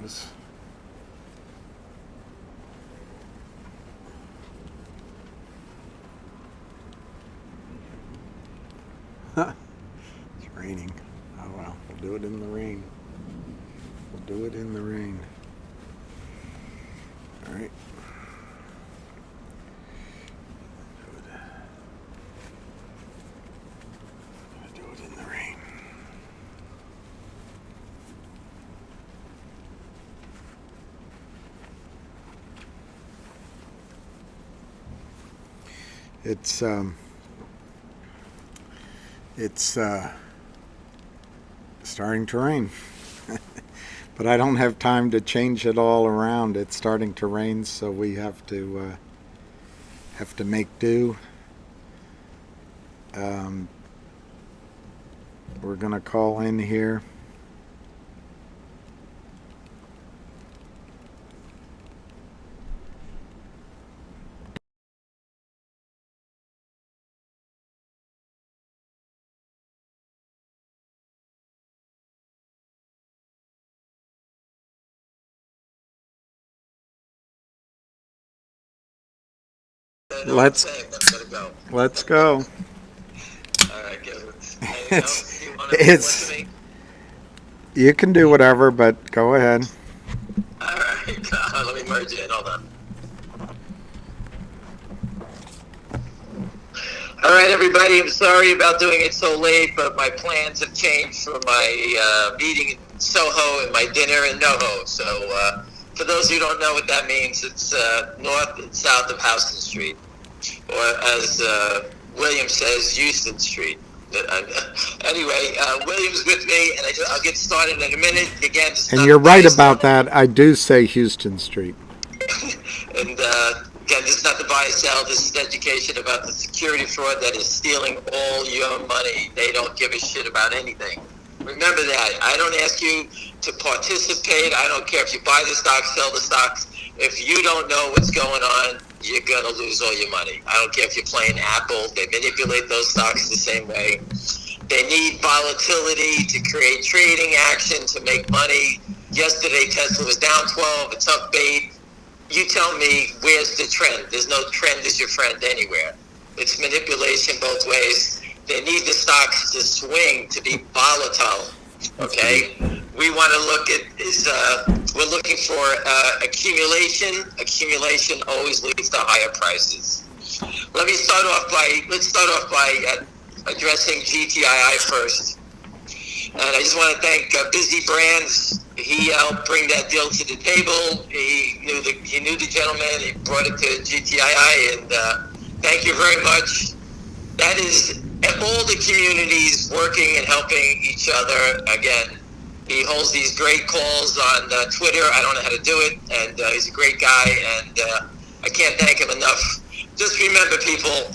goes. It's raining. Oh well, we'll do it in the rain. We'll do it in the rain. All right. Do it in the rain. It's starting to rain. But I don't have time to change it all around. It's starting to rain, so we have to make do. We're gonna call in here. Let's go. All right, good. It's you can do whatever, but go ahead. All right, let me merge it. Hold on. All right, everybody. I'm sorry about doing it so late, but my plans have changed for my meeting in Soho and my dinner in NoHo. So, for those who don't know what that means, it's north and south of Houston Street, or as William says, Houston Street. Anyway, William's with me, and I'll get started in a minute. Again, and you're right about that. I do say Houston Street. And again, this is not to buy or sell. This is education about the security fraud that is stealing all your money. They don't give a shit about anything. Remember that. I don't ask you to participate. I don't care if you buy the stocks, sell the stocks. If you don't know what's going on, you're going to lose all your money. I don't care if you're playing Apple. They manipulate those stocks the same way. They need volatility to create trading action to make money. Yesterday, Tesla was down 12. It's up 8. You tell me, where's the trend? There's no trend is your friend anywhere. It's manipulation both ways. They need the stocks to swing, to be volatile. Okay? We want to look at we're looking for accumulation. Accumulation always leads to higher prices. Let's start off by addressing Gtii first. And I just want to thank Busy Brands. He helped bring that deal to the table. He knew the gentleman. He brought it to GTII, and thank you very much. That is all the communities working and helping each other. Again, he holds these great calls on Twitter. I don't know how to do it, and he's a great guy, and I can't thank him enough. Just remember, people,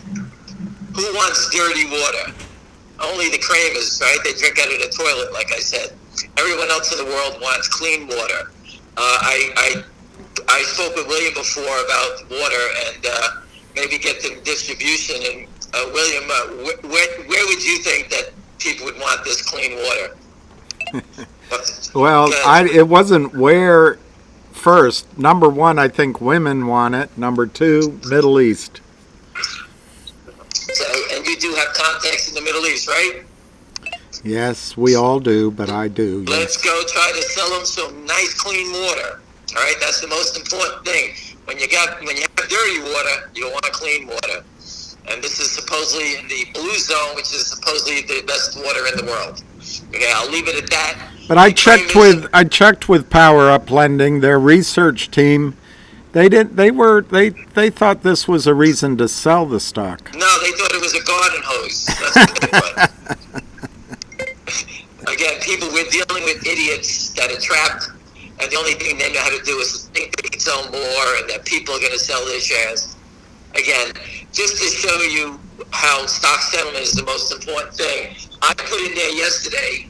who wants dirty water? Only the Kramers, right? They drink out of the toilet, like I said. Everyone else in the world wants clean water. I spoke with William before about water and maybe get the distribution. And William, where would you think that people would want this clean water? Well, it wasn't where first. Number one, I think women want it. Number two, Middle East. So, and you do have contacts in the Middle East, right? Yes, we all do, but I do. Let's go try to sell them some nice, clean water. All right, that's the most important thing. When you have dirty water, you want clean water. And this is supposedly in the blue zone, which is supposedly the best water in the world. Okay, I'll leave it at that. But I checked with Power Up Lending, their research team. They thought this was a reason to sell the stock. No, they thought it was a garden hose. That's what they thought. Again, we're dealing with idiots that are trapped, and the only thing they know how to do is think they can sell more and that people are going to sell their shares. Again, just to show you how stock settlement is the most important thing, I put in yesterday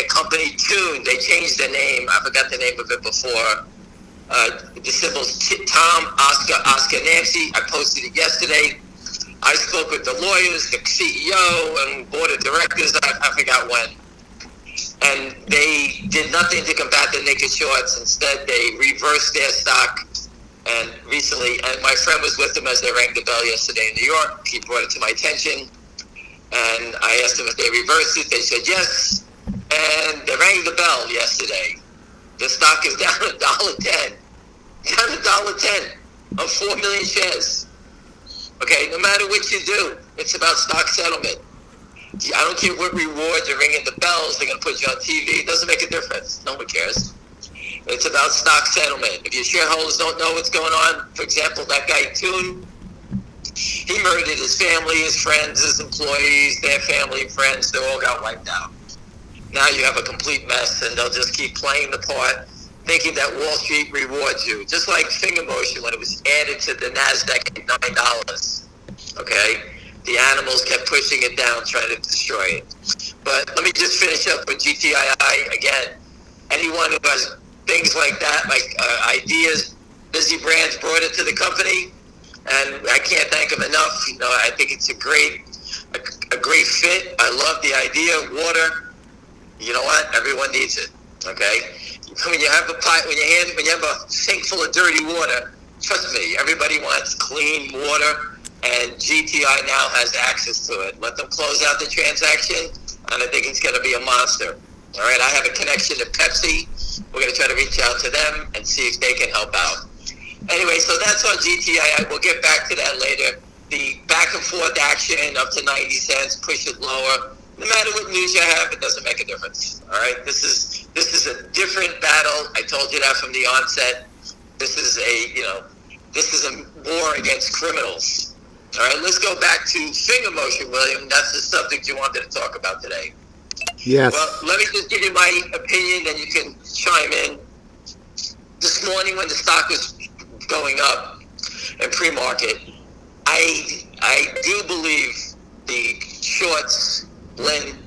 a company Tune. They changed their name. I forgot the name of it before. The symbol's Tom, Oscar, Nancy. I posted it yesterday. I spoke with the lawyers, the CEO, and board of directors. I forgot when. and they did nothing to combat the naked shorts. Instead, they reversed their stock. And recently, and my friend was with them as they rang the bell yesterday in New York. He brought it to my attention, and I asked them if they reversed it. They said yes, and they rang the bell yesterday. The stock is down $1.10, down $1.10 on 4 million shares. Okay, no matter what you do, it's about stock settlement. I don't care what rewards are ringing the bells. They're going to put you on TV. It doesn't make a difference. No one cares. It's about stock settlement. If your shareholders don't know what's going on, for example, that guy Toon, he murdered his family, his friends, his employees, their family, friends. They all got wiped out. Now you have a complete mess, and they'll just keep playing the part, thinking that Wall Street rewards you. Just like Fngr motion when it was added to the NASDAQ at $9. Okay? The animals kept pushing it down, trying to destroy it. But let me just finish up with Gtii again. Anyone who has things like that, like ideas, Busy Brands brought it to the company, and I can't thank them enough. You know, I think it's a great fit. I love the idea. Water, you know what? Everyone needs it. Okay, when you have a pot, when you have a sink full of dirty water, trust me, everybody wants clean water, and Gtii now has access to it. Let them close out the transaction, and I think it's going to be a monster. All right, I have a connection to Pepsi. We're going to try to reach out to them and see if they can help out. Anyway, so that's on Gtii. We'll get back to that later. The back and forth action up to 90 cents, push it lower. No matter what news you have, it doesn't make a difference. All right, this is a different battle. I told you that from the onset. This is a war against criminals. All right, let's go back to Fngr motion, William. That's the subject you wanted to talk about today. Yes. Well, let me just give you my opinion, and you can chime in. This morning, when the stock was going up in pre-market, I do believe the shorts, Lynn,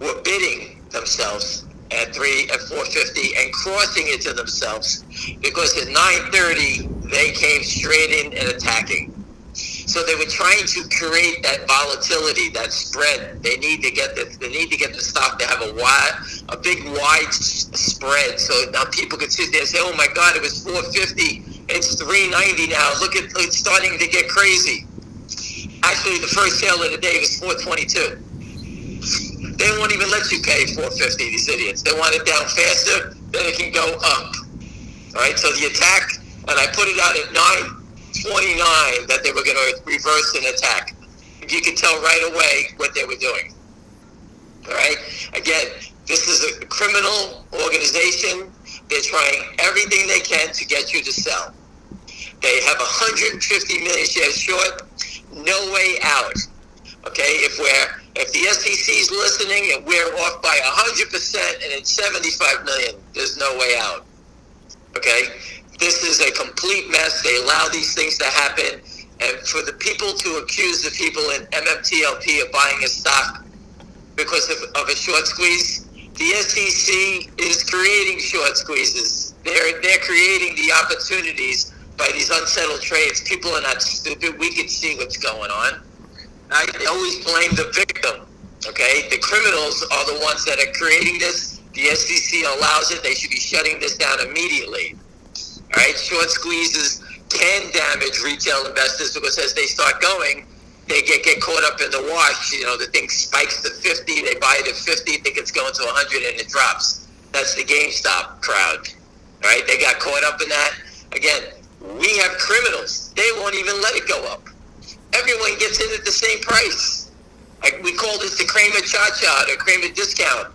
were bidding themselves at 450 and crossing it to themselves, because at 9:30 they came straight in and attacking. So they were trying to create that volatility, that spread. They need to get the stock to have a big wide spread, so now people could sit there and say, "Oh my God, it was 450, it's 390 now. Look at it's starting to get crazy." Actually, the first sale of the day was 422. They won't even let you pay 450. These idiots. They want it down faster, then it can go up. All right. So the attack, and I put it out at 9:29 that they were going to reverse an attack. You could tell right away what they were doing. All right? Again, this is a criminal organization. They're trying everything they can to get you to sell. They have 150 million shares short. No way out. Okay? If the SEC is listening and we're off by 100% and it's 75 million, there's no way out. Okay? This is a complete mess. They allow these things to happen. And for the people to accuse the people in Mmtlp of buying a stock because of a short squeeze, the SEC is creating short squeezes. They're creating the opportunities by these unsettled trades. People are not stupid. We can see what's going on. I always blame the victim. Okay? The criminals are the ones that are creating this. The SEC allows it. They should be shutting this down immediately. All right, short squeezes can damage retail investors because as they start going, they get caught up in the wash. You know, the thing spikes to 50, they buy it at 50, think it's going to 100, and it drops. That's the GameStop crowd. All right, they got caught up in that. Again, we have criminals. They won't even let it go up. Everyone gets in at the same price. We call this the Kramer Cha-Cha, the Kramer discount.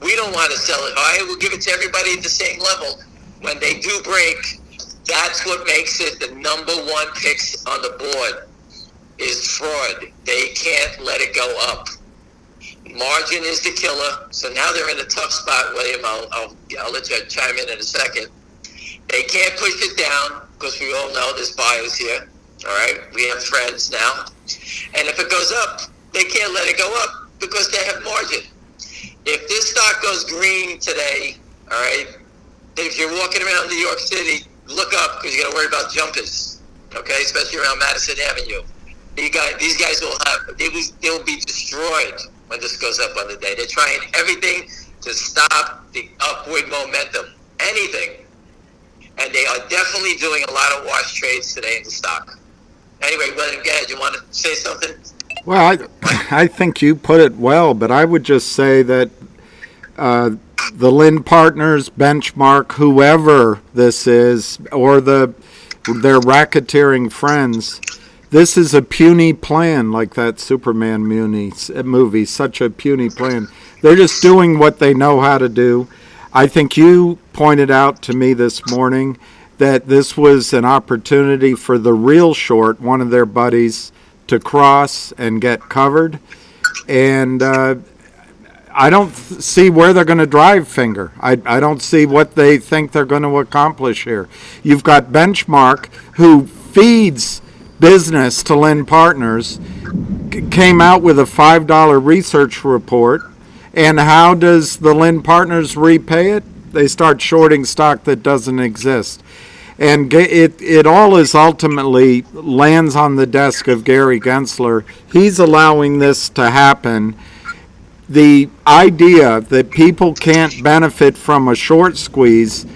We don't want to sell it high. We'll give it to everybody at the same level. When they do break, that's what makes it the number one picks on the board is fraud. They can't let it go up. Margin is the killer. So now they're in a tough spot, William. I'll let you chime in a second. They can't push it down because we all know there's buyers here. All right, we have friends now. And if it goes up, they can't let it go up because they have margin. If this stock goes green today, all right, if you're walking around New York City, look up because you're going to worry about jumpers, okay, especially around Madison Avenue. These guys will be destroyed when this goes up on the day. They're trying everything. to stop the upward momentum. Anything. And they are definitely doing a lot of wash trades today in the stock. Anyway, William, go ahead. You want to say something? Well, I think you put it well, but I would just say that the Lynn Partners, Benchmark, whoever this is, or their racketeering friends, this is a puny plan, like that Superman movie, such a puny plan. They're just doing what they know how to do. I think you pointed out to me this morning that this was an opportunity for the real short, one of their buddies, to cross and get covered. And I don't see where they're going to drive Fngr. I don't see what they think they're going to accomplish here. You've got Benchmark, who feeds business to Lynn Partners, came out with a $5 research report. And how does the Lynn Partners repay it? They start shorting stock that doesn't exist. And it all is ultimately lands on the desk of Gary Gensler. He's allowing this to happen. The idea that people can't benefit from a short squeezes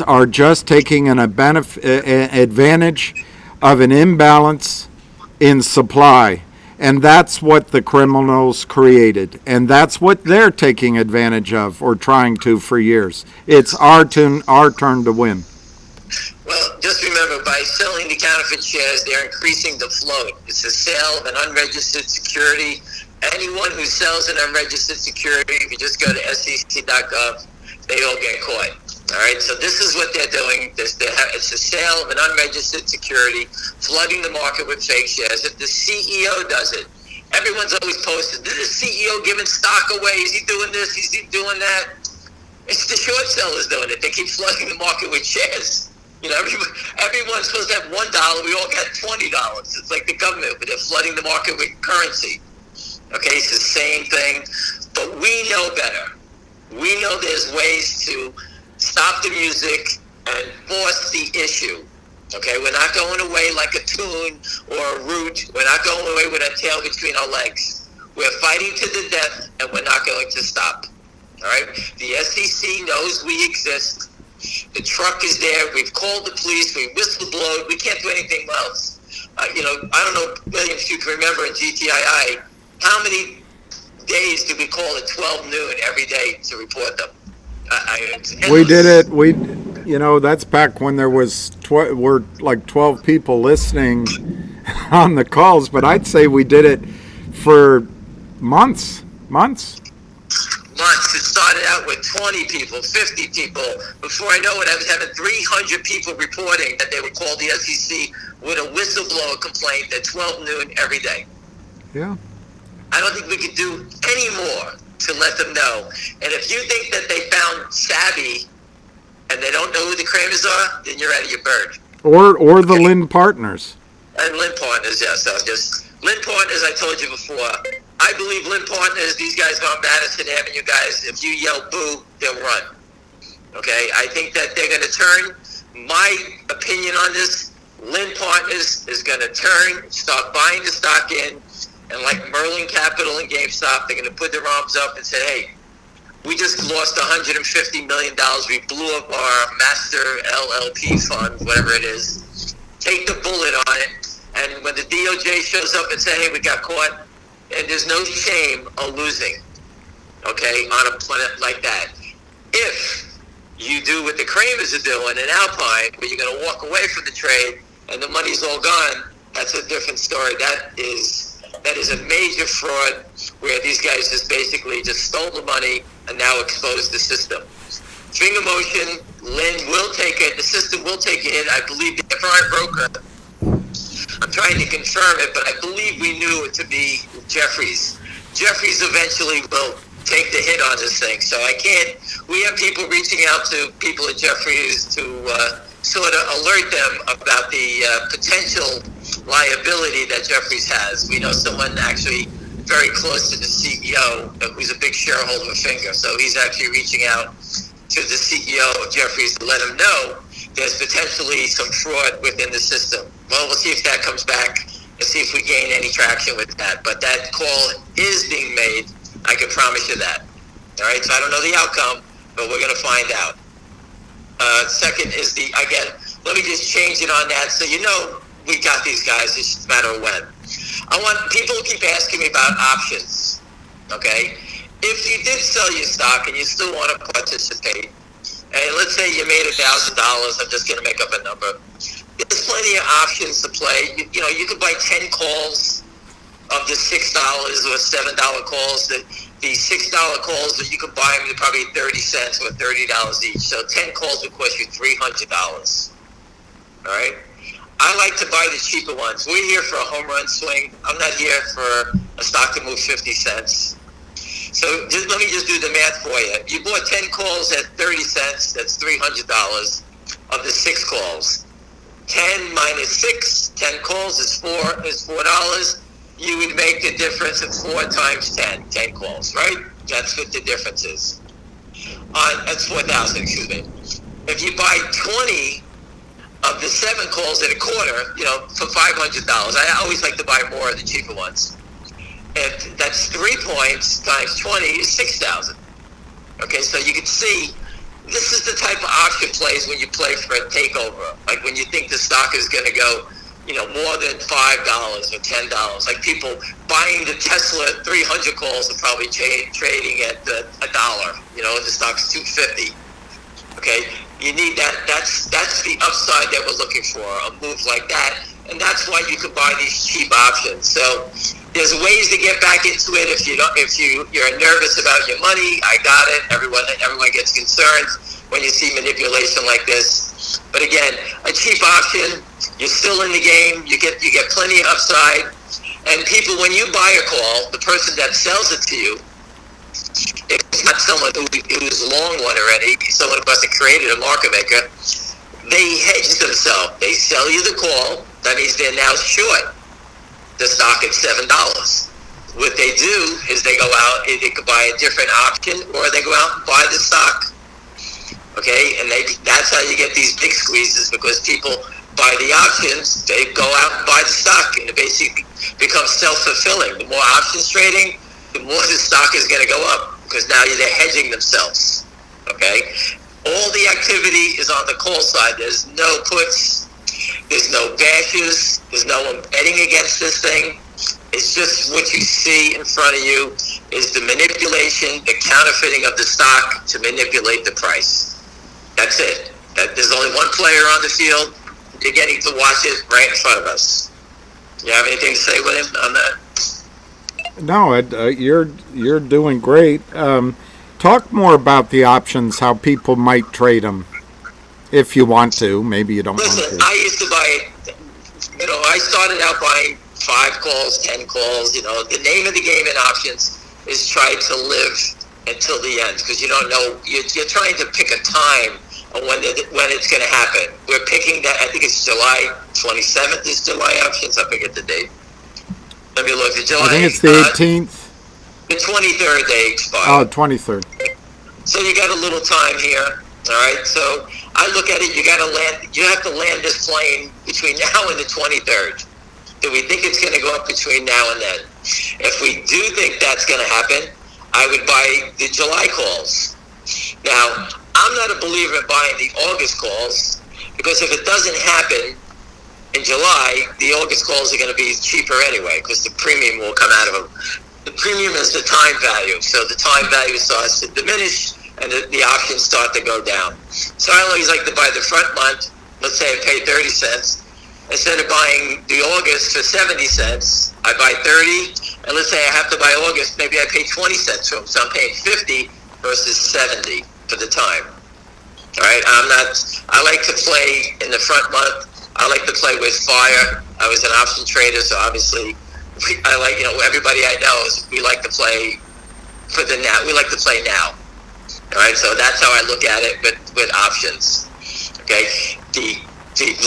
are just taking an advantage of an imbalance in supply. And that's what the criminals created. And that's what they're taking advantage of, or trying to, for years. It's our turn to win. Well, just remember, by selling the counterfeit shares, they're increasing the float. It's a sale of an unregistered security. Anyone who sells an unregistered security, if you just go to sec.gov, they all get caught. All right, so this is what they're doing. It's a sale of an unregistered security, flooding the market with fake shares. If the CEO does it, everyone's always posted, this is the CEO giving stock away. Is he doing this? Is he doing that? It's the short sellers doing it. They keep flooding the market with shares. You know, everyone's supposed to have $1. We all got $20. It's like the government, but they're flooding the market with currency. Okay, it's the same thing. But we know better. We know there's ways to stop the music and force the issue. Okay, we're not going away like a tune or a root. We're not going away with our tail between our legs. We're fighting to the death, and we're not going to stop. All right, the SEC knows we exist. The truck is there. We've called the police. We whistleblowed. We can't do anything else. I don't know, William, if you can remember in GTII, how many days did we call at 12 noon every day to report them? We did it. That's back when there was were like 12 people listening on the calls. But I'd say we did it for months. It started out with 20 people, 50 people. Before I know it, I was having 300 people reporting that they would call the SEC with a whistleblower complaint at 12 noon every day. Yeah. I don't think we could do any more to let them know. And if you think that they found savvy and they don't know who the Kramers are, then you're out of your bird. Or the Lynn Partners. And Lynn Partners, yeah. So just Lynn Partners, I told you before. I believe Lynn Partners, these guys on Madison Avenue, guys, if you yell boo, they'll run. Okay? I think that they're going to turn. My opinion on this, Lynn Partners is going to start buying the stock in. And like Merlin Capital and GameStop, they're going to put their arms up and say, hey, we just lost $150 million. We blew up our master LLP fund, whatever it is. Take the bullet on it. And when the DOJ shows up and say, hey, we got caught, and there's no shame on losing, okay, on a planet like that. If you do what the Kramers are doing in Alpine, where you're going to walk away from the trade and the money's all gone, that's a different story. That is a major fraud where these guys basically stole the money and now exposed the system. Finger motion, Lynn will take it, the system will take it. I believe the prime broker, I'm trying to confirm it, but I believe we knew it to be Jeffries. Jeffries eventually will take the hit on this thing. So we have people reaching out to people at Jeffries to sort of alert them about the potential liability that Jeffries has. We know someone actually very close to the CEO who's a big shareholder of Fngr. So he's actually reaching out to the CEO of Jeffries to let him know there's potentially some fraud within the system. Well, we'll see if that comes back and see if we gain any traction with that. But that call is being made. I can promise you that. All right, so I don't know the outcome, but we're going to find out. Second is again, let me just change it on that so you know we got these guys, it's just a matter of when. People keep asking me about options, okay? If you did sell your stock and you still want to participate, and let's say you made $1,000, I'm just going to make up a number. There's plenty of options to play. You could buy 10 calls of the $6 or $7 calls. The $6 calls that you could buy them at probably 30 cents or $30 each. So 10 calls would cost you $300. All right. I like to buy the cheaper ones. We're here for a home run swing. I'm not here for a stock to move 50 cents. So let me just do the math for you. You bought 10 calls at 30 cents. That's $300 of the 6 calls. 10 minus 6, 10 calls is $4. You would make the difference of 4 times 10 calls, right? That's what the difference is. That's 4,000, excuse me. If you buy 20 of the 7 calls at a quarter, for $500, I always like to buy more of the cheaper ones. If that's 3 points times 20 is 6,000. Okay, so you can see this is the type of option plays when you play for a takeover. Like when you think the stock is going to go, more than $5 or $10. Like people buying the Tesla 300 calls are probably trading at $1. The stock's $250. Okay, you need that. That's the upside that we're looking for. A move like that, and that's why you could buy these cheap options. So there's ways to get back into it if you're nervous about your money. I got it. Everyone gets concerned when you see manipulation like this. But again, a cheap option, you're still in the game. You get plenty of upside. And people, when you buy a call, the person that sells it to you, if it's not someone who's long one already, someone who has created a market maker, they hedge themselves. They sell you the call. That means they're now short the stock at $7. What they do is they go out, they could buy a different option, or they go out and buy the stock. Okay, and that's how you get these big squeezes, because people buy the options, they go out and buy the stock, and it basically becomes self-fulfilling. The more options trading, the more the stock is going to go up, because now they're hedging themselves. Okay, all the activity is on the call side. There's no puts, there's no bashes, there's no one betting against this thing. It's just what you see in front of you is the manipulation, the counterfeiting of the stock to manipulate the price. That's it. There's only one player on the field. You're getting to watch it right in front of us. You have anything to say, William, on that? No, you're doing great. Talk more about the options, how people might trade them, if you want to. Maybe you don't want to. I used to buy, I started out buying 5 calls, 10 calls. The name of the game in options is try to live until the end, because you don't know. You're trying to pick a time on when it's going to happen. We're picking that. I think it's July 27th is July options. I forget the date. Let me look. I think it's the 18th. The 23rd they expire. Oh, 23rd. So you got a little time here. All right. So I look at it. You got to land. You have to land this plane between now and the 23rd. Do we think it's going to go up between now and then? If we do think that's going to happen, I would buy the July calls. Now, I'm not a believer in buying the August calls, because if it doesn't happen in July, the August calls are going to be cheaper anyway, because the premium will come out of them. The premium is the time value, so the time value starts to diminish and the options start to go down. So I always like to buy the front month. Let's say I pay 30 cents. Instead of buying the August for 70 cents, I buy 30. And let's say I have to buy August, maybe I pay 20 cents for them. So I'm paying 50 versus 70 for the time. All right, I like to play in the front month. I like to play with fire. I was an option trader, so obviously I like, everybody I know we like to play for the now. We like to play now. All right, so that's how I look at it with options. Okay, the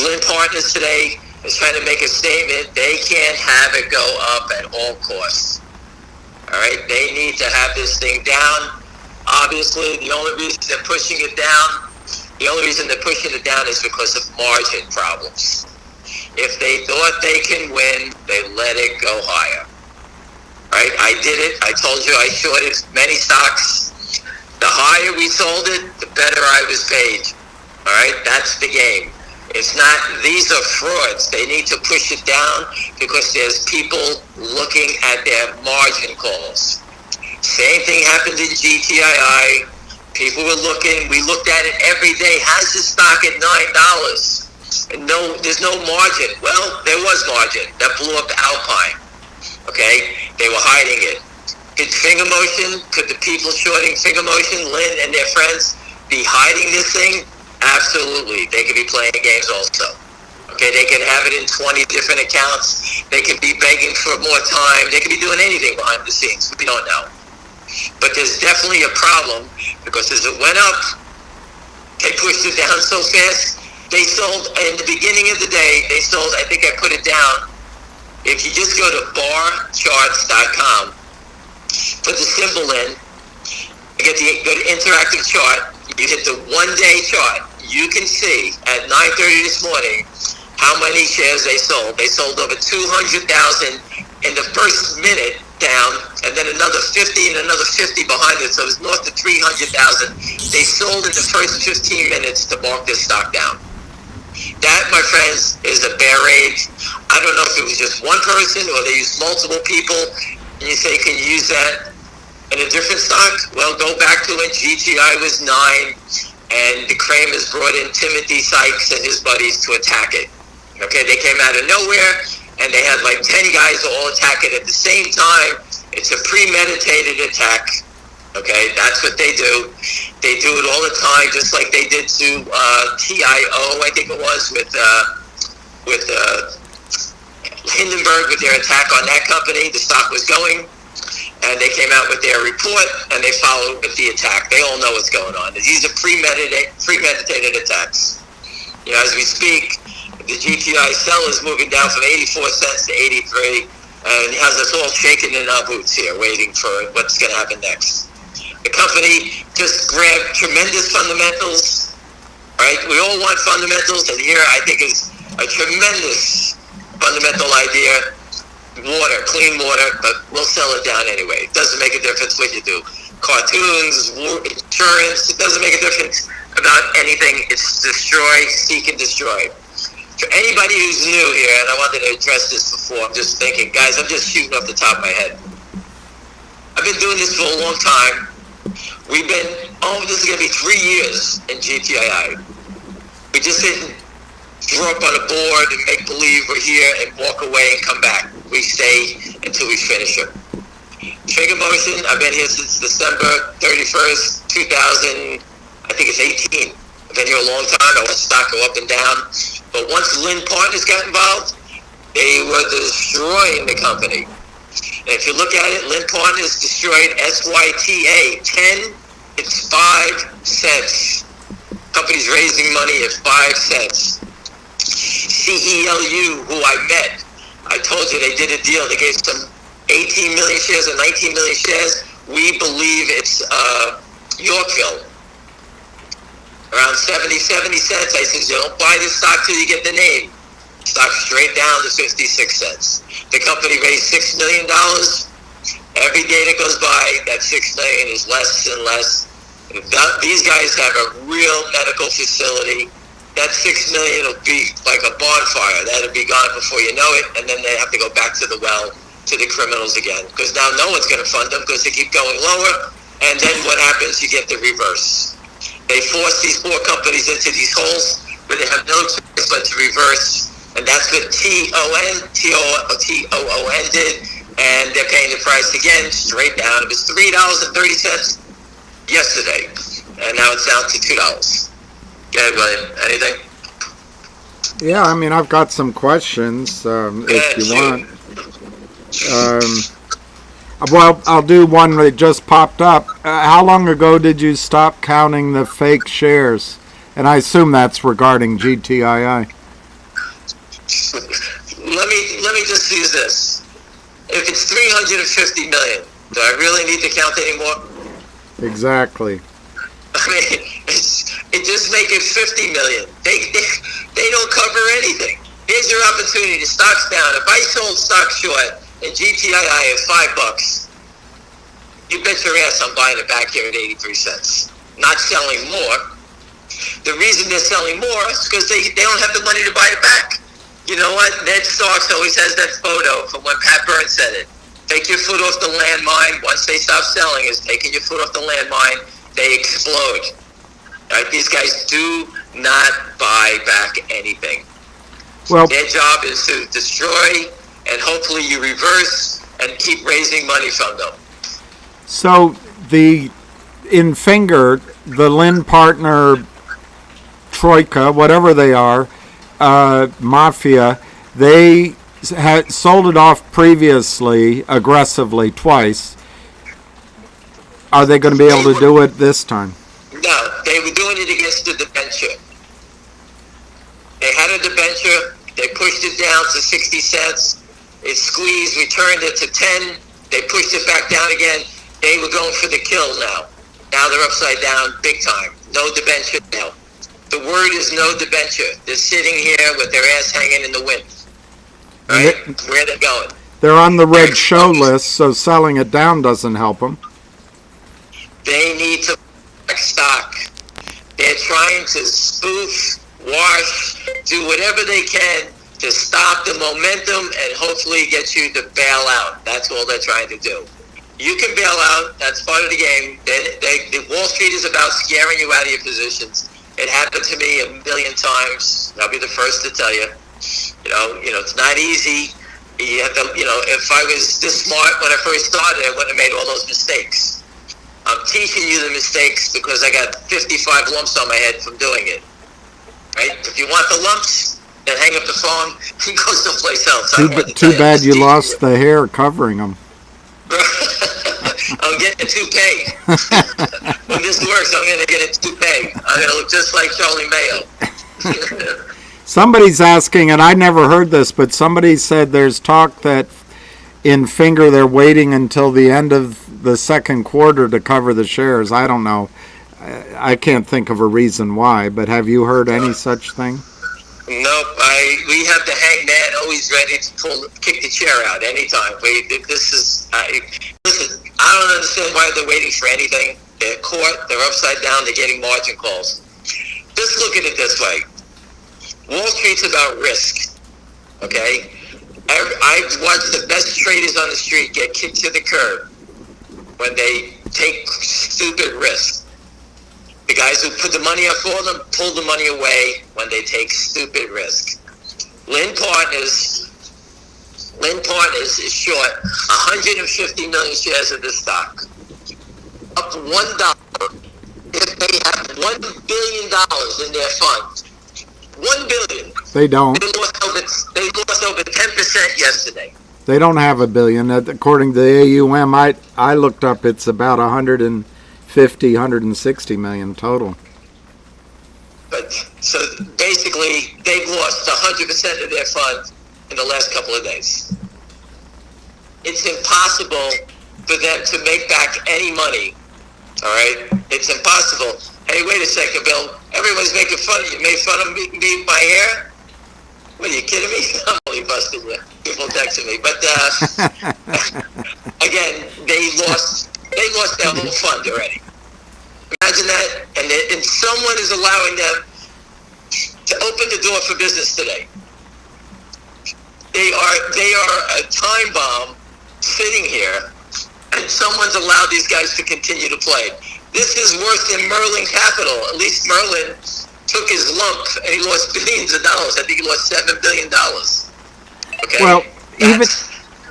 Lynn partners today is trying to make a statement. They can't have it go up at all costs. All right, they need to have this thing down. Obviously, the only reason they're pushing it down is because of margin problems. If they thought they can win, they let it go higher. right? I did it. I told you I shorted many stocks. The higher we sold it, the better I was paid. All right, that's the game. It's not, these are frauds. They need to push it down because there's people looking at their margin calls. Same thing happened in GTII. People were looking. We looked at it every day. How's the stock at $9? And no, there's no margin. Well, there was margin. That blew up Alpine. Okay? They were hiding it. Could the people shorting Finger Motion, Lynn and their friends, be hiding this thing? Absolutely. They could be playing games also. Okay, they could have it in 20 different accounts. They could be begging for more time. They could be doing anything behind the scenes. We don't know. But there's definitely a problem because as it went up, they pushed it down so fast. They sold, in the beginning of the day, they sold, I think I put it down. If you just go to barcharts.com, put the symbol in, go to interactive chart, you hit the 1 day chart, you can see at 9:30 this morning how many shares they sold. They sold over 200,000 in the first minute down, and then another 50 and another 50 behind it, so it was north of 300,000. They sold in the first 15 minutes to mark this stock down. That, my friends, is a bear raid. I don't know if it was just one person or they used multiple people. And you say, can you use that in a different stock? Well, go back to when GTI was 9 and the Kramers brought in Timothy Sykes and his buddies to attack it. Okay, they came out of nowhere and they had like 10 guys all attack it at the same time. It's a premeditated attack. Okay, that's what they do. They do it all the time, just like they did to TIO, I think it was, with Hindenburg, with their attack on that company. The stock was going, and they came out with their report, and they followed with the attack. They all know what's going on. These are premeditated attacks. You know, as we speak, the GTI sell is moving down from 84 cents to 83, and has us all shaking in our boots here, waiting for what's going to happen next. The company just grabbed tremendous fundamentals, right? We all want fundamentals, and here I think is a tremendous fundamental idea. Water, clean water, but we'll sell it down anyway. It doesn't make a difference what you do. Cartoons, insurance, it doesn't make a difference about anything. It's destroy, seek, and destroy. For anybody who's new here, and I wanted to address this before, I'm just thinking, guys, I'm just shooting off the top of my head. I've been doing this for a long time. We've been, this is going to be 3 years in GTII. We just didn't draw up on a board and make believe we're here and walk away and come back. We stay until we finish it. Fingr Motion, I've been here since December 31st, 2000, I think it's 18. I've been here a long time. I watched stock go up and down. But once Lynn Partners got involved, they were destroying the company. And if you look at it, Lynn Partners destroyed SYTA 10, it's 5 cents. Company's raising money at 5 cents. CELU, who I met, I told you they did a deal. They gave some 18 million shares or 19 million shares. We believe it's Yorkville. Around 70 cents. I said, you don't buy this stock till you get the name. Stock straight down to 56 cents. The company raised $6 million. Every day that goes by, that $6 million is less and less. These guys have a real medical facility. That $6 million will be like a bonfire. That'll be gone before you know it, and then they have to go back to the well, to the criminals again. Because now no one's going to fund them because they keep going lower, and then what happens? You get the reverse. They force these poor companies into these holes where they have no choice but to reverse. And that's what TOON did, and they're paying the price again, straight down. It was $3.30 yesterday, and now it's down to $2. Go ahead, William. Anything? Yeah, I mean, I've got some questions, if you want. Well, I'll do one that just popped up. How long ago did you stop counting the fake shares? And I assume that's regarding GTII. Let me just use this. If it's 350 million, do I really need to count anymore? Exactly. I mean, just make it 50 million. They don't cover anything. Here's your opportunity. The stock's down. If I sold stock short and GTII at $5, you bet your ass I'm buying it back here at 83 cents. Not selling more. The reason they're selling more is because they don't have the money to buy it back. You know what? Ned Starks always has that photo from when Pat Burns said it. Take your foot off the landmine. Once they stop selling, is taking your foot off the landmine, they explode. All right? These guys do not buy back anything. Well, their job is to destroy, and hopefully you reverse and keep raising money from them. so in Fngr, the Lynn partner troika, whatever they are, mafia, they had sold it off previously aggressively twice. Are they going to be able to do it this time? No, they were doing it against the debenture. They had a debenture. They pushed it down to 60 cents. It squeezed, returned it to 10. They pushed it back down again. They were going for the kill now. Now they're upside down big time. No debenture now. The word is no debenture. They're sitting here with their ass hanging in the wind. Right? Where they're going. They're on the red show list, so selling it down doesn't help them. They need to back stock. They're trying to spoof, wash, do whatever they can to stop the momentum and hopefully get you to bail out. That's all they're trying to do. You can bail out. That's part of the game. The Wall Street is about scaring you out of your positions. It happened to me a million times. I'll be the first to tell you. You know, it's not easy. You have to, if I was this smart when I first started, I wouldn't have made all those mistakes. I'm teaching you the mistakes because I got 55 lumps on my head from doing it. Right? If you want the lumps, then hang up the phone and go someplace else. Too bad you lost the hair covering them. I'm getting a toupee. When this works, I'm going to get a toupee. I'm going to look just like Charlie Mayo. Somebody's asking, and I never heard this, but somebody said there's talk that in Fngr they're waiting until the end of the second quarter to cover the shares. I don't know. I can't think of a reason why, but have you heard any such thing? Nope. We have the hangman always ready to kick the chair out anytime. Listen, I don't understand why they're waiting for anything. They're caught. They're upside down. They're getting margin calls. Just look at it this way. Wall Street's about risk. Okay? I've watched the best traders on the street get kicked to the curb when they take stupid risks. The guys who put the money up for them pull the money away when they take stupid risks. Lynn Partners is short 150 million shares of the stock. Up $1 if they have $1 billion in their fund. $1 billion. They don't. They lost over 10% yesterday. They don't have $1 billion. According to the AUM, I looked up, it's about 160 million total. But so basically, they've lost 100% of their fund in the last couple of days. It's impossible for them to make back any money. All right, it's impossible. Hey, wait a second, Bill. Everyone's making fun of you. Made fun of me, my hair. What, are you kidding me? I'm only busting you. People texting me, but again, they lost their whole fund already. Imagine that, and someone is allowing them to open the door for business today. They are a time bomb sitting here, and someone's allowed these guys to continue to play. This is worse than Merlin Capital. At least Merlin took his lump and he lost billions of dollars. I think he lost $7 billion. Okay. Well,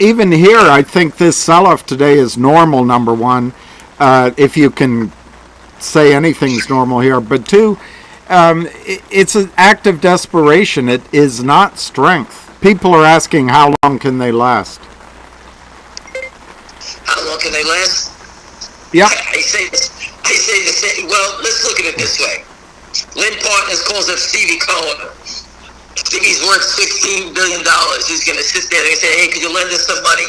even here, I think this sell-off today is normal. Number one, if you can say anything's normal here, but two, it's an act of desperation. It is not strength. People are asking how long can they last. How long can they last? Yeah. I say the same. Well, let's look at it this way. Lynn Partners calls up Stevie Cohen. Stevie's worth $16 billion. He's going to sit there and say, hey, could you lend us some money?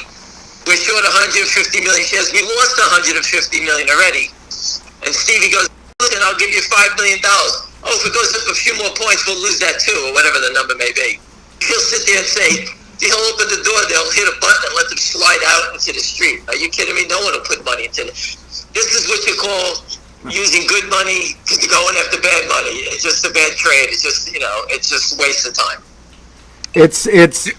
We're short 150 million shares. We lost 150 million already. And Stevie goes, listen, I'll give you $5 million. Oh, if it goes up a few more points, we'll lose that too, or whatever the number may be. He'll sit there and say, They'll open the door, they'll hit a button and let them slide out into the street. Are you kidding me? No one will put money into it. This is what you call using good money to going after bad money. It's just a bad trade. It's just, it's just a waste of time. It's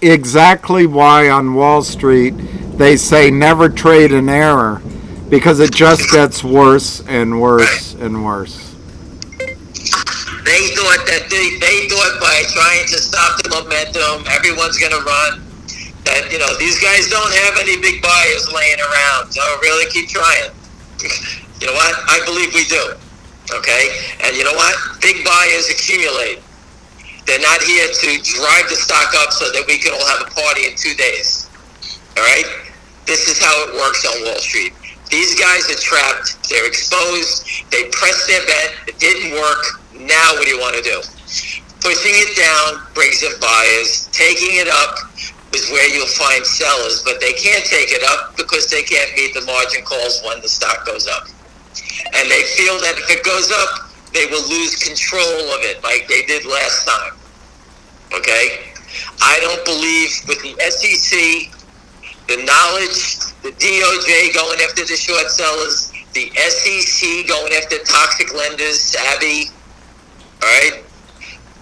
exactly why on Wall Street they say never trade an error, because it just gets worse and worse and worse. They thought that they thought by trying to stop the momentum, everyone's going to run. That these guys don't have any big buyers laying around, so really keep trying. You know what? I believe we do. Okay, and you know what? Big buyers accumulate. They're not here to drive the stock up so that we can all have a party in 2 days. All right? This is how it works on Wall Street. These guys are trapped. They're exposed. They pressed their bet. It didn't work. Now what do you want to do? Pushing it down brings in buyers. Taking it up is where you'll find sellers, but they can't take it up because they can't meet the margin calls when the stock goes up. And they feel that if it goes up, they will lose control of it like they did last time. Okay? I don't believe with the SEC, the knowledge, the DOJ going after the short sellers, the SEC going after toxic lenders, savvy. All right?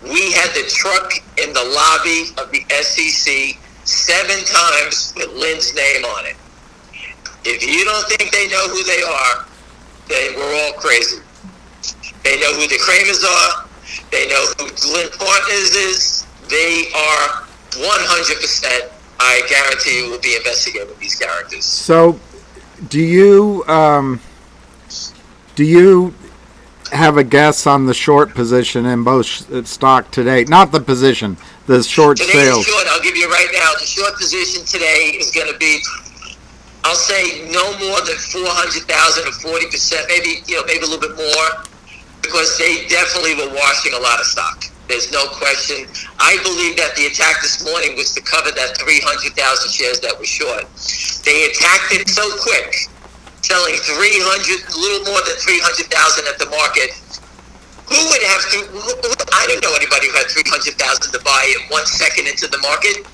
We had the truck in the lobby of the SEC 7 times with Lynn's name on it. If you don't think they know who they are, then we're all crazy. They know who the Kramers are. They know who Lynn Partners is. They are 100%, I guarantee you, will be investigating these characters. So, do you have a guess on the short position in both stock today? Not the position, the short sales. Short, I'll give you right now, the short position today is going to be, I'll say no more than 400,000 or 40%, maybe a little bit more, because they definitely were washing a lot of stock. There's no question. I believe that the attack this morning was to cover that 300,000 shares that were short. They attacked it so quick, selling a little more than 300,000 at the market. Who would have to? I don't know anybody who had 300,000 to buy in 1 second into the market.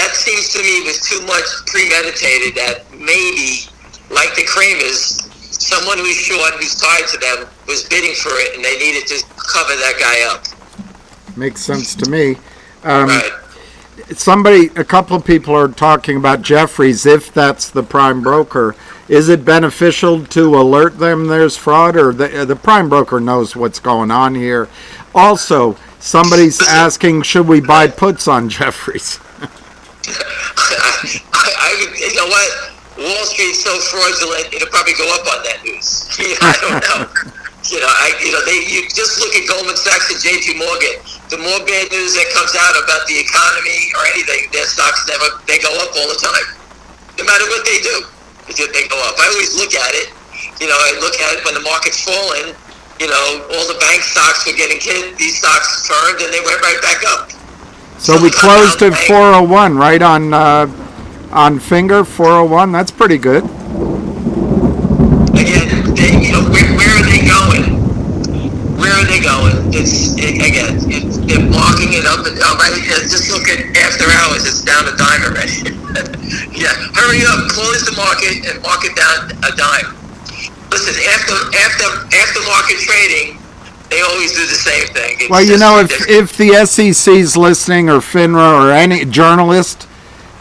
That seems to me was too much premeditated. That maybe, like the Kramers, someone who's short, who's tied to them, was bidding for it, and they needed to cover that guy up. Makes sense to me. Right. A couple of people are talking about Jeffries, if that's the prime broker. Is it beneficial to alert them there's fraud, or the prime broker knows what's going on here? Also, somebody's asking, should we buy puts on Jeffries? You know what? Wall Street's so fraudulent, it'll probably go up on that news. I don't know. You just look at Goldman Sachs and JP Morgan. The more bad news that comes out about the economy or anything, their stocks they go up all the time. No matter what they do, they go up. I always look at it. I look at it when the market's falling. All the bank stocks were getting hit. These stocks turned and they went right back up. So we closed at 401, right on Fngr 401. That's pretty good. Again, where are they going? Where are they going? They're blocking it up and down. Just look at after hours. It's down a dime already. Yeah, hurry up, close the market and mark it down a dime. Listen, after market trading, they always do the same thing. If the SEC's listening, or FINRA, or any journalist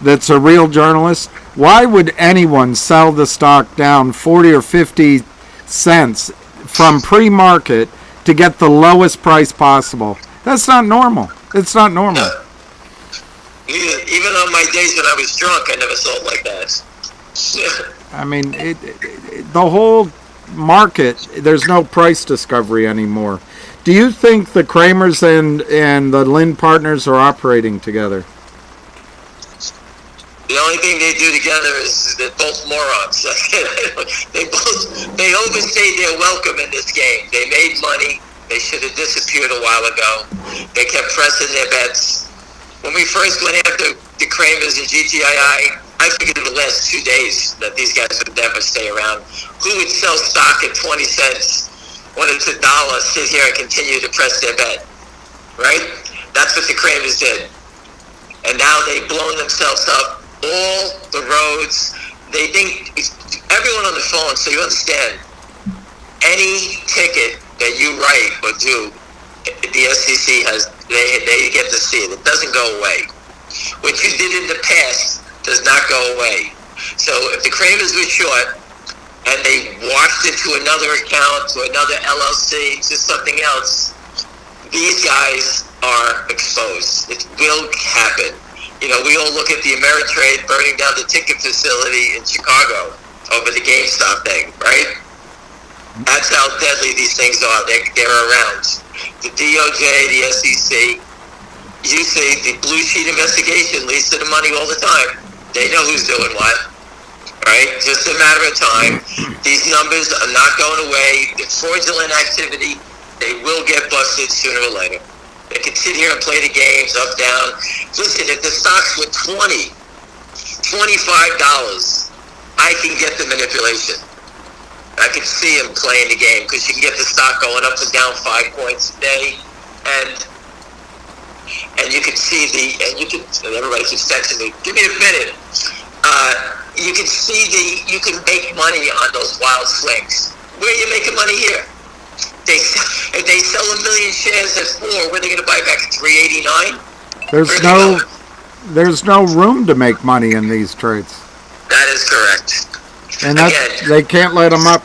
that's a real journalist, why would anyone sell the stock down 40 or 50 cents from pre-market to get the lowest price possible? That's not normal. It's not normal. No. Even on my days when I was drunk, I never sold like that. I mean, the whole market, there's no price discovery anymore. Do you think the Kramers and the Lynn Partners are operating together? The only thing they do together is they're both morons. They overstayed their welcome in this game. They made money. They should have disappeared a while ago. They kept pressing their bets. When we first went after the Kramers and Gtii, I figured in the last 2 days that these guys would never stay around. Who would sell stock at 20 cents when it's $1, sit here and continue to press their bet? Right? That's what the Kramers did. and now they've blown themselves up. All the roads, they think, everyone on the phone, so you understand, any ticket that you write or do, the SEC has, they get to see it. It doesn't go away. What you did in the past does not go away. So if the Kramers were short and they washed it to another account, to another LLC, to something else, these guys are exposed. It will happen. You know, we all look at the Ameritrade burning down the ticket facility in Chicago over the GameStop thing, right? That's how deadly these things are. They're around. The DOJ, the SEC, you see, the blue sheet investigation leads to the money all the time. They know who's doing what, right? Just a matter of time. These numbers are not going away. The fraudulent activity, they will get busted sooner or later. They can sit here and play the games up, down. Listen, if the stocks were $20, $25, I can get the manipulation. I can see him playing the game because you can get the stock going up and down 5 points a day, and you can see and everybody keeps texting me, give me a minute. You can see you can make money on those wild swings. Where are you making money here? If they sell 1 million shares at 4, where are they going to buy back at 389? There's no room to make money in these trades. That is correct. And they can't let them up.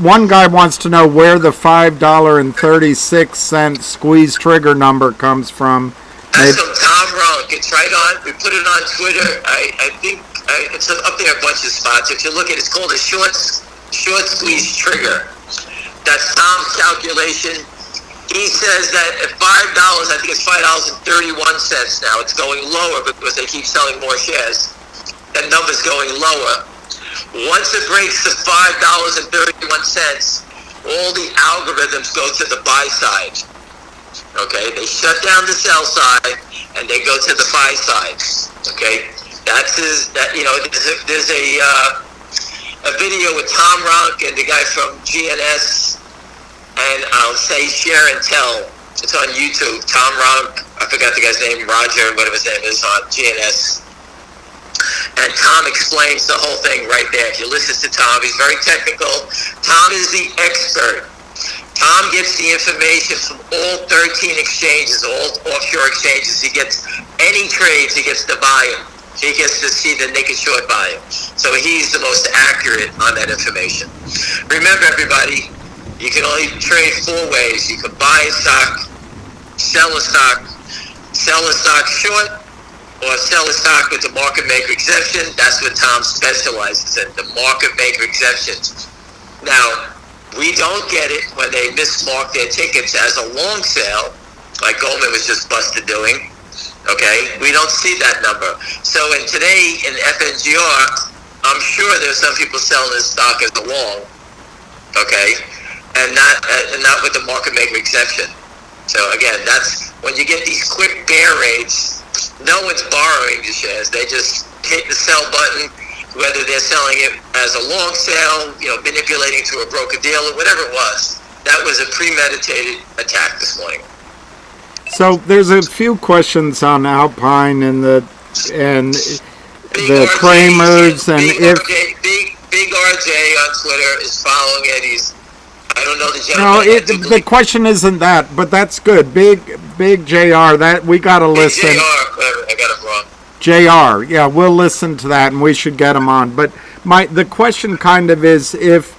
One guy wants to know where the $5.36 squeeze trigger number comes from. That's from Tom Runk. It's right on. We put it on Twitter. I think it's up there a bunch of spots. If you look at it, it's called a short squeeze trigger. That's Tom's calculation. He says that at $5, I think it's $5.31 now. It's going lower because they keep selling more shares. That number's going lower. Once it breaks to $5.31, all the algorithms go to the buy side. Okay, they shut down the sell side and they go to the buy side. Okay, there's a video with Tom Ronk and the guy from GNS, and I'll say share and tell. It's on YouTube. Tom Ronk, I forgot the guy's name, Roger, whatever his name is, on GNS. And Tom explains the whole thing right there. If you listen to Tom, he's very technical. Tom is the expert. Tom gets the information from all 13 exchanges, all offshore exchanges. He gets any trades, he gets to buy them. He gets to see the naked short buy them. So he's the most accurate on that information. Remember, everybody, you can only trade 4 ways. You can buy a stock, sell a stock short, or sell a stock with the market maker exemption. That's what Tom specializes in, the market maker exemptions. Now, we don't get it when they mismark their tickets as a long sale, like Goldman was just busted doing. Okay, we don't see that number. So today in FNGR, I'm sure there's some people selling this stock as a long. Okay, and not with the market maker exception. So again, that's when you get these quick bear rates. No one's borrowing the shares. They just hit the sell button, whether they're selling it as a long sale, manipulating to a broker dealer, whatever it was. That was a premeditated attack this morning. So there's a few questions on Alpine and the Kramers, and Big RJ on Twitter is following it. I don't know the gentleman. No, the question isn't that, but that's good. Big JR, that we got to listen. JR, I got it wrong. JR, yeah, we'll listen to that, and we should get him on. But the question kind of is, if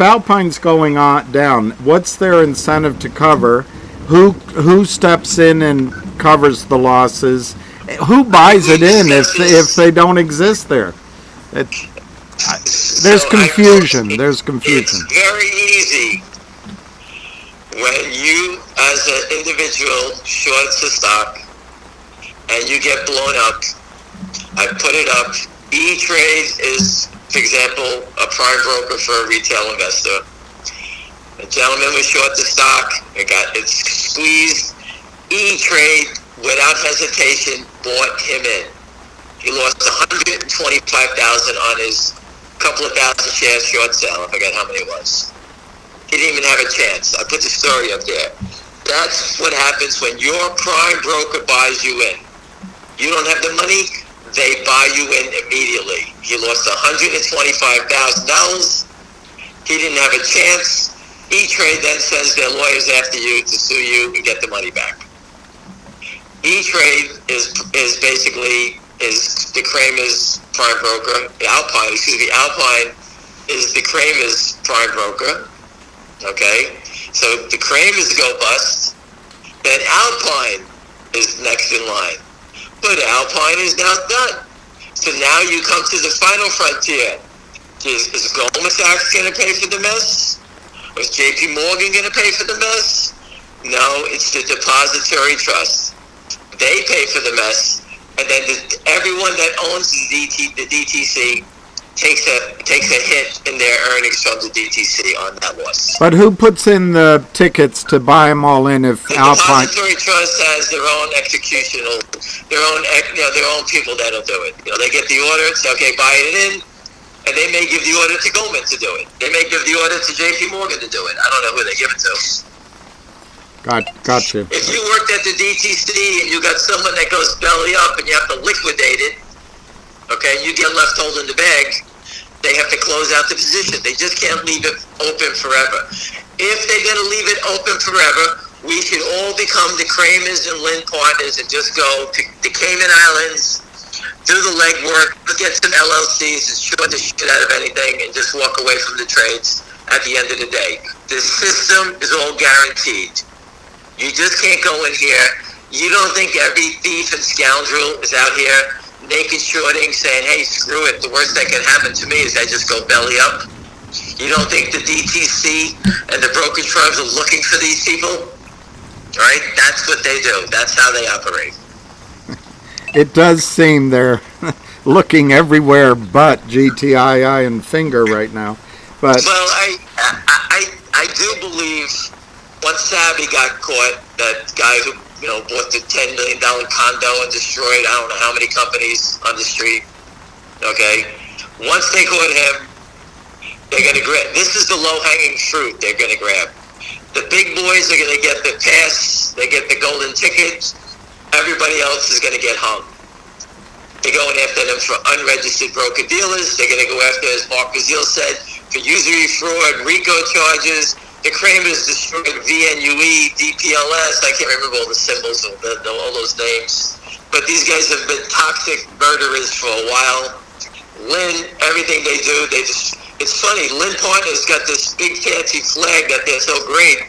Alpine's going on down, what's their incentive to cover? Who steps in and covers the losses? Who buys it in if they don't exist there? There's confusion. There's confusion. It's very easy when you, as an individual, shorts a stock and you get blown up. I put it up. E-Trade is, for example, a prime broker for a retail investor. The gentleman was short the stock. It squeezed. E-Trade, without hesitation, bought him in. He lost $125,000 on his couple of thousand shares short sale. I forget how many it was. He didn't even have a chance. I put the story up there. That's what happens when your prime broker buys you in. You don't have the money, they buy you in immediately. He lost $125,000. He didn't have a chance. E-Trade then sends their lawyers after you to sue you and get the money back. E-Trade is basically the Kramer's prime broker. Alpine is the Kramer's prime broker. Okay, so the Kramers go bust, then Alpine is next in line. But Alpine is now done. So now you come to the final frontier. Is Goldman Sachs going to pay for the mess? Or is JP Morgan going to pay for the mess? No, it's the depository trust. They pay for the mess, and then everyone that owns the DTC takes a hit in their earnings from the DTC on that loss. But who puts in the tickets to buy them all in if The Alpine? depository trust has their own executional, their own people that'll do it. They get the order, say, okay, buy it in, and they may give the order to Goldman to do it. They may give the order to JP Morgan to do it. I don't know who they give it to. Gotcha. If you worked at the DTC and you got someone that goes belly up and you have to liquidate it, okay, you get left holding the bag, they have to close out the position. They just can't leave it open forever. If they're going to leave it open forever, we should all become the Kramers and Lynn partners and just go to the Cayman Islands, do the legwork, get some LLCs and short the shit out of anything and just walk away from the trades at the end of the day. The system is all guaranteed. You just can't go in here. You don't think every thief and scoundrel is out here naked shorting, saying, hey, screw it, the worst that can happen to me is I just go belly up? You don't think the DTC and the brokerage firms are looking for these people? Right? That's what they do. That's how they operate. It does seem they're looking everywhere but GTII and Fngr right now. But well, I do believe once Savvy got caught, that guy who bought the $10 million condo and destroyed I don't know how many companies on the street. Okay, once they caught him, they're going to grab. This is the low-hanging fruit they're going to grab. The big boys are going to get the pass. They get the golden ticket. Everybody else is going to get hung. They're going after them for unregistered broker-dealers. They're going to go after, as Mark Brazil said, for usury fraud, RICO charges. The Kramers destroyed VNUE, DPLS. I can't remember all the symbols of all those names. But these guys have been toxic murderers for a while. Lynn, everything they do, it's funny. Lynn Partners got this big fancy flag that they're so great.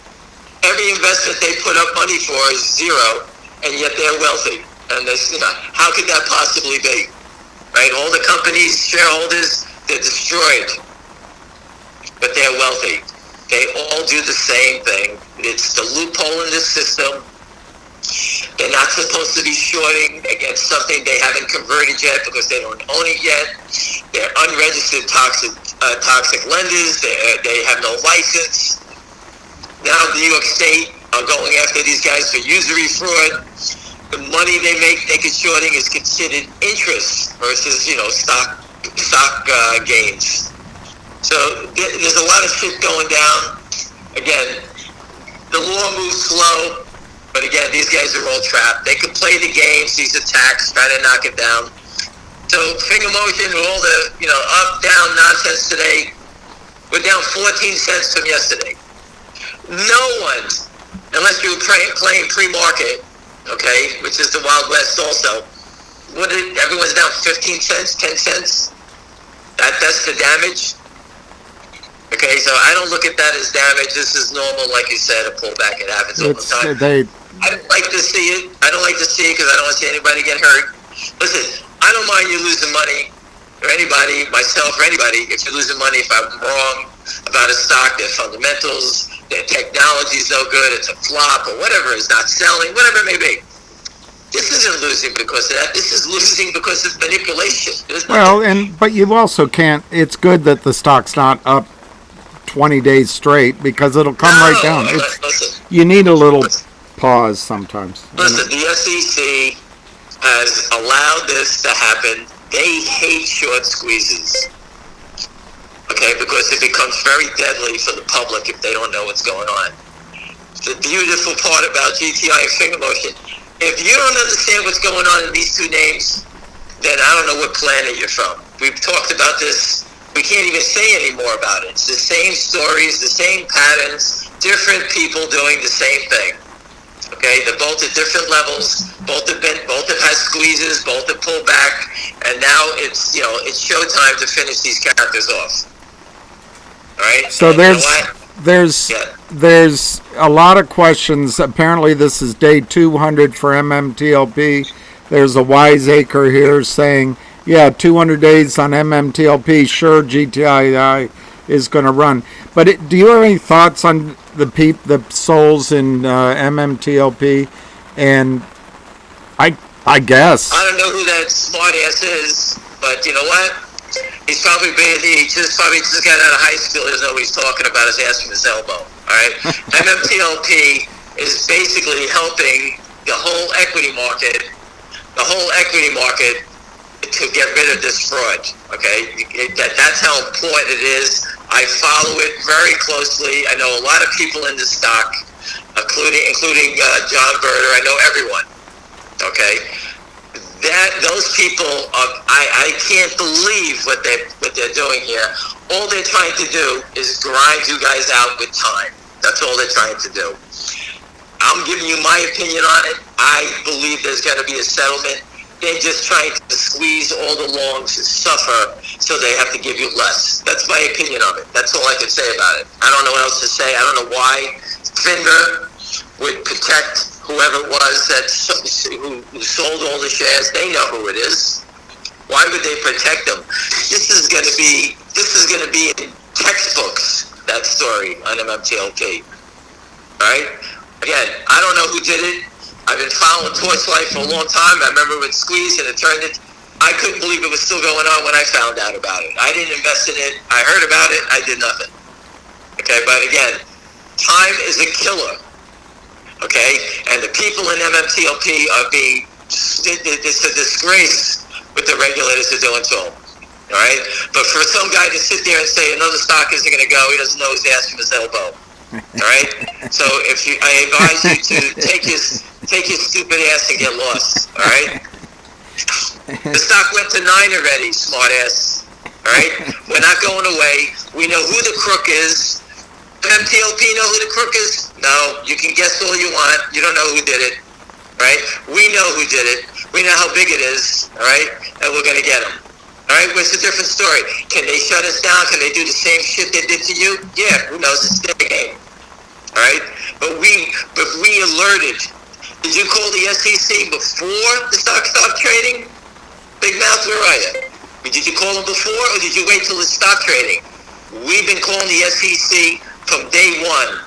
Every investment they put up money for is zero, and yet they're wealthy. And how could that possibly be? Right? All the companies, shareholders, they're destroyed, but they're wealthy. They all do the same thing. It's the loophole in the system. They're not supposed to be shorting against something they haven't converted yet because they don't own it yet. They're unregistered toxic lenders. They have no license. Now New York State are going after these guys for usury fraud. The money they make naked shorting is considered interest versus stock gains. So there's a lot of shit going down. Again, the law moves slow, but again, these guys are all trapped. They can play the games, these attacks, try to knock it down. So Finger Motion, all the up, down nonsense today, we're down 14 cents from yesterday. No one, unless you're playing pre-market, okay, which is the Wild West also, everyone's down 15 cents, 10 cents. That's the damage. Okay, so I don't look at that as damage. This is normal, like you said, a pullback. It happens all the time. I don't like to see it. I don't like to see it because I don't want to see anybody get hurt. Listen, I don't mind you losing money, or anybody, myself or anybody, if you're losing money, if I'm wrong about a stock, their fundamentals, their technology's no good, it's a flop, or whatever, is not selling, whatever it may be. This isn't losing because of that. This is losing because of manipulation. But you also can't. It's good that the stock's not up 20 days straight because it'll come right down. Listen, you need a little pause sometimes. Listen, the SEC has allowed this to happen. They hate short squeezes. Okay, because it becomes very deadly for the public if they don't know what's going on. The beautiful part about GTI and Finger Motion, If you don't understand what's going on in these two names, then I don't know what planet you're from. We've talked about this. We can't even say any more about it. It's the same stories, the same patterns, different people doing the same thing. Okay, they're both at different levels. Both have had squeezes. Both have pulled back, and now it's it's showtime to finish these characters off. All right. So and there's a lot of questions. Apparently, this is day 200 for MMTLP. There's a wiseacre here saying, yeah, 200 days on MMTLP. Sure, GTI is going to run. But do you have any thoughts on the souls in MMTLP? And I guess I don't know who that smart ass is, but you know what? He's probably just got out of high school. He doesn't know what he's talking about. His ass from his elbow. All right. MMTLP is basically helping the whole equity market to get rid of this fraud. Okay, that's how important it is. I follow it very closely. I know a lot of people in the stock, including John Berger. I know everyone. Okay, those people I can't believe what they're doing here. All they're trying to do is grind you guys out with time. That's all they're trying to do. I'm giving you my opinion on it. I believe there's got to be a settlement. They're just trying to squeeze all the longs and suffer, so they have to give you less. That's my opinion of it. That's all I can say about it. I don't know what else to say. I don't know why Fngr would protect whoever it was who sold all the shares. They know who it is. Why would they protect them? This is going to be in textbooks, that story on MMTLP. All right? Again, I don't know who did it. I've been following Torchlight for a long time. I remember when Squeeze and it turned it. I couldn't believe it was still going on when I found out about it. I didn't invest in it. I heard about it. I did nothing. Okay, but again, time is a killer. Okay, and the people in MMTLP are it's a disgrace what the regulators are doing to them. All right, but for some guy to sit there and say another stock isn't going to go, he doesn't know his ass from his elbow. All right, so I advise you to take your stupid ass and get lost. All right, the stock went to 9 already, smart ass. All right, we're not going away. We know who the crook is. MMTLP know who the crook is? No, you can guess all you want. You don't know who did it. Right? We know who did it. We know how big it is. All right, and we're going to get them. All right, what's a different story? Can they shut us down? Can they do the same shit they did to you? Yeah, who knows? It's their game. All right, but we alerted. Did you call the SEC before the stock stopped trading? Big mouth, where are you? Did you call them before, or did you wait till it stopped trading? We've been calling the SEC from day one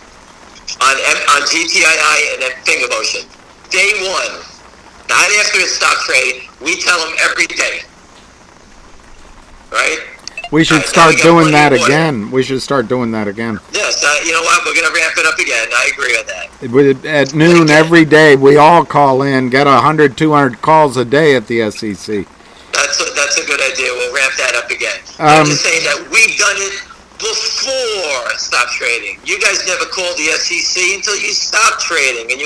on GTII and then Finger Motion. Day one, not after it stopped trading. We tell them every day. Right? We should start doing that again. We should start doing that again. Yes, you know what? We're going to ramp it up again. I agree on that. At noon every day, we all call in, get 100, 200 calls a day at the SEC. That's a good idea. We'll ramp that up again. I'm just saying that we've done it before stop trading. You guys never called the SEC until you stopped trading, and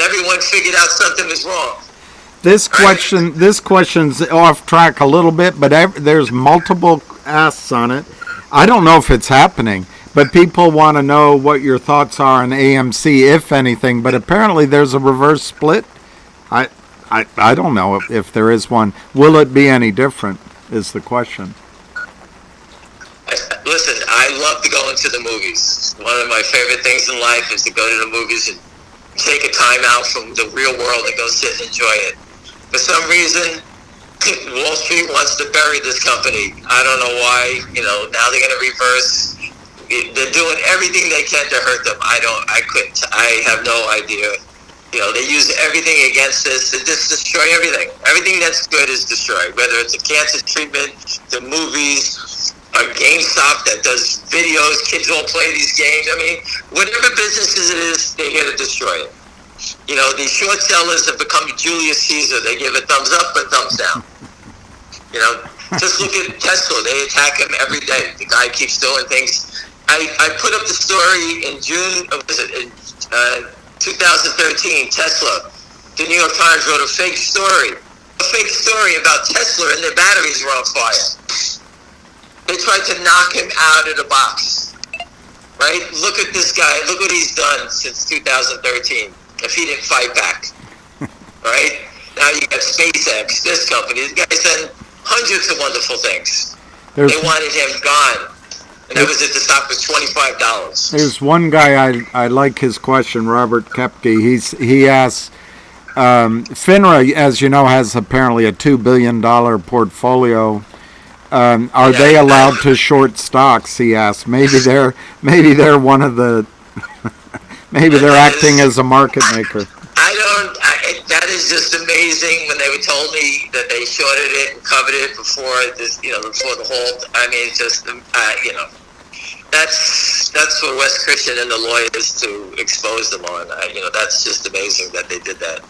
everyone figured out something was wrong. This question's off track a little bit, but there's multiple asks on it. I don't know if it's happening, but people want to know what your thoughts are on AMC, if anything. But apparently there's a reverse split. I don't know if there is one. Will it be any different? Is the question. Listen, I love to go into the movies. One of my favorite things in life is to go to the movies and take a time out from the real world and go sit and enjoy it. For some reason, Wall Street wants to bury this company. I don't know why. Now they're going to reverse. They're doing everything they can to hurt them. I have no idea. They use everything against us to just destroy everything. Everything that's good is destroyed, whether it's a cancer treatment, the movies, a GameStop that does videos, kids all play these games. I mean, whatever businesses it is, they're here to destroy it. These short sellers have become Julius Caesar. They give a thumbs up or thumbs down. Just look at Tesla. They attack him every day. The guy keeps doing things. I put up the story in June of 2013. Tesla The New York Times wrote a fake story about Tesla and their batteries were on fire. They tried to knock him out of the box, right? Look at this guy. Look what he's done since 2013. If he didn't fight back, right? Now you got SpaceX, this company. This guy's done hundreds of wonderful things. They wanted him gone. And that was at the stock was $25. There's one guy I like his question, Robert Kepke. He asks, FINRA, as you know, has apparently a $2 billion portfolio. Are they allowed to short stocks? He asks. Maybe they're one of the. Maybe they're acting as a market maker. That is just amazing. When they were told me that they shorted it and covered it before this, before the hold. I mean, it's just, that's for Wes Christian and the lawyers to expose them on. That's just amazing that they did that.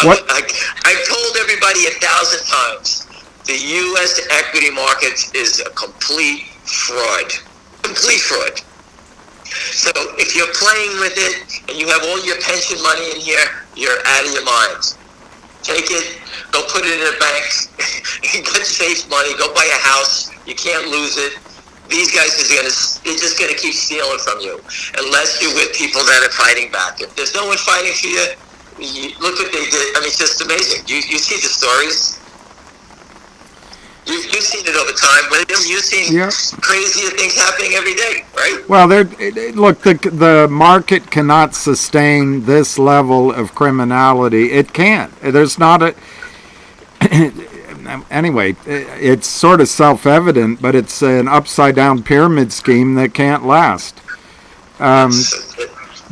I've told everybody 1,000 times, the U.S. equity market is a complete fraud. Complete fraud. So if you're playing with it and you have all your pension money in here, you're out of your mind. Take it, go put it in a bank, get safe money, go buy a house. You can't lose it. These guys they're just gonna keep stealing from you unless you're with people that are fighting back. If there's no one fighting for you, look what they did. I mean, it's just amazing. You see the stories. You've seen it over time, but you've seen crazier things happening every day, right? Well, look, the market cannot sustain this level of criminality. It can't. There's not a... Anyway, it's sort of self-evident, but it's an upside-down pyramid scheme that can't last.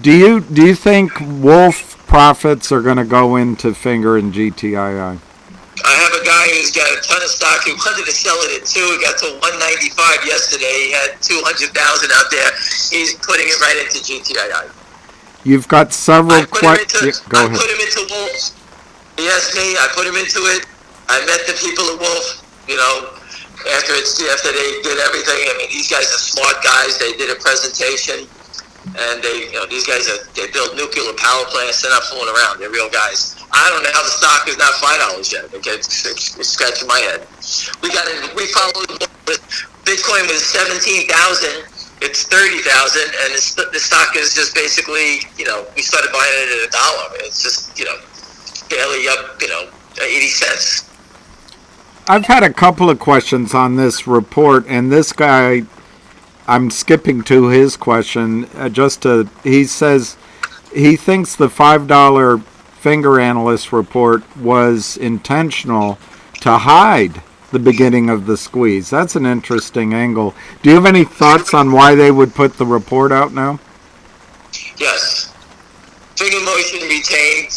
Do you think Wolf profits are going to go into Fngr and Gtii? I have a guy who's got a ton of stock. He wanted to sell it at 2. He got to 195 yesterday. He had 200,000 out there. He's putting it right into Gtii. You've got several questions. Go ahead. I put him into Wolf. He asked me. I put him into it. I met the people at Wolf. After they did everything. I mean, these guys are smart guys. They did a presentation, and these guys they built nuclear power plants. They're not fooling around. They're real guys. I don't know how the stock is not $5 yet. Okay, it's scratching my head. We followed Bitcoin was 17,000. It's 30,000, and the stock is just basically we started buying it at $1. It's just barely up 80 cents. I've had a couple of questions on this report, and this guy, I'm skipping to his question. He says he thinks the $5 Fngr analyst report was intentional to hide the beginning of the squeeze. That's an interesting angle. Do you have any thoughts on why they would put the report out now? Yes. Fngr Motion retained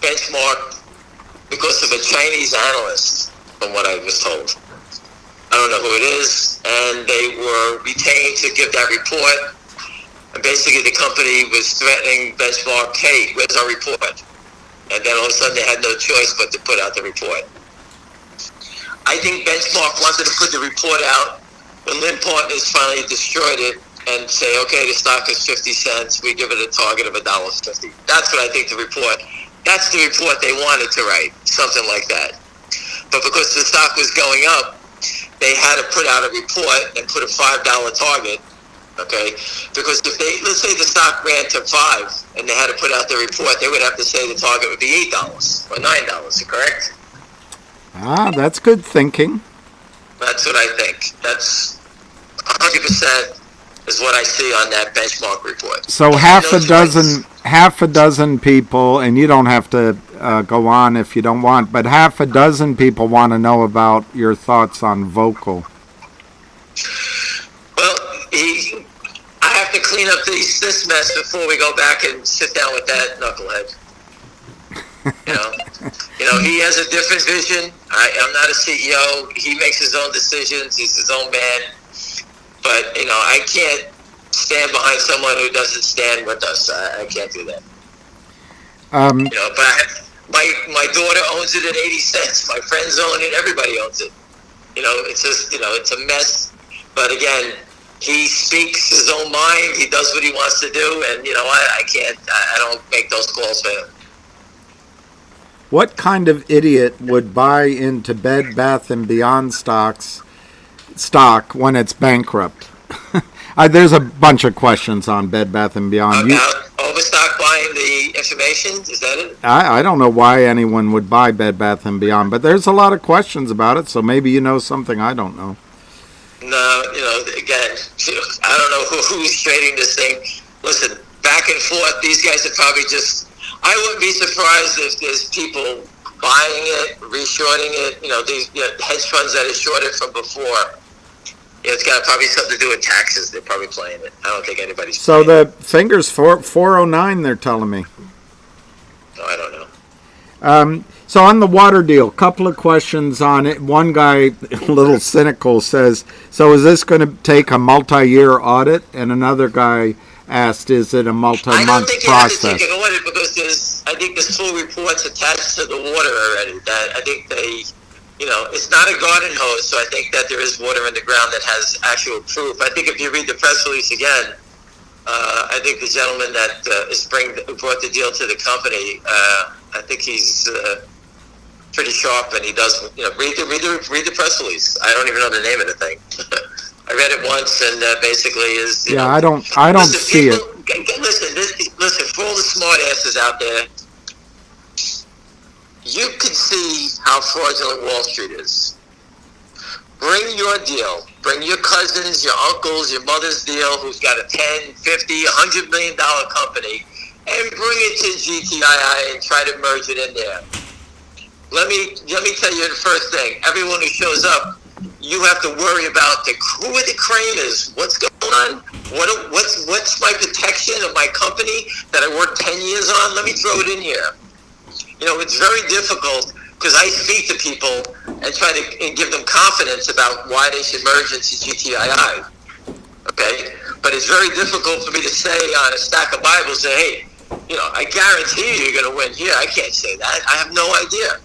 benchmark because of a Chinese analyst, from what I was told. I don't know who it is, and they were retained to give that report. And basically the company was threatening benchmark, hey, where's our report? And then all of a sudden they had no choice but to put out the report. I think Benchmark wanted to put the report out when Lynn Partners finally destroyed it and say, okay, the stock is 50 cents. We give it a target of $1.50. That's what I think that's the report they wanted to write, something like that. But because the stock was going up, they had to put out a report and put a $5 target. Okay, because let's say the stock ran to 5 and they had to put out the report, they would have to say the target would be $8 or $9, correct? That's good thinking. That's what I think. That's 100% is what I see on that benchmark report. So half a dozen people, and you don't have to go on if you don't want, but half a dozen people want to know about your thoughts on Vocal. Well, I have to clean up this mess before we go back and sit down with that knucklehead. He has a different vision. I'm not a CEO. He makes his own decisions. He's his own man. But, I can't stand behind someone who doesn't stand with us. I can't do that. But my daughter owns it at 80 cents. My friends own it. Everybody owns it. It's just, it's a mess. But again, he speaks his own mind. He does what he wants to do. And, I can't, I don't make those calls for him. What kind of idiot would buy into Bed Bath and Beyond stock when it's bankrupt? There's a bunch of questions on Bed Bath and Beyond. About Overstock buying the information? Is that it? I don't know why anyone would buy Bed Bath and Beyond, but there's a lot of questions about it. So maybe you know something I don't know. No, again, I don't know who's trading this thing. Listen, back and forth, these guys are probably just, I wouldn't be surprised if there's people buying it, reshorting it, these hedge funds that are shorted from before. It's got probably something to do with taxes. They're probably playing it. I don't think anybody's So playing the Fngr's 409, they're telling me. No, I don't know. So on the water deal, couple of questions on it. One guy, a little cynical, says, so is this going to take a multi-year audit? And another guy asked, is it a multi-month process? I don't think you have to take an audit because I think there's full reports attached to the water already. That I think they, it's not a garden hose, so I think that there is water in the ground that has actual proof. I think if you read the press release again, I think the gentleman that who brought the deal to the company, I think he's pretty sharp, and he does. Read the press relece. I don't even know the name of the thing. I read it once, and basically is. I don't see it. Listen, for all the smart asses out there, you can see how fraudulent Wall Street is. Bring your deal. Bring your cousins, your uncles, your mother's deal, who's got a $10, $50, $100 million company, and bring it to Gtii and try to merge it in there. Let me tell you the first thing. Everyone who shows up, you have to worry about who are the Kramers? What's going on? What's my protection of my company that I worked 10 years on? Let me throw it in here. It's very difficult because I speak to people and try to give them confidence about why they should merge into GTII. Okay? But it's very difficult for me to say on a stack of Bibles, hey, I guarantee you're going to win here. I can't say that. I have no idea.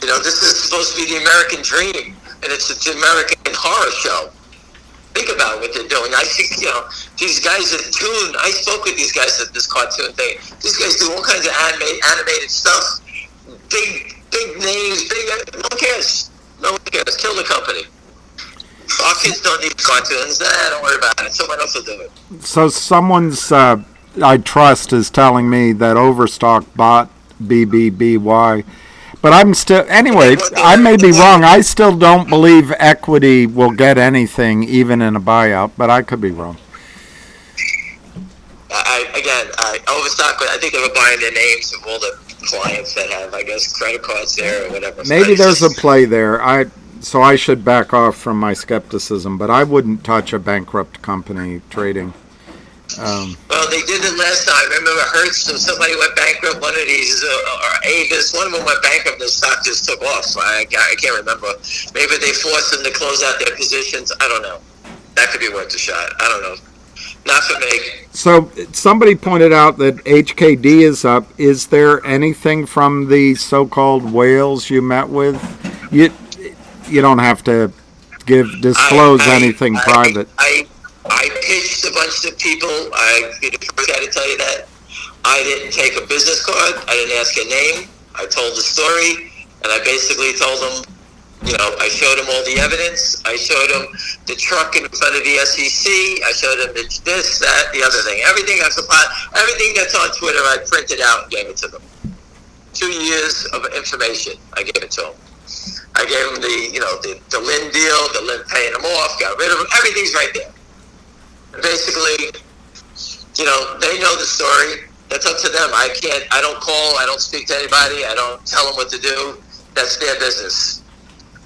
This is supposed to be the American dream, and it's an American horror show. Think about what they're doing. I think, these guys are tuned. I spoke with these guys at this cartoon thing. These guys do all kinds of animated stuff. Big names. No one cares. No one cares. Kill the company. Our kids don't need cartoons. Don't worry about it. Someone else will do it. So someone's I trust is telling me that Overstock bought BBBY. But I'm still, anyway, I may be wrong. I still don't believe equity will get anything, even in a buyout, but I could be wrong. Overstock, I think they were buying their names of all the clients that have, I guess, credit cards there or whatever. Maybe there's a play there. So I should back off from my skepticism, but I wouldn't touch a bankrupt company trading. Well, they did it last time. Remember Hertz? Somebody went bankrupt. One of these, or Avis, one of them went bankrupt. The stock just took off. I can't remember. Maybe they forced them to close out their positions. I don't know. That could be worth a shot. I don't know. Not for me. So somebody pointed out that HKD is up. Is there anything from the so-called whales you met with? You don't have to disclose anything private. I pitched a bunch of people. I be the first guy to tell you that. I didn't take a business card. I didn't ask a name. I told the story, and I basically told them, I showed them all the evidence. I showed them the truck in front of the SEC. I showed them this, that, the other thing. Everything that's on Twitter, I printed out and gave it to them. 2 years of information, I gave it to them. I gave them the Lynn deal, the Lynn paying them off, got rid of them. Everything's right there. Basically, they know the story. That's up to them. I don't call, I don't speak to anybody, I don't tell them what to do. That's their business.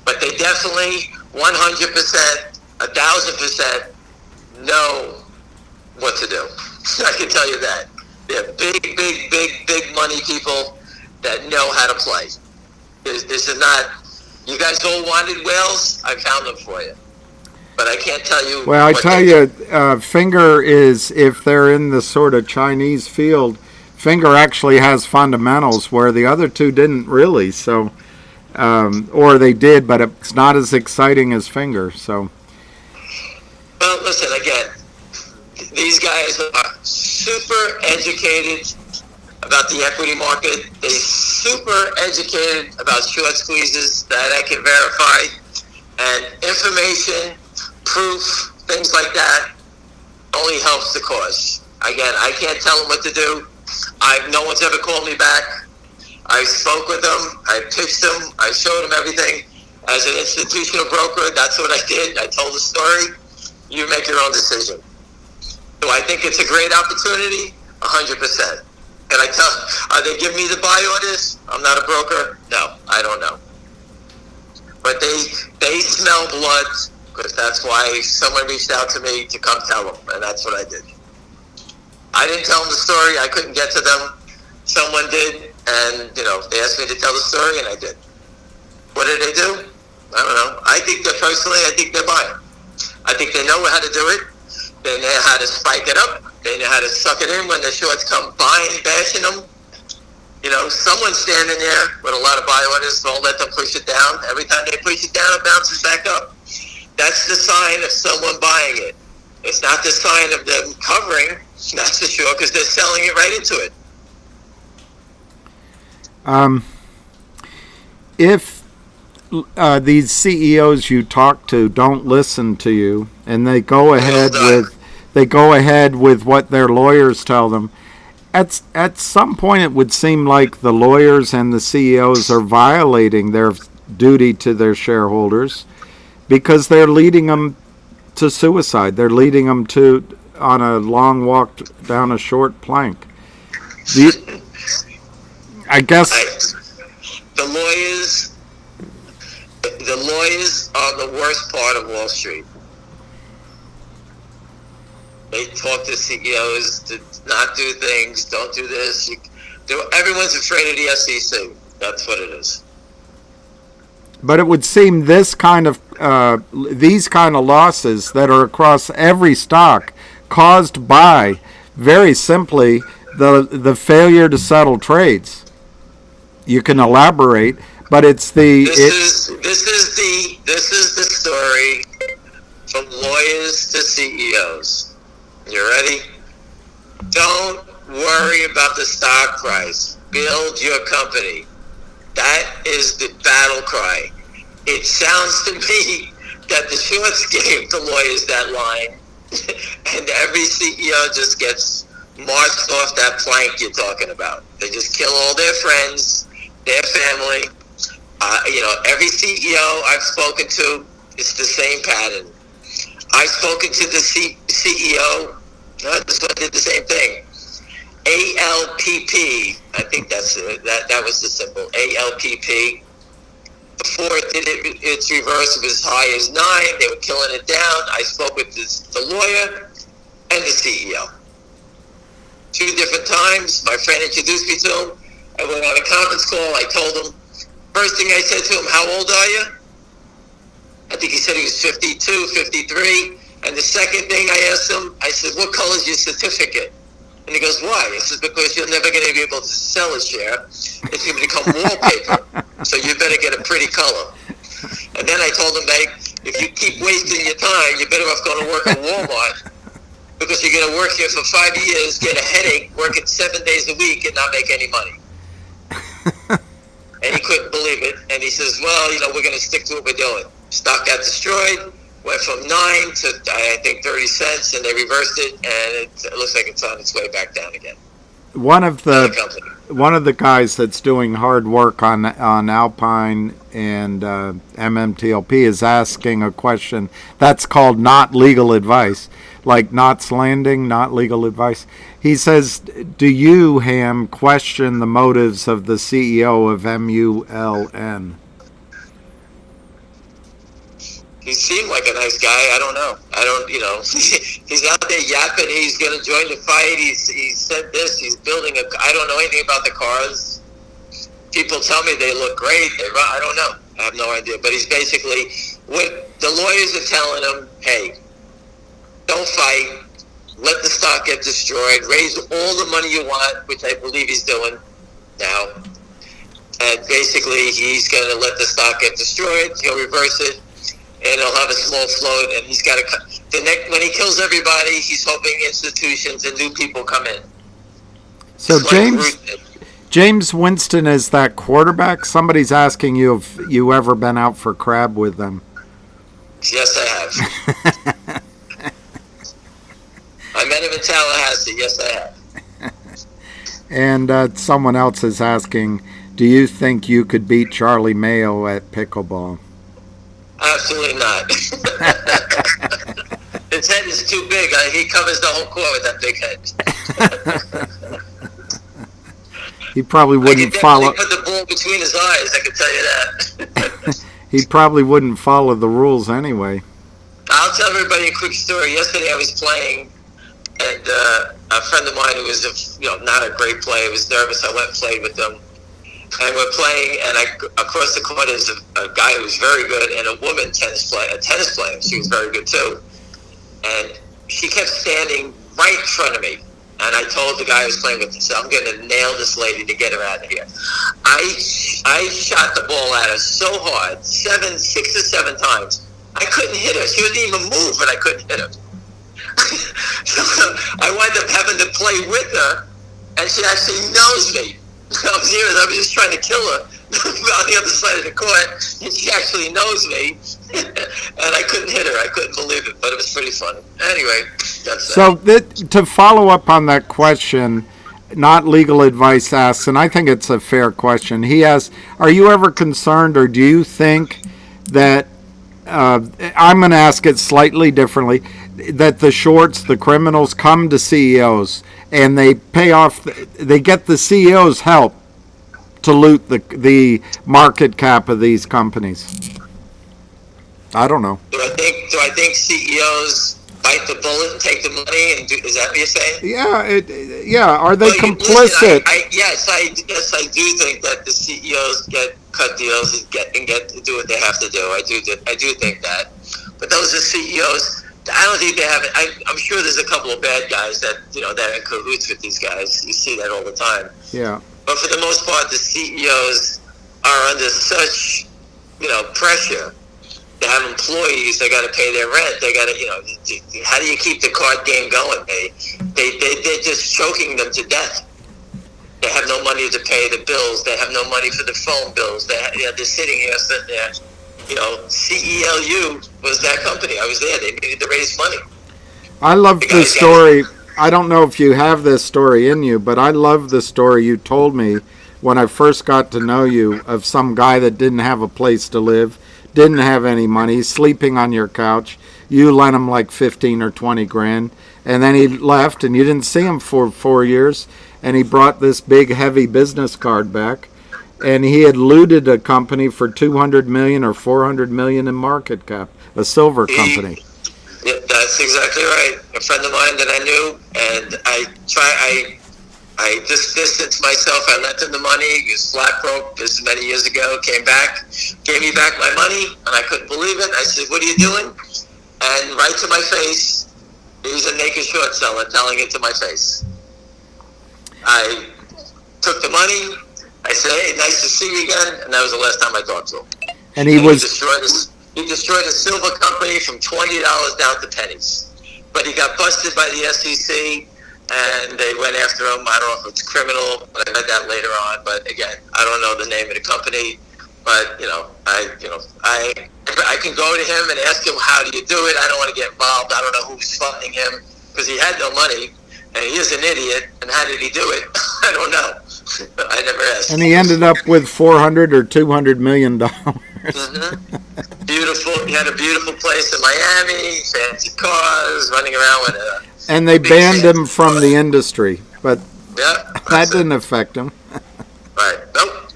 But they definitely 100%, 1,000% know what to do. I can tell you that. They're big money people that know how to play. This is not, you guys all wanted whales, I found them for you. But I can't tell you. Well, I tell you, Fngr is, if they're in the sort of Chinese field, Fngr actually has fundamentals where the other two didn't really. So, or they did, but it's not as exciting as Fngr. So. Well, listen again. These guys are super educated, about the equity market. They super educated about short squeezes that I can verify, and information, proof, things like that only helps the cause. Again, I can't tell them what to do. No one's ever called me back. I spoke with them. I pitched them. I showed them everything. As an institutional broker, that's what I did. I told the story. You make your own decision. Do I think it's a great opportunity? 100%. Can I tell? Are they giving me the buy orders? I'm not a broker. No, I don't know. But they smell blood, because that's why someone reached out to me to come tell them, and that's what I did. I didn't tell them the story. I couldn't get to them. Someone did, and they asked me to tell the story, and I did. What did they do? I don't know. I think they're buying. I think they know how to do it. They know how to spike it up. They know how to suck it in when the shorts come buying, bashing them. Someone's standing there with a lot of buy orders. Don't let them push it down. Every time they push it down, it bounces back up. That's the sign of someone buying it. It's not the sign of them covering, that's for sure, because they're selling it right into it. If these CEOs you talk to don't listen to you, and they go ahead with what their lawyers tell them, at some point it would seem like the lawyers and the CEOs are violating their duty to their shareholders, because they're leading them to suicide. They're leading them on a long walk down a short plank. I guess the lawyers are the worst part of Wall Street. They talk to CEOs to not do things, don't do this. Everyone's afraid of the SEC. That's what it is. But it would seem these kind of losses that are across every stock, caused by, very simply, the failure to settle trades. You can elaborate, but it's the this is the story from lawyers to CEOs. You ready? Don't worry about the stock price. Build your company. That is the battle cry. It sounds to me that the shorts gave the lawyers that line, and every CEO just gets marched off that plank you're talking about. They just kill all their friends, their family. Every CEO I've spoken to, it's the same pattern. I've spoken to the CEO. This one did the same thing. ALPP. I think that was the symbol. ALPP. Before it did its reverse, it was as high as 9. They were killing it down. I spoke with the lawyer and the CEO. 2 different times. My friend introduced me to him. I went on a conference call. I told him. First thing I said to him, how old are you? I think he said he was 52, 53. And the second thing I asked him, I said, what color is your certificate? And he goes, why? He says, because you're never going to be able to sell a share. It's going to become wallpaper. So you better get a pretty color. And then I told him, if you keep wasting your time, you're better off going to work at Walmart, because you're going to work here for 5 years, get a headache, working 7 days a week, and not make any money. And he couldn't believe it. And he says, well, we're going to stick to what we're doing. Stock got destroyed. Went from 9 to, I think, 30 cents, and they reversed it, and it looks like it's on its way back down again. One of the guys that's doing hard work on Alpine and Mmtlp is asking a question that's called not legal advice, like Knots Landing, not legal advice. He says, do you, Ham, question the motives of the CEO of MULN? He seemed like a nice guy. I don't know. He's out there yapping. He's going to join the fight. He said this. He's building I don't know anything about the cars. People tell me they look great. I don't know. I have no idea. But he's basically, what the lawyers are telling him, hey, don't fight. Let the stock get destroyed. Raise all the money you want, which I believe he's doing now. And basically, he's going to let the stock get destroyed. He'll reverse it. And he'll have a small float, and he's got when he kills everybody, he's hoping institutions and new people come in. So It's like Ruth. James Winston is that quarterback. Somebody's asking you if you ever been out for crab with them. Yes, I have. I met him in Tallahassee. Yes, I have. And someone else is asking, do you think you could beat Charlie Mayo at pickleball? Absolutely not. His head is too big. He covers the whole court with that big head. He probably wouldn't follow. Put the ball between his eyes. I can tell you that. He probably wouldn't follow the rules anyway. I'll tell everybody a quick story. Yesterday I was playing, and a friend of mine who was not a great player was nervous. I went and played with them, and we're playing. And across the court is a guy who's very good, and a woman tennis player. She was very good too, and she kept standing right in front of me. And I told the guy I was playing with, so I'm going to nail this lady to get her out of here. I shot the ball at her so hard, 6 or 7 times. I couldn't hit her. She wouldn't even move, but I couldn't hit her. So I wound up having to play with her, and she actually knows me. I was just trying to kill her on the other side of the court, and she actually knows me. And I couldn't hit her. I couldn't believe it, but it was pretty funny. Anyway, that's so to follow up on that question, not legal advice asks, and I think it's a fair question. He asks, are you ever concerned, or do you think that, I'm going to ask it slightly differently, that the shorts, the criminals, come to CEOs and they they get the CEOs help to loot the market cap of these companies? I don't know. Do I think CEOs bite the bullet and take the money? Is that what you're saying? Yeah. Are they complicit? Listen, yes, I do think that the CEOs get cut deals and get to do what they have to do. I do think that. But those are CEOs. I don't think they have it. I'm sure there's a couple of bad guys that that are in cahoots with these guys. You see that all the time. Yeah. But for the most part, the CEOs are under such pressure. They have employees. They got to pay their rent. They got to, how do you keep the card game going? They're just choking them to death. They have no money to pay the bills. They have no money for the phone bills. They're sitting here, sitting there. CELU was that company. I was there. They needed to raise money. I love the story. I don't know if you have this story in you, but I love the story you told me when I first got to know you of some guy that didn't have a place to live, didn't have any money, sleeping on your couch. You lent him like 15 or 20 grand, and then he left, and you didn't see him for 4 years, and he brought this big, heavy business card back, and he had looted a company for $200 million or $400 million in market cap, a silver company. Yeah, that's exactly right. A friend of mine that I knew, and I just distanced myself. I lent him the money. He was flat broke. This is many years ago. Came back, gave me back my money, and I couldn't believe it. I said, "What are you doing?" And right to my face, he was a naked short seller, telling it to my face. I took the money. I said, "Hey, nice to see you again," and that was the last time I talked to him. And he destroyed a silver company from $20 down to pennies. But he got busted by the SEC, and they went after him. I don't know if it's criminal, but I read that later on. But again, I don't know the name of the company. But I can go to him and ask him, how do you do it? I don't want to get involved. I don't know who's funding him because he had no money, and he is an idiot. And how did he do it? I don't know. I never asked. And he ended up with $400 or $200 million. Mm-hmm. Beautiful. He had a beautiful place in Miami, fancy cars, running around with a. And they banned him from the industry, but that didn't affect him. Right. Nope.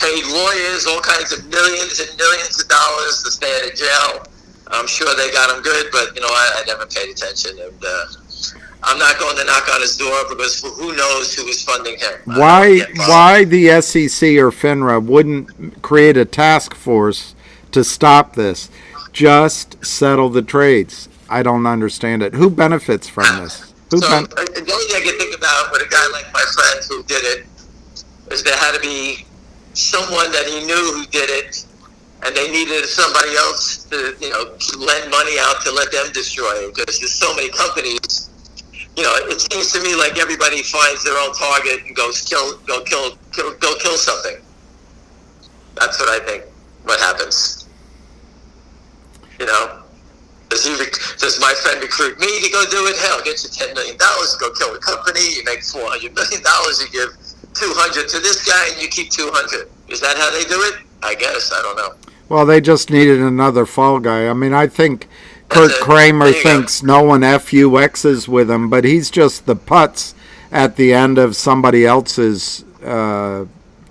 Paid lawyers all kinds of millions and millions of dollars to stay out of jail. I'm sure they got him good, but I never paid attention, and I'm not going to knock on his door because who knows who is funding him. Why the SEC or Fngr wouldn't create a task force to stop this? Just settle the trades. I don't understand it. Who benefits from this? The only thing I can think about with a guy like my friend who did it is there had to be someone that he knew who did it, and they needed somebody else to lend money out to let them destroy it, because there's so many companies It seems to me like everybody finds their own target and goes go kill something. That's what I think. What happens? Does my friend recruit me to go do it? Hell, get you $10 million, go kill a company. You make $400 million. You give 200 to this guy, and you keep 200. Is that how they do it? I guess. I don't know. Well, they just needed another fall guy. I mean, I think Kurt Kramer thinks no one FUXs with him, but he's just the putz at the end of somebody else's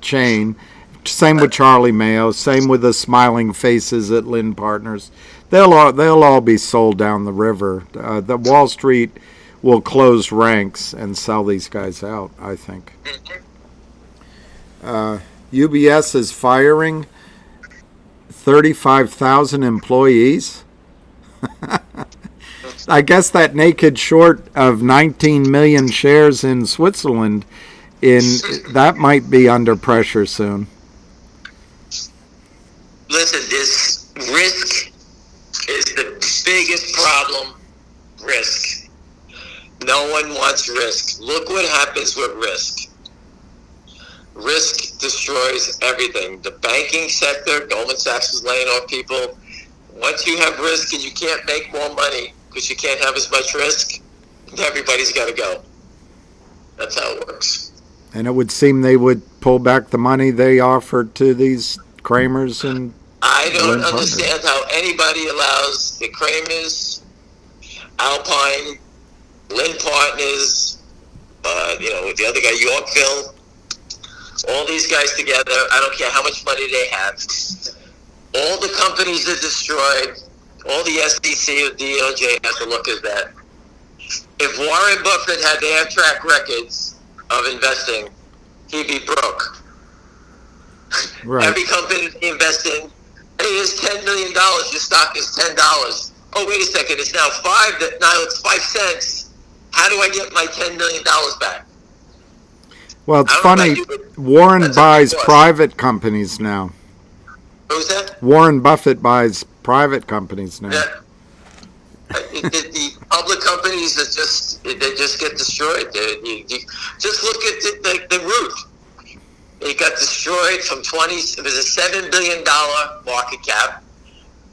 chain. Same with Charlie Mayo. Same with the smiling faces at Lynn Partners. They'll all be sold down the river. The Wall Street will close ranks and sell these guys out, I think. UBS is firing 35,000 employees. I guess that naked short of 19 million shares in Switzerland, that might be under pressure soon. Listen, this risk is the biggest problem. Risk. No one wants risk. Look what happens with risk. Risk destroys everything. The banking sector, Goldman Sachs is laying off people. Once you have risk and you can't make more money because you can't have as much risk, everybody's got to go. That's how it works. And it would seem they would pull back the money they offered to these Kramers and I don't understand how anybody allows the Kramers, Alpine, Lynn Partners, the other guy, Yorkville, all these guys together. I don't care how much money they have. All the companies are destroyed. All the SEC or DOJ has to look at that. If Warren Buffett had their track records of investing, he'd be broke. Right. Every company he invests in, hey, it's $10 million. Your stock is $10. Oh, wait a second. It's now now it's 5 cents. How do I get my $10 million back? Well, it's funny. Warren buys private companies now. Who's that? Warren Buffett buys private companies now. Yeah. The public companies they just get destroyed. Just look at the root. It got destroyed from it was a $7 billion market cap,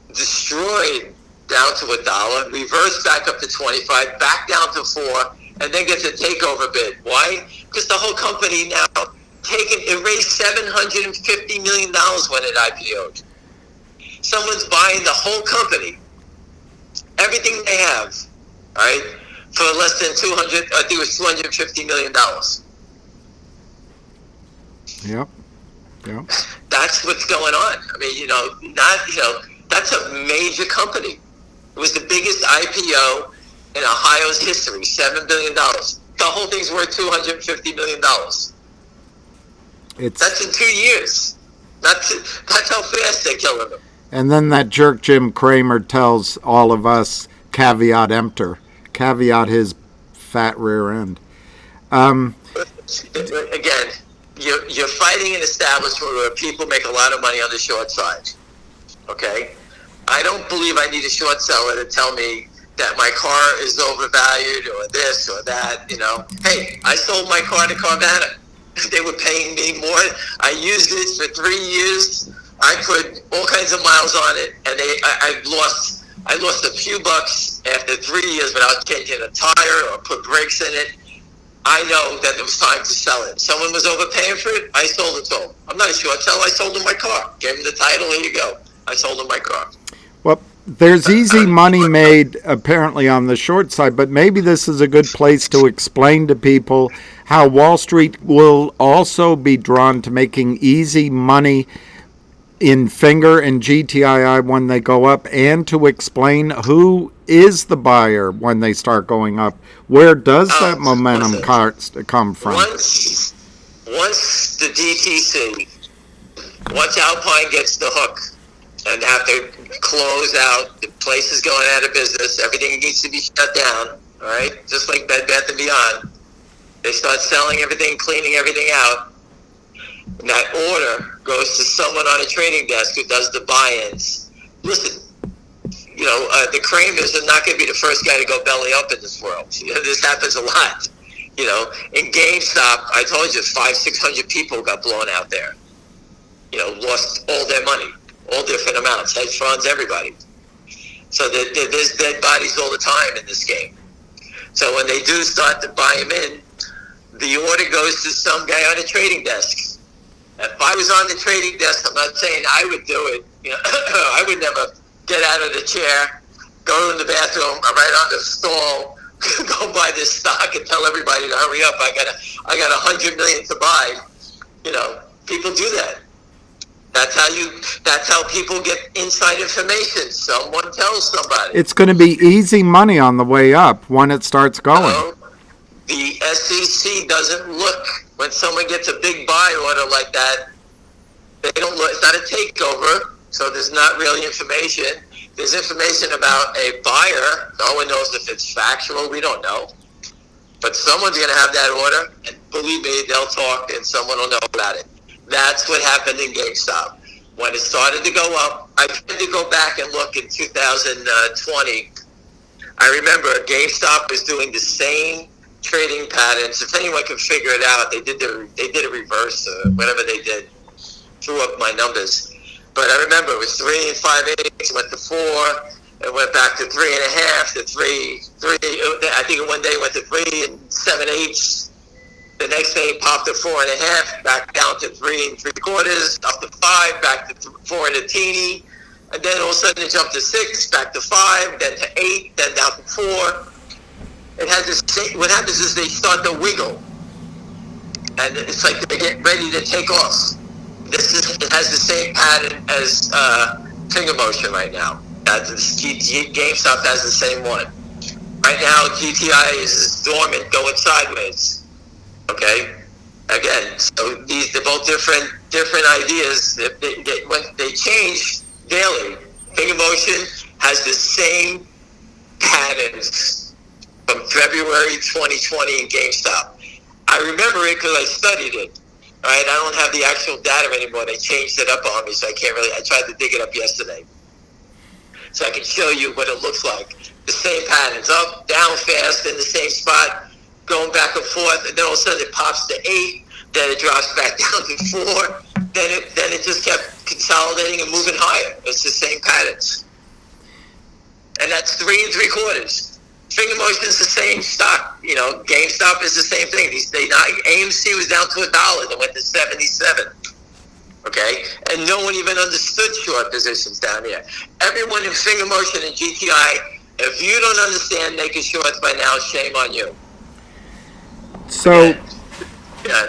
destroyed down to $1, reversed back up to 25, back down to 4, and then gets a takeover bid. Why? Because the whole company now it raised $750 million when it IPO'd. Someone's buying the whole company, everything they have, right, for less than $250 million. Yep. That's what's going on. I mean, that's a major company. It was the biggest IPO in Ohio's history, $7 billion. The whole thing's worth $250 million. That's in 2 years. That's how fast they're killing them. And then that jerk Jim Cramer tells all of us, caveat emptor, caveat his fat rear end. Again, you're fighting an establishment where people make a lot of money on the short side. Okay? I don't believe I need a short seller to tell me that my car is overvalued or this or that, Hey, I sold my car to Carvana. They were paying me more. I used it for 3 years. I put all kinds of miles on it, and I lost a few bucks after 3 years without changing a tire or put brakes in it. I know that it was time to sell it. Someone was overpaying for it. I sold it to him. I'm not a short seller. I sold him my car. Gave him the title. Here you go. I sold him my car. Well, there's easy money made apparently on the short side, but maybe this is a good place to explain to people how Wall Street will also be drawn to making easy money in Fngr and Gtii when they go up, and to explain who is the buyer when they start going up. Where does that momentum come from? Once the DTC, once Alpine gets the hook and have to close out, the place is going out of business, everything needs to be shut down, all right? Just like Bed Bath & Beyond. They start selling everything, cleaning everything out. And that order goes to someone on a trading desk who does the buy-ins. Listen, the Kramers are not going to be the first guy to go belly up in this world. This happens a lot. In GameStop, I told you 500-600 people got blown out there. Lost all their money, all different amounts, hedge funds, everybody. So there's dead bodies all the time in this game. So when they do start to buy them in, the order goes to some guy on a trading desk. If I was on the trading desk, I'm not saying I would do it. I would never get out of the chair, go in the bathroom, right on the stall, go buy this stock and tell everybody to hurry up. I got 100 million to buy. People do that. That's how people get inside information. Someone tells somebody. It's going to be easy money on the way up when it starts going. The SEC doesn't look when someone gets a big buy order like that. They don't look. It's not a takeover, so there's not really information. There's information about a buyer. No one knows if it's factual. We don't know. But someone's going to have that order, and believe me, they'll talk, and someone will know about it. That's what happened in GameStop. When it started to go up, I tried to go back and look in 2020. I remember GameStop was doing the same trading patterns. If anyone can figure it out, they did a reverse, whatever they did, threw up my numbers. But I remember it was 3 5/8, went to 4, it went back to 3.5 to 3. I think one day it went to 3 7/8. The next day it popped to 4.5, back down to 3 3/4, up to 5, back to 4 and a teeny, and then all of a sudden it jumped to 6, back to 5, then to 8, then down to 4. It has this. What happens is they start to wiggle, and it's like they get ready to take off. It has the same pattern as finger motion right now. GameStop has the same one. Right now, Gtii is dormant, going sideways. Okay, again, so they're both different ideas. When they change daily, finger motion has the same patterns from February 2020 in GameStop. I remember it because I studied it. Right, I don't have the actual data anymore. They changed it up on me, so I can't really. I tried to dig it up yesterday, so I can show you what it looks like. The same patterns, up, down fast in the same spot, going back and forth, and then all of a sudden it pops to 8, then it drops back down to 4, then it just kept consolidating and moving higher. It's the same patterns, and that's 3 3/4. Finger motion is the same stock. GameStop is the same thing. AMC was down to $1. They went to 77. Okay, and no one even understood short positions down here. Everyone in finger motion and GTI. If you don't understand naked shorts by now, shame on you. So,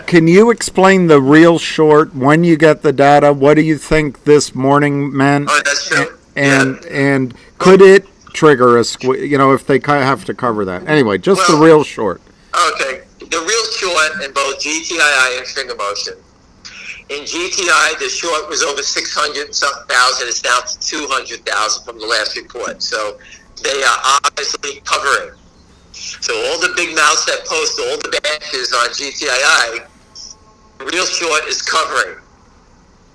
can you explain the real short when you get the data? What do you think this morning meant? Oh, that's true. And could it trigger a if they have to cover that? Anyway, just the real short. Okay, the real short in both GTI and finger motion. In GTI, the short was over 600-something thousand. It's down to 200,000 from the last report. So they are obviously covering. So all the big mouths that post all the batches on GTII, the real short is covering.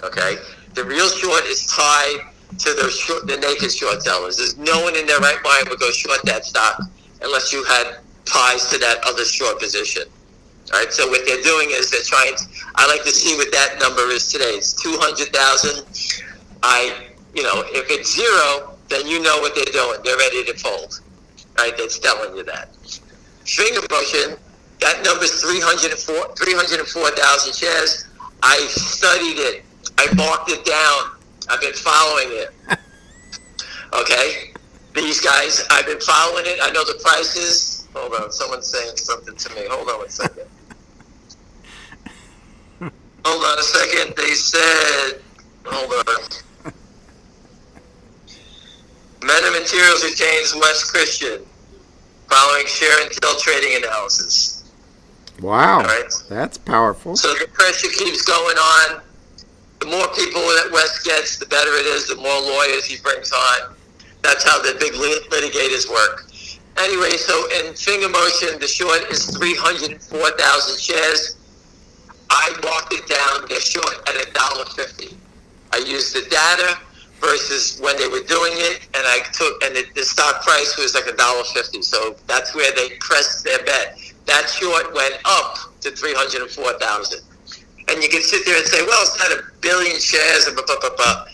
Okay, the real short is tied to the naked short sellers. There's no one in their right mind would go short that stock unless you had ties to that other short position. All right, so what they're doing is they're trying. I like to see what that number is today. It's 200,000. If it's 0, then you know what they're doing. They're ready to fold. All right, that's telling you that. Finger motion, that number is 304,000 shares. I studied it. I marked it down. I've been following it. Okay? These guys, I've been following it. I know the prices. Hold on. Someone's saying something to me. Hold on one second. Hold on a second. They said, hold on. Meta Materials retains West Christian following share until trading analysis. Wow. All right? That's powerful. So the pressure keeps going on. The more people that West gets, the better it is, the more lawyers he brings on. That's how the big litigators work. Anyway, so in finger motion, the short is 304,000 shares. I walked it down. They're short at $1.50. I used the data versus when they were doing it, and the stock price was like $1.50. So that's where they pressed their bet. That short went up to 304,000. And you can sit there and say, well, it's not 1 billion shares, blah, blah, blah, blah.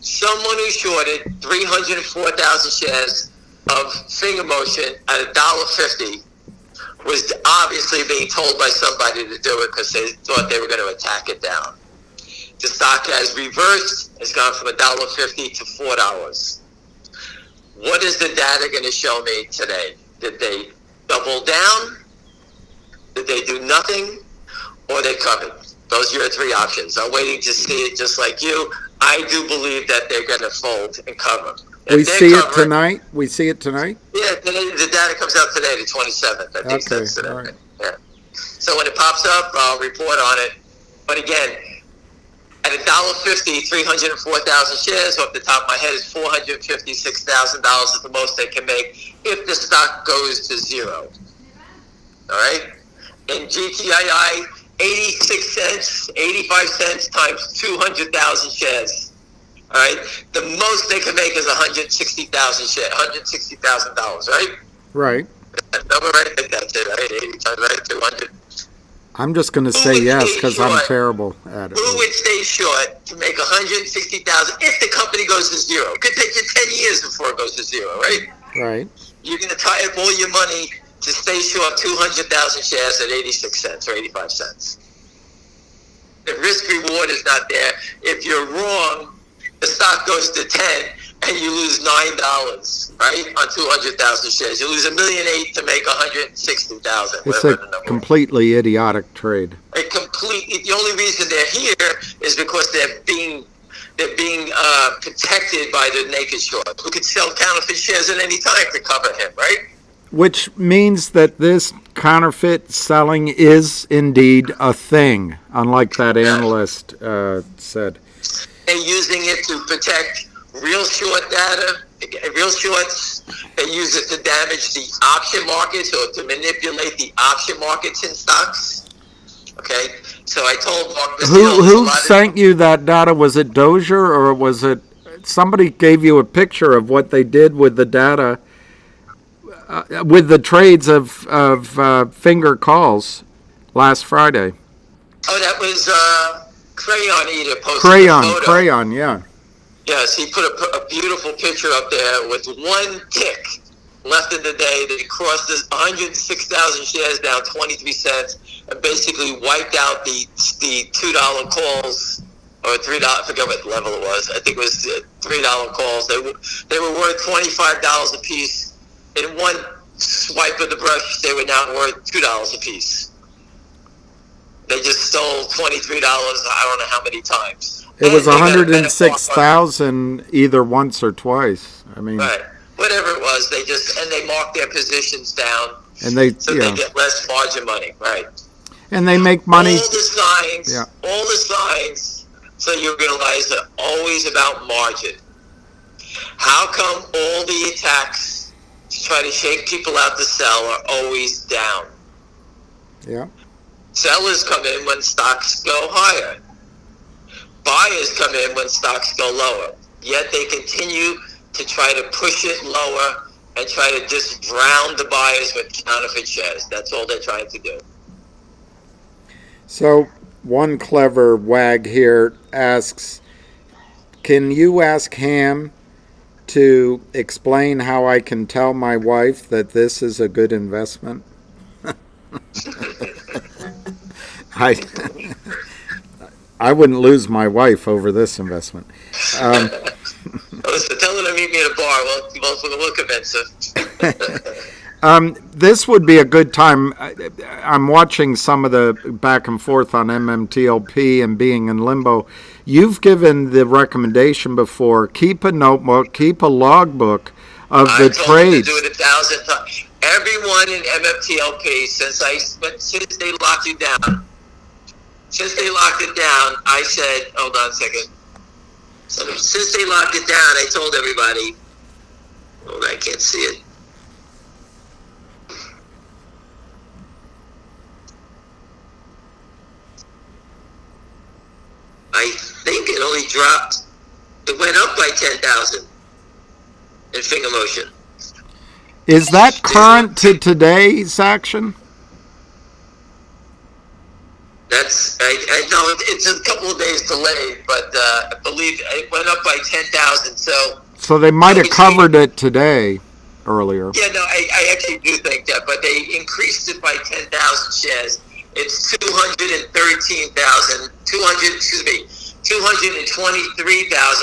Someone who shorted 304,000 shares of Fngr Motion at $1.50 was obviously being told by somebody to do it because they thought they were going to attack it down. The stock has reversed. It's gone from $1.50 to $4. What is the data going to show me today? Did they double down? Did they do nothing? Or they covered? Those are your three options. I'm waiting to see it just like you. I do believe that they're going to fold and cover. We see it tonight? We see it tonight? Yeah, the data comes out today, the 27th. I think that's today. Right. Yeah. So when it pops up, I'll report on it. But again, at $1.50, 304,000 shares, off the top of my head, is $456,000 is the most they can make if the stock goes to zero. All right? In Gtii, 86 cents, 85 cents times 200,000 shares. All right? The most they can make is 160,000 shares, $160,000, right? Right. Number right, that's it, right? 80 times right, 200. I'm just going to say yes because I'm terrible at it. Who would stay short to make 160,000 if the company goes to zero? It could take you 10 years before it goes to zero, right? Right. You're going to tie up all your money to stay short 200,000 shares at 86 cents or 85 cents. The risk reward is not there. If you're wrong, the stock goes to 10 and you lose $9, right, on 200,000 shares. You lose $1.8 million to make 160,000. It's a completely idiotic trade. The only reason they're here is because they're being protected by the naked short, who could sell counterfeit shares at any time to cover him, right? Which means that this counterfeit selling is indeed a thing, unlike that analyst said. They're using it to protect real short data, real shorts. They use it to damage the option markets or to manipulate the option markets in stocks. Okay, so I told Mark who sent you that data? Was it Dozier or was it somebody gave you a picture of what they did with the data, with the trades of Fngr calls last Friday? Oh, that was Crayon Eater posted Crayon, a photo. Crayon, yeah. Yes, he put a beautiful picture up there with one tick left in the day that he crossed 106,000 shares down 23 cents and basically wiped out the $2 calls or $3. I forget what level it was. I think it was $3 calls. They were worth $25 a piece. In one swipe of the brush, they were now worth $2 a piece. They just stole $23. I don't know how many times. It was 106,000 either once or twice. I mean, right. Whatever it was, they mark their positions down, and they they get less margin money, right? And they make money. All the signs, so you realize they're always about margin. How come all the attacks to try to shake people out to sell are always down? Yeah. Sellers come in when stocks go higher. Buyers come in when stocks go lower. Yet they continue to try to push it lower and try to just drown the buyers with counterfeit shares. That's all they're trying to do. So one clever wag here asks, can you ask Ham to explain how I can tell my wife that this is a good investment? I wouldn't lose my wife over this investment. Listen, tell her to meet me at a bar. We'll convince her. This would be a good time. I'm watching some of the back and forth on Mmtlp and being in limbo. You've given the recommendation before, keep a notebook, keep a logbook of the trades. I told you to do it 1,000 times. Everyone in Mmtlp, since they locked you down, I said, hold on a second. So since they locked it down, I told everybody, hold on, I can't see it. I think it only dropped, it went up by 10,000 in finger motion. Is that current to today's action? I know it's a couple of days delayed, but I believe it went up by 10,000. So they might have covered it today earlier. Yeah, no, I actually do think that, but they increased it by 10,000 shares. It's 223,000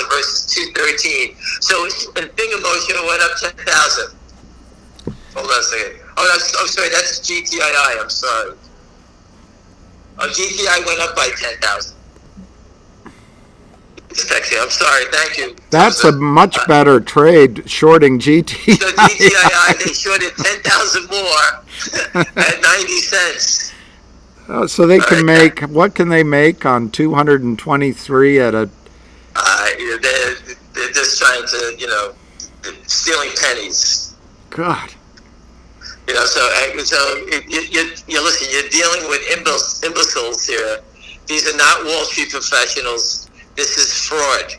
versus 213. So in finger motion, it went up 10,000. Hold on a second. Oh, sorry, that's GTII. I'm sorry. GTI went up by 10,000. I'm sorry. Thank you. That's a much better trade, shorting GTI. So GTII, they shorted 10,000 more at 90 cents. So they can make, what can they make on 223 at a... They're just trying to, stealing pennies. God. So you listen, you're dealing with imbeciles here. These are not Wall Street professionals. This is fraud.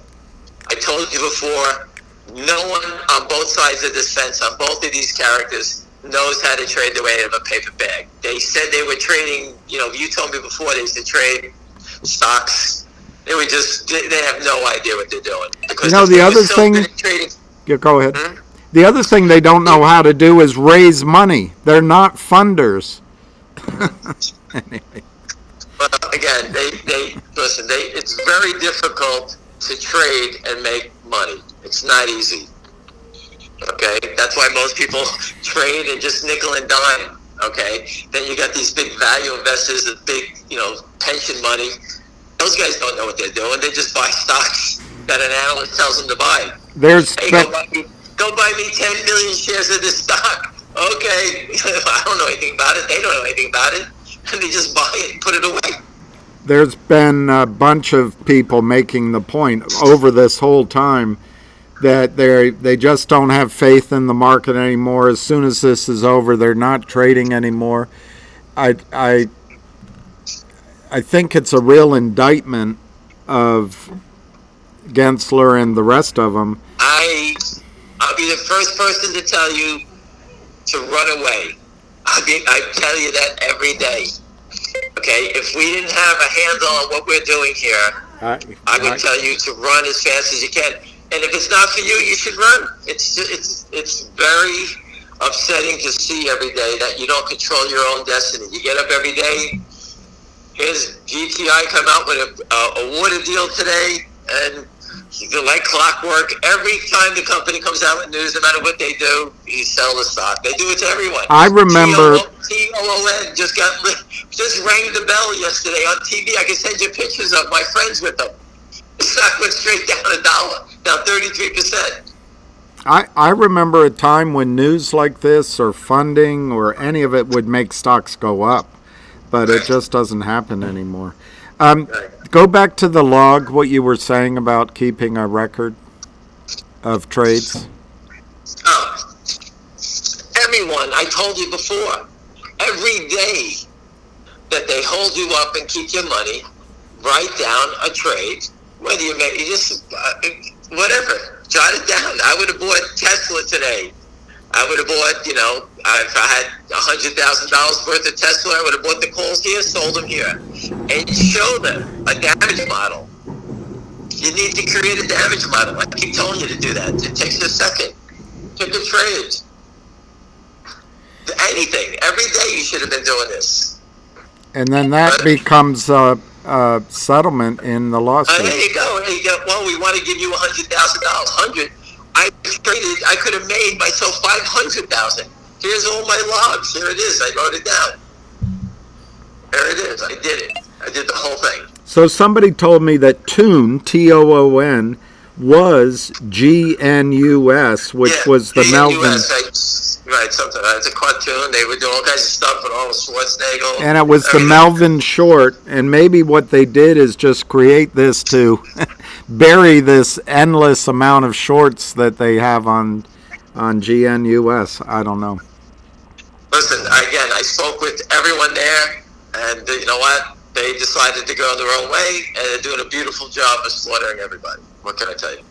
I told you before, no one on both sides of this fence, on both of these characters, knows how to trade the way of a paper bag. They said they were trading, you told me before they used to trade stocks. They have no idea what they're doing. Because the other thing... Yeah, go ahead. The other thing they don't know how to do is raise money. They're not funders. Anyway. Well, again, it's very difficult to trade and make money. It's not easy. Okay? That's why most people trade and just nickel and dime. Okay? Then you got these big value investors with big, pension money. Those guys don't know what they're doing. They just buy stocks that an analyst tells them to buy. Go buy me 10 million shares of this stock. Okay. I don't know anything about it. They don't know anything about it. And they just buy it and put it away. There's been a bunch of people making the point over this whole time that they just don't have faith in the market anymore. As soon as this is over, they're not trading anymore. I think it's a real indictment of Gensler and the rest of them. I'll be the first person to tell you to run away. I tell you that every day. Okay, if we didn't have a handle on what we're doing here, I would tell you to run as fast as you can. And if it's not for you, you should run. It's very upsetting to see every day that you don't control your own destiny. You get up every day. Here's GTI come out with a water deal today, and like clockwork, every time the company comes out with news, no matter what they do, you sell the stock. They do it to everyone. I remember TOON just rang the bell yesterday on TV. I can send you pictures of my friends with them. The stock went straight down $1, down 33%. I remember a time when news like this or funding or any of it would make stocks go up, but it just doesn't happen anymore. Go back to the log, what you were saying about keeping a record of trades. Everyone, I told you before, every day that they hold you up and keep your money, write down a trade, whether you make, whatever, jot it down. I would have bought Tesla today. I would have bought, if I had $100,000 worth of Tesla, I would have bought the calls here, sold them here. And show them a damage model. You need to create a damage model. I keep telling you to do that. It takes a second. Pick a trade. Anything. Every day you should have been doing this. And then that becomes a settlement in the lawsuit. There you go. Well, we want to give you $100,000. I could have made myself $500,000. Here's all my logs. Here it is. I wrote it down. There it is. I did it. I did the whole thing. So somebody told me that TOON, TOON, was GNUS, which was the Melvin. Right, something. It's a cartoon. They would do all kinds of stuff with all Schwarzenegger. And it was the Melvin short. And maybe what they did is just create this to bury this endless amount of shorts that they have on GNUS. I don't know. Listen, again, I spoke with everyone there, and you know what? They decided to go their own way, and they're doing a beautiful job of slaughtering everybody. What can I tell you?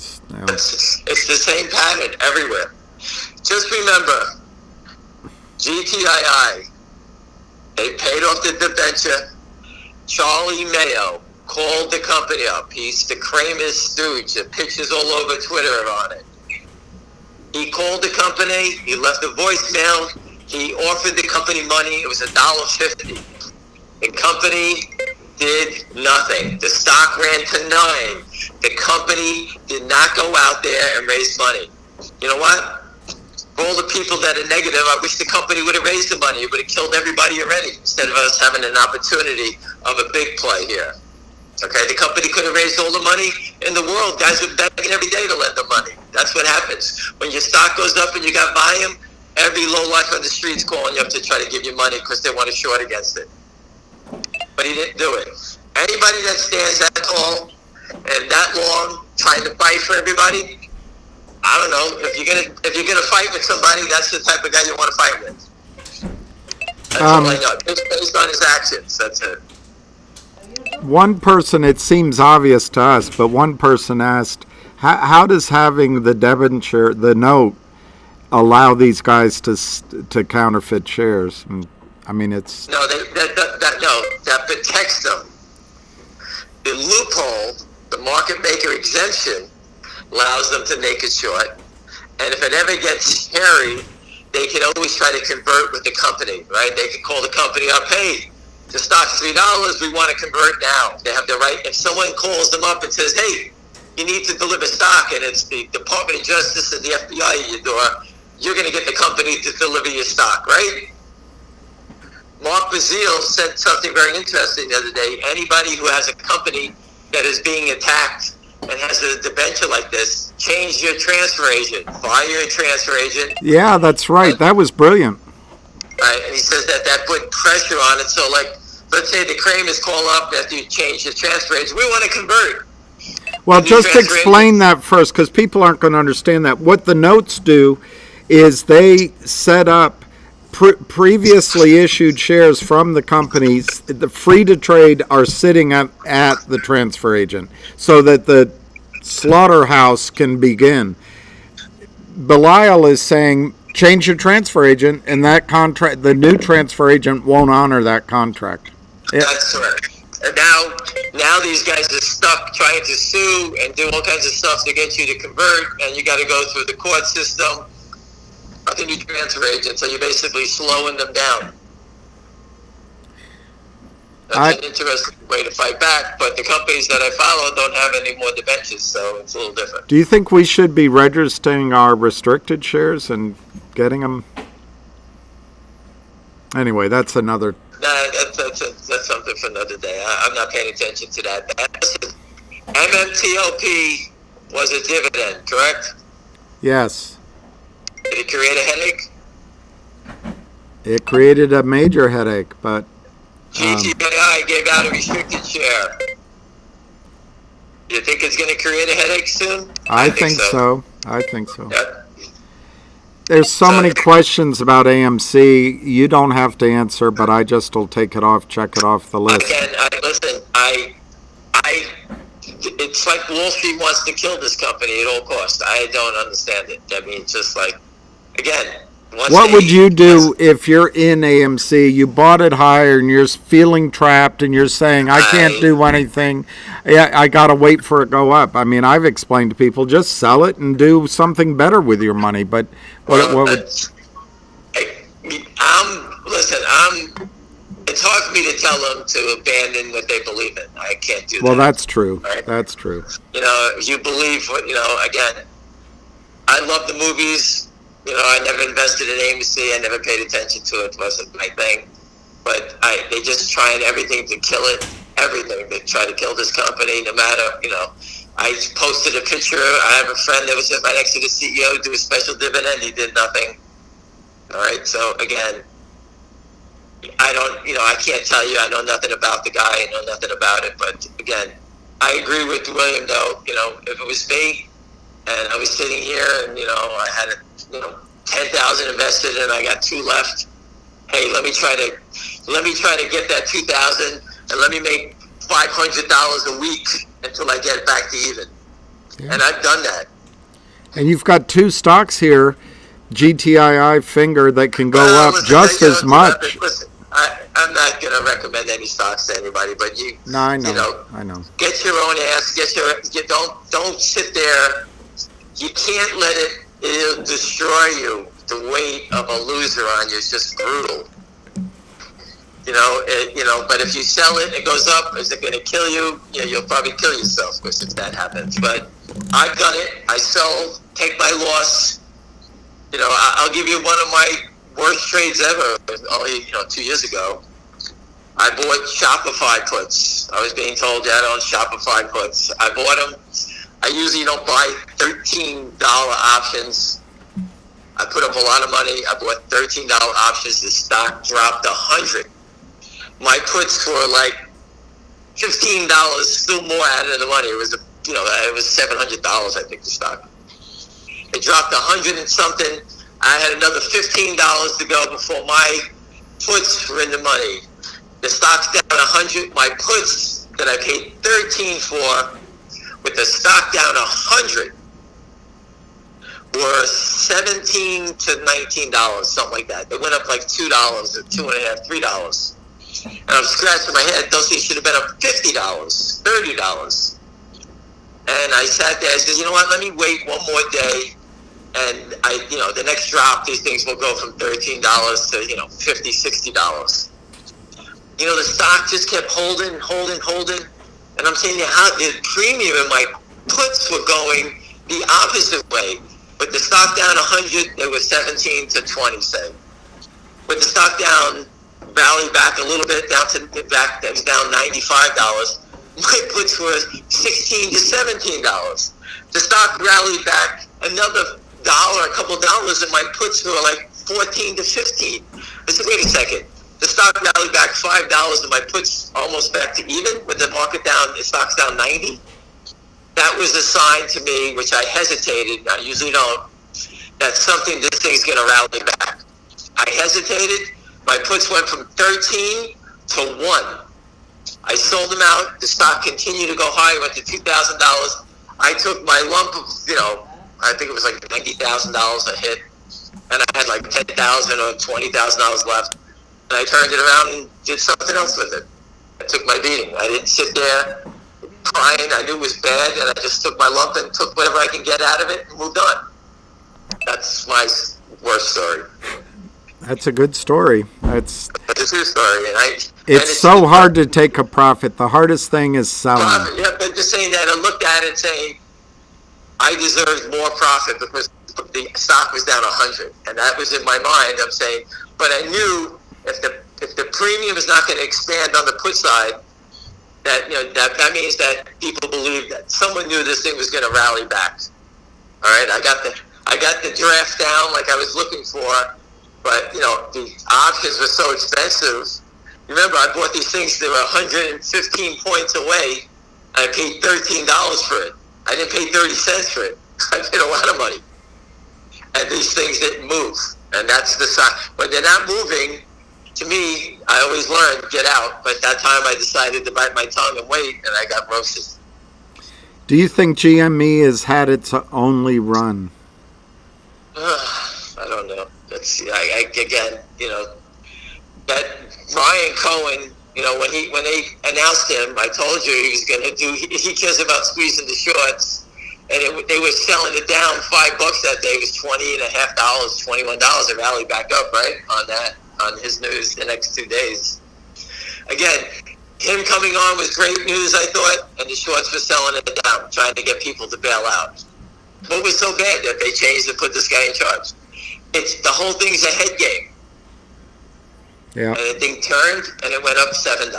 It's the same pattern everywhere. Just remember, GTII, they paid off the debenture. Charlie Mayo called the company up. He's the Kramer stooge. The pictures all over Twitter on it. He called the company. He left a voicemail. He offered the company money. It was $1.50. The company did nothing. The stock ran to 9. The company did not go out there and raise money. You know what? For all the people that are negative, I wish the company would have raised the money. It would have killed everybody already instead of us having an opportunity of a big play here. Okay, the company could have raised all the money in the world. Guys are begging every day to lend them money. That's what happens. When your stock goes up and you got volume, every lowlife on the street's calling you up to try to give you money because they want to short against it. But he didn't do it. Anybody that stands that tall and that long trying to fight for everybody, I don't know. If you're gonna fight with somebody, that's the type of guy you want to fight with. That's all I know. It's based on his actions. That's it. One person, it seems obvious to us, but one person asked, how does having the debenture, the note, allow these guys to counterfeit shares? I mean, it's... No, that protects them. The loophole, the market maker exemption, allows them to make it short. And if it ever gets hairy, they can always try to convert with the company, right? They can call the company up, hey, the stock's $3, we want to convert now. They have the right. If someone calls them up and says, hey, you need to deliver stock, and it's the Department of Justice and the FBI at your door, you're going to get the company to deliver your stock, right? Mark Bazile said something very interesting the other day. Anybody who has a company that is being attacked and has a debenture like this, change your transfer agent, fire your transfer agent. Yeah, that's right. That was brilliant. Right, and he says that put pressure on it. So, like, let's say the Kramers call up after you change the transfer agent. We want to convert. Well, just explain that first, because people aren't going to understand that. What the notes do is they set up previously issued shares from the companies, the free to trade, are sitting at the transfer agent so that the slaughterhouse can begin. Belial is saying, change your transfer agent, and that contract, the new transfer agent won't honor that contract. That's correct. And now these guys are stuck trying to sue and do all kinds of stuff to get you to convert, and you got to go through the court system of the new transfer agent. So you're basically slowing them down. That's an interesting way to fight back, but the companies that I follow don't have any more debentures, so it's a little different. Do you think we should be registering our restricted shares and getting them? Anyway, that's another... That's something for another day. I'm not paying attention to that. Mmtlp was a dividend, correct? Yes. Did it create a headache? It created a major headache, but... GTI gave out a restricted share. You think it's going to create a headache soon? I think so. I think so. Yeah. There's so many questions about AMC. You don't have to answer, but I just will take it off, check it off the list. Again, it's like Wall Street wants to kill this company at all costs. I don't understand it. I mean, it's just like, again, what would you do if you're in AMC, you bought it higher and you're feeling trapped and you're saying, I can't do anything, I got to wait for it to go up? I mean, I've explained to people, just sell it and do something better with your money. But what would... Listen, it's hard for me to tell them to abandon what they believe in. I can't do that. Well, that's true. Right? That's true. You know, if you believe, again, I love the movies. I never invested in AMC. I never paid attention to it. It wasn't my thing. But they just trying everything to kill it. Everything. They try to kill this company no matter, I posted a picture. I have a friend that was sitting right next to the CEO, do a special dividend. He did nothing. All right. So, again, I don't, I can't tell you. I know nothing about the guy. I know nothing about it. But, again, I agree with William, though. If it was me and I was sitting here and, I had 10,000 invested and I got 2 left. Hey, let me try to get that 2,000 and let me make $500 a week until I get back to even. And I've done that. And you've got two stocks here, GTII Fngr, that can go up listen, just as much. Listen, I'm not going to recommend any stocks to anybody, but No, I know. you know, I know. get your own ass. Don't sit there. You can't let it'll destroy you. The weight of a loser on you is just brutal. But if you sell it, it goes up. Is it going to kill you? Yeah, you'll probably kill yourself, of course, if that happens. But I've done it. I sell, take my loss. I'll give you one of my worst trades ever. Only 2 years ago, I bought Shopify puts. I was being told that on Shopify puts. I bought them. I usually don't buy $13 options. I put up a lot of money. I bought $13 options. The stock dropped 100. My puts were like $15, still more out of the money. It was it was $700, I think, the stock. It dropped 100 and something. I had another $15 to go before my puts were in the money. The stock's down 100. My puts that I paid 13 for, with the stock down 100, were $17 to $19, something like that. They went up like $2 or $2.50, $3. And I'm scratching my head. Those things should have been up $50, $30. And I sat there. I said, you know what? Let me wait one more day. And the next drop, these things will go from $13 to $50, $60. The stock just kept holding. And I'm saying, how the premium in my puts were going the opposite way. With the stock down 100, it was 17 to 20, say. With the stock down, rallied back a little bit, that was down $95. My puts were $16 to $17. The stock rallied back another dollar, a couple dollars, and my puts were like 14 to 15. I said, wait a second. The stock rallied back $5 and my puts almost back to even with the market down, the stock's down 90. That was a sign to me, which I hesitated, I usually don't, that this thing's going to rally back. I hesitated. My puts went from 13 to 1. I sold them out. The stock continued to go high, went to $2,000. I took my lump of, I think it was like $90,000 a hit. And I had like $10,000 or $20,000 left. And I turned it around and did something else with it. I took my beating. I didn't sit there crying. I knew it was bad, and I just took my lump and took whatever I can get out of it and moved on. That's my worst story. That's a good story. That's a true story. It's so hard to take a profit. The hardest thing is selling. Profit, yeah, but just saying that, I looked at it saying, I deserved more profit because the stock was down 100. And that was in my mind. I'm saying, but I knew if the premium is not going to expand on the put side, that means that people believe that someone knew this thing was going to rally back. All right, I got the draft down like I was looking for, but the options were so expensive. Remember, I bought these things that were 115 points away. I paid $13 for it. I didn't pay 30 cents for it. I paid a lot of money, and these things didn't move. And that's the sign. When they're not moving, to me, I always learn, get out. But that time I decided to bite my tongue and wait, and I got roasted. Do you think GME has had its only run? I don't know. Again, that Ryan Cohen, when they announced him, I told you he was going to do, he cares about squeezing the shorts. And they were selling it down $5 that day. It was $20.50, $21. It rallied back up, right, on his news the next 2 days. Again, him coming on was great news, I thought, and the shorts were selling it down, trying to get people to bail out. What was so bad that they changed and put this guy in charge? The whole thing's a head game. Yeah. And the thing turned, and it went up $7.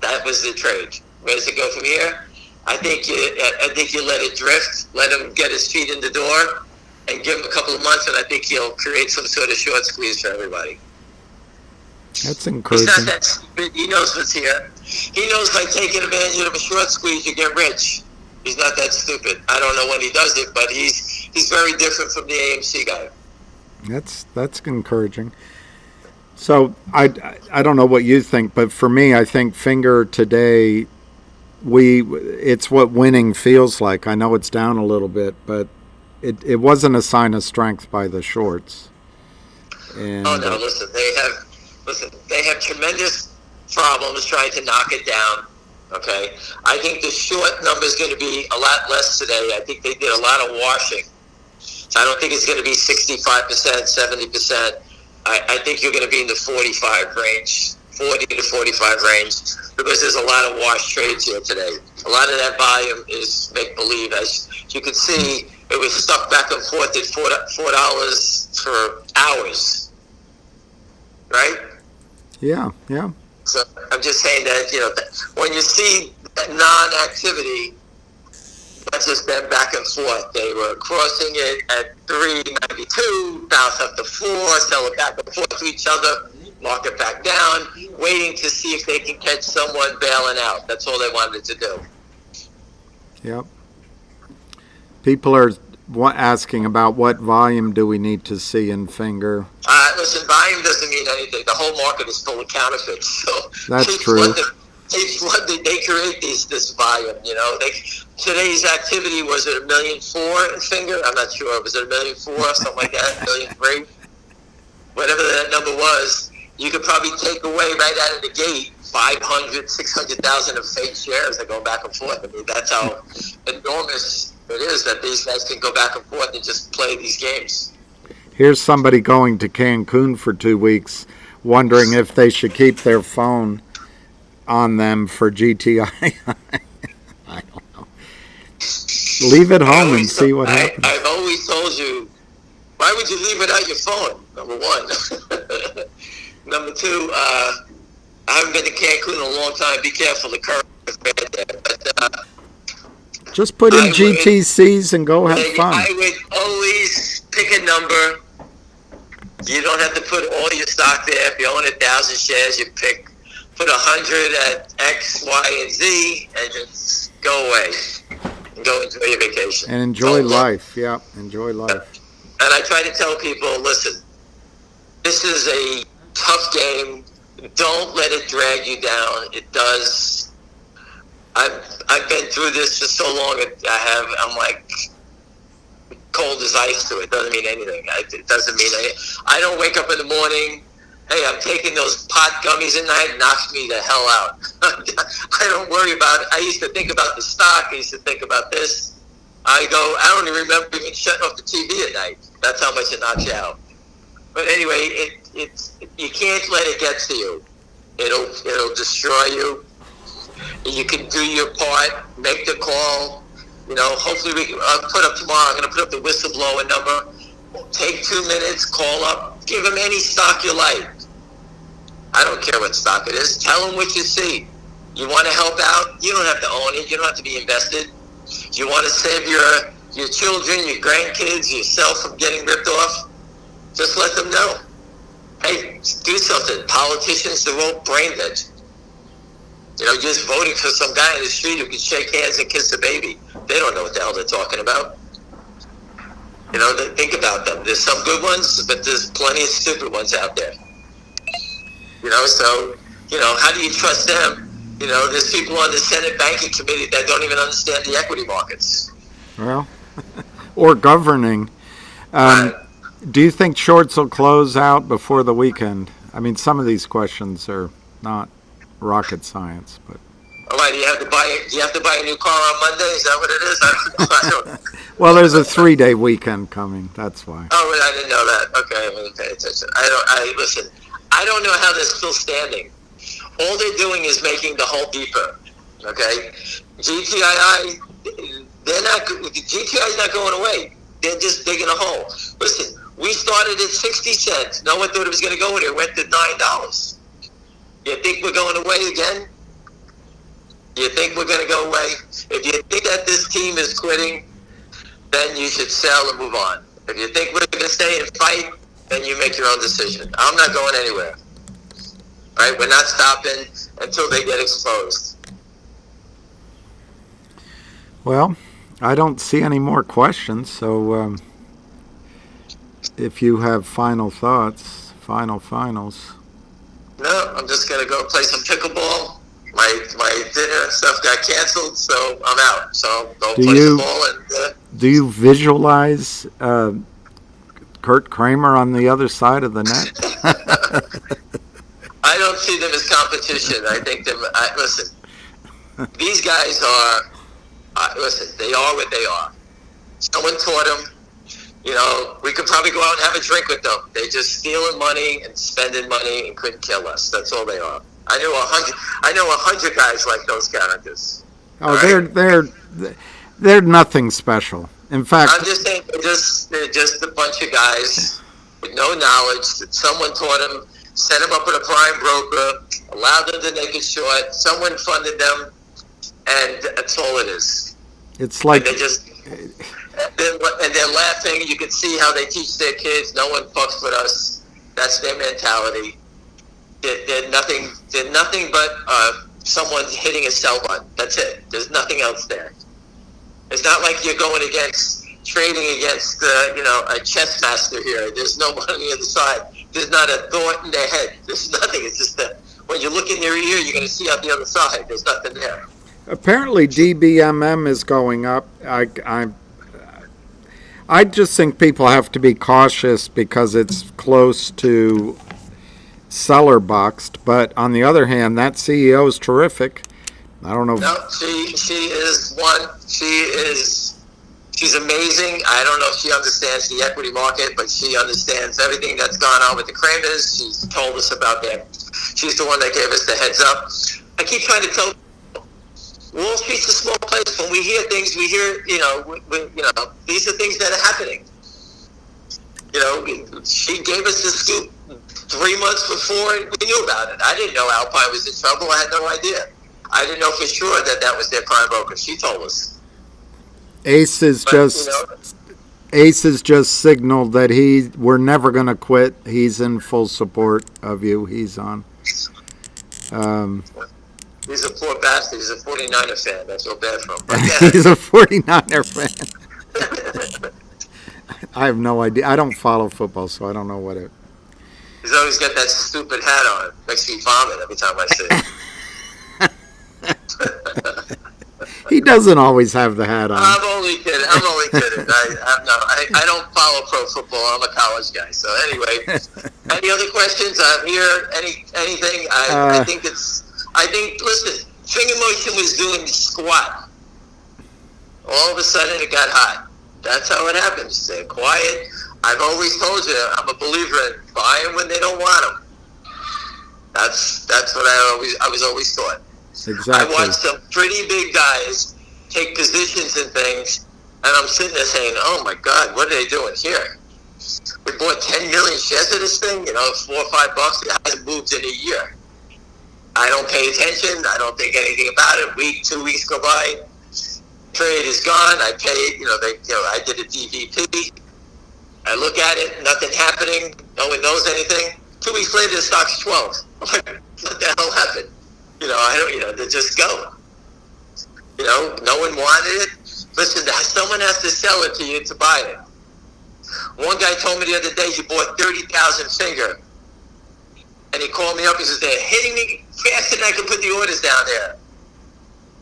That was the trade. Where does it go from here? I think you let it drift, let him get his feet in the door, and give him a couple of months, and I think he'll create some sort of short squeeze for everybody. That's encouraging. He's not that stupid. He knows what's here. He knows by taking advantage of a short squeeze, you get rich. He's not that stupid. I don't know when he does it, but he's very different from the AMC guy. That's encouraging. So I don't know what you think, but for me, I think Fngr today it's what winning feels like. I know it's down a little bit, but it wasn't a sign of strength by the shorts. And, oh no, listen, they have tremendous problems trying to knock it down. Okay, I think the short number is going to be a lot less today. I think they did a lot of washing. So I don't think it's going to be 65%, 70%. I think you're going to be in the 45 range, 40 to 45 range, because there's a lot of wash trades here today. A lot of that volume is make-believe. As you can see, it was stuck back and forth at $4 for hours, right? Yeah. So I'm just saying that, when you see that non-activity, that's just them back and forth. They were crossing it at 392, bounce up to 4, sell it back and forth to each other, mark it back down, waiting to see if they can catch someone bailing out. That's all they wanted to do. Yep. People are asking about what volume do we need to see in Fngr. Listen, volume doesn't mean anything. The whole market is full of counterfeits. So That's true. They create this volume. Today's activity was at 1.4 million in Fngr. I'm not sure. Was it 1.4 million, something like that? 1.3 million, whatever that number was. You could probably take away right out of the gate 500, 600,000 of fake shares that go back and forth. I mean, that's how enormous it is that these guys can go back and forth and just play these games. Here's somebody going to Cancun for 2 weeks, wondering if they should keep their phone on them for Gtii. I don't know. Leave it home and see what happens. I've always told you, why would you leave without your phone? Number one. Number two, I haven't been to Cancun in a long time. Be careful, the current is bad there. But, just put in GTCs and go have fun. I would always pick a number. You don't have to put all your stock there. If you own 1,000 shares, you put 100 at X, Y, and Z, and just go away and go enjoy your vacation. And enjoy life. Yeah, enjoy life. And I try to tell people, listen, this is a tough game. Don't let it drag you down. It does. I've been through this for so long. I'm like cold as ice to it. Doesn't mean anything. It doesn't mean anything. I don't wake up in the morning, hey, I'm taking those pot gummies at night, knocks me the hell out. I don't worry about it. I used to think about the stock. I used to think about this. I don't even remember even shutting off the TV at night. That's how much it knocks you out. But anyway, you can't let it get to you. It'll destroy you. You can do your part, make the call. Hopefully I'll put up tomorrow. I'm going to put up the whistleblower number. Take 2 minutes, call up, give them any stock you like. I don't care what stock it is. Tell them what you see. You want to help out? You don't have to own it. You don't have to be invested. You want to save your children, your grandkids, yourself from getting ripped off? Just let them know. Hey, do something. Politicians, they're all brain dead. Just voting for some guy in the street who can shake hands and kiss a baby. They don't know what the hell they're talking about. Think about them. There's some good ones, but there's plenty of stupid ones out there. So, how do you trust them? There's people on the Senate Banking Committee that don't even understand the equity markets. Well, or governing. Do you think shorts will close out before the weekend? I mean, some of these questions are not rocket science, but. Oh, why, do you have to buy a new car on Monday? Is that what it is? I don't. Well, there's a 3-day weekend coming. That's why. Oh, I didn't know that. Okay, I'm going to pay attention. Listen. I don't know how they're still standing. All they're doing is making the hole deeper. Okay, GTI, GTI is not going away. They're just digging a hole. Listen, we started at 60 cents. No one thought it was going to go there. It went to $9. You think we're going away again? You think we're going to go away? If you think that this team is quitting, then you should sell and move on. If you think we're going to stay and fight, then you make your own decision. I'm not going anywhere. All right? We're not stopping until they get exposed. Well, I don't see any more questions, so if you have final thoughts, finals. No, I'm just going to go play some pickleball, my dinner and stuff got canceled, so I'm out. So go Do play some you ball and. do you visualize Kurt Kramer on the other side of the net? I don't see them as competition. I think them. Listen, these guys are. Listen, they are what they are. Someone taught them. You know, we could probably go out and have a drink with them. They're just stealing money and spending money and couldn't kill us. That's all they are. I know 100 guys like those characters. Oh, Right? they're nothing special. In fact, I'm just saying they're just a bunch of guys with no knowledge that someone taught them, set them up with a prime broker, allowed them to make it short. Someone funded them, and that's all it is. it's like And they just and they're laughing. You can see how they teach their kids. No one fucks with us. That's their mentality. They're nothing. They're nothing but someone hitting a sell button. That's it. There's nothing else there. It's not like you're going against trading against a chess master here. There's no one on the other side. There's not a thought in their head. There's nothing. It's just that when you look in their ear, you're going to see out the other side. There's nothing there. apparently DBMM is going up. I just think people have to be cautious because it's close to seller boxed. But on the other hand, that CEO is terrific. I don't know. No, she is one. She's amazing. I don't know if she understands the equity market, but she understands everything that's gone on with the Kramers. She's told us about that. She's the one that gave us the heads up. I keep trying to tell Wall Street's a small place. When we hear things, we hear, these are things that are happening. She gave us the scoop 3 months before we knew about it. I didn't know Alpine was in trouble. I had no idea. I didn't know for sure that was their prime broker. She told us. Ace has just signaled that we're never going to quit. He's in full support of you. He's on. He's a poor bastard. He's a 49er fan. That's so bad for him. But yeah. He's a 49er fan. I have no idea. I don't follow football, so I don't know what it. He's always got that stupid hat on. Makes me vomit every time I see it. He doesn't always have the hat on. I'm only kidding. I don't follow pro football. I'm a college guy. So anyway, any other questions? I'm here. Anything? I think listen, finger motion was doing the squat. All of a sudden it got hot. That's how it happens. They're quiet. I've always told you, I'm a believer in buying when they don't want them. That's what I was always taught. Exactly. I watched some pretty big guys take positions in things, and I'm sitting there saying, "Oh my God, what are they doing here?" We bought 10 million shares of this thing, $4 or $5. It hasn't moved in a year. I don't pay attention. I don't think anything about it. Week, 2 weeks go by. Trade is gone. I paid. I did a DVP. I look at it. Nothing happening. No one knows anything. 2 weeks later, the stock's 12. I'm like, what the hell happened? They just go. No one wanted it. Listen, someone has to sell it to you to buy it. One guy told me the other day he bought 30,000 Fngr. And he called me up. He says, they're hitting me faster than I can put the orders down there.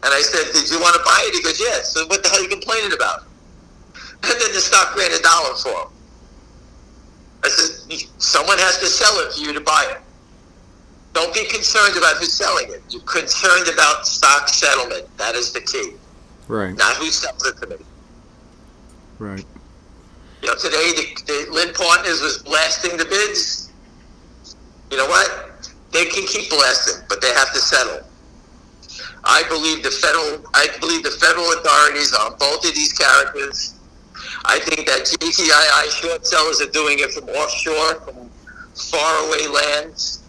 And I said, did you want to buy it? He goes, yes. So what the hell are you complaining about? And then the stock ran $1 for him. I said, someone has to sell it for you to buy it. Don't be concerned about who's selling it. You're concerned about stock settlement. That is the key. Right. Not who sells it to me. Right. Today the Lynn Partners was blasting the bids. You know what? They can keep blasting, but they have to settle. I believe the federal authorities on both of these characters. I think that Gtii short sellers are doing it from offshore, from faraway lands.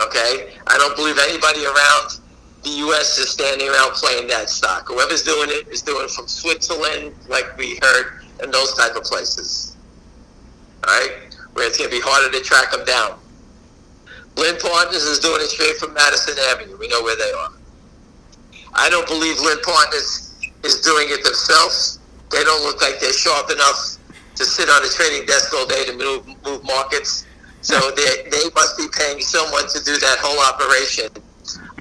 Okay? I don't believe anybody around the U.S. is standing around playing that stock. Whoever's doing it is doing it from Switzerland, like we heard, and those type of places. All right? Where it's going to be harder to track them down. Lynn Partners is doing it straight from Madison Avenue. We know where they are. I don't believe Lynn Partners is doing it themselves. They don't look like they're sharp enough to sit on a trading desk all day to move markets. So they must be paying someone to do that whole operation.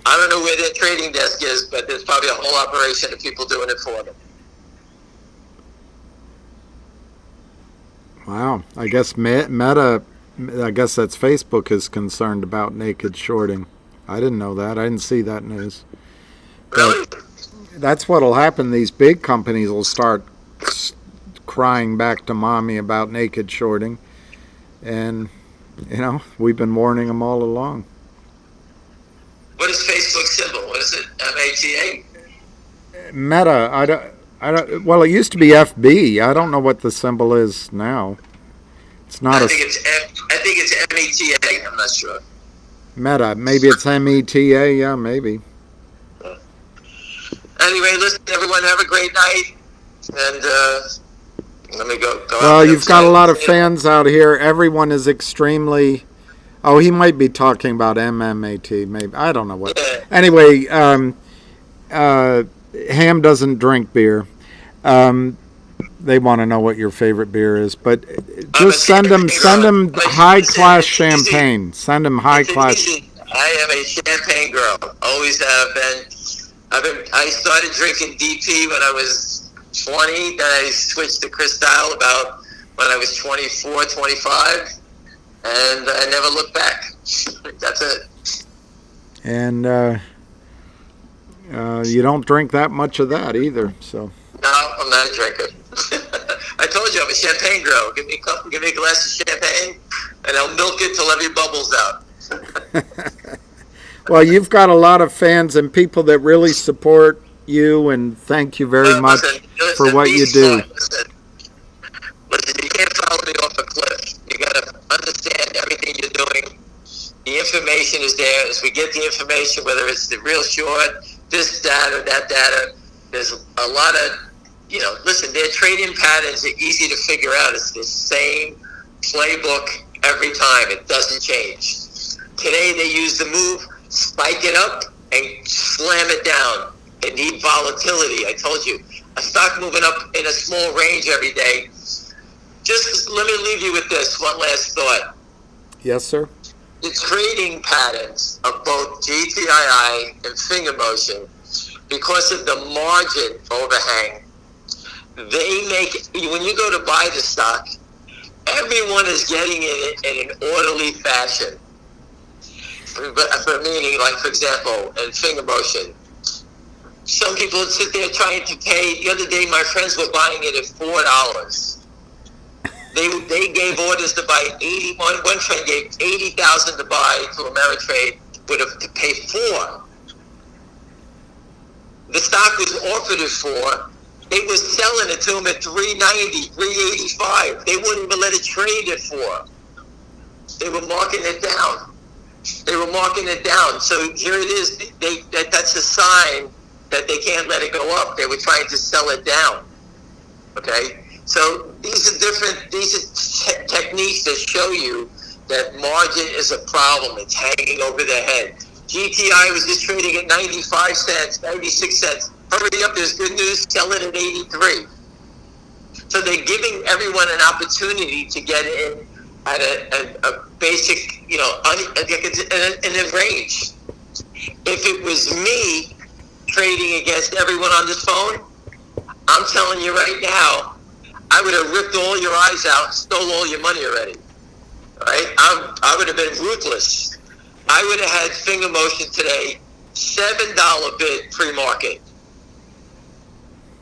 I don't know where their trading desk is, but there's probably a whole operation of people doing it for them. Wow. I guess Meta, I guess that's Facebook, is concerned about naked shorting. I didn't know that. I didn't see that news. Really? But that's what'll happen. These big companies will start crying back to mommy about naked shorting. And, we've been warning them all along. What is Facebook symbol? What is it? MATA? Meta, well, it used to be FB. I don't know what the symbol is now. It's not I think it's META. I'm not sure. Meta. Maybe it's META. Yeah, maybe. Anyway, listen, everyone, have a great night. And let me go Well, you've got a lot of fans out here. Everyone is extremely... Oh, he might be talking about MMAT. Maybe. I don't know what. Yeah. Anyway, Ham doesn't drink beer. They want to know what your favorite beer is, but just send him high class champagne. Send him high class. I am a champagne girl. Always have been. I started drinking DP when I was 20. Then I switched to Cristal about when I was 24, 25, and I never looked back. That's it. And you don't drink that much of that either, so. No, I'm not a drinker. I told you I'm a champagne girl. Give me a glass of champagne, and I'll milk it till every bubble's out. Well, you've got a lot of fans and people that really support you, and thank you very much for what you do. Listen, you can't follow me off a cliff. You got to understand everything you're doing. The information is there. As we get the information, whether it's the real short, this data, that data, there's a lot of, listen, their trading patterns are easy to figure out. It's the same playbook every time. It doesn't change. Today they use the move, spike it up, and slam it down. They need volatility. I told you, a stock moving up in a small range every day. Just let me leave you with this one last thought. Yes, sir. The trading patterns of both GTII and finger motion, because of the margin overhang, they make, when you go to buy the stock, everyone is getting it in an orderly fashion. For meaning, like, for example, in finger motion, some people would sit there trying to pay. The other day, my friends were buying it at $4. They gave orders to buy 80. One friend gave 80,000 to buy to Ameritrade, to pay $4. The stock was offered at $4. They were selling it to him at $3.90, $3.85. They wouldn't even let it trade at $4. They were marking it down. So here it is. That's a sign that they can't let it go up. They were trying to sell it down. Okay? So these are techniques that show you that margin is a problem. It's hanging over their head. GTI was just trading at 95 cents, 96 cents. Hurry up, there's good news, sell it at 83. So they're giving everyone an opportunity to get in at a basic, in a range. If it was me trading against everyone on this phone, I'm telling you right now, I would have ripped all your eyes out, stole all your money already. Right? I would have been ruthless. I would have had finger motion today, $7 bid pre-market.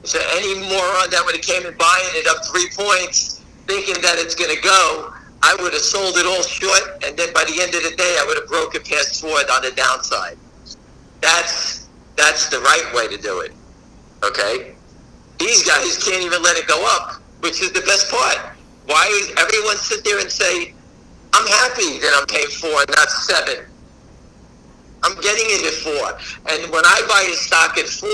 So any moron that would have came and buying it up 3 points, thinking that it's going to go, I would have sold it all short, and then by the end of the day, I would have broken past forward on the downside. That's the right way to do it. Okay? These guys can't even let it go up, which is the best part. Why does everyone sit there and say, I'm happy that I'm paying 4 and not 7. I'm getting it at 4. And when I buy a stock at 4,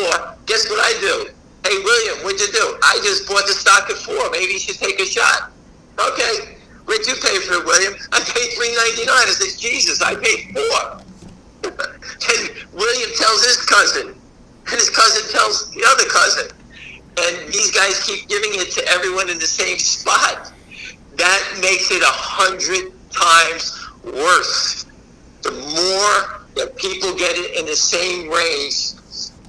guess what I do? Hey, William, what'd you do? I just bought the stock at 4. Maybe you should take a shot. Okay. What'd you pay for it, William? I paid $3.99. I said, Jesus, I paid 4. And William tells his cousin, and his cousin tells the other cousin. And these guys keep giving it to everyone in the same spot. That makes it 100 times worse. The more that people get it in the same range,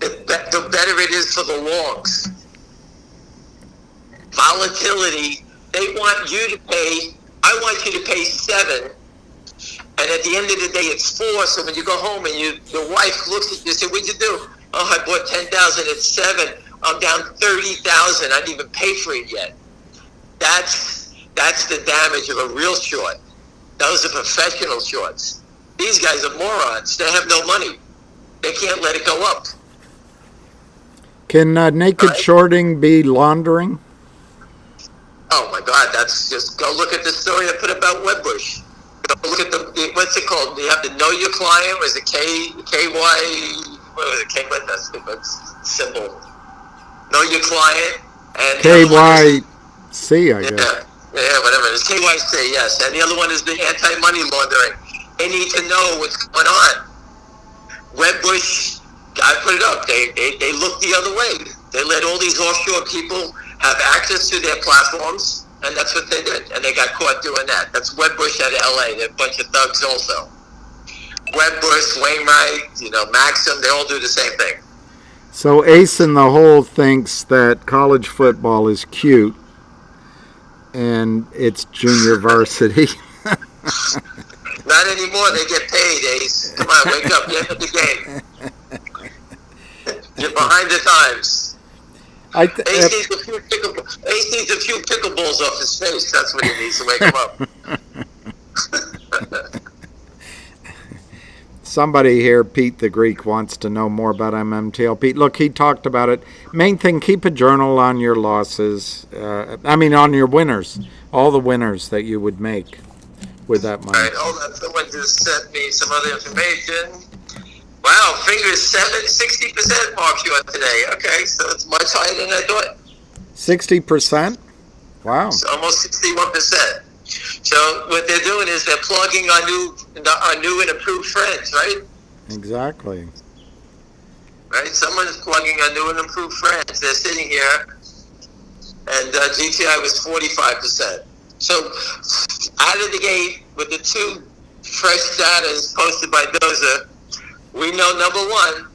the better it is for the longs. Volatility, they want you to pay, I want you to pay 7, and at the end of the day it's 4, so when you go home and your wife looks at you and says, what'd you do? Oh, I bought 10,000 at 7, I'm down 30,000, I didn't even pay for it yet. That's the damage of a real short. Those are professional shorts. These guys are morons. They have no money. They can't let it go up. Can naked shorting be laundering? Oh my God, that's just, go look at the story I put about Wedbush. Go look at what's it called? You have to know your client. Was it KY, what was it, that's the symbol. Know your client. And KYC, I guess. Yeah, whatever. It's KYC, yes. And the other one is the anti-money laundering. They need to know what's going on. Wedbush, I put it up. They look the other way. They let all these offshore people have access to their platforms, and that's what they did. And they got caught doing that. That's Wedbush out of LA. They're a bunch of thugs also. Wedbush, Wainwright, Maxim, they all do the same thing. So Ace in the Hole thinks that college football is cute, and it's junior varsity. Not anymore. They get paid, Ace. Come on, wake up. Get into the game. You're behind the times. Ace needs a few pickleballs off his face. That's what he needs to wake him up. Somebody here, Pete the Greek, wants to know more about Mmtlp. Look, he talked about it. Main thing, keep a journal on your losses. On your winners. All the winners that you would make with that money. All right, hold on. Someone just sent me some other information. Wow, Fngr 60% mark you on today. Okay, so it's much higher than I thought. 60%? Wow. It's almost 61%. So what they're doing is they're plugging our new and improved friends, right? Exactly. Right? Someone's plugging our new and improved friends. They're sitting here, and GTI was 45%. So out of the gate with the 2 fresh data posted by Dozer, we know number 1,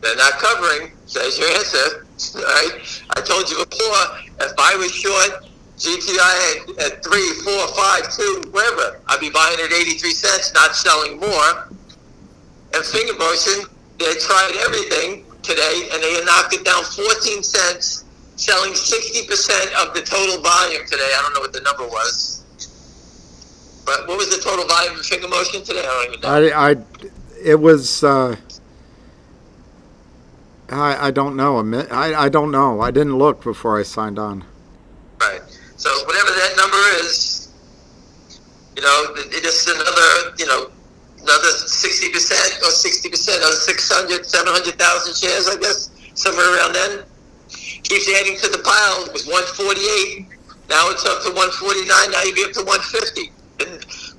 they're not covering. There's your answer. Right? I told you before, if I was short GTI at 3, 4, 5, 2, whatever, I'd be buying at 83 cents, not selling more. And Finger Motion, they tried everything today, and they knocked it down 14 cents, selling 60% of the total volume today. I don't know what the number was. But what was the total volume of Finger Motion today? I don't even know. It was, I don't know. I don't know. I didn't look before I signed on. Right. So whatever that number is, it's another 60% or 60% of 600, 700,000 shares, I guess, somewhere around then. Keeps adding to the pile. It was 148. Now it's up to 149. Now you get up to 150. And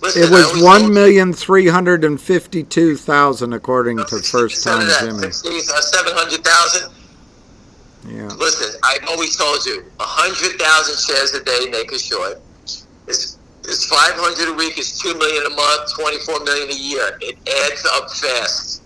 listen, it was 1,352,000 according to First Time Jimmy. 700,000. Yeah. Listen, I've always told you, 100,000 shares a day, naked short. It's 500 a week, it's 2 million a month, 24 million a year. It adds up fast.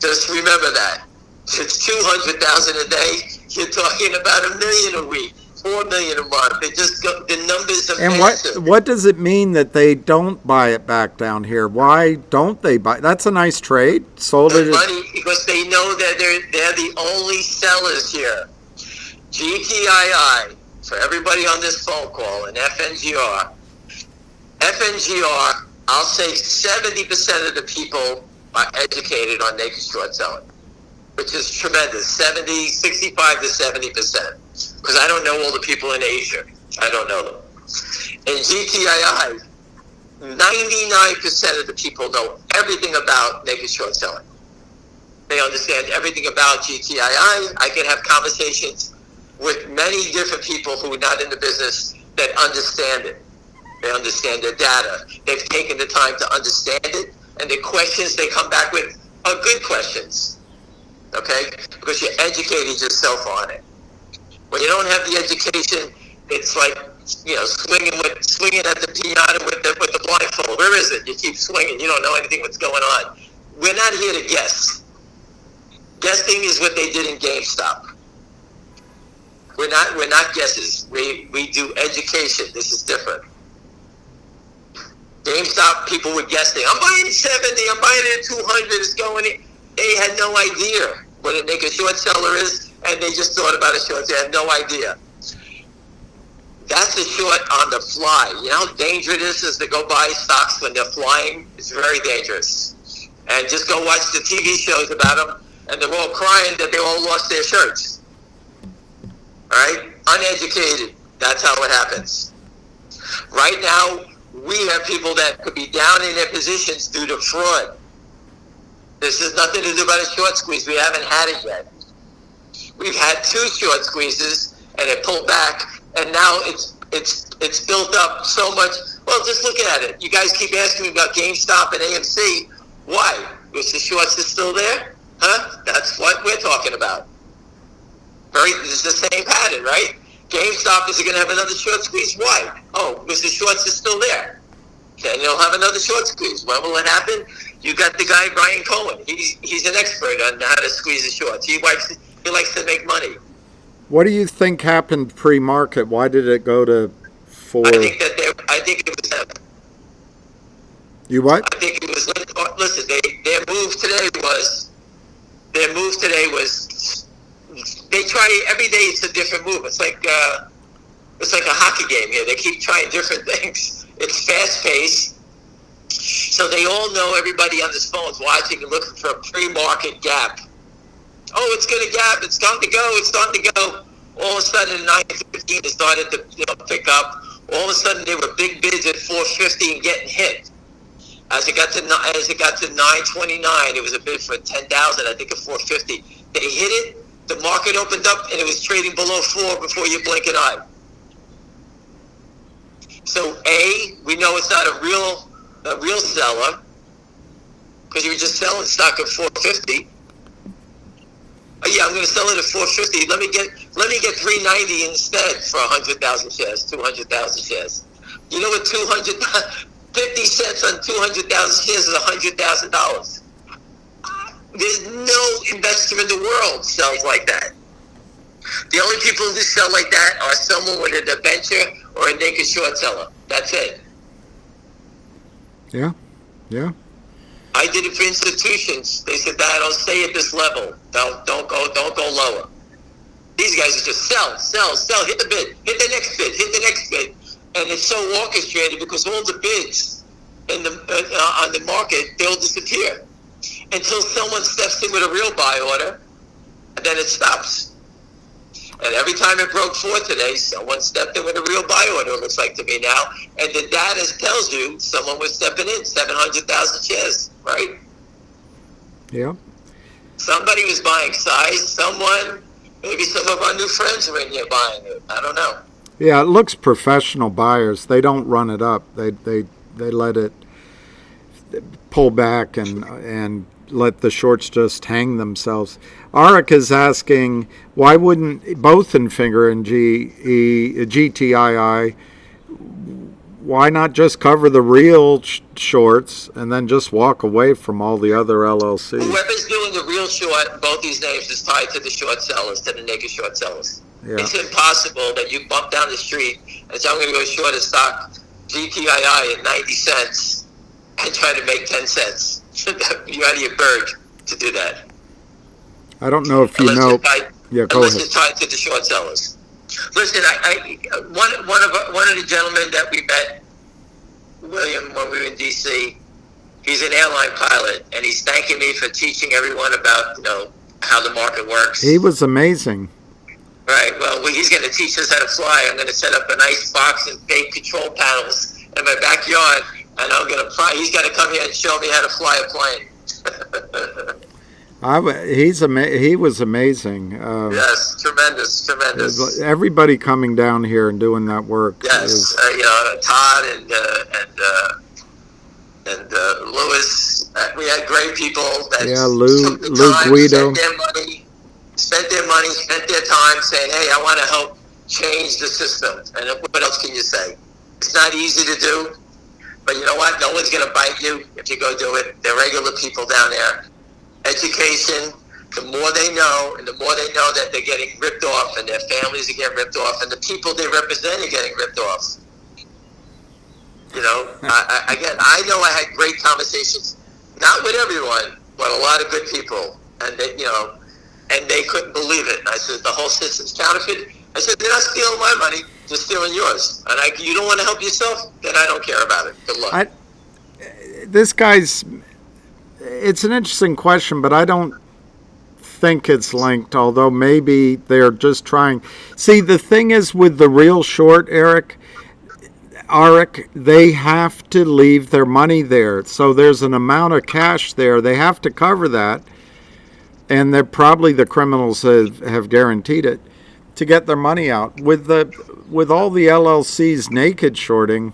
Just remember that. It's 200,000 a day. You're talking about 1 million a week, 4 million a month. They just go, the numbers are massive. And what does it mean that they don't buy it back down here? Why don't they buy? That's a nice trade. Sold it. Money, because they know that they're the only sellers here. GTII, for everybody on this phone call, and FNGR, I'll say 70% of the people are educated on naked short selling, which is tremendous. 65 to 70%. Because I don't know all the people in Asia. I don't know them. In GTII, 99% of the people know everything about naked short selling. They understand everything about GTII. I can have conversations with many different people who are not in the business that understand it. They understand their data. They've taken the time to understand it, and the questions they come back with are good questions. Okay? Because you educated yourself on it. When you don't have the education, it's like swinging at the piano with the blindfold. Where is it? You keep swinging. You don't know anything what's going on. We're not here to guess. Guessing is what they did in GameStop. We're not guesses. We do education. This is different. GameStop, people were guessing. I'm buying 70. I'm buying it at 200. It's going in. They had no idea what a naked short seller is, and they just thought about a short. They had no idea. That's a short on the fly. You know how dangerous it is to go buy stocks when they're flying? It's very dangerous. And just go watch the TV shows about them, and they're all crying that they all lost their shirts. All right? Uneducated. That's how it happens. Right now, we have people that could be down in their positions due to fraud. This has nothing to do about a short squeeze. We haven't had it yet. We've had 2 short squeezes, and it pulled back, and now it's built up so much. Well, just look at it. You guys keep asking me about GameStop and AMC. Why? Because the shorts is still there? Huh? That's what we're talking about. It's the same pattern, right? GameStop is going to have another short squeeze. Why? Oh, because the shorts is still there. Then you'll have another short squeeze. When will it happen? You got the guy Brian Cohen. He's an expert on how to squeeze the shorts. He likes to make money. What do you think happened pre-market? Why did it go to 4? I think it was them. You what? I think it was. Listen, their move today was they try every day. It's a different move. It's like a hockey game here. They keep trying different things. It's fast paced. So they all know, everybody on this phone is watching and looking for a pre-market gap. Oh, it's going to gap. It's time to go. It's time to go. All of a sudden, at 9:15, it started to pick up. All of a sudden, there were big bids at 450 and getting hit. As it got to 929, it was a bid for 10,000. I think at 450. They hit it. The market opened up and it was trading below 4 before you blink an eye. So we know it's not a real seller because you were just selling stock at 450. Oh, yeah, I'm going to sell it at 450. Let me get 390 instead for 100,000 shares, 200,000 shares. You know what 50 cents on 200,000 shares is $100,000. There's no investor in the world sells like that. The only people who sell like that are someone with a debenture or a naked short seller. That's it. Yeah. I did it for institutions. They said, "Dad, I'll stay at this level. Don't go lower." These guys are just sell, hit the bid, hit the next bid, and it's so orchestrated because all the bids on the market, they'll disappear until someone steps in with a real buy order, and then it stops. And every time it broke 4 today, someone stepped in with a real buy order, it looks like to me now. And the data tells you someone was stepping in, 700,000 shares, right? Yeah. Somebody was buying size. Maybe some of our new friends were in here buying it. I don't know. Yeah, it looks professional buyers. They don't run it up. They let it pull back and let the shorts just hang themselves. Arik is asking, why wouldn't both in Fngr and Gtii, why not just cover the real shorts and then just walk away from all the other LLCs? Whoever's doing the real short, both these names is tied to the short sellers, to the naked short sellers. Yeah. It's impossible that you bump down the street and say, I'm going to go short a stock Gtii at 90 cents and try to make 10 cents. You're out of your bird to do that. I don't know if you know. Unless it's tied to the short sellers. Listen, one of the gentlemen that we met, William, when we were in D.C., he's an airline pilot, and he's thanking me for teaching everyone about how the market works. He was amazing. Right. Well, he's going to teach us how to fly. I'm going to set up a nice box and fake control panels in my backyard, and he's got to come here and show me how to fly a plane. He was amazing. Yes, tremendous. Everybody coming down here and doing that work. Yes, Todd and Lewis. We had great people that Lou took the time, Guido. spent their money, spent their time saying, "Hey, I want to help change the system. And what else can you say? It's not easy to do, but you know what? No one's going to bite you if you go do it. They're regular people down there. Education, the more they know, and the more they know that they're getting ripped off, and their families are getting ripped off, and the people they represent are getting ripped off. You know, I know I had great conversations, not with everyone, but a lot of good people, and they, and they couldn't believe it. And I said, the whole system's counterfeit. I said, they're not stealing my money, they're stealing yours. And you don't want to help yourself, then I don't care about it. Good luck. It's an interesting question, but I don't think it's linked, although maybe they're just trying. See, the thing is with the real short, Arik, they have to leave their money there. So there's an amount of cash there. They have to cover that. And they're probably the criminals have guaranteed it to get their money out. With all the LLCs might shorting,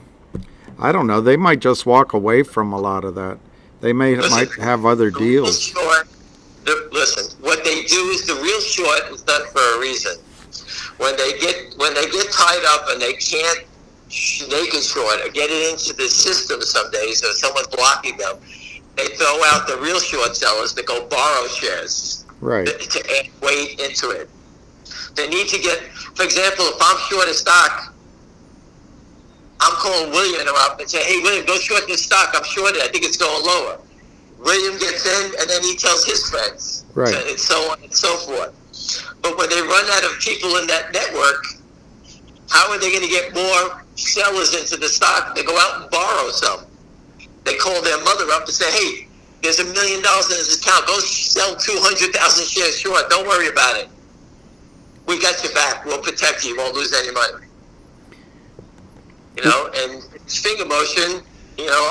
I don't know, they might just walk away from a lot of that. They might have other deals. Listen, what they do is the real short is done for a reason. When they get tied up and they can't naked short or get it into the system some days, or someone's blocking them, they throw out the real short sellers that go borrow shares, right, to add weight into it. They need to get, for example, if I'm short a stock, I'm calling William up and say, hey, William, go short this stock. I'm short it. I think it's going lower. William gets in, and then he tells his friends, right, and so on and so forth. But when they run out of people in that network, how are they going to get more sellers into the stock? They go out and borrow some. They call their mother up and say, hey, there's $1 million in this account. Go sell 200,000 shares short. Don't worry about it. We got your back. We'll protect you. You won't lose any money. And finger motion,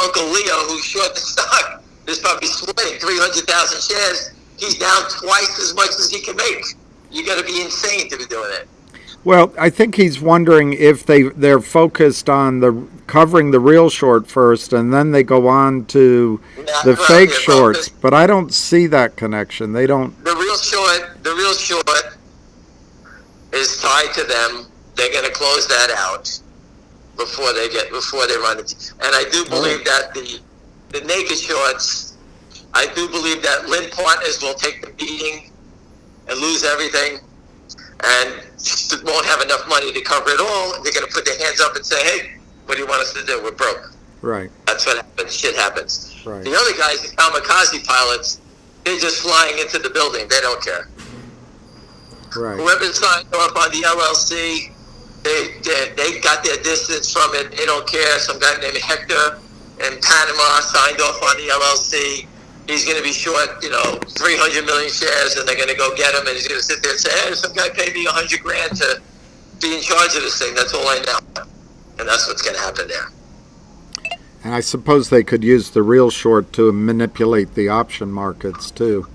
Uncle Leo, who's short the stock, is probably sweating 300,000 shares. He's down twice as much as he can make. You got to be insane to be doing it. Well, I think he's wondering if they're focused on covering the real short first, and then they go on to the fake shorts. But I don't see that connection. They don't. The real short is tied to them. They're going to close that out before they run it. And I do believe that the naked shorts, I do believe that Lynn Partners will take the beating and lose everything, and won't have enough money to cover it all. They're going to put their hands up and say, hey, what do you want us to do? We're broke. Right. That's what happens. Shit happens. Right. The other guys, the kamikaze pilots, they're just flying into the building. They don't care. Right. Whoever signed off on the LLC, they got their distance from it. They don't care. Some guy named Hector in Panama signed off on the LLC. He's going to be short, 300 million shares, and they're going to go get him, and he's going to sit there and say, hey, some guy paid me $100,000 to be in charge of this thing. That's all I know. And that's what's going to happen there. And I suppose they could use the real short to manipulate the option markets, too.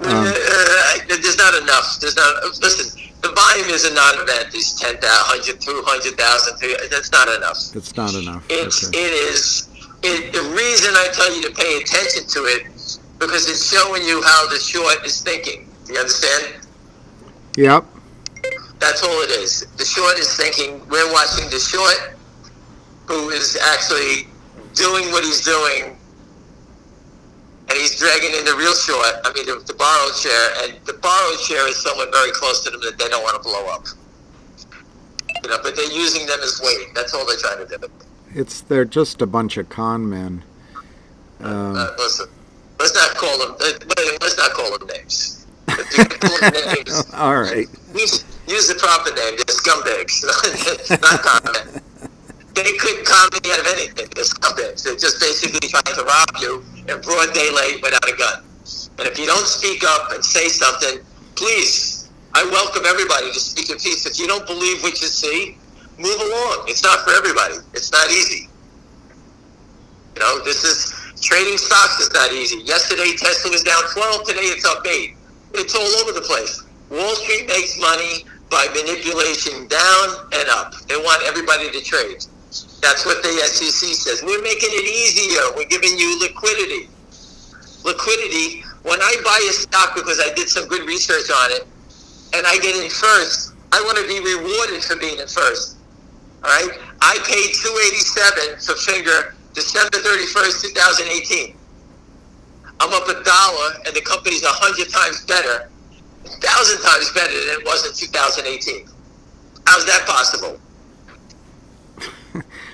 There's not enough. Listen, the volume is a non-event. These 10,000, 200,000, that's not enough. It's not enough. The reason I tell you to pay attention to it, because it's showing you how the short is thinking. Do you understand? Yep. That's all it is. The short is thinking. We're watching the short, who is actually doing what he's doing, and he's dragging in the real short, the borrowed share, and the borrowed share is someone very close to them that they don't want to blow up. But they're using them as weight. That's all they're trying to do. They're just a bunch of con men. Listen, let's not call them names. If you call them names, all right. Use the proper name. They're scumbags, not con men. They couldn't con me out of anything. They're scumbags. They're just basically trying to rob you in broad daylight without a gun. And if you don't speak up and say something, please, I welcome everybody to speak in peace. If you don't believe what you see, move along. It's not for everybody. It's not easy. Trading stocks is not easy. Yesterday, Tesla was down 12. Today, it's up 8. It's all over the place. Wall Street makes money by manipulation down and up. They want everybody to trade. That's what the SEC says. We're making it easier. We're giving you liquidity. Liquidity, when I buy a stock because I did some good research on it, and I get in first, I want to be rewarded for being in first. All right? I paid $287 for Fngr December 31st, 2018. I'm up $1, and the company's 100 times better, 1,000 times better than it was in 2018. How's that possible?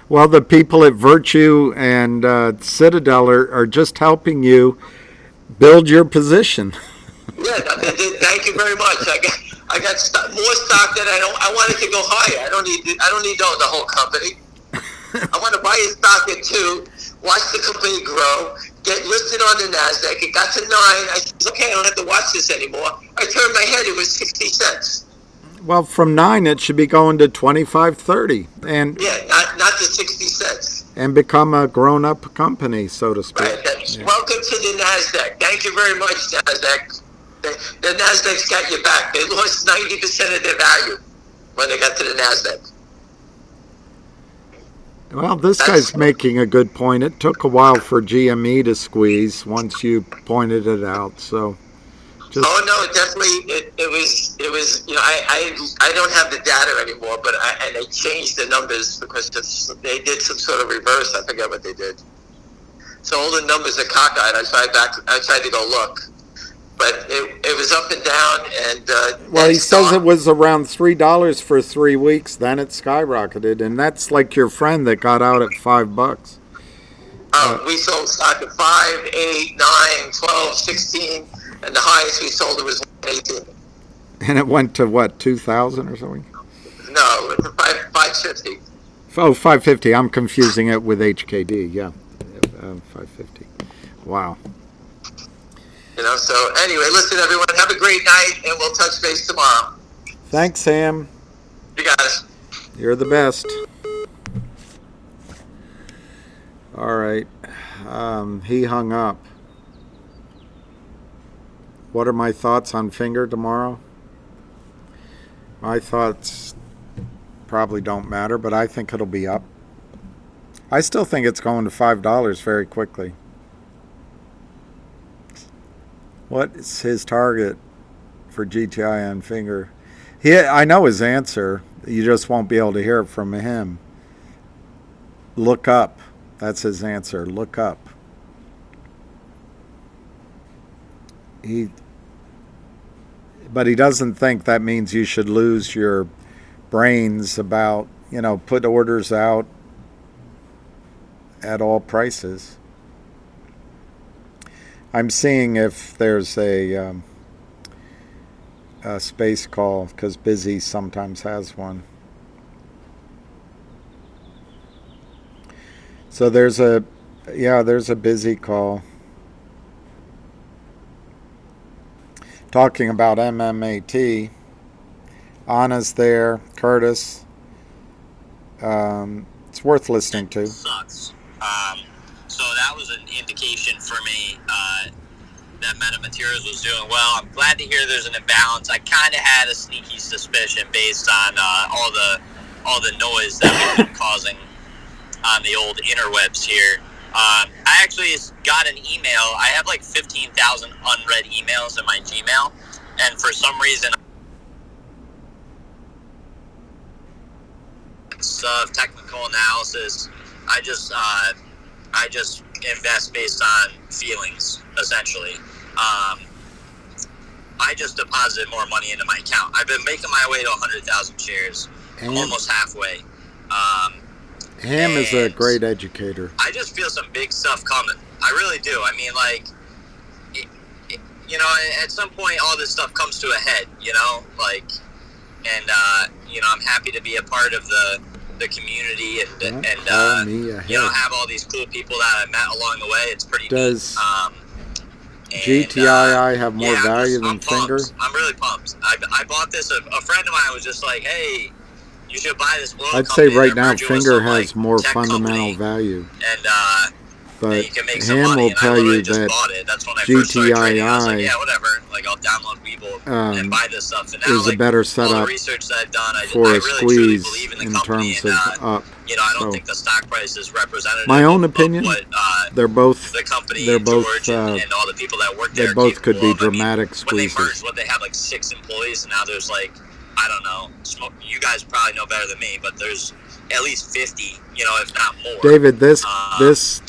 Well, the people at Virtue and Citadel are just helping you build your position. Yeah, thank you very much. I got more stock that I wanted to go higher. I don't need to own the whole company. I want to buy a stock at 2, watch the company grow, get listed on the NASDAQ. It got to 9. I said, okay, I don't have to watch this anymore. I turned my head. It was 60 cents. Well, from 9, it should be going to 25, 30. And yeah, not to 60 cents. And become a grown-up company, so to speak. Right. Yeah. Welcome to the NASDAQ. Thank you very much, NASDAQ. The NASDAQ's got your back. They lost 90% of their value when they got to the NASDAQ. Well, this guy's making a good point. It took a while for GME to squeeze once you pointed it out. So, oh no, definitely it was. You know, I don't have the data anymore, but and they changed the numbers because they did some sort of reverse. I forget what they did. So all the numbers are cockeyed. I tried to go look. But it was up and down, and well, he says it was around $3 for 3 weeks. Then it skyrocketed, and that's like your friend that got out at $5. We sold stock at 5, 8, 9, 12, 16, and the highest we sold it was 18. And it went to what, 2,000 or something? No, it was 550. Oh, 550. I'm confusing it with HKD. Yeah, 550. Wow. You know, so anyway, listen, everyone, have a great night, and we'll touch base tomorrow. Thanks, Sam. You guys. You're the best. All right. He hung up. What are my thoughts on Fngr tomorrow? My thoughts probably don't matter, but I think it'll be up. I still think it's going to $5 very quickly. What is his target for Gtii and Fngr? I know his answer. You just won't be able to hear it from him. Look up. That's his answer. Look up. But he doesn't think that means you should lose your brains about, put orders out at all prices. I'm seeing if there's a space call, because Busy sometimes has one. So there's a Busy call talking about Mmtlp. Anna's there, Curtis. It's worth listening to. Sucks. So that was an indication for me that metamaterials was doing well. I'm glad to hear there's an imbalance. I kind of had a sneaky suspicion based on all the noise that we've been causing on the old interwebs here. I actually got an email. I have like 15,000 unread emails in my Gmail, and for some reason, of technical analysis, I just invest based on feelings, essentially. I just deposited more money into my account. I've been making my way to 100,000 shares, almost halfway. Ham is a great educator. I just feel some big stuff coming. I really do. I mean, like, at some point, all this stuff comes to a head, I'm happy to be a part of the community and have all these cool people that I met along the way. It's pretty neat. GTII have more value than Fngr? I'm really pumped. I bought this. A friend of mine was just like, hey, you should buy this oil I'd say right now Fngr has more fundamental value. And but you can make some Ham money. will tell you that That's when I first started trading. I was like, GTII yeah, whatever. Like, I'll download Webull and buy this stuff. And now, is a better all setup the research that I've done, for I a really truly squeeze believe in the in company. terms of up. I don't think the stock price is representative. My own of opinion, what, they're both the company, they're both George, and all the people that work there. they both could be capable of. dramatic When they squeezes. merged, they had like 6 employees, and now there's like I don't know. You guys probably know better than me, but there's at least 50, if not more. David, this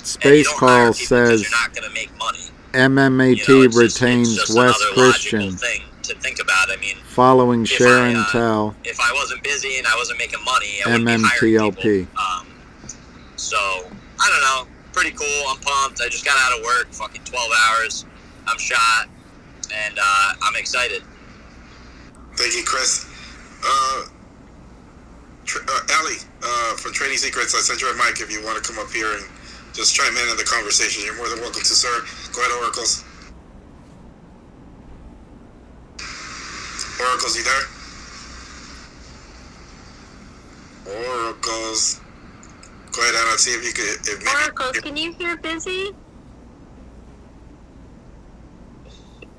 space call says says you're not going to make money. MMAT retains it's just West another Christian logical thing to think about. I mean, following share and tell. If I wasn't busy and I wasn't making money, I wouldn't be hiring Mmtlp. people. So I don't know. Pretty cool. I'm pumped. I just got out of work. Fucking 12 hours. I'm shot, and I'm excited. Thank you, Chris. Allie, from Trading Secrets, I sent you a mic if you want to come up here and just chime in the conversation. You're more than welcome to, sir. Go ahead, Oracles. Oracles, you there? Oracles. Go ahead, Anna, see if you could... If maybe, Oracles, can you hear Busy?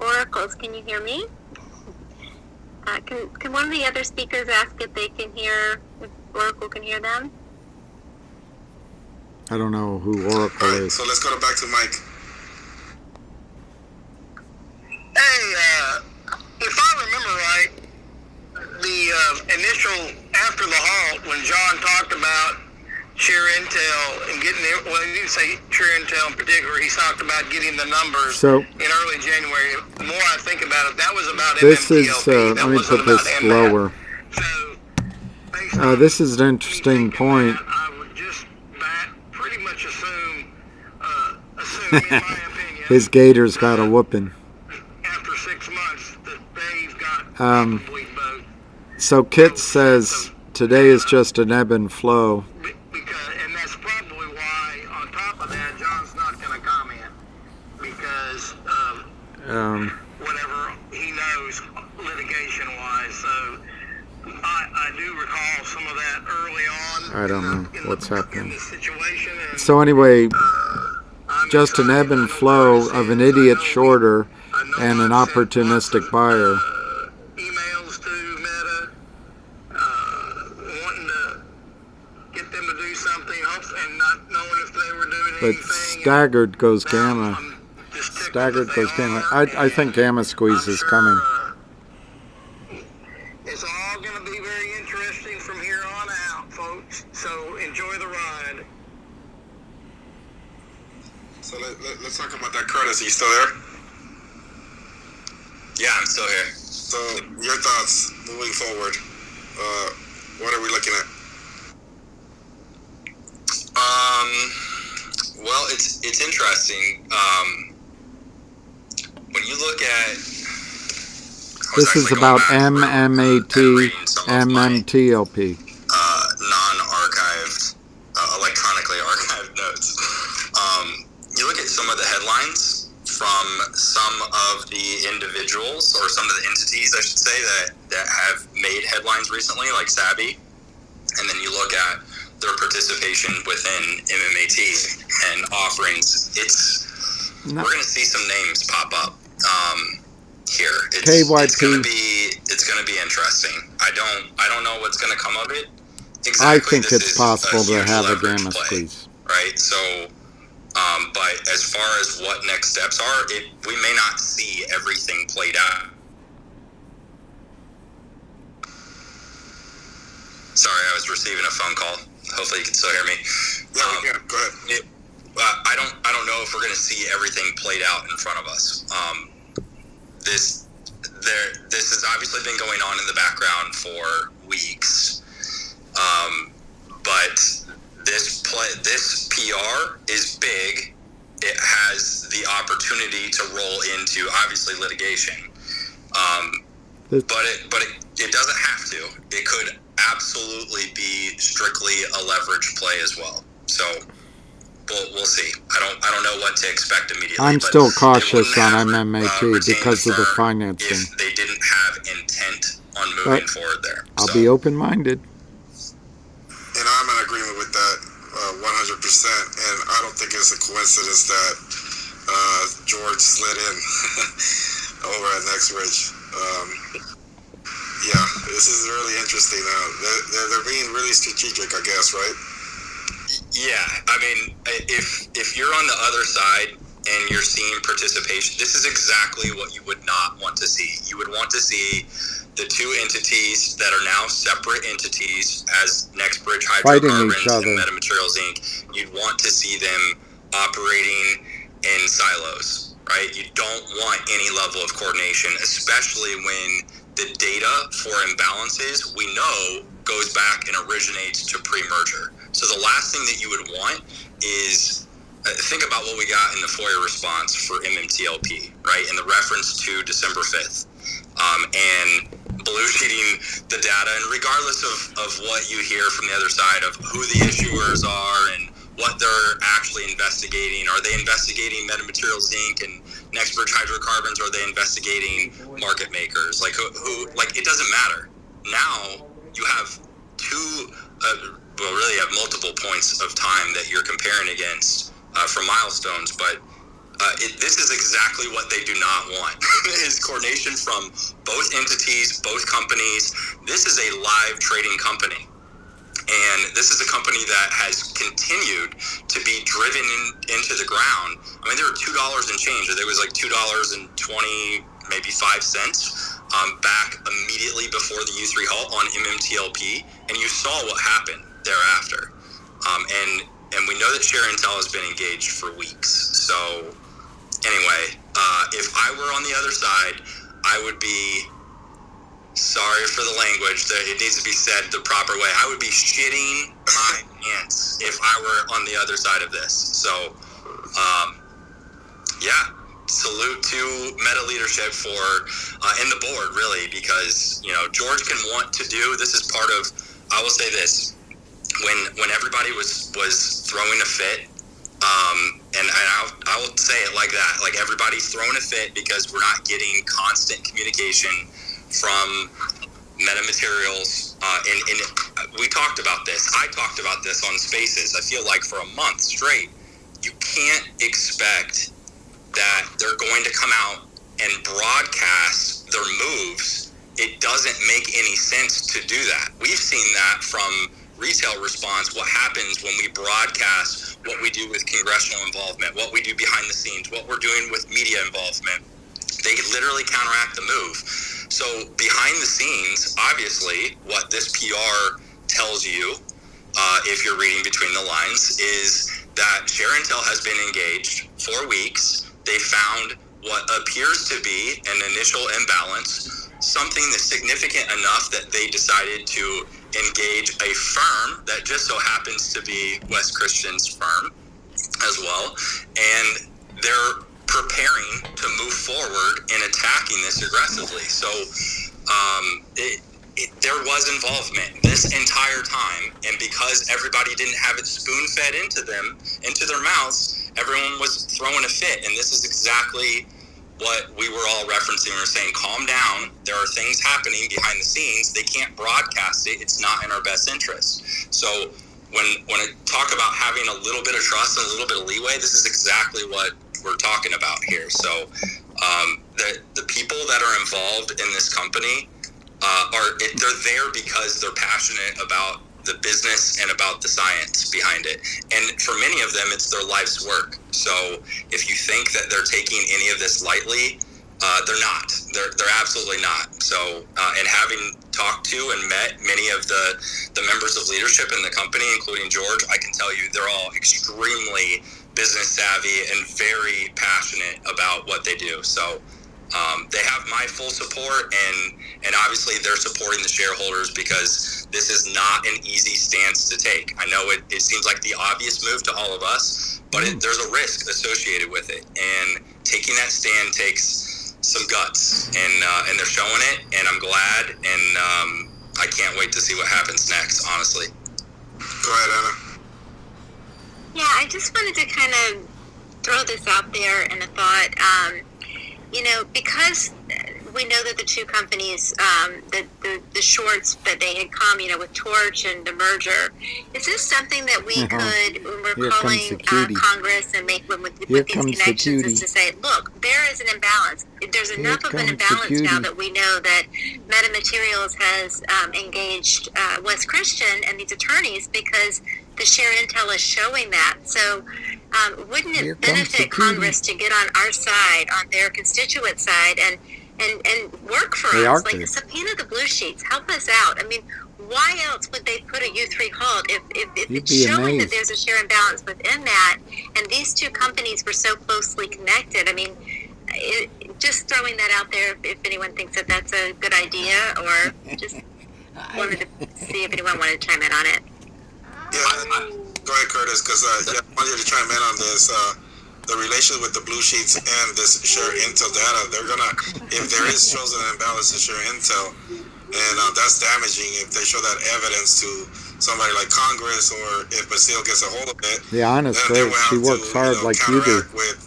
Oracles, can you hear me? Can one of the other speakers ask if they can hear, if Oracle can hear them? I don't know who Oracle all right, is. so let's go back to Mike. Hey, if I remember right, the initial, after the halt, when John talked about share intel and getting it, well, he didn't say share intel in particular, he talked about getting the numbers So, in early January. The more I think about it, that was about this is, Mmtlp. let me put this slower. So, This is an interesting point. I would just pretty much assume, in my opinion, His gator's got a whooping. after 6 months, that they've got probably both. So Kit says today is just an ebb and flow. And that's probably why, on top of that, John's not going to comment because of whatever he knows litigation-wise. So I do recall some of that early on. I don't know what's happening. In this situation. And, So anyway, I'm just an excited. ebb and I know flow Curtis of an is. idiot I know shorter I know and an I've sent opportunistic lots of, buyer. emails to Meta, wanting to get them to do something, and not knowing if they were doing But anything. staggered goes Now gamma. I'm just tickled Staggered that they goes gamma. are, I think gamma squeeze I'm is sure, coming. It's all going to be very interesting from here on out, folks. So enjoy the ride. So let's talk about that. Curtis, are you still there? Yeah, I'm still here. So your thoughts moving forward. What are we looking at? Well, it's interesting. When you look at This is about MMAT, MMTLP. non-archived, electronically archived notes. You look at some of the headlines from some of the individuals or some of the entities, I should say, that have made headlines recently, like Savvy, and then you look at their participation within MMAT and offerings. We're going to see some names pop up here. KYP. It's going to be interesting. I don't know what's going to come of it. Exactly. I think This it's is possible to huge have a leverage gamma play, squeeze. right? So, but as far as what next steps are, we may not see everything played out. Sorry, I was receiving a phone call. Hopefully you can still hear me. Yeah, we can. Go ahead. I don't know if we're going to see everything played out in front of us. This has obviously been going on in the background for weeks, but this PR is big. It has the opportunity to roll into obviously litigation, but it doesn't have to. It could absolutely be strictly a leverage play as well. So we'll see. I don't know what to expect immediately. I'm but still it cautious wouldn't on have, MMAT retained because of the firm financing. if they didn't have intent on moving forward there. I'll be open-minded. And I'm in agreement with that 100%. And I don't think it's a coincidence that George slid in over at NextRich. Yeah, this is really interesting. They're being really strategic, I guess, right? Yeah, I mean, if you're on the other side and you're seeing participation, this is exactly what you would not want to see. You would want to see the two entities that are now separate entities as NextBridge Fighting Hydrocarbons each other. and Metamaterials Inc. You'd want to see them operating in silos, right? You don't want any level of coordination, especially when the data for imbalances we know goes back and originates to pre-merger. So the last thing that you would want is think about what we got in the FOIA response for Mmtlp, right? In the reference to December 5th. And blue sheeting the data, and regardless of what you hear from the other side of who the issuers are and what they're actually investigating, are they investigating Metamaterials Inc. and NextBridge Hydrocarbons, or are they investigating market makers? Like who like it doesn't matter. Now you have really you have multiple points of time that you're comparing against for milestones, but this is exactly what they do not want is coordination from both entities, both companies. This is a live trading company. And this is a company that has continued to be driven into the ground. I mean, there were $2 and change, or there was like $2.20, maybe 5 cents back immediately before the U3 halt on Mmtlp. And you saw what happened thereafter. And we know that share intel has been engaged for weeks. So anyway, if I were on the other side, I would be, sorry for the language, that it needs to be said the proper way, I would be shitting my pants if I were on the other side of this. So, yeah, salute to Meta leadership for, and the board really, because, you know, George can want to do, this is part of, I will say this, when everybody was throwing a fit, and I will say it like that, like everybody's throwing a fit because we're not getting constant communication from Metamaterials, and we talked about this. I talked about this on Spaces. I feel like for a month straight, you can't expect that they're going to come out and broadcast their moves. It doesn't make any sense to do that. We've seen that from retail response, what happens when we broadcast what we do with congressional involvement, what we do behind the scenes, what we're doing with media involvement. They literally counteract the move. So behind the scenes, obviously, what this PR tells you, if you're reading between the lines, is that share intel has been engaged for weeks. They found what appears to be an initial imbalance, something that's significant enough that they decided to engage a firm that just so happens to be Wes Christian's firm as well. And they're preparing to move forward in attacking this aggressively. So there was involvement this entire time, and because everybody didn't have it spoon-fed into their mouths, everyone was throwing a fit. And this is exactly what we were all referencing. We were saying, calm down. There are things happening behind the scenes. They can't broadcast it. It's not in our best interest. So when I talk about having a little bit of trust and a little bit of leeway, this is exactly what we're talking about here. So the people that are involved in this company they're there because they're passionate about the business and about the science behind it. And for many of them, it's their life's work. So if you think that they're taking any of this lightly, they're not. They're absolutely not. So, and having talked to and met many of the members of leadership in the company, including George, I can tell you they're all extremely business savvy and very passionate about what they do. So they have my full support, and obviously they're supporting the shareholders because this is not an easy stance to take. I know it seems like the obvious move to all of us, but there's a risk associated with it, and taking that stand takes some guts, and they're showing it, and I'm glad, and I can't wait to see what happens next, honestly. Go ahead, Anna. Yeah, I just wanted to kind of throw this out there in a thought. Because we know that the two companies, the shorts that they had come, with Torch and the merger, is this something that we could, when we're Here calling Congress and make with these connections, is to say, look, there is an imbalance. There's enough of an imbalance now that we know that Metamaterials has engaged Wes Christian and these attorneys because the share intel is showing that. So Wouldn't Here it comes the benefit cutie. Congress to get on our side, on their constituent side, and work for They us? are Like, good. subpoena the blue sheets, help us out. I mean, why else would they put a U3 halt if You'd it's be showing amazed. that there's a share imbalance within that, and these two companies were so closely connected? I mean, just throwing that out there, if anyone thinks that that's a good idea, or just wanted to see if anyone wanted to chime in on it. Yeah, go ahead, Curtis, because I wanted to chime in on this. The relation with the blue sheets and this share intel data, they're gonna, if there is shows an imbalance in share intel, and that's damaging if they show that evidence to somebody like Congress, or if Basile gets a hold of it. Yeah, Anna's then they great. will have She works hard like you do. counteract with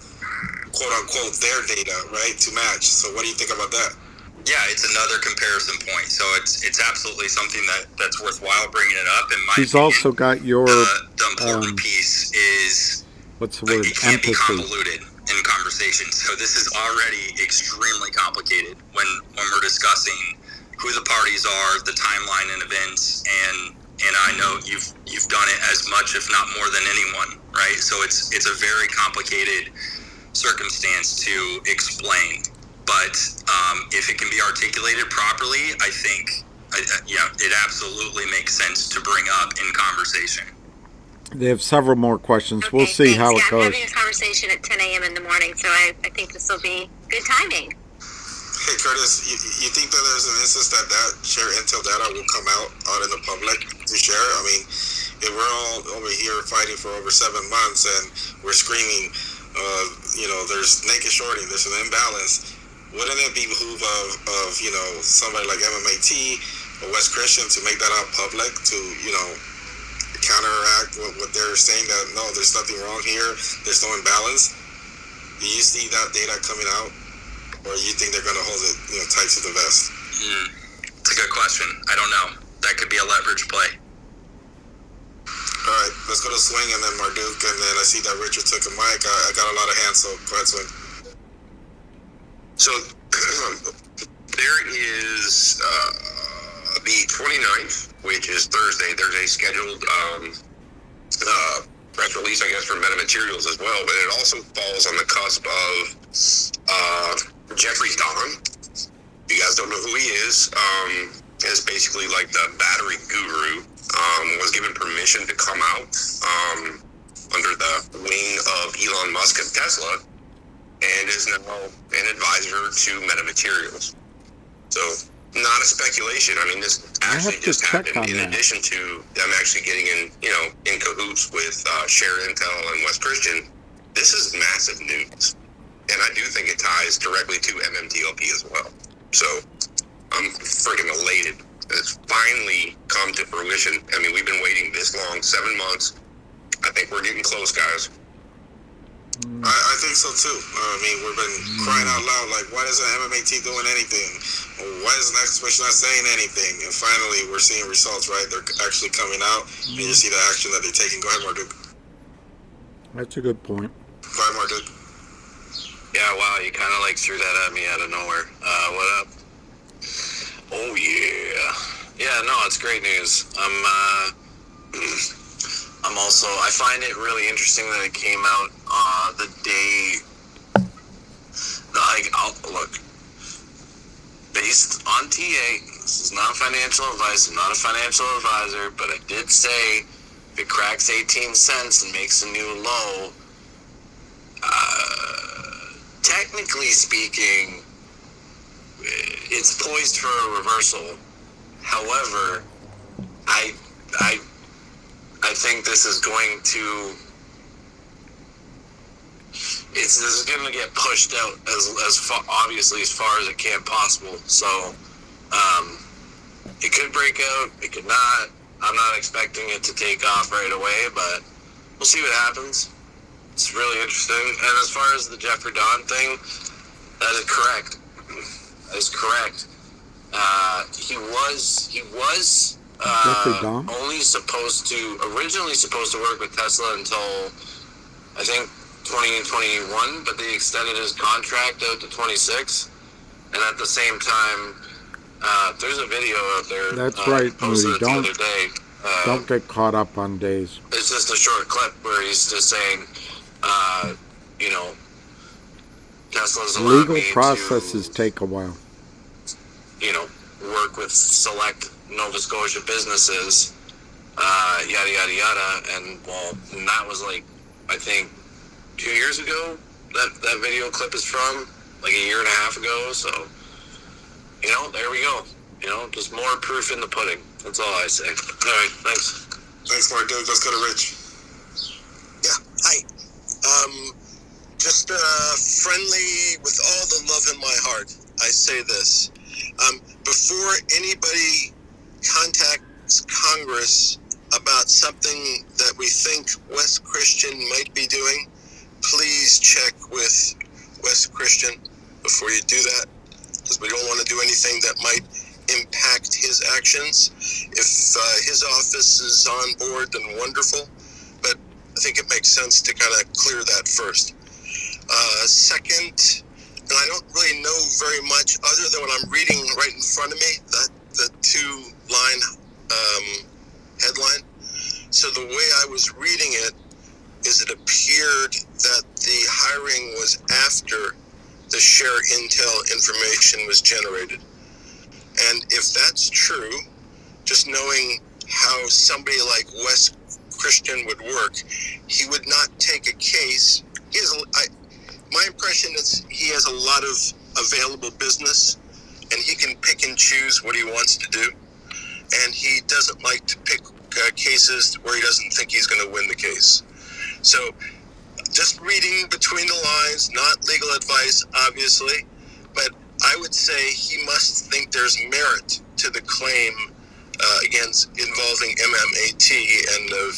quote unquote their data, right, to match. So what do you think about that? Yeah, it's another comparison point. So it's absolutely something that's worthwhile bringing it up. In my She's opinion, also got your, the important piece is what's the word, it can't be empathy. convoluted in conversation. So this is already extremely complicated when we're discussing who the parties are, the timeline and events, and I know you've done it as much, if not more than anyone, right? So it's a very complicated circumstance to explain. But if it can be articulated properly, I think it absolutely makes sense to bring up in conversation. They have several more questions. We'll Okay, see thanks. how it I'm goes. having a conversation at 10 a.m. in the morning, so I think this will be good timing. Hey Curtis, you think that there's an instance that share intel data will come out in the public to share? I mean, if we're all over here fighting for over 7 months and we're screaming, there's naked shorting, there's an imbalance, wouldn't it be behoove of somebody like Mmtlp or West Christian to make that out public to, counteract what they're saying, that no, there's nothing wrong here, there's no imbalance? Do you see that data coming out? Or you think they're going to hold it, tight to the vest? It's a good question. I don't know. That could be a leverage play. All right, let's go to Swing and then Marduk, and then I see that Richard took a mic. I got a lot of hands, so go ahead, Swing. So there is the 29th, which is Thursday. There's a scheduled press release, I guess, for metamaterials as well, but it also falls on the cusp of Jeffrey Don. You guys don't know who he is basically like the battery guru. Was given permission to come out under the wing of Elon Musk and Tesla, and is now an advisor to metamaterials. So, not a speculation. I mean, this actually just happened in addition to them actually getting in cahoots with Share Intel and West Christian. This is massive news. And I do think it ties directly to Mmtlp as well. So I'm freaking elated. It's finally come to fruition. I mean, we've been waiting this long, 7 months. I think we're getting close, guys. I think so too. I mean, we've been crying out loud, like, why isn't MMAT doing anything? Why is the next question not saying anything? And finally, we're seeing results, right? They're actually coming out, and you see the action that they're taking. Go ahead, Marduk. That's a good point. Go ahead, Marduk. Yeah, wow, you kind of threw that at me out of nowhere. What up? Oh, yeah. Yeah, no, it's great news. I'm also, I find it really interesting that it came out the day, look, based on TA, this is not financial advice, I'm not a financial advisor, but I did say if it cracks 18 cents and makes a new low, technically speaking, it's poised for a reversal. However, I think this is going to get pushed out as far, obviously, as far as it can possible. So it could break out, it could not. I'm not expecting it to take off right away, but we'll see what happens. It's really interesting. And as far as the Jeffrey Don thing, that is correct. That is correct. He was originally supposed to work with Tesla until I think 2021, but they extended his contract out to 26. And at the same time, there's a video out there. That's right, Moody. The other day. Don't get caught up on days. It's just a short clip where he's just saying, you know, Tesla's allowed Legal me processes to, take a while. you know, work with select Nova Scotia businesses, yada, yada, yada. And, well, and that was like, I think, 2 years ago that video clip is from, like a year and a half ago. So, you know, there we go. You know, just more proof in the pudding. That's all I say. All right, thanks. Thanks, Mark. Let's go to Rich. Yeah, hi. Just friendly, with all the love in my heart, I say this. Before anybody contacts Congress about something that we think West Christian might be doing, please check with West Christian before you do that, because we don't want to do anything that might impact his actions. If his office is on board, then wonderful, but I think it makes sense to kind of clear that first. Second, and I don't really know very much other than what I'm reading right in front of me, the two-line headline. So the way I was reading it is it appeared that the hiring was after the share intel information was generated. And if that's true, just knowing how somebody like Wes Christian would work, he would not take a case. My impression is he has a lot of available business, and he can pick and choose what he wants to do. And he doesn't like to pick cases where he doesn't think he's going to win the case. So just reading between the lines, not legal advice, obviously, but I would say he must think there's merit to the claim against involving MMAT and of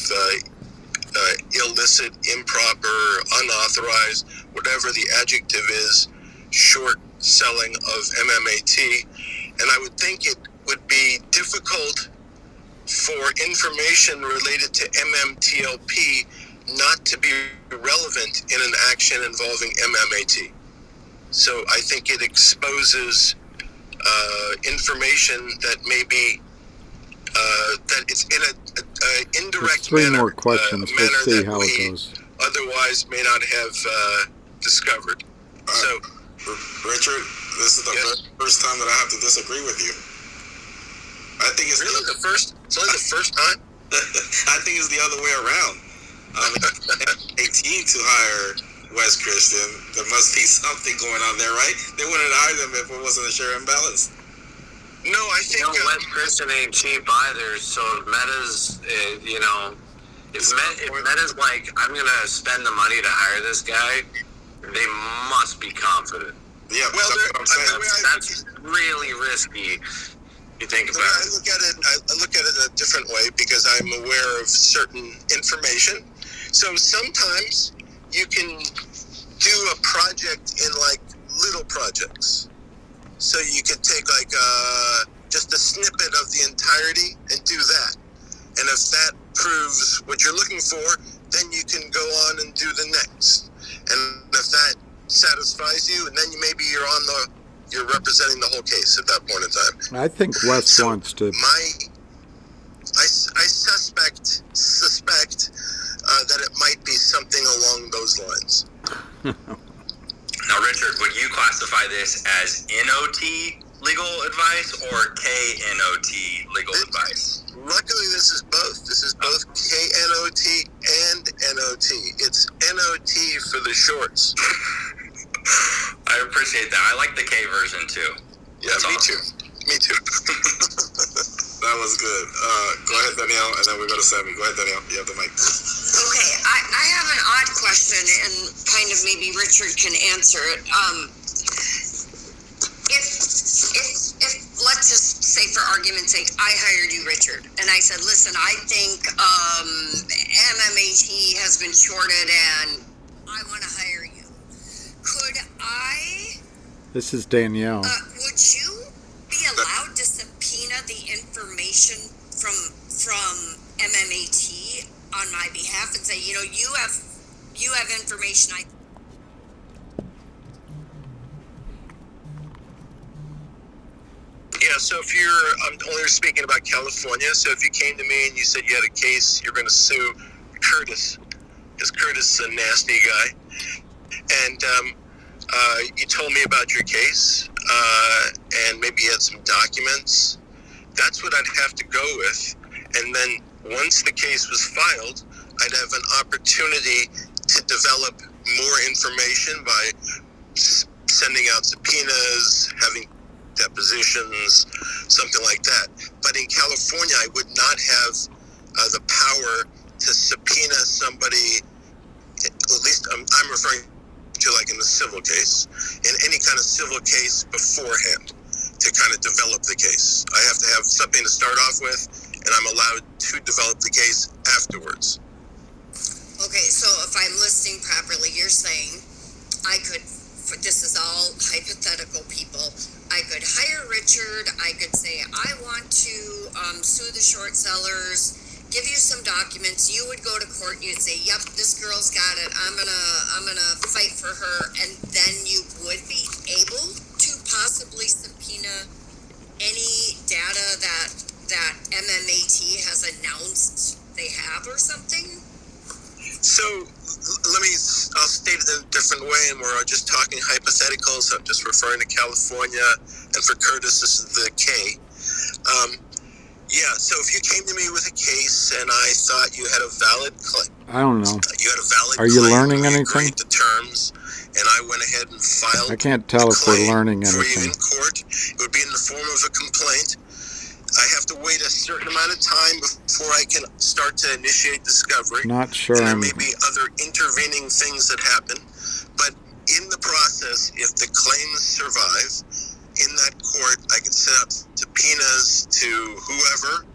illicit, improper, unauthorized, whatever the adjective is, short selling of MMAT. And I would think it would be difficult for information related to MMTLP not to be relevant in an action involving MMAT. So I think it exposes information that may be that it's in a indirect There's three manner, more questions. We'll manner see that how we it goes. otherwise may not have discovered. So, Richard, this is the first time that I have to disagree with you. I think it's really the first. It's only the first time. I think it's the other way around. I mean, 18 to hire Wes Christian, there must be something going on there, right? They wouldn't hire them if it wasn't a share imbalance. No, I think Wes Christian ain't cheap either. So if Meta's, you know, if Meta's like, I'm gonna spend the money to hire this guy, they must be confident. Yeah, well, that's what I'm saying. That's really risky. You think about it. I look at it a different way because I'm aware of certain information. So sometimes you can do a project in like little projects. So you could take like just a snippet of the entirety and do that. And if that proves what you're looking for, then you can go on and do the next. And if that satisfies you, and then you're representing the whole case at that point in time. I think Wes wants to. I suspect that it might be something along those lines. Now, Richard, would you classify this as NOT legal advice or KNOT legal advice? Luckily, this is both. This is both KNOT and NOT. It's NOT for the shorts. I appreciate that. I like the K version too. Yeah, me too. Me too. That was good. Go ahead, Danielle, and then we go to Sammy. Go ahead, Danielle. You have the mic. Okay, I have an odd question, and kind of maybe Richard can answer it. If let's just say for argument's sake, I hired you, Richard, and I said, listen, I think MMAT has been shorted, and I want to hire you. Could I? This is Danielle. Would you be allowed to subpoena the information from MMAT on my behalf and say, you know, you have information I. Yeah, so if I'm only speaking about California, so if you came to me and you said you had a case, you're going to sue Curtis, because Curtis is a nasty guy. And you told me about your case, and maybe you had some documents. That's what I'd have to go with. And then once the case was filed, I'd have an opportunity to develop more information by sending out subpoenas, having depositions, something like that. But in California, I would not have the power to subpoena somebody, at least I'm referring to like in the civil case, in any kind of civil case beforehand to kind of develop the case. I have to have something to start off with, and I'm allowed to develop the case afterwards. Okay, so if I'm listening properly, you're saying I could, this is all hypothetical, people, I could hire Richard, I could say, I want to sue the short sellers, give you some documents, you would go to court, you'd say, yep, this girl's got it, I'm gonna fight for her, and then you would be able to possibly subpoena any data that MMAT has announced they have or something? So I'll state it in a different way, and we're just talking hypotheticals. I'm just referring to California, and for Curtis, this is the K. Yeah, so if you came to me with a case and I thought you had a valid claim. I don't know. You had a valid Are you claim, learning we anything? agreed the terms, and I went ahead and filed I can't tell the if we're claim learning for you anything. in court. It would be in the form of a complaint. I have to wait a certain amount of time before I can start to initiate discovery. Not sure And there I'm... may be other intervening things that happen. But in the process, if the claims survive, in that court, I can set up subpoenas to whoever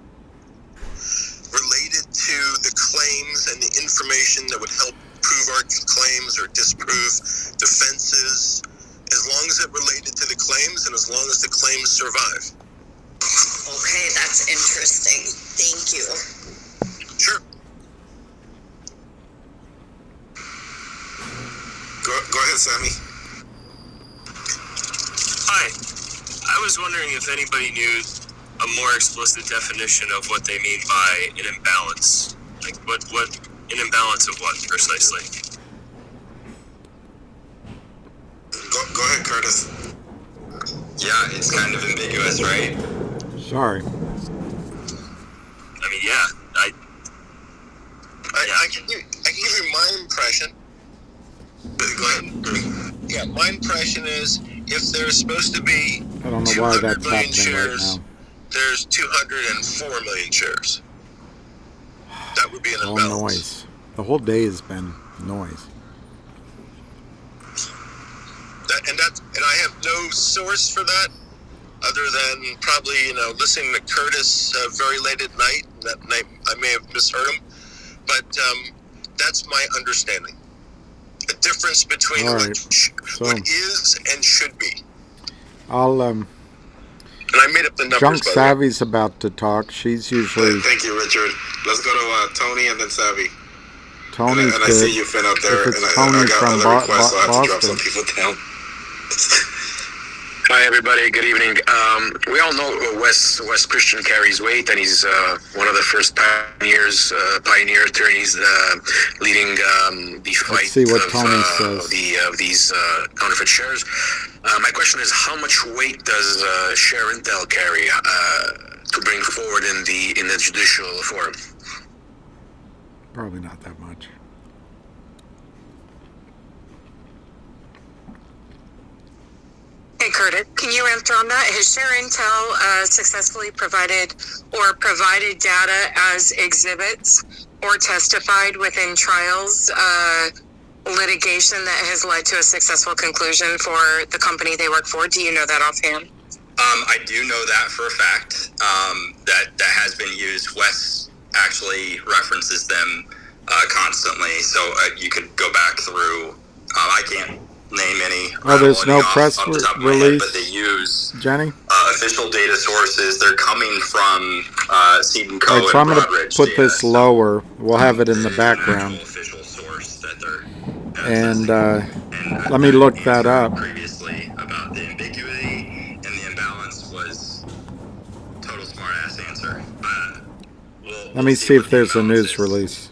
related to the claims and the information that would help prove our claims or disprove defenses, as long as it related to the claims and as long as the claims survive. Okay, that's interesting. Thank you. Sure. Go ahead, Sammy. Hi. I was wondering if anybody knew a more explicit definition of what they mean by an imbalance. Like, what an imbalance of what, precisely? Go ahead, Curtis. Yeah, it's kind of ambiguous, right? Sorry. I mean, yeah, I can give you my impression. Go ahead. Yeah, my impression is if there's supposed to be I don't know why 200 that's million happening right shares, now. there's 204 million shares. That would be an All imbalance. noise. The whole day has been noise. And I have no source for that other than probably, listening to Curtis very late at night. That night I may have misheard him, but that's my understanding. The difference between All what, right. what is and should be. I'll, And I made up the numbers. Junk by the way. Savvy's about to talk. She's usually... Thank you, Richard. Let's go to Tony and then Savvy. Tony's and I good. see you, Finn, out there. If it's and I Tony got from other requests, so I have to drop Boston. some people down. Hi, everybody. Good evening. We all know Wes Christian carries weight, and he's one of the first pioneer attorneys leading the fight see what Tony says. of these counterfeit shares. My question is, how much weight does Share Intel carry to bring forward in the judicial forum? Probably not that much. Hey, Curtis, can you answer on that? Has Share Intel successfully provided data as exhibits or testified within trials, litigation that has led to a successful conclusion for the company they work for? Do you know that offhand? I do know that for a fact. That has been used. Wes actually references them constantly, so you could go back through. I can't name any. Oh, there's no press off the top of my release, head, but they use Jenny? official data sources. They're coming from Seed and Co. All right, so I'm and going to Broadridge put data, this lower. We'll have it in the background. Official source that they're And let me look that up. previously about the ambiguity and the imbalance was total smart ass answer. Let me see if there's a news release.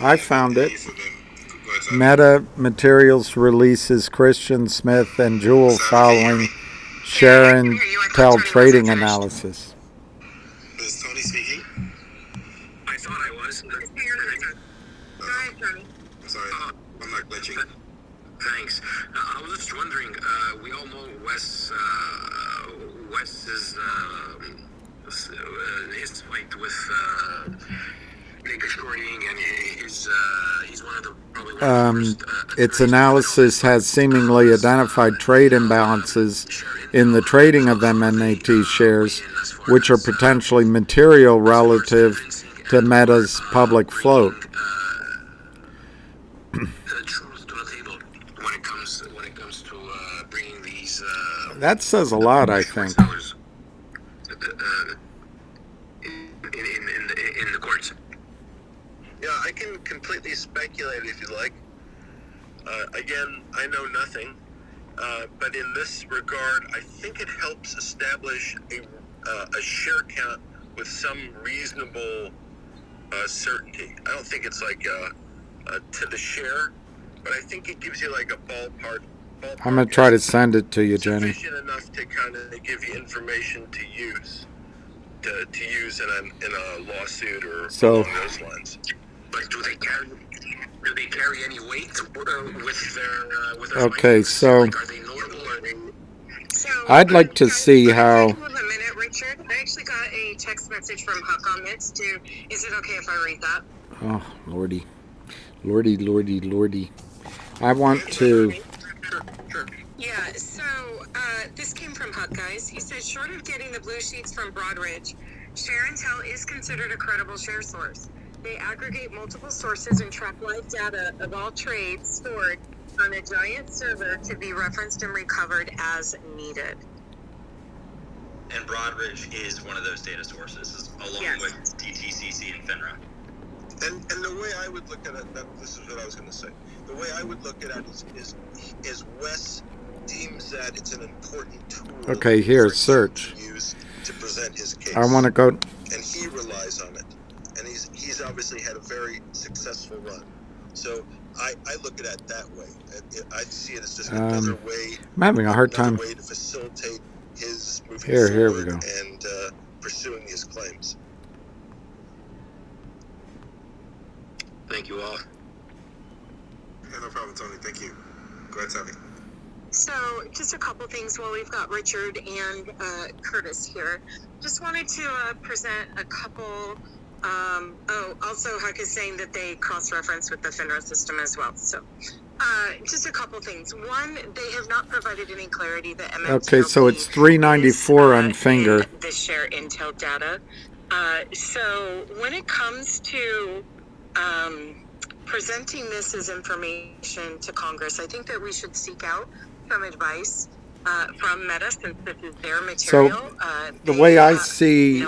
I found it. Meta Materials releases Christian Smith and Jewell following Sharon Tell trading analysis. Is Tony speaking? I thought I was. Go ahead, Tony. I'm sorry, I'm not glitching. Thanks. I was just wondering, we all know Wes's his fight with negotiating, and he's one of the probably one of the first, Its analysis has seemingly identified trade imbalances in the trading of MNAT shares, which are potentially material relative to Meta's public float. That says a lot, I think. In the courts. Yeah, I can completely speculate if you like. Again, I know nothing, but in this regard, I think it helps establish a share count with some reasonable certainty. I don't think it's like to the share, but I think it gives you like a ballpark. I'm going to try to send it to you, Jenny. Sufficient enough to kind of give you information to use in a lawsuit or along those lines. But do they carry any weight with their Okay, findings? so Like, are they notable? Are they... I'd like to see how. Hold a minute, Richard. I actually got a text message from Huck on this too. Is it okay if I read that? Oh, lordy. I want to. Yeah, so this came from Huck, guys. He said, short of getting the blue sheets from Broadridge, Sharon Tell is considered a credible share source. They aggregate multiple sources and track live data of all trades stored on a giant server to be referenced and recovered as needed. And Broadridge is one of those data sources, along with DTCC and Fngr. And the way I would look at it, this is what I was going to say. The way I would look at it is Wes deems that it's an important tool. Okay, here, search. To use to present his case. I want to go. And he relies on it. And he's obviously had a very successful run. So I look at it that way. I see it as just another way. I'm having a hard time. Way to facilitate his moving Here we forward go. and pursuing his claims. Thank you all. Yeah, no problem, Tony. Thank you. Go ahead, Tommy. So just a couple things while we've got Richard and Curtis here. Just wanted to present a couple. Also Huck is saying that they cross-reference with the FINRA system as well. So just a couple things. One, they have not provided any clarity that Mmtlp Okay, so it's 394 on Fngr. The share intel data. So when it comes to presenting this as information to Congress, I think that we should seek out some advice from Meta, since this is their material. So the way I see,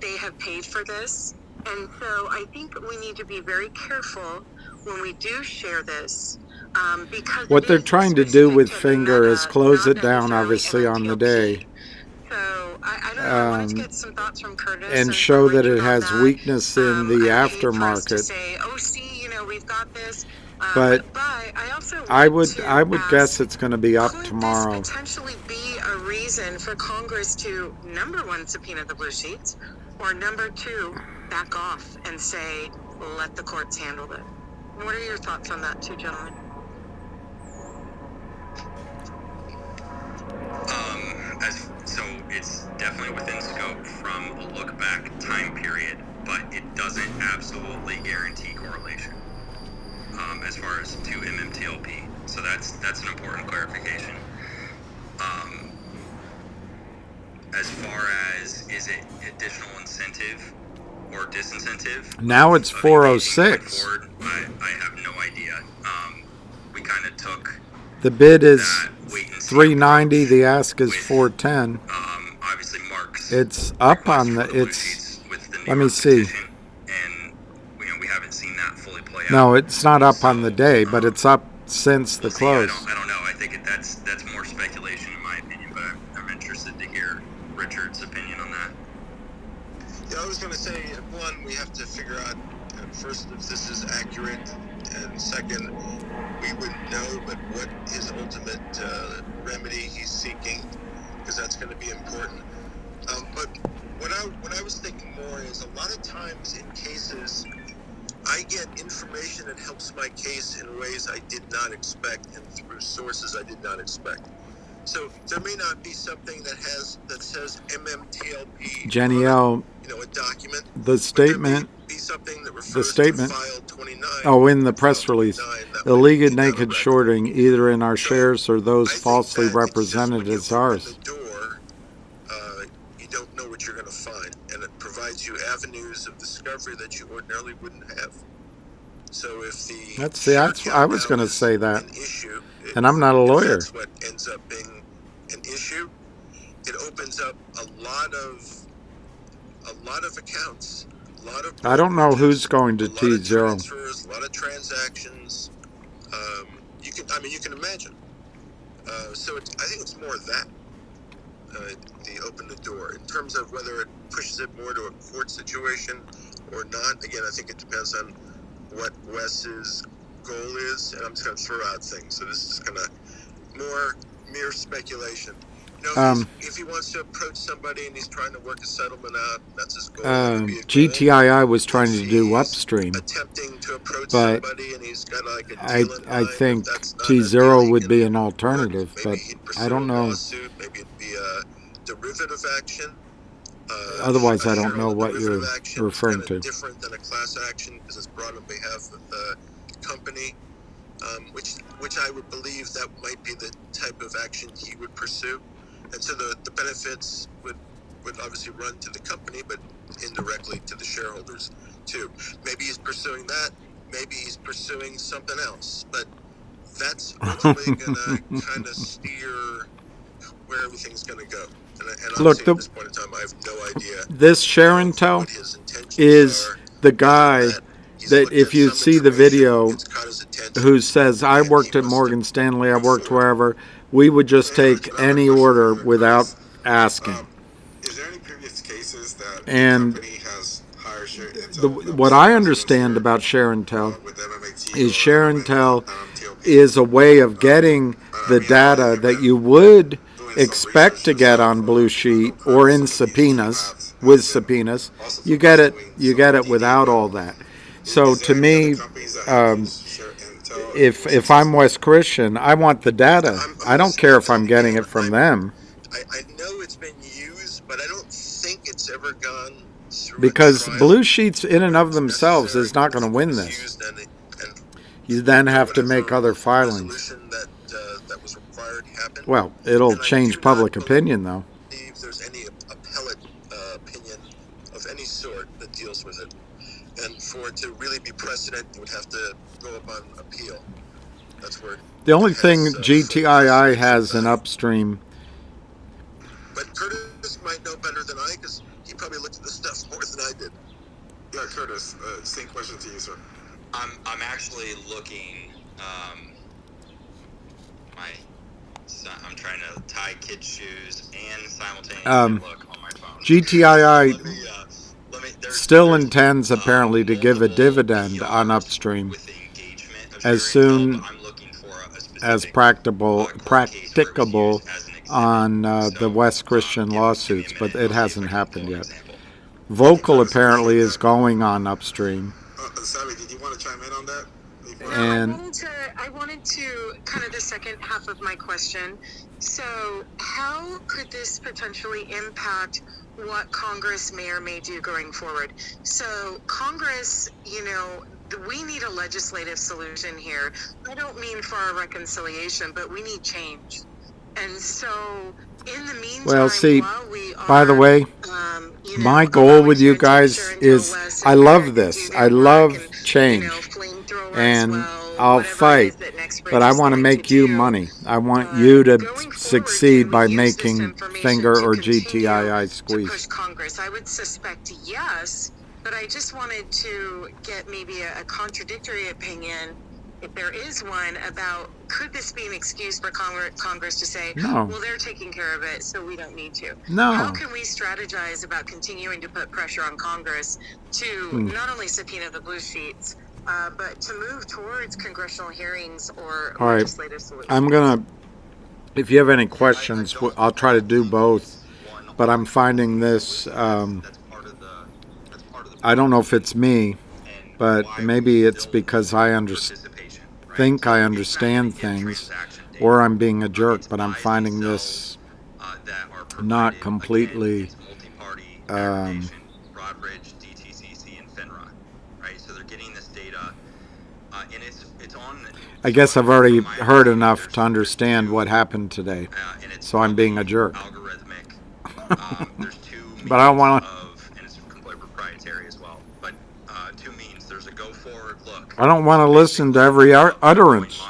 they have paid for this, and so I think we need to be very careful when we do share this, because what they're trying to do with Fngr is close it down, obviously, on the day. So I don't know. I wanted to get some thoughts from Curtis and show that it has weakness in the aftermarket. To say, oh, see, we've got this. But I would guess it's going to be up could tomorrow. This potentially be a reason for Congress to, number one, subpoena the blue sheets, or number two, back off and say, let the courts handle it. What are your thoughts on that, two gentlemen? So it's definitely within scope from a look back time period, but it doesn't absolutely guarantee correlation as far as to Mmtlp. So that's an important clarification. As far as, is it additional incentive or disincentive? Now it's 406. I have no idea. We kind of took the bid is 390. The ask is 410. Obviously, Mark's it's up on the. It's. Let me see. And we haven't seen that fully play out. No, it's not up on the day, but it's up since the close. I don't know. I think that's more speculation in my opinion, but I'm interested to hear Richard's opinion on that. Yeah, I was going to say, one, we have to figure out first if this is accurate, and second, we wouldn't know, but what his ultimate remedy he's seeking, because that's going to be important. But what I was thinking more is a lot of times in cases, I get information that helps my case in ways I did not expect and through sources I did not expect. So there may not be something that says Mmtlp, Jenny L, a document. the statement, Be something that refers the statement, to file 29. in the press release, illegal naked shorting, either in our shares or those falsely represented as ours. You don't know what you're going to find, and it provides you avenues of discovery that you ordinarily wouldn't have. So if I was going to say that, issue, and I'm not a lawyer. That's what ends up being an issue. It opens up a lot of accounts, I don't know who's going to T0. transfers, a lot of transactions. You can imagine. So I think it's more of that. The open the door. In terms of whether it pushes it more to a court situation or not, again, I think it depends on what Wes's goal is, and I'm just going to throw out things. So this is kind of more mere speculation. If he wants to approach somebody and he's trying to work a settlement out, that's his goal. GTII was trying to do upstream, attempting to approach but somebody and he's got like a deal in I mind. think T0 would be an alternative, but I don't know. Lawsuit, maybe it'd be a derivative action. Otherwise, I don't know what you're referring to. Different than a class action because it's brought on behalf of the company, which I would believe that might be the type of action he would pursue. And so the benefits would obviously run to the company, but indirectly to the shareholders too. Maybe he's pursuing that. Maybe he's pursuing something else. But that's ultimately going to kind of steer where everything's going to go. And look, at this point in time, I have no idea. This share and tell is the guy that if you see the video who says, I worked at Morgan Stanley, I worked wherever, we would just take any order without asking. Is there any previous cases that and the company has hired share intel? What I understand about share and tell is share and tell is a way of getting the data that you would expect to get on Blue Sheet or in subpoenas, with subpoenas. You get it without all that. So to me, if I'm Wes Christian, I want the data. I don't care if I'm getting it from them. I know it's been used, but I don't think it's ever gone through. Because Blue Sheets in and of themselves is not going to win this. You then have to make other filings. That was required happened. Well, it'll change public opinion, though. If there's any appellate opinion of any sort that deals with it, and for it to really be precedent, it would have to go up on appeal. That's where. The only thing GTII has in upstream. But Curtis might know better than I, because he probably looked at this stuff more than I did. Yeah, Curtis, same question to you, sir. I'm actually looking. I'm trying to tie kids' shoes and simultaneously look on my phone. GTII still intends apparently to give a dividend on upstream as soon as practicable on the West Christian lawsuits, but it hasn't happened yet. Vocal apparently is going on upstream. Sally, did you want to chime in on that? And I wanted to kind of the second half of my question. So how could this potentially impact what Congress may or may do going forward? So Congress, we need a legislative solution here. I don't mean for a reconciliation, but we need change. And so in the meantime, well, see, while we are, by the way, my goal with you guys is I love this. I love change. And I'll fight, but I want to make you money. I want you to succeed by making Fngr or GTII squeeze. To push Congress, I would suspect yes, but I just wanted to get maybe a contradictory opinion if there is one, about could this be an excuse for Congress to say, No. well, they're taking care of it, so we don't need to? No. How can we strategize about continuing to put pressure on Congress to not only subpoena the blue sheets, but to move towards congressional hearings or All right. legislative solutions? I'm going to, if you have any questions, I'll try to do both. But I'm finding this, I don't know if it's me, but maybe it's because I think I understand things, or I'm being a jerk, but I'm finding this not completely Broadridge, DTCC, and Fngr, right? So they're getting this data, and it's on. I guess I've already heard enough to understand what happened today, so I'm being a jerk. Algorithmic. There's two means But I don't want to. and it's completely proprietary as well. But two means. There's a go forward look. I don't want to listen to every utterance,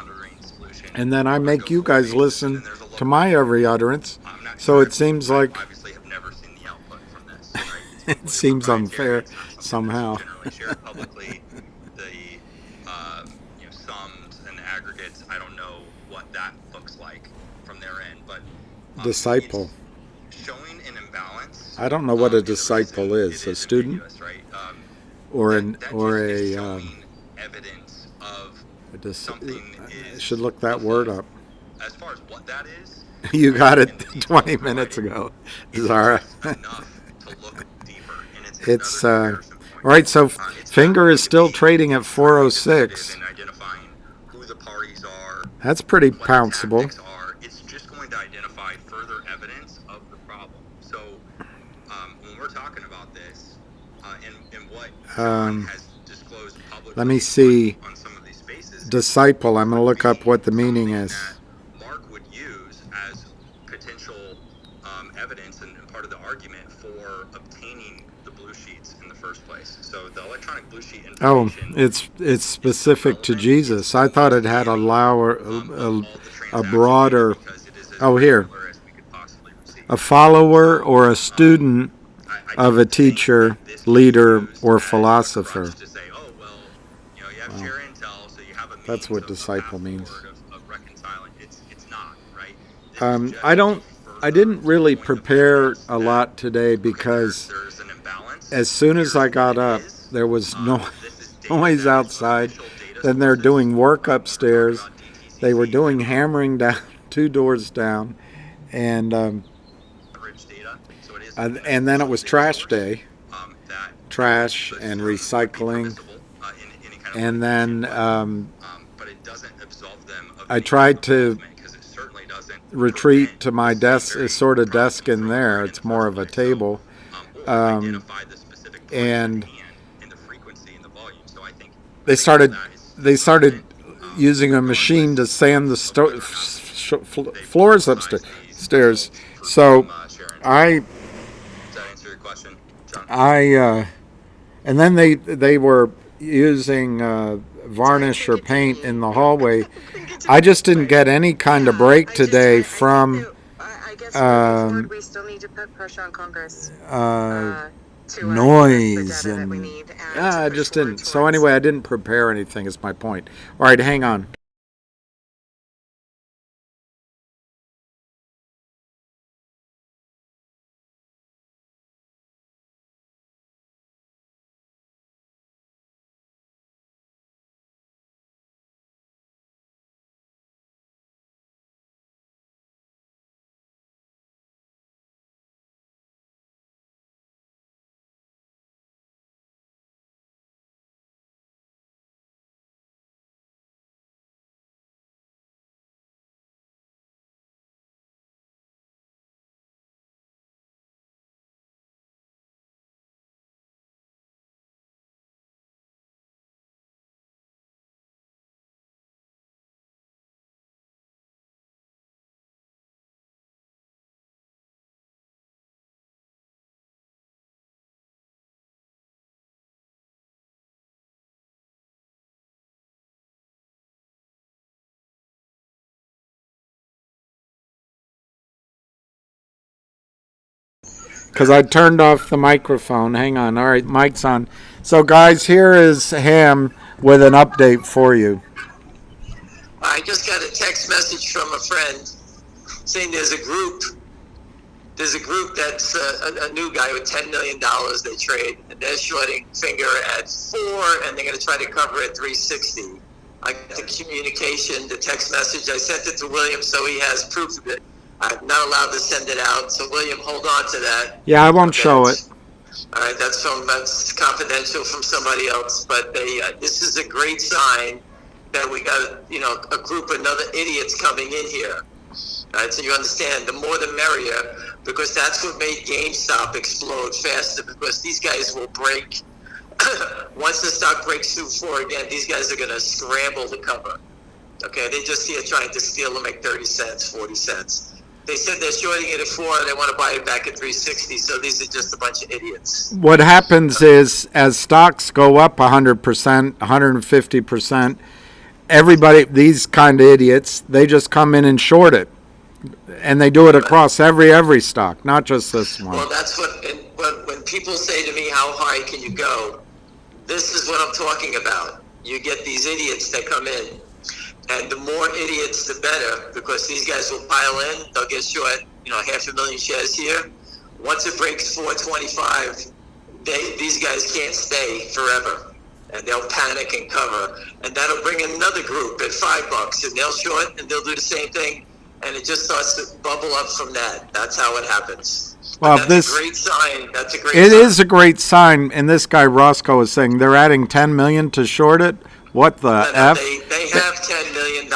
and then I make you guys listen to my every utterance. So it seems like Obviously, have never seen the output from this. it seems unfair somehow. Generally shared publicly. The sums and aggregates. I don't know what that looks like from their end, but Disciple. showing an imbalance. I don't know what a disciple is. A student, Right? or Evidence of I should look that word up. as far as what that is. You got it 20 minutes ago, Zara. It's all right. So Fngr is still trading at 406. That's pretty pounceable. It's just going to identify further evidence of the problem. So when we're talking about this and what John has disclosed publicly, Let me see. on some of these spaces, Disciple. I'm going to look up what the meaning is. Mark would use as potential evidence and part of the argument for obtaining the blue sheets in the first place. So the electronic blue sheet Oh, information. it's specific to Jesus. I thought it had a broader. Oh, here. A follower or a student of a teacher, leader, or philosopher. That's what disciple means. I didn't really prepare a lot today because as soon as I got up, there was no noise outside. Then they're doing work upstairs. They were doing hammering down 2 doors down, and then it was trash day, trash and recycling, and then I tried to retreat to my desk, a sort of desk in there. It's more of a table, and they started using a machine to sand the floors upstairs. So and then they were using varnish or paint in the hallway. I just didn't get any kind of break today from we still need to put pressure on Congress noise and I just didn't. So anyway, I didn't prepare anything is my point. All right, hang on. Because I turned off the microphone. Hang on. All right, mic's on. So, guys, here is Ham with an update for you. just got a text message from a friend saying there's a group that's a new guy with $10 million they trade, and they're shorting Fngr at 4, and they're going to try to cover at 360. I got the communication, the text message. I sent it to William, so he has proof of it. I'm not allowed to send it out, so William, hold on to that. Yeah, I won't show it. All right, that's confidential from somebody else, but this is a great sign that we got a group of other idiots coming in here. All right, so you understand, the more the merrier, because that's what made GameStop explode faster, because these guys will break. Once the stock breaks through 4 again, these guys are going to scramble to cover. Okay, they're just here trying to steal and make 30 cents, 40 cents. They said they're shorting it at 4 and they want to buy it back at 360, so these are just a bunch of idiots. What happens is, as stocks go up 100%, 150%, everybody, these kind of idiots, they just come in and short it. And they do it across every stock, not just this one. Well, that's when people say to me, how high can you go? This is what I'm talking about. You get these idiots that come in. And the more idiots, the better, because these guys will pile in. They'll get short, 500,000 shares here. Once it breaks 425, these guys can't stay forever. And they'll panic and cover. And that'll bring another group at $5, and they'll short, and they'll do the same thing. And it just starts to bubble up from that. That's how it happens. Well, that's a great sign. That's a great sign. It is a great sign. And this guy Roscoe is saying they're adding $10 million to short it. What the F? They have $10 million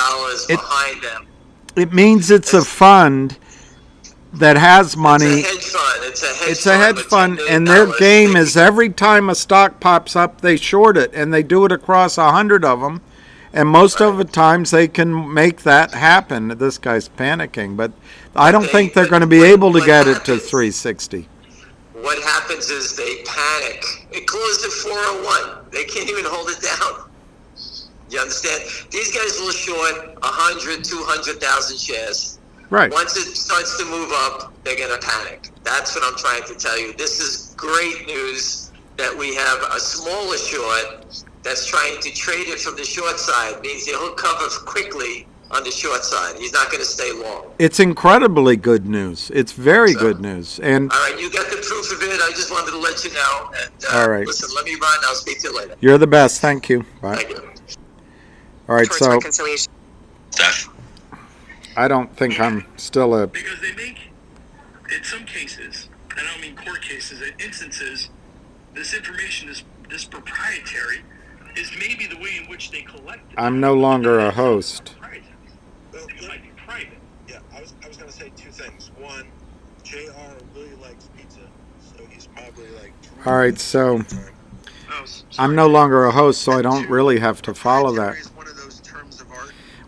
behind them. It means it's a fund that has money. It's a hedge fund. It's a hedge fund, and their game is every time a stock pops up, they short it, and they do it across 100 of them. And most of the times they can make that happen. This guy's panicking, but I don't think they're going to be able to get it to 360. What happens is they panic. It closed at 401. They can't even hold it down. You understand? These guys will short 100, 200,000 shares. Right. Once it starts to move up, they're going to panic. That's what I'm trying to tell you. This is great news that we have a smaller short that's trying to trade it from the short side. Means he'll cover quickly on the short side. He's not going to stay long. It's incredibly good news. It's very good news. And all right, you got the proof of it. I just wanted to let you know. And, all right. Listen, let me run. I'll speak to you later. You're the best. Thank you. Bye. Thank you. All right, Towards so reconciliation. I don't think I'm still a... Because they make, in some cases, and I don't mean court cases, in instances, this information, this proprietary, is maybe the way in which they collect it. I'm no longer a host. It might be private. Yeah, I was going to say two things. One, JR really likes pizza, so he's probably like... All right, so I'm no longer a host, so I don't really have to follow that.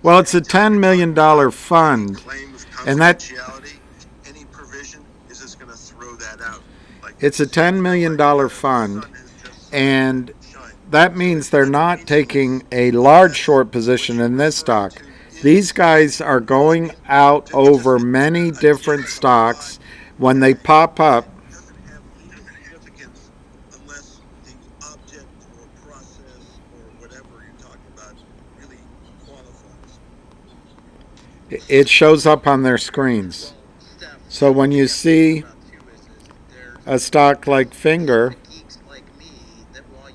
Well, it's a $10 million fund, and that... It's a $10 million fund, and that means they're not taking a large short position in this stock. These guys are going out over many different stocks when they pop up. It shows up on their screens. So when you see a stock like Fngr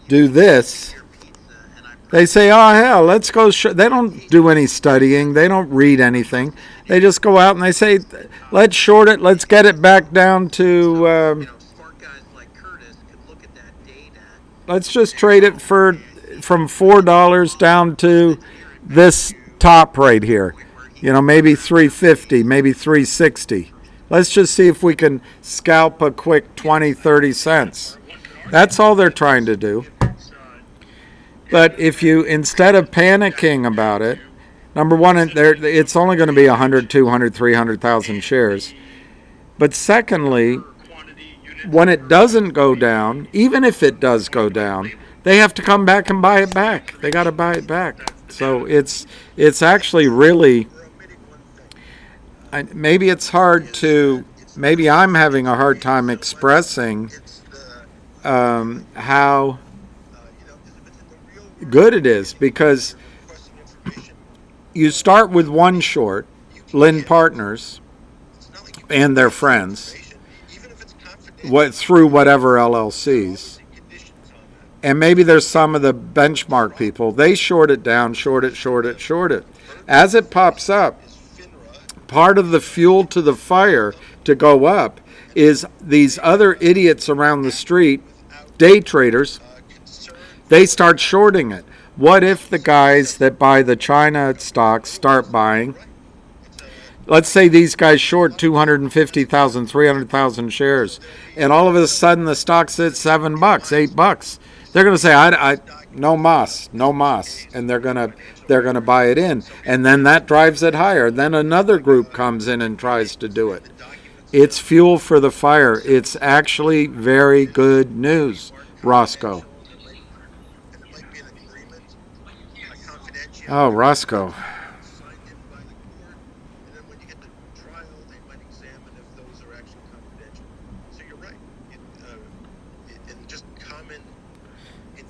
do this, they say, oh hell, let's go. They don't do any studying. They don't read anything. They just go out and they say, let's short it. Let's get it back down to, let's just trade it from $4 down to this top right here. Maybe 350, maybe 360. Let's just see if we can scalp a quick 20, 30 cents. That's all they're trying to do. But if you, instead of panicking about it, number one, it's only going to be 100, 200, 300,000 shares. But secondly, when it doesn't go down, even if it does go down, they have to come back and buy it back. They got to buy it back. So it's actually really... Maybe it's hard to, maybe I'm having a hard time expressing how good it is, because you start with one short, Lynn Partners, and their friends, through whatever LLCs. And maybe there's some of the benchmark people. They short it down, short it. As it pops up, part of the fuel to the fire to go up is these other idiots around the street, day traders, they start shorting it. What if the guys that buy the China stocks start buying? Let's say these guys short 250,000, 300,000 shares, and all of a sudden the stock's at $7, $8. They're going to say, "I no mas," and they're going to buy it in, and then that drives it higher. Then another group comes in and tries to do it. It's fuel for the fire. It's actually very good news, Roscoe. Oh, Roscoe.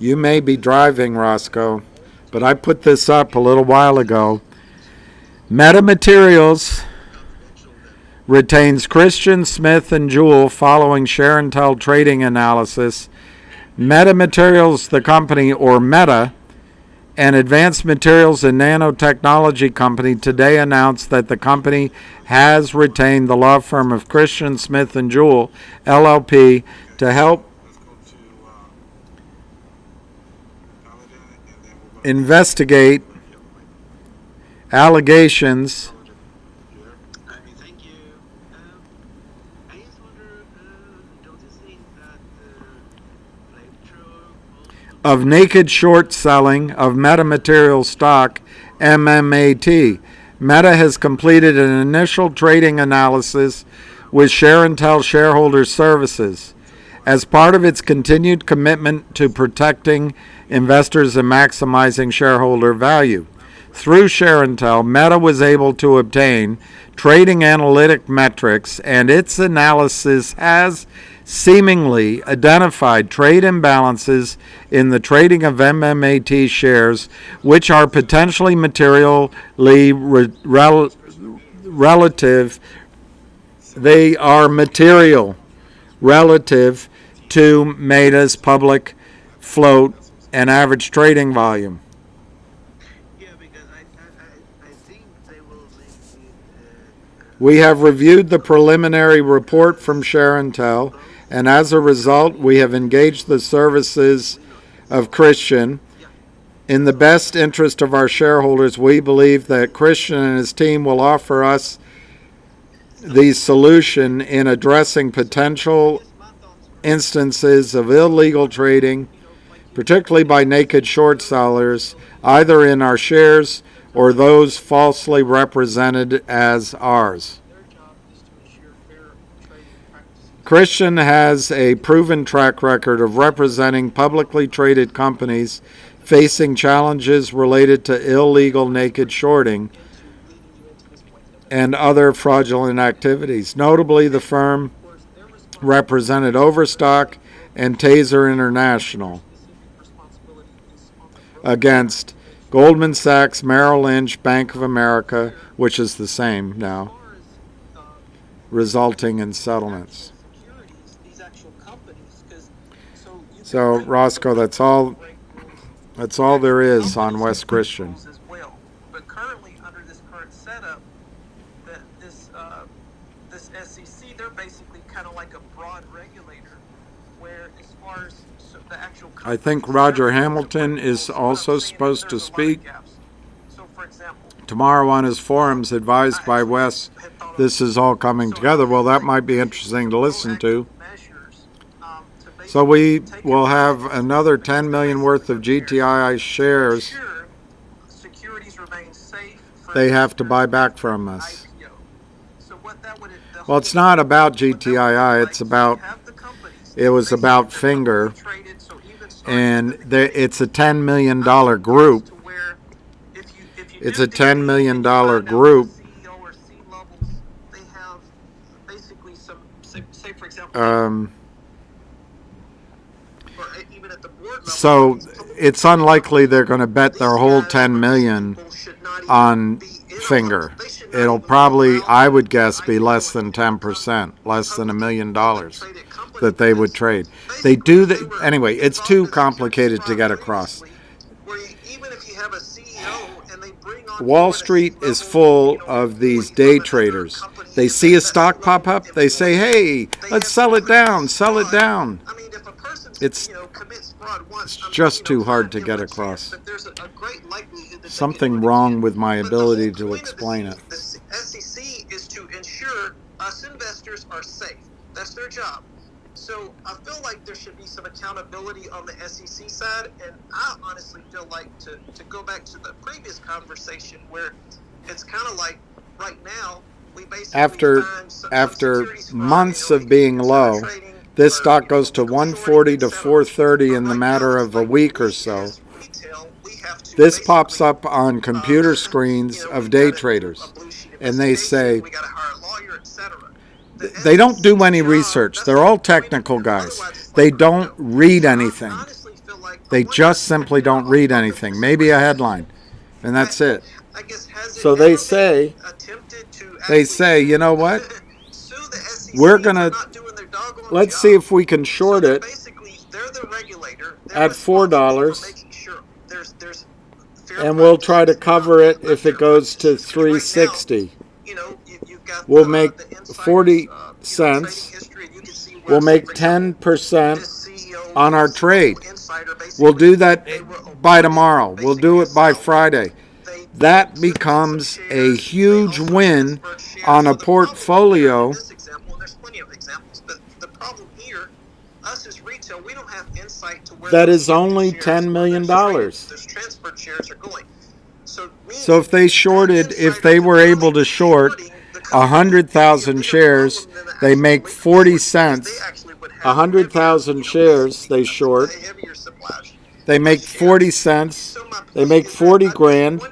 You may be driving, Roscoe, but I put this up a little while ago. Metamaterials retains Christian, Smith, and Jewell following share and tell trading analysis. Metamaterials, the company, or Meta, an advanced materials and nanotechnology company, today announced that the company has retained the law firm of Christian, Smith, and Jewell, LLP, to help investigate allegations of naked short selling of metamaterial stock, MMAT. Meta has completed an initial trading analysis with Share and Tell Shareholder Services as part of its continued commitment to protecting investors and maximizing shareholder value. Through Share and Tell, Meta was able to obtain trading analytic metrics, and its analysis has seemingly identified trade imbalances in the trading of MMAT shares, which are potentially materially relative. They are material relative to Meta's public float and average trading volume. We have reviewed the preliminary report from Share and Tell, and as a result, we have engaged the services of Christian. In the best interest of our shareholders, we believe that Christian and his team will offer us the solution in addressing potential instances of illegal trading, particularly by naked short sellers, either in our shares or those falsely represented as ours. Christian has a proven track record of representing publicly traded companies facing challenges related to illegal naked shorting and other fraudulent activities. Notably, the firm represented Overstock and Taser International against Goldman Sachs, Merrill Lynch, Bank of America, which is the same now, resulting in settlements. So, Roscoe, that's all there is on West Christian. But currently, under this current setup, this SEC, they're basically kind of like a broad regulator, where as far as the actual... I think Roger Hamilton is also supposed to speak tomorrow on his forums, advised by Wes. This is all coming together. Well, that might be interesting to listen to. So we will have another 10 million worth of GTI shares they have to buy back from us. Well, it's not about GTII, it was about Fngr, and it's a $10 million group. It's a $10 million group. So it's unlikely they're going to bet their whole 10 million on Fngr. It'll probably, I would guess, be less than 10%, less than $1 million that they would trade. They do the, anyway, it's too complicated to get across. Wall Street is full of these day traders. They see a stock pop up, they say, hey, let's sell it down, sell it down. It's just too hard to get across. Something wrong with my ability to explain it. The SEC is to ensure us investors are safe. That's their job. So I feel like there should be some accountability on the SEC side, and I honestly feel like to go back to the previous conversation where it's kind of like right now we basically after months of being low, this stock goes to 140 to 430 in the matter of a week or so. This pops up on computer screens of day traders, and they say, they don't do any research. They're all technical guys. They don't read anything. They just simply don't read anything. Maybe a headline, and that's it. So they say, you know what? We're going to, let's see if we can short it at $4, and we'll try to cover it if it goes to 360. We'll make 40 cents. We'll make 10% on our trade. We'll do that by tomorrow. We'll do it by Friday. That becomes a huge win on a portfolio. That is only $10 million. So if they shorted, if they were able to short 100,000 shares, they make 40 cents. 100,000 shares they short. They make 40 cents. They make 40 grand.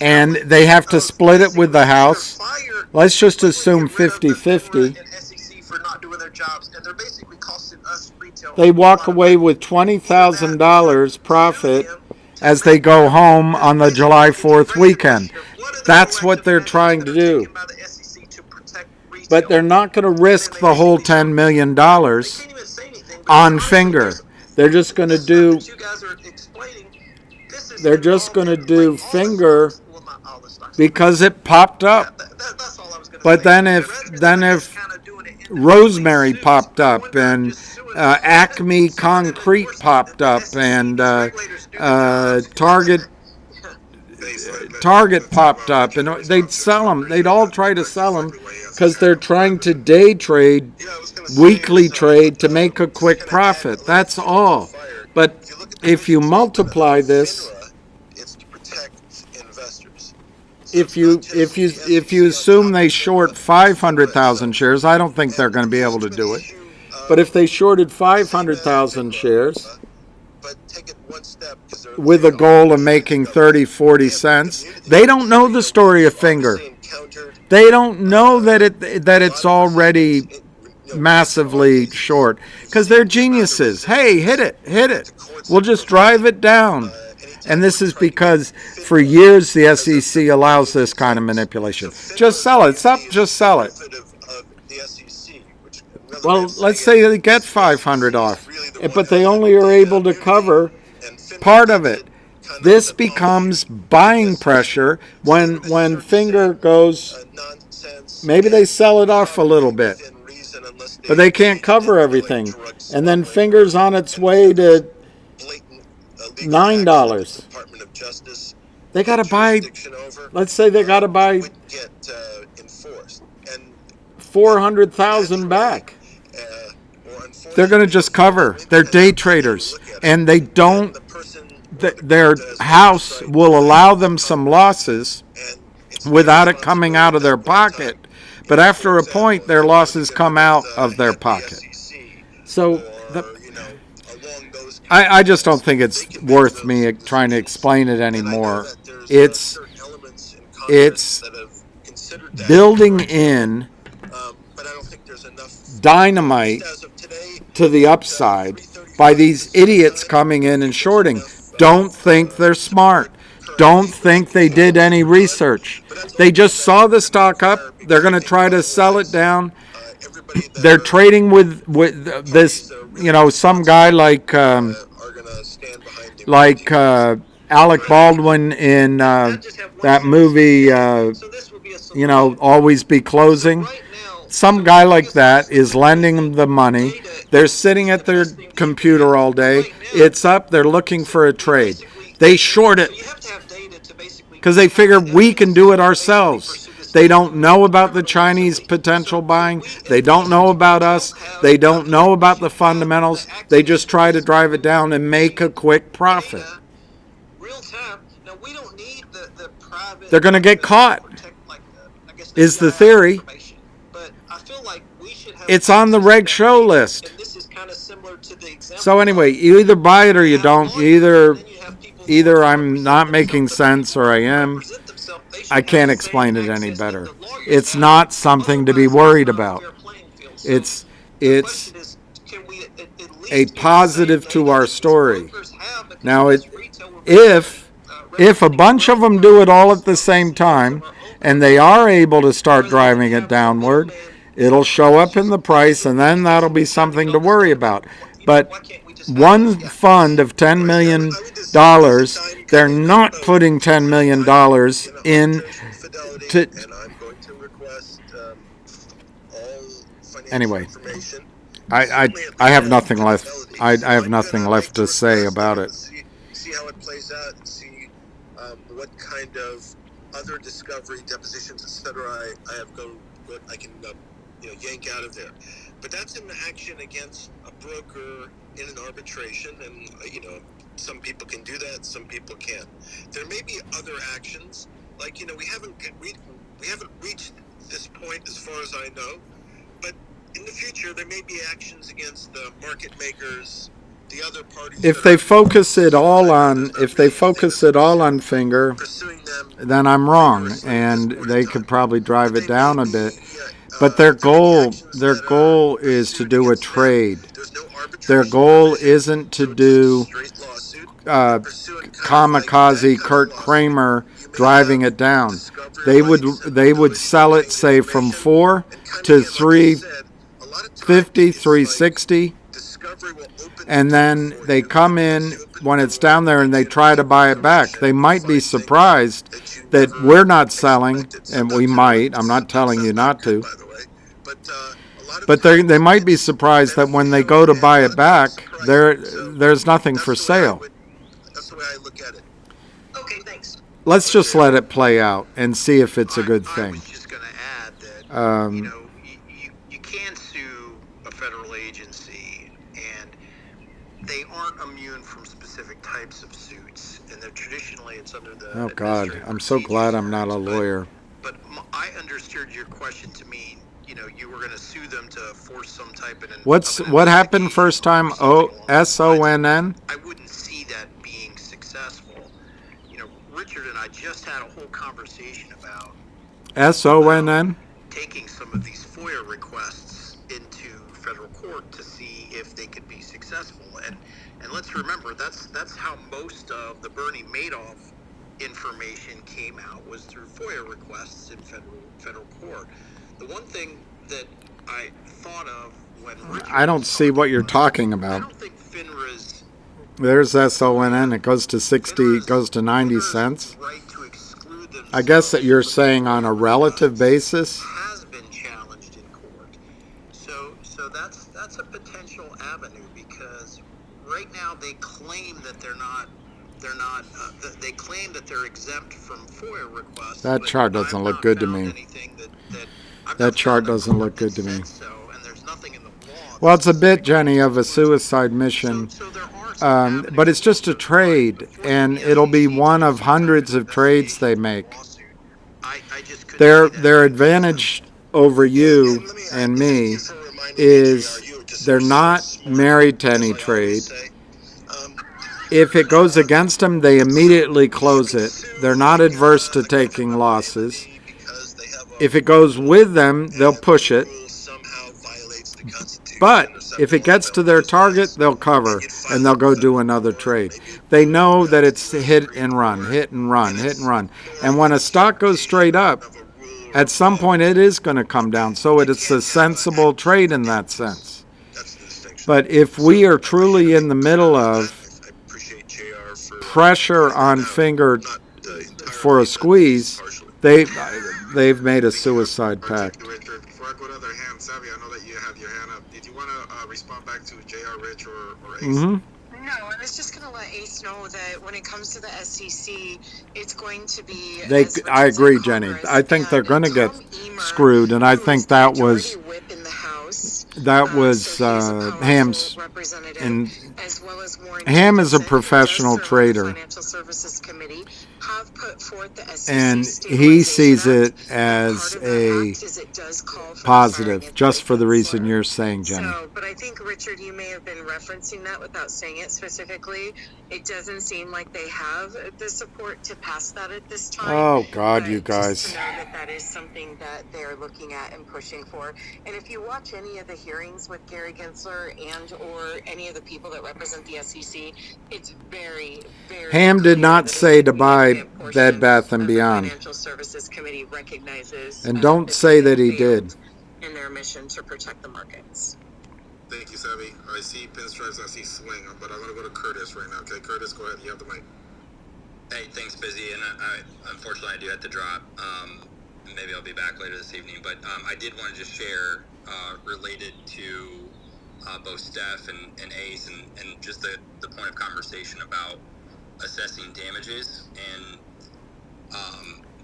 And they have to split it with the house. Let's just assume 50-50. They walk away with $20,000 profit as they go home on the July 4th weekend. That's what they're trying to do. But they're not going to risk the whole $10 million on Fngr. They're just going to do Fngr because it popped up. But then if Rosemary popped up and Acme Concrete popped up and Target popped up, and they'd sell them. They'd all try to sell them because they're trying to day trade, weekly trade to make a quick profit. That's all. But if you multiply this, if you assume they short 500,000 shares, I don't think they're going to be able to do it. But if they shorted 500,000 shares with a goal of making 30-40 cents, they don't know the story of Fngr. They don't know that it's already massively short because they're geniuses. Hey, hit it. We'll just drive it down. And this is because for years the SEC allows this kind of manipulation. Just sell it. Just sell it. Well, let's say they get 500 off, but they only are able to cover part of it. This becomes buying pressure when Fngr goes, maybe they sell it off a little bit, but they can't cover everything. And then Fngr's on its way to $9. They got to buy, let's say they got to buy 400,000 back. They're going to just cover. They're day traders, and they don't. Their house will allow them some losses without it coming out of their pocket. But after a point, their losses come out of their pocket. So I just don't think it's worth me trying to explain it anymore. It's building in dynamite to the upside by these idiots coming in and shorting. Don't think they're smart. Don't think they did any research. They just saw the stock up. They're going to try to sell it down. They're trading with this, some guy like Alec Baldwin in that movie, Always Be Closing. Some guy like that is lending them the money. They're sitting at their computer all day. It's up. They're looking for a trade. They short it because they figure we can do it ourselves. They don't know about the Chinese potential buying. They don't know about us. They don't know about the fundamentals. They just try to drive it down and make a quick profit. They're going to get caught, is the theory. It's on the reg show list. So anyway, you either buy it or you don't. Either I'm not making sense or I am. I can't explain it any better. It's not something to be worried about. It's a positive to our story. Now, if a bunch of them do it all at the same time and they are able to start driving it downward, it'll show up in the price, and then that'll be something to worry about. But one fund of $10 million, they're not putting $10 million in to... Anyway, I have nothing left. I have nothing left to say about it. See how it plays out, and see what kind of other discovery, depositions, etc. I can yank out of there. But that's an action against a broker in an arbitration, and some people can do that, some people can't. There may be other actions, like we haven't reached this point as far as I know, but in the future there may be actions against the market makers, the other parties. If they focus it all on Fngr, then I'm wrong, and they could probably drive it down a bit. But their goal is to do a trade. Their goal isn't to do kamikaze Kurt Kramer driving it down. They would sell it, say, from 4 to 350, 360, and then they come in when it's down there and they try to buy it back. They might be surprised that we're not selling, and we might. I'm not telling you not to. But they might be surprised that when they go to buy it back, there's nothing for sale. That's the way I look at it. Okay, thanks. Let's just let it play out and see if it's a good thing. I was just going to add that, you can sue a federal agency, and they aren't immune from specific types of suits, and traditionally it's under the... Oh, God, I'm so glad I'm not a lawyer. But I understood your question to mean, you were going to sue them to force some type of... What happened first time? SONN? I wouldn't see that being successful. Richard and I just had a whole conversation about... SONN? Taking some of these FOIA requests into federal court to see if they could be successful. And let's remember, that's how most of the Bernie Madoff information came out, was through FOIA requests in federal court. The one thing that I thought of when Richard... I don't see what you're talking about. I don't think FINRA's... There's SONN. It goes to 60, it goes to 90 cents. Right to exclude them I guess that you're saying on a relative basis. has been challenged in court. So that's a potential avenue, because right now they claim that they claim that they're exempt from FOIA requests. That chart doesn't look good to me. That chart doesn't look good to me. Well, it's a bit, Jenny, of a suicide mission. But it's just a trade, and it'll be one of hundreds of trades they make. Their advantage over you and me is they're not married to any trade. If it goes against them, they immediately close it. They're not adverse to taking losses. If it goes with them, they'll push it. But if it gets to their target, they'll cover and they'll go do another trade. They know that it's hit and run, hit and run, hit and run. And when a stock goes straight up, at some point it is going to come down. So it's a sensible trade in that sense. But if we are truly in the middle of pressure on Fngr for a squeeze, they've made a suicide pact. Richard, before I go to other hands, Savvy, I know that you have your hand up. Did you want to respond back to JR, Rich, or Ace? Mm-hmm. No, I was just going to let Ace know that when it comes to the SEC, it's going to be. I agree, Jenny. I think they're going to get screwed, and I think that was Ham's. And Ham is a professional trader, and he sees it as a positive, just for the reason you're saying, Jenny. But I think, Richard, you may have been referencing that without saying it specifically. It doesn't seem like they have the support to pass that at this time. Oh, God, you guys. Just to know that is something that they're looking at and pushing for. And if you watch any of the hearings with Gary Gensler and or any of the people that represent the SEC, it's very, very Ham did not say to buy Bed Bath & Beyond. Financial Services Committee recognizes and don't say that he did. In their mission to protect the markets. Thank you, Savvy. I see pinstripes, I see swing, but I'm going to go to Curtis right now. Okay, Curtis, go ahead. You have the mic. Hey, thanks, Busy. And unfortunately, I do have to drop. Maybe I'll be back later this evening. But I did want to just share related to both Steph and Ace and just the point of conversation about assessing damages and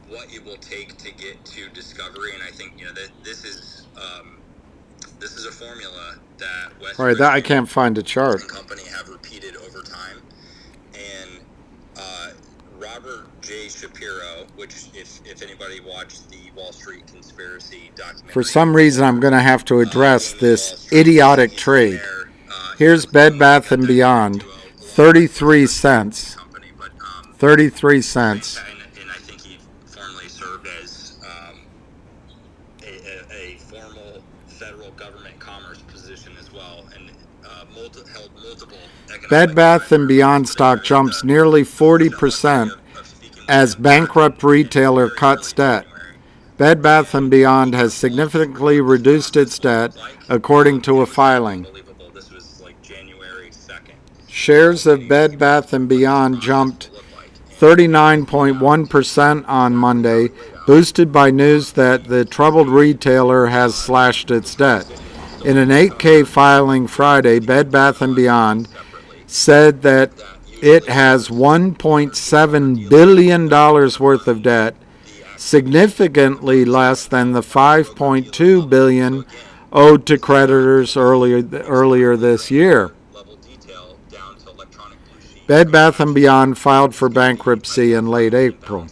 what it will take to get to discovery. And I think, that this is a formula that West Right, that I can't find a chart. Company have repeated over time. And Robert J. Shapiro, which if anybody watched the Wall Street Conspiracy documentary, for some reason I'm going to have to address this idiotic trade. Here's Bed Bath & Beyond, 33 cents. 33 cents. And I think he formerly served as a formal federal government commerce position as well, and held multiple Bed Bath & Beyond stock jumps nearly 40% as bankrupt retailer cuts debt. Bed Bath & Beyond has significantly reduced its debt, according to a filing. Shares of Bed Bath & Beyond jumped 39.1% on Monday, boosted by news that the troubled retailer has slashed its debt. In an 8K filing Friday, Bed Bath & Beyond said that it has $1.7 billion worth of debt, significantly less than the $5.2 billion owed to creditors earlier this year. Bed Bath & Beyond filed for bankruptcy in late April.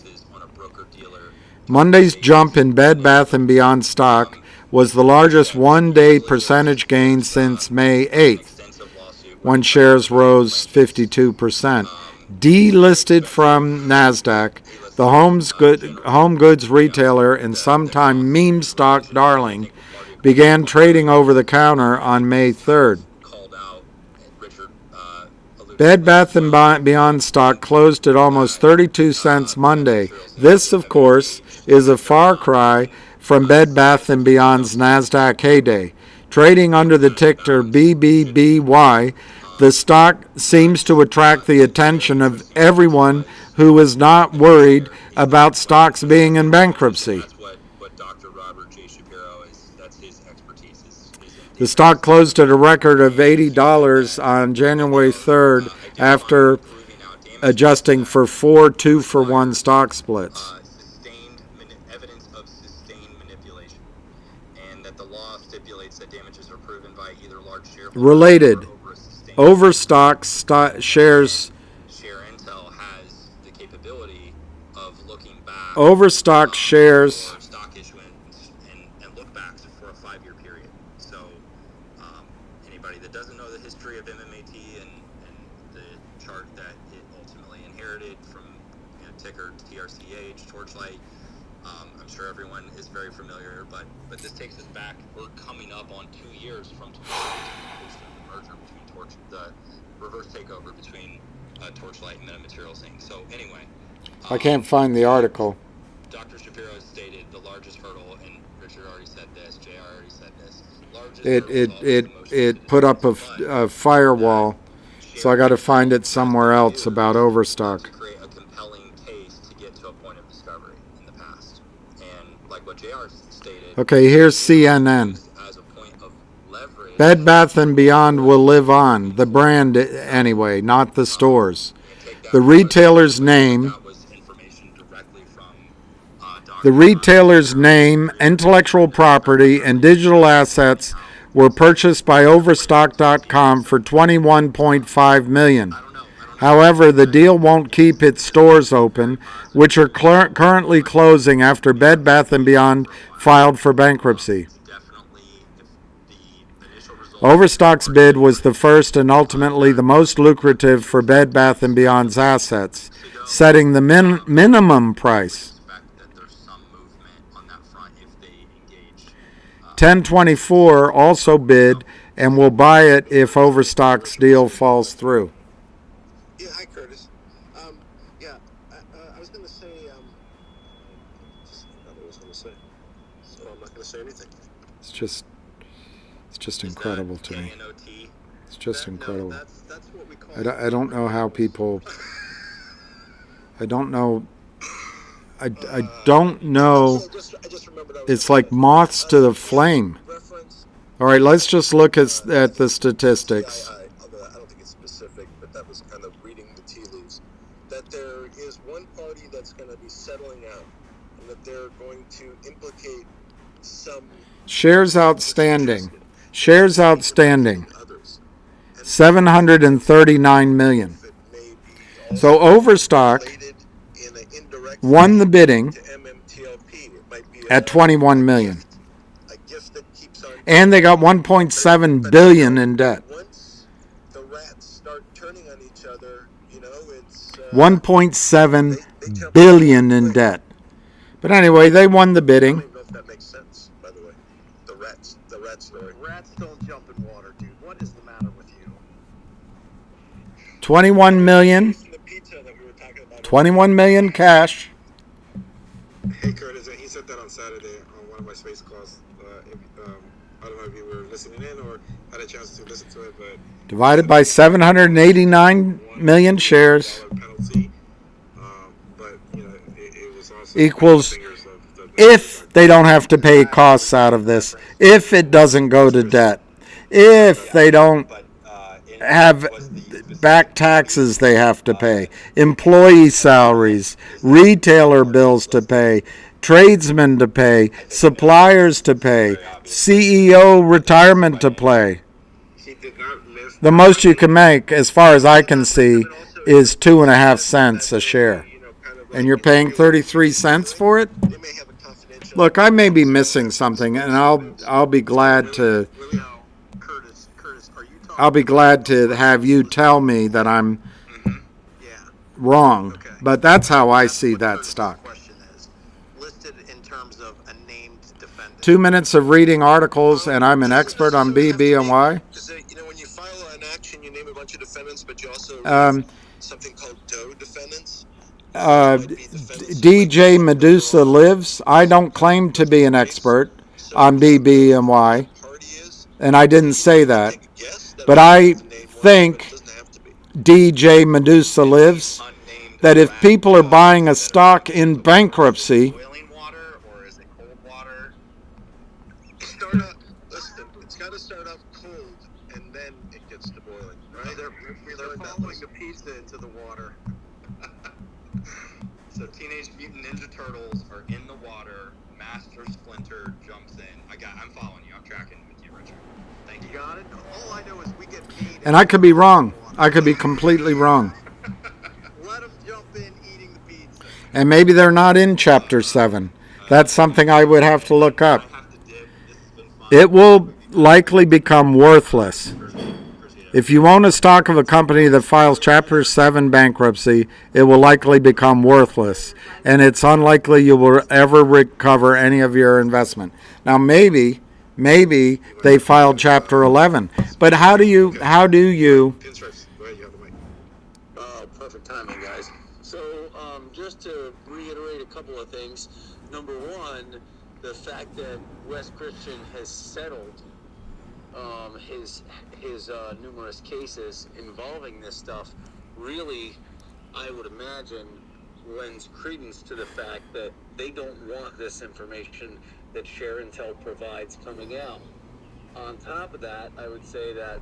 Monday's jump in Bed Bath & Beyond stock was the largest one-day percentage gain since May 8th, when shares rose 52%. Delisted from NASDAQ, the home goods retailer and sometime meme stock darling began trading over the counter on May 3rd. Bed Bath & Beyond stock closed at almost 32 cents Monday. This, of course, is a far cry from Bed Bath & Beyond's NASDAQ heyday. Trading under the ticker BBBY, the stock seems to attract the attention of everyone who is not worried about stocks being in bankruptcy. The stock closed at a record of $80 on January 3rd after adjusting for 4 2-for-1 stock splits. Evidence of sustained manipulation, and that the law stipulates that damages are proven by either large shareholders. Related, overstock shares. Share Intel has the capability of looking back. Overstock shares. Stock issuance and look backs for a 5-year period. So anybody that doesn't know the history of Mmtlp and the chart that it ultimately inherited from ticker TRCH, Torchlight, I'm sure everyone is very familiar, but this takes us back. We're coming up on 2 years from 2018, the merger between the reverse takeover between Torchlight and Metamaterials Inc. So anyway, I can't find the article. Dr. Shapiro stated the largest hurdle, and Richard already said this, JR already said this. It put up a firewall, so I got to find it somewhere else about overstock. To create a compelling case to get to a point of discovery in the past, and like what JR stated. Okay, here's CNN. As a point of leverage. Bed Bath & Beyond will live on, the brand anyway, not the stores. The retailer's name, intellectual property, and digital assets were purchased by Overstock.com for $21.5 million. However, the deal won't keep its stores open, which are currently closing after Bed Bath & Beyond filed for bankruptcy. Overstock's bid was the first and ultimately the most lucrative for Bed Bath & Beyond's assets, setting the minimum price. 1024 also bid and will buy it if Overstock's deal falls through. Yeah, hi Curtis. I was going to say, just forgot what I was going to say, so I'm not going to say anything. It's just incredible to me. It's just incredible. I don't know how people. I don't know. I don't know. It's like moths to the flame. All right, let's just look at the statistics. I don't think it's specific, but that was kind of reading the tea leaves. That there is one party that's going to be settling out, and that they're going to implicate some shares outstanding. 739 million. So Overstock won the bidding at 21 million. And they got 1.7 billion in debt. 1.7 billion in debt. But anyway, they won the bidding. I don't know if that makes sense, by the way. The rat story. Rats don't jump in water, dude. What is the matter with you? 21 million. 21 million cash. Hey Curtis, he said that on Saturday on one of my space calls. I don't know if you were listening in or had a chance to listen to it, but divided by 789 million shares but it was also equals, if they don't have to pay costs out of this, if it doesn't go to debt, if they don't have back taxes they have to pay, employee salaries, retailer bills to pay, tradesmen to pay, suppliers to pay, CEO retirement to pay. The most you can make, as far as I can see, is 2.5 cents a share. And you're paying 33 cents for it? Look, I may be missing something, and I'll be glad to have you tell me that I'm wrong. But that's how I see that stock. 2 minutes of reading articles, and I'm an expert on BBNY. When you file an action, you name a bunch of defendants, but you also something called DOE defendants. DJ Medusa lives. I don't claim to be an expert on BBNY, and I didn't say that. But I think DJ Medusa lives that if people are buying a stock in bankruptcy, it's got to start off cold and then it gets to boiling, right? They're following the pizza into the water. So Teenage Mutant Ninja Turtles are in the water. Master Splinter jumps in. I'm following you. I'm tracking with you, Richard. Thank you. Got it? All I know is we get paid. and I could be wrong. I could be completely wrong. Let them jump in eating the pizza. And maybe they're not in Chapter 7. That's something I would have to look up. It will likely become worthless If you own a stock of a company that files Chapter 7 bankruptcy, it will likely become worthless, and it's unlikely you will ever recover any of your investment. Now, maybe they filed Chapter 11, but how do you Pinstripes. Go ahead, you have the mic. Perfect timing, guys. So, just to reiterate a couple of things. Number one, the fact that Wes Christian has settled his numerous cases involving this stuff really, I would imagine, lends credence to the fact that they don't want this information that ShareIntel provides coming out. On top of that, I would say that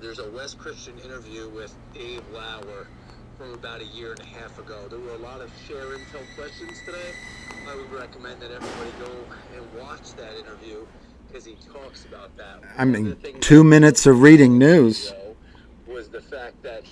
there's a Wes Christian interview with Dave Lauer from about a year and a half ago. There were a lot of ShareIntel questions today. I would recommend that everybody go and watch that interview because he talks about that. I mean, 2 minutes of reading news. Was the fact that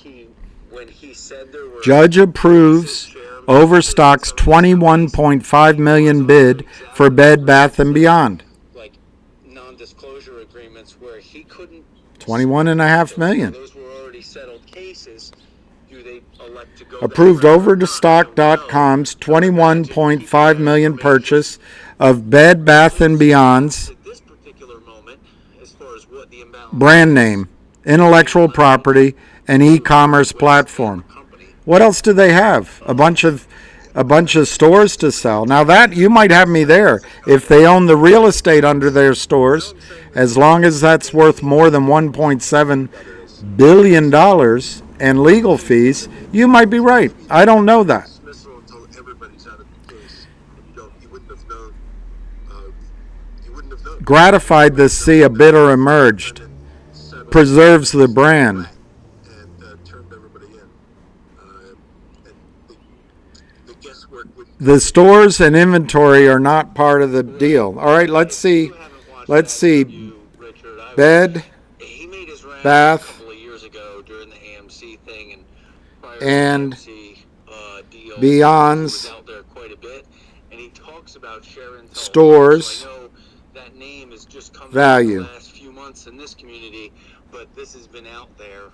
when he said there were Judge approves Overstock's $21.5 million bid for Bed Bath & Beyond. Like non-disclosure agreements where he couldn't. $21.5 million. Those were already settled cases. Do they elect to go? Approved Overstock.com's $21.5 million purchase of Bed Bath & Beyond's brand name, intellectual property, and e-commerce platform. What else do they have? A bunch of stores to sell. Now that you might have me there. If they own the real estate under their stores, as long as that's worth more than $1.7 billion and legal fees, you might be right. I don't know that. Gratified to see a bidder emerged. Preserves the brand. The stores and inventory are not part of the deal. All right, let's see. Bed, Bath, and Beyond's stores value. In this community, but this has been out there,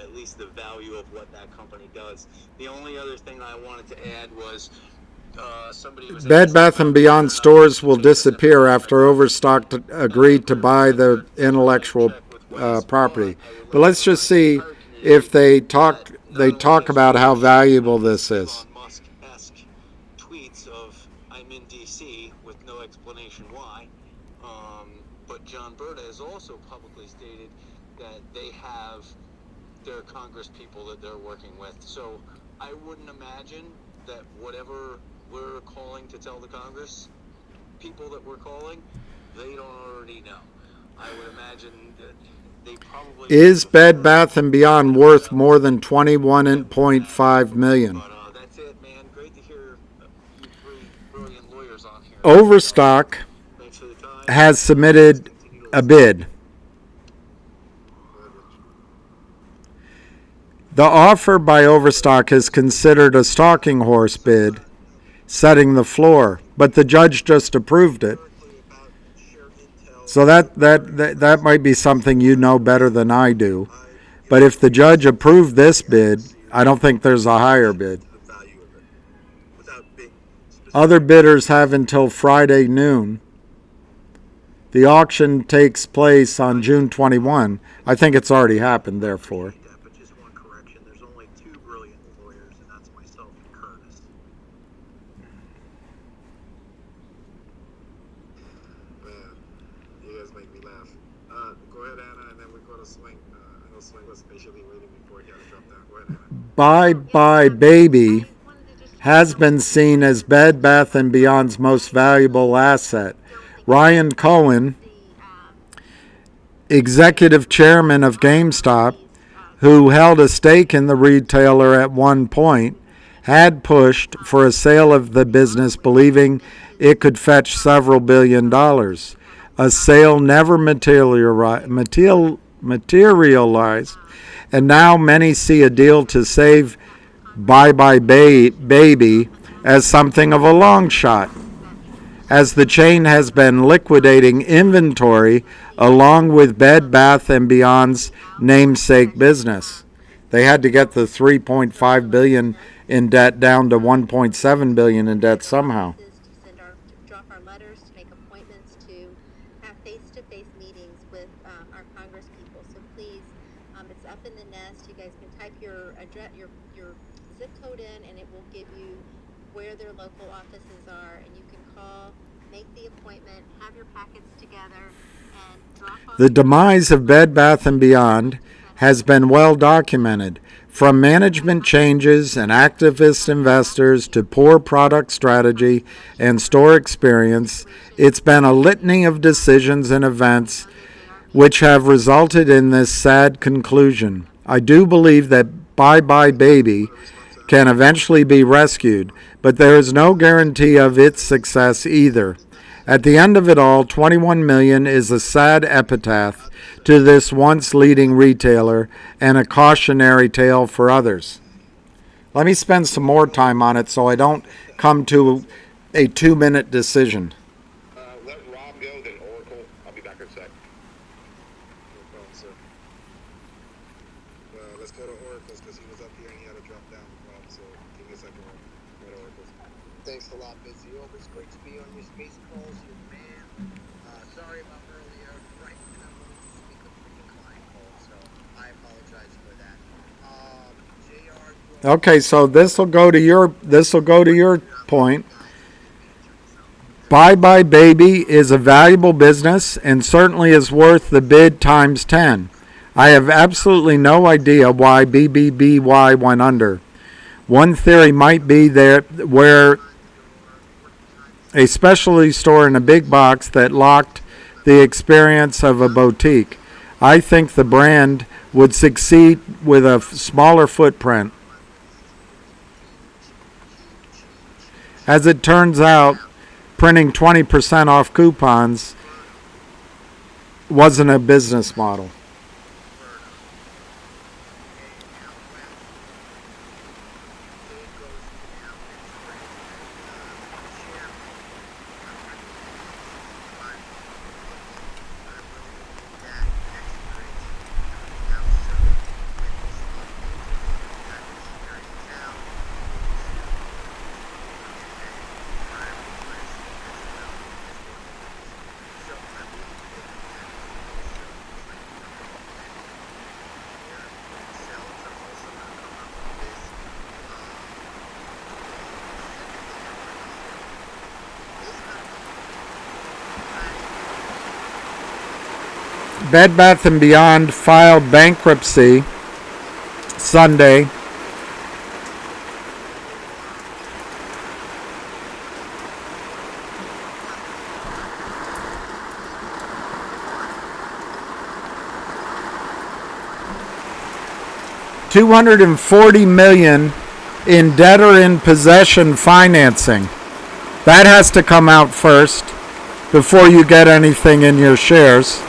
at least the value of what that company does. The only other thing I wanted to add was somebody was Bed Bath & Beyond stores will disappear after Overstock agreed to buy the intellectual property. But let's just see if they talk about how valuable this is. Musk-esque tweets of "I'm in D.C." with no explanation why. But John Berta has also publicly stated that they have their Congress people that they're working with. So I wouldn't imagine that whatever we're calling to tell the Congress people that we're calling, they don't already know. I would imagine that they probably... Is Bed Bath & Beyond worth more than $21.5 million? That's it, man. Great to hear you three brilliant lawyers on here. Overstock has submitted a bid. The offer by Overstock is considered a stalking horse bid, setting the floor, but the judge just approved it. So that might be something you know better than I do. But if the judge approved this bid, I don't think there's a higher bid. Other bidders have until Friday noon. The auction takes place on June 21. I think it's already happened, therefore. But just one correction. There's only two brilliant lawyers, and that's myself and Curtis. Man, you guys make me laugh. Go ahead, Anna, and then we go to Swing. I know Swing was patiently waiting before he had to drop down. Go ahead, Anna. Bye Bye Baby has been seen as Bed Bath & Beyond's most valuable asset. Ryan Cohen, executive chairman of GameStop, who held a stake in the retailer at one point, had pushed for a sale of the business, believing it could fetch several $1 billion. A sale never materialized, and now many see a deal to save Bye Bye Baby as something of a long shot. as the chain has been liquidating inventory along with Bed Bath & Beyond's namesake business. They had to get the $3.5 billion in debt down to $1.7 billion in debt somehow. To drop our letters, to make appointments, to have face-to-face meetings with our Congress people. So please, it's up in the nest. You guys can type your address, your zip code in, and it will give you where their local offices are, and you can call, make the appointment, have your packets together, and drop off. The demise of Bed Bath & Beyond has been well documented. From management changes and activist investors to poor product strategy and store experience, it's been a litany of decisions and events which have resulted in this sad conclusion. I do believe that Bye Bye Baby can eventually be rescued, but there is no guarantee of its success either. At the end of it all, $21 million is a sad epitaph to this once leading retailer and a cautionary tale for others. Let me spend some more time on it so I don't come to a 2-minute decision. Let Rob go, then Oracle. I'll be back in a sec. Let's go to Oracle's because he was up here and he had to drop down. So give me a second. Go to Oracle's. Thanks a lot, Busy. Always great to be on your space calls, your man. Sorry about earlier. Right, and I wanted to speak a freaking client call, so I apologize for that. JR. Okay, so this will go to your point. Bye Bye Baby is a valuable business and certainly is worth the bid times 10. I have absolutely no idea why BBBY went under. One theory might be that where a specialty store in a big box that locked the experience of a boutique. I think the brand would succeed with a smaller footprint. As it turns out, printing 20% off coupons wasn't a business model. Bed Bath & Beyond filed bankruptcy Sunday. $240 million in debtor in possession financing. That has to come out first before you get anything in your shares.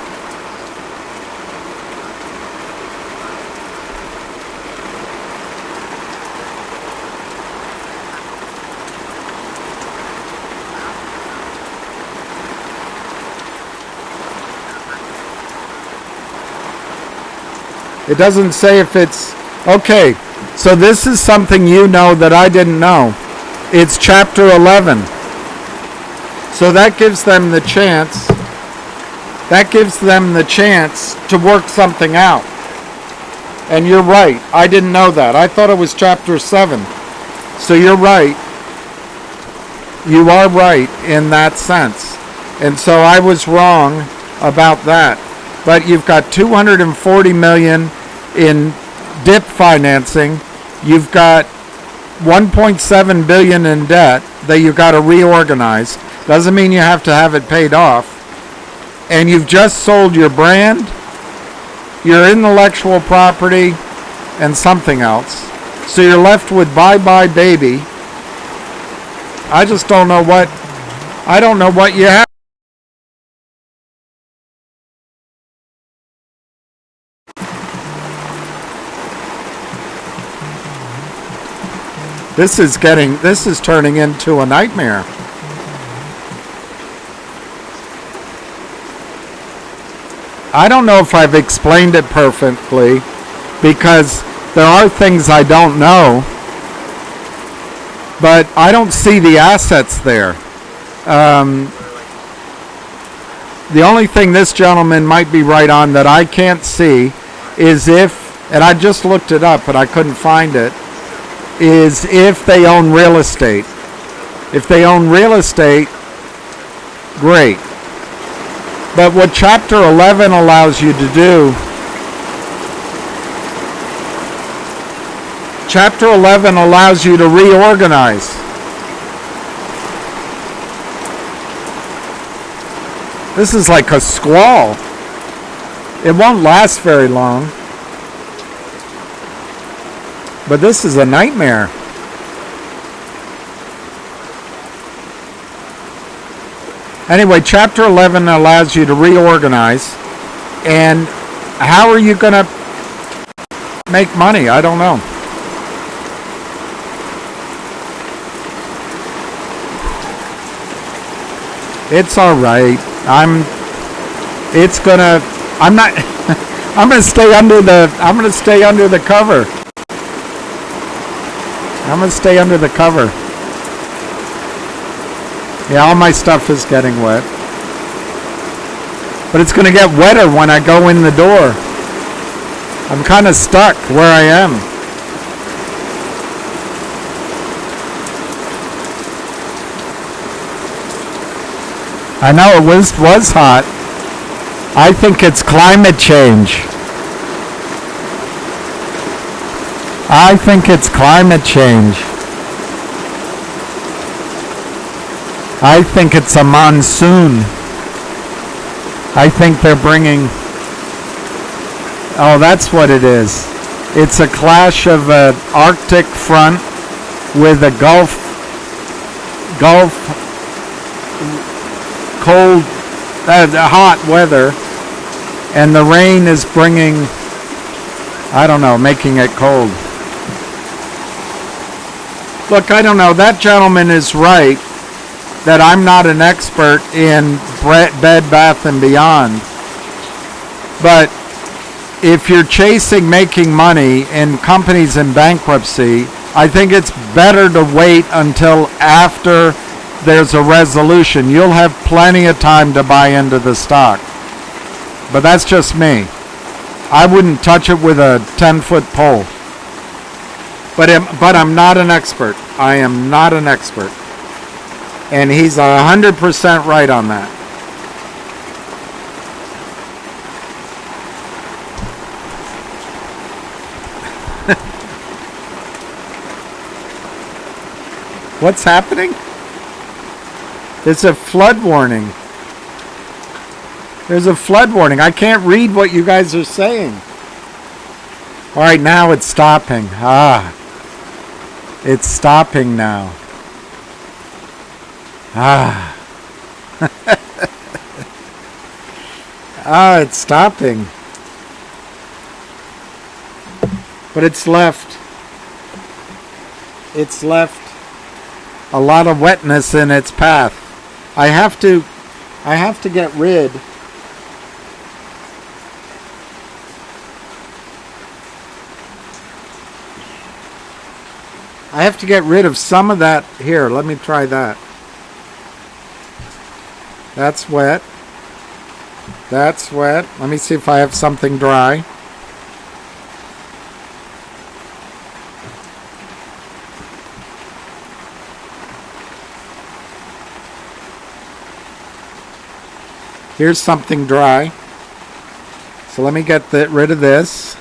It doesn't say if it's okay. So this is something you know that I didn't know. It's Chapter 11. So that gives them the chance. That gives them the chance to work something out. And you're right. I didn't know that. I thought it was Chapter 7. So you're right. You are right in that sense. And so I was wrong about that. But you've got $240 million in DIP financing. You've got $1.7 billion in debt that you've got to reorganize. Doesn't mean you have to have it paid off. And you've just sold your brand, your intellectual property, and something else. So you're left with Bye Bye Baby. I just don't know what you have. This is turning into a nightmare. I don't know if I've explained it perfectly, because there are things I don't know, but I don't see the assets there. The only thing this gentleman might be right on that I can't see is if, and I just looked it up but I couldn't find it, is if they own real estate. If they own real estate, great. But what Chapter 11 allows you to do, Chapter 11 allows you to reorganize. This is like a squall. It won't last very long. But this is a nightmare. Anyway, Chapter 11 allows you to reorganize. And how are you going to make money? I don't know. It's all right. I'm gonna stay under the cover. I'm gonna stay under the cover. Yeah, all my stuff is getting wet. But it's gonna get wetter when I go in the door. I'm kind of stuck where I am. I know it was hot. I think it's climate change. I think it's climate change. I think it's a monsoon. I think they're bringing... Oh, that's what it is. It's a clash of an Arctic front with a Gulf cold, hot weather, and the rain is bringing, I don't know, making it cold. Look, I don't know, that gentleman is right that I'm not an expert in Bed Bath & Beyond, but if you're chasing making money in companies in bankruptcy, I think it's better to wait until after there's a resolution. You'll have plenty of time to buy into the stock. But that's just me. I wouldn't touch it with a 10-foot pole. But I'm not an expert. I am not an expert. And he's 100% right on that. What's happening? There's a flood warning. There's a flood warning. I can't read what you guys are saying. All right, now it's stopping. It's stopping now. It's stopping. But it's left a lot of wetness in its path. I have to get rid of some of that. Here, let me try that. That's wet. That's wet. Let me see if I have something dry. Here's something dry. So let me get rid of this.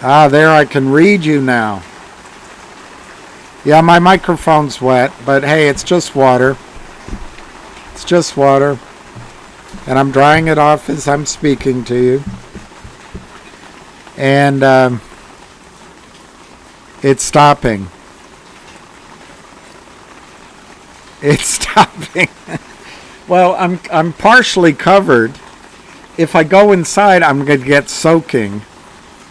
There, I can read you now. Yeah, my microphone's wet, but hey, it's just water. It's just water. And I'm drying it off as I'm speaking to you. And it's stopping. It's stopping. Well, I'm partially covered. If I go inside, I'm going to get soaking.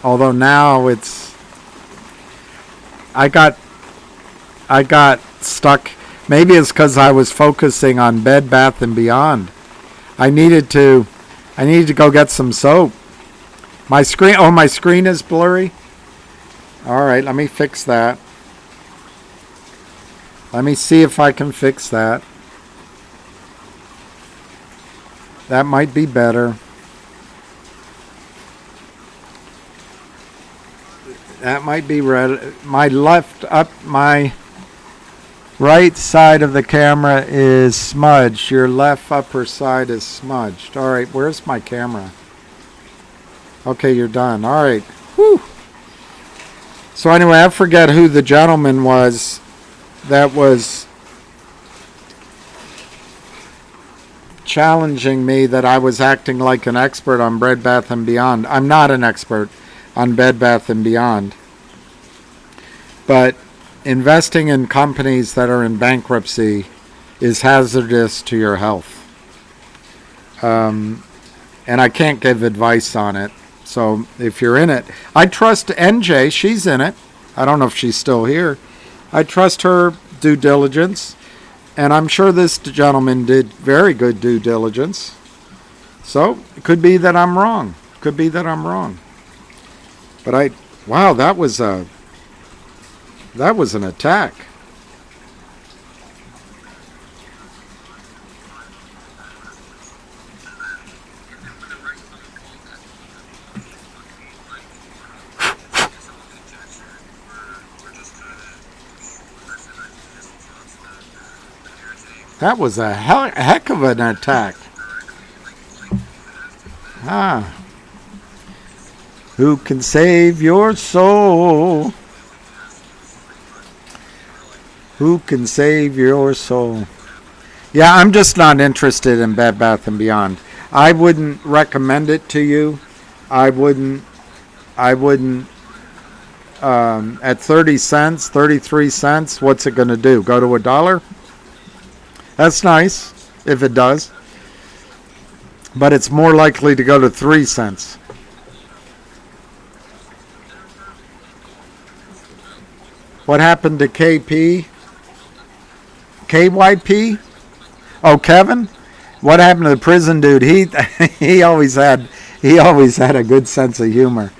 Although now it's... I got stuck. Maybe it's because I was focusing on Bed Bath & Beyond. I needed to go get some soap. My screen is blurry. All right, let me fix that. Let me see if I can fix that. That might be better. That might be red. My right side of the camera is smudged. Your left upper side is smudged. All right, where's my camera? Okay, you're done. All right. Whew. So anyway, I forget who the gentleman was that was challenging me that I was acting like an expert on Bed Bath & Beyond. I'm not an expert on Bed Bath & Beyond. But investing in companies that are in bankruptcy is hazardous to your health. And I can't give advice on it. So if you're in it, I trust NJ, she's in it. I don't know if she's still here. I trust her due diligence. And I'm sure this gentleman did very good due diligence. So it could be that I'm wrong. Could be that I'm wrong. But wow, that was an attack. That was a heck of an attack. Who can save your soul? Who can save your soul? Yeah, I'm just not interested in Bed Bath & Beyond. I wouldn't recommend it to you. I wouldn't at 30 cents, 33 cents, what's it going to do? Go to $1? That's nice if it does. But it's more likely to go to 3 cents. What happened to KP? KYP? Oh, Kevin? What happened to the prison dude? He always had a good sense of humor.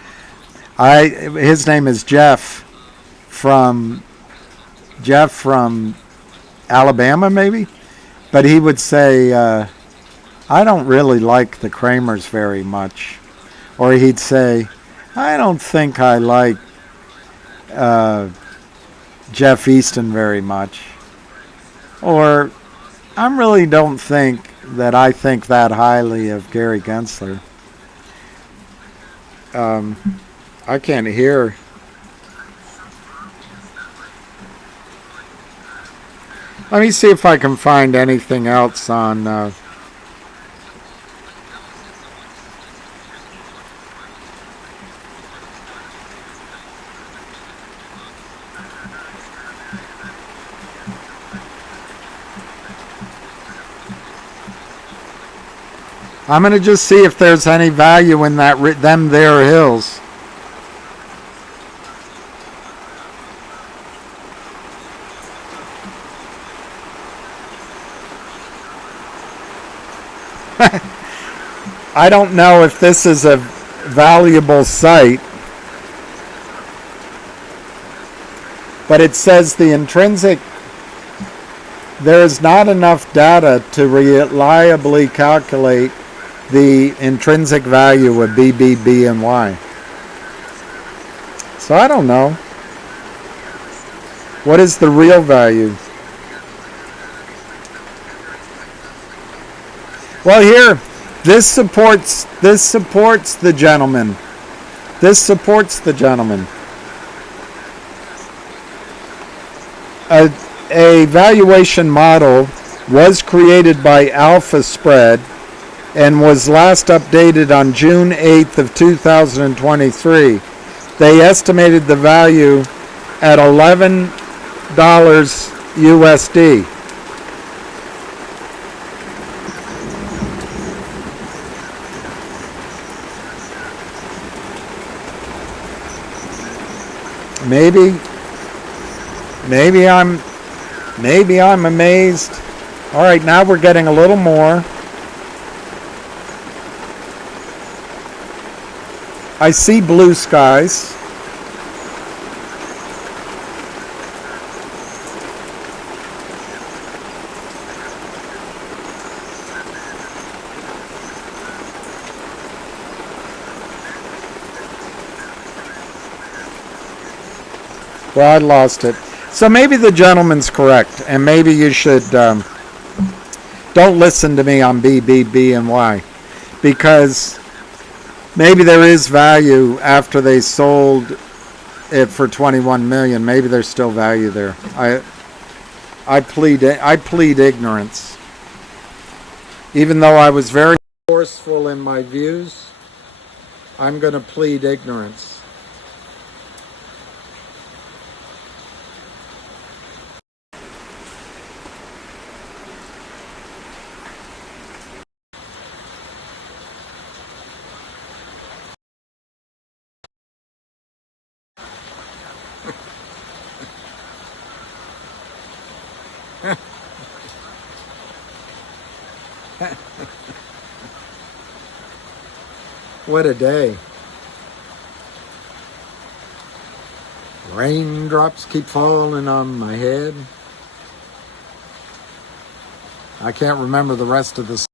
His name is Jeff from Alabama, maybe? But he would say, I don't really like the Kramers very much. Or he'd say, I don't think I like Jeff Easton very much. Or I really don't think that I think that highly of Gary Gensler. I can't hear. Let me see if I can find anything else on... I'm going to just see if there's any value in them there hills. I don't know if this is a valuable site, but it says there is not enough data to reliably calculate the intrinsic value of BBB&Y. So I don't know. What is the real value? Well, here, this supports the gentleman. This supports the gentleman. A valuation model was created by Alpha Spread and was last updated on June 8th of 2023. They estimated the value at $11 USD. Maybe I'm amazed. All right, now we're getting a little more. I see blue skies. Well, I lost it. So maybe the gentleman's correct, and maybe you should don't listen to me on B, B, B, and Y, because maybe there is value after they sold it for 21 million. Maybe there's still value there. I plead ignorance, even though I was very forceful in my views. I'm going to plead ignorance. What a day. Raindrops keep falling on my head. I can't remember the rest of the.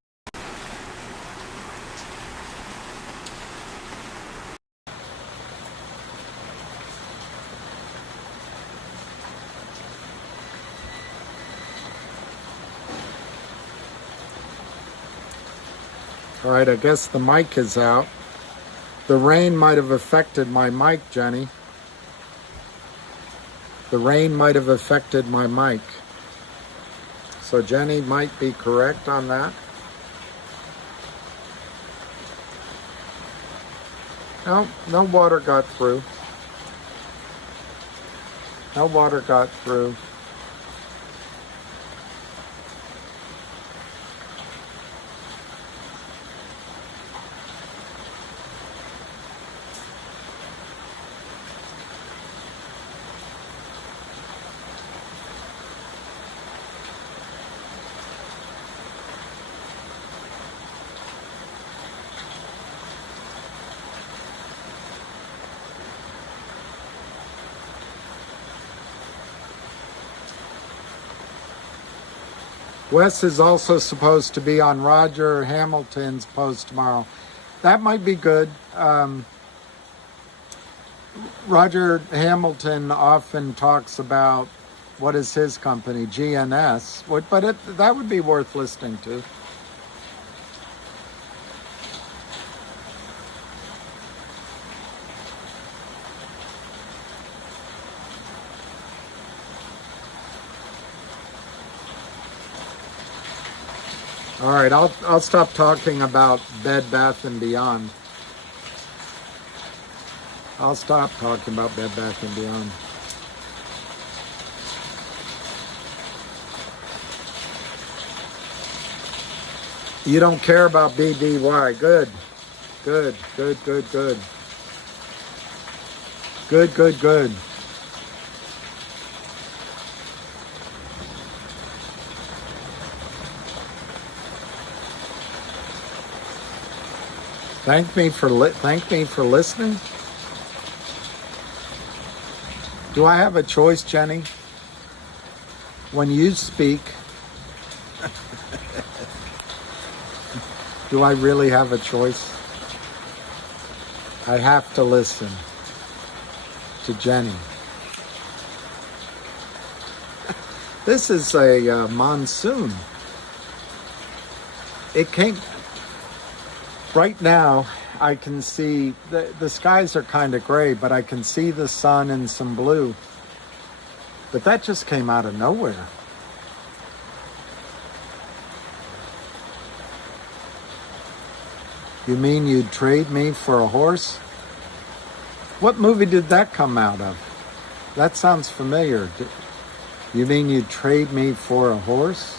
All right, I guess the mic is out. The rain might have affected my mic, Jenny. The rain might have affected my mic. So Jenny might be correct on that. No, no water got through. No water got through. Wes is also supposed to be on Roger Hamilton's post tomorrow. That might be good. Roger Hamilton often talks about what is his company, GNS, but that would be worth listening to. All right, I'll stop talking about Bed Bath & Beyond. I'll stop talking about Bed Bath & Beyond. You don't care about BBY. Good. Good, good, good, good. Good, good, good. Thank me for listening. Do I have a choice, Jenny? When you speak, do I really have a choice? I have to listen to Jenny. This is a monsoon. It came. Right now, I can see, the skies are kind of gray, but I can see the sun and some blue. But that just came out of nowhere. You mean you'd trade me for a horse? What movie did that come out of? That sounds familiar. You mean you'd trade me for a horse?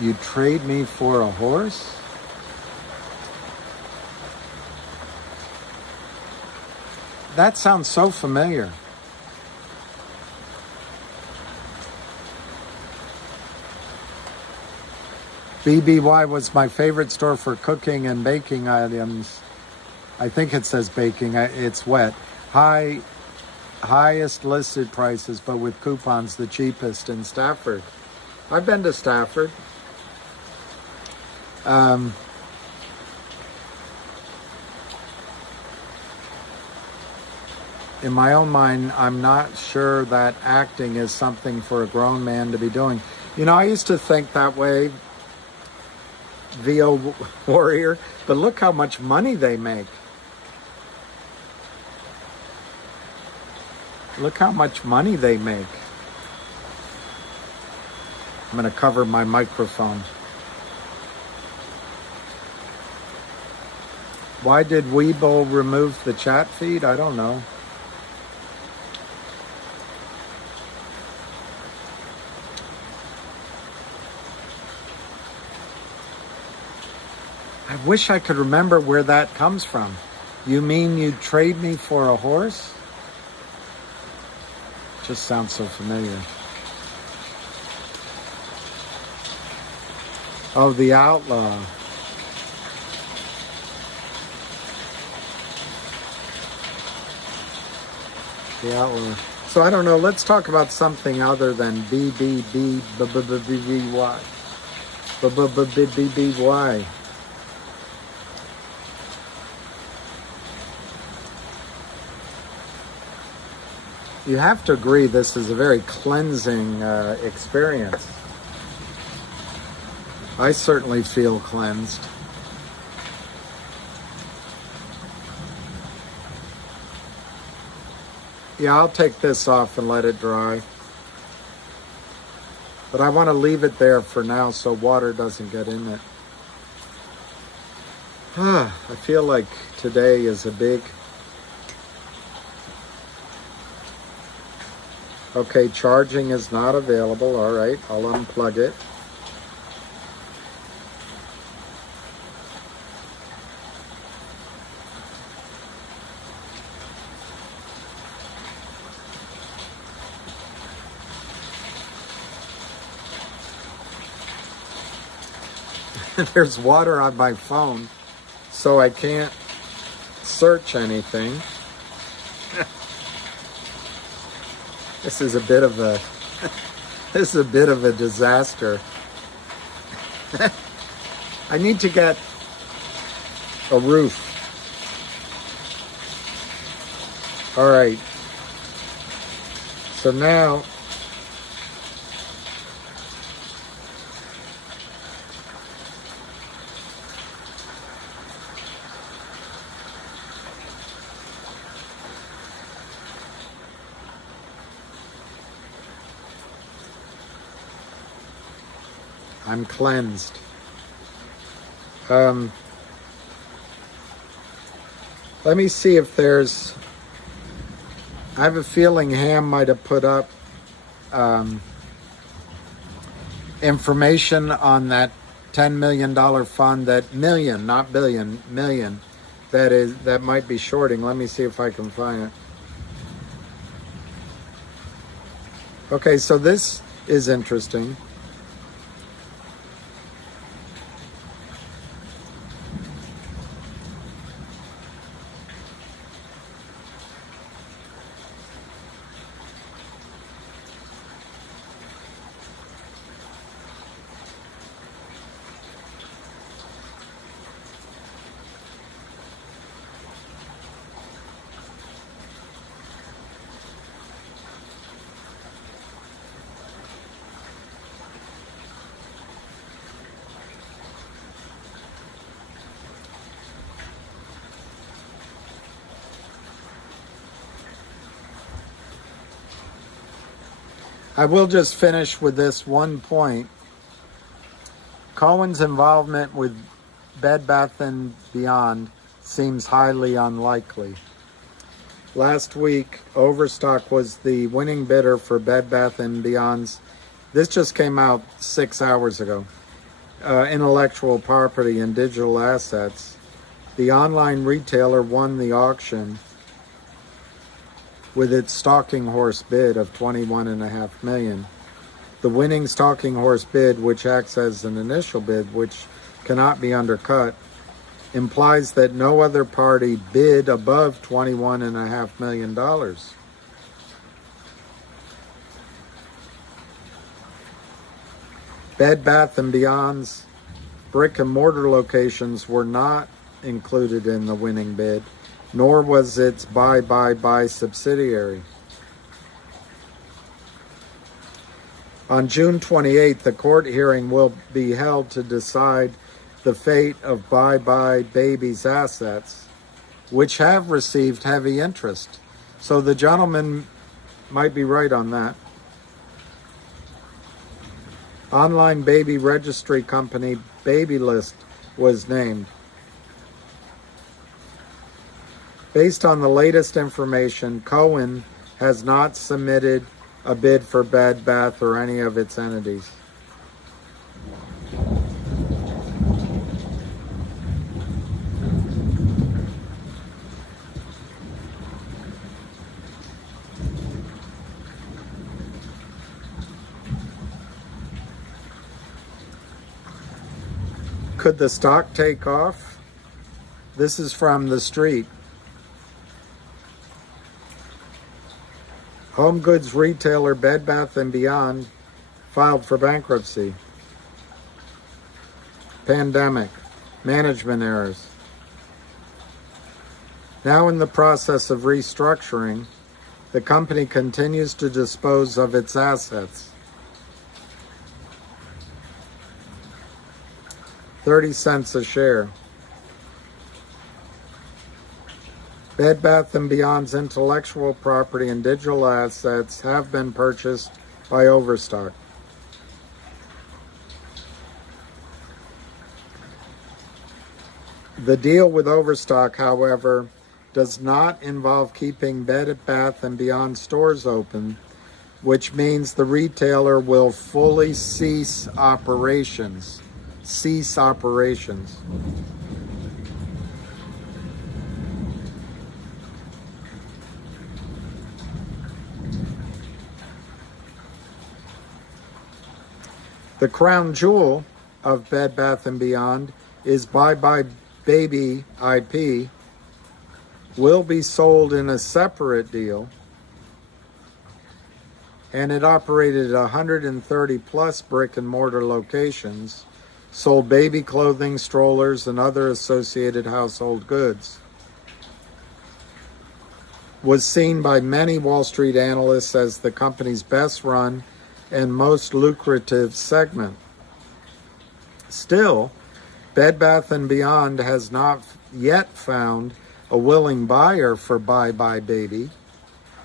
You'd trade me for a horse? That sounds so familiar. BBY was my favorite store for cooking and baking items I think it says baking. It's wet. Highest listed prices, but with coupons, the cheapest in Stafford. I've been to Stafford. In my own mind, I'm not sure that acting is something for a grown man to be doing. You know, I used to think that way, VO Warrior, but look how much money they make. Look how much money they make. I'm going to cover my microphone. Why did Weibo remove the chat feed? I don't know. I wish I could remember where that comes from. You mean you'd trade me for a horse? Just sounds so familiar. Oh, the outlaw. The outlaw. So I don't know, let's talk about something other than BBBBBY. BBBBY. You have to agree this is a very cleansing experience. I certainly feel cleansed. Yeah, I'll take this off and let it dry. But I want to leave it there for now so water doesn't get in it. I feel like today is a big... Okay, charging is not available. All right, I'll unplug it. There's water on my phone, so I can't search anything. This is a bit of a disaster. I need to get a roof. All right. So now I'm cleansed. Let me see if there's... I have a feeling Ham might have put up information on that $10 million fund, that million, not billion, million, that might be shorting. Let me see if I can find it. Okay, so this is interesting. I will just finish with this one point. Cohen's involvement with Bed Bath & Beyond seems highly unlikely. Last week, Overstock was the winning bidder for Bed Bath & Beyond's, this just came out 6 hours ago, intellectual property and digital assets. The online retailer won the auction with its stalking horse bid of $21.5 million. The winning stalking horse bid, which acts as an initial bid, which cannot be undercut, implies that no other party bid above $21.5 million. Bed Bath & Beyond's brick and mortar locations were not included in the winning bid, nor was its buy subsidiary. On June 28th, the court hearing will be held to decide the fate of Baby's assets, which have received heavy interest. So the gentleman might be right on that. Online baby registry company Babylist was named. Based on the latest information, Cohen has not submitted a bid for Bed Bath or any of its entities. Could the stock take off? This is from The Street. Home goods retailer Bed Bath & Beyond filed for bankruptcy. Pandemic, management errors. Now in the process of restructuring, the company continues to dispose of its assets. 30 cents a share. Bed Bath & Beyond's intellectual property and digital assets have been purchased by Overstock. The deal with Overstock, however, does not involve keeping Bed Bath & Beyond stores open, which means the retailer will fully cease operations. The crown jewel of Bed Bath & Beyond is Bye Baby IP, will be sold in a separate deal, and it operated 130 plus brick and mortar locations, sold baby clothing, strollers, and other associated household goods. Was seen by many Wall Street analysts as the company's best run and most lucrative segment. Still, Bed Bath & Beyond has not yet found a willing buyer for Bye Baby,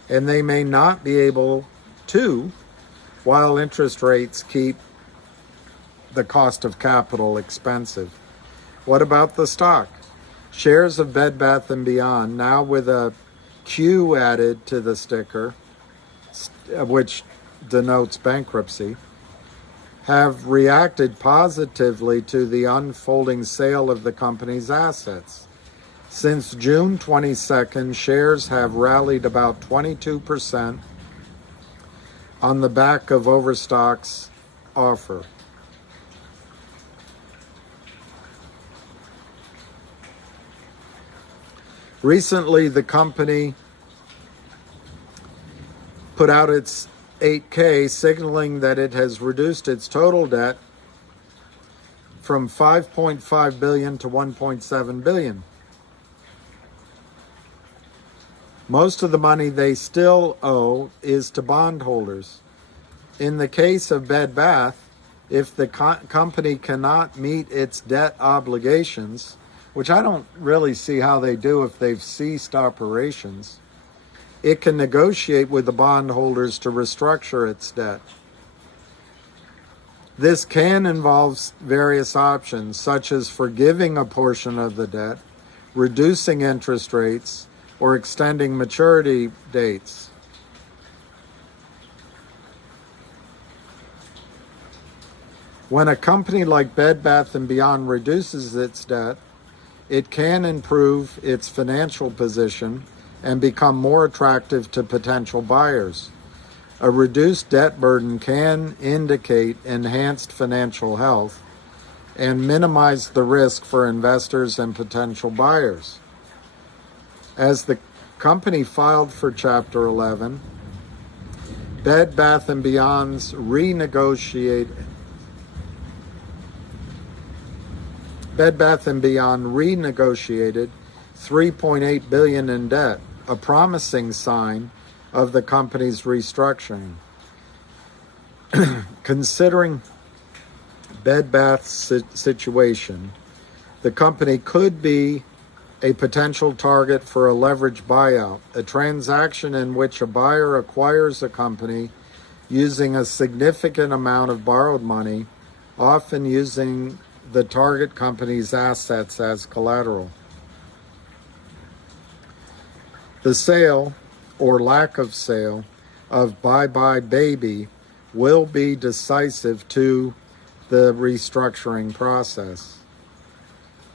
and they may not be able to, while interest rates keep the cost of capital expensive. What about the stock? Shares of Bed Bath & Beyond, now with a Q added to the sticker, which denotes bankruptcy, have reacted positively to the unfolding sale of the company's assets. Since June 22nd, shares have rallied about 22% on the back of Overstock's offer. Recently, the company put out its 8K signaling that it has reduced its total debt from $5.5 billion to $1.7 billion. Most of the money they still owe is to bondholders. In the case of Bed Bath, if the company cannot meet its debt obligations, which I don't really see how they do if they've ceased operations, it can negotiate with the bondholders to restructure its debt. This can involve various options, such as forgiving a portion of the debt, reducing interest rates, or extending maturity dates. When a company like Bed Bath & Beyond reduces its debt, it can improve its financial position and become more attractive to potential buyers. A reduced debt burden can indicate enhanced financial health, and minimize the risk for investors and potential buyers. As the company filed for Chapter 11, Bed Bath & Beyond's renegotiated $3.8 billion in debt, a promising sign of the company's restructuring. Considering Bed Bath's situation, the company could be a potential target for a leveraged buyout, a transaction in which a buyer acquires a company using a significant amount of borrowed money, often using the target company's assets as collateral. The sale, or lack of sale, of Bye Bye Baby will be decisive to the restructuring process.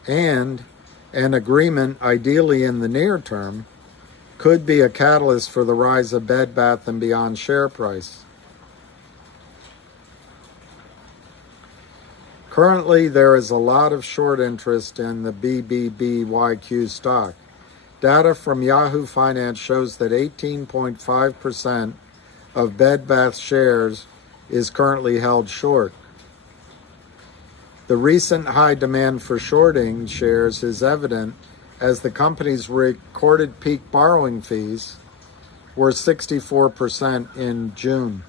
And an agreement, ideally in the near term, could be a catalyst for the rise of Bed Bath & Beyond share price. Currently, there is a lot of short interest in the BBBYQ stock. Data from Yahoo Finance shows that 18.5% of Bed Bath shares is currently held short. The recent high demand for shorting shares is evident as the company's recorded peak borrowing fees were 64% in June.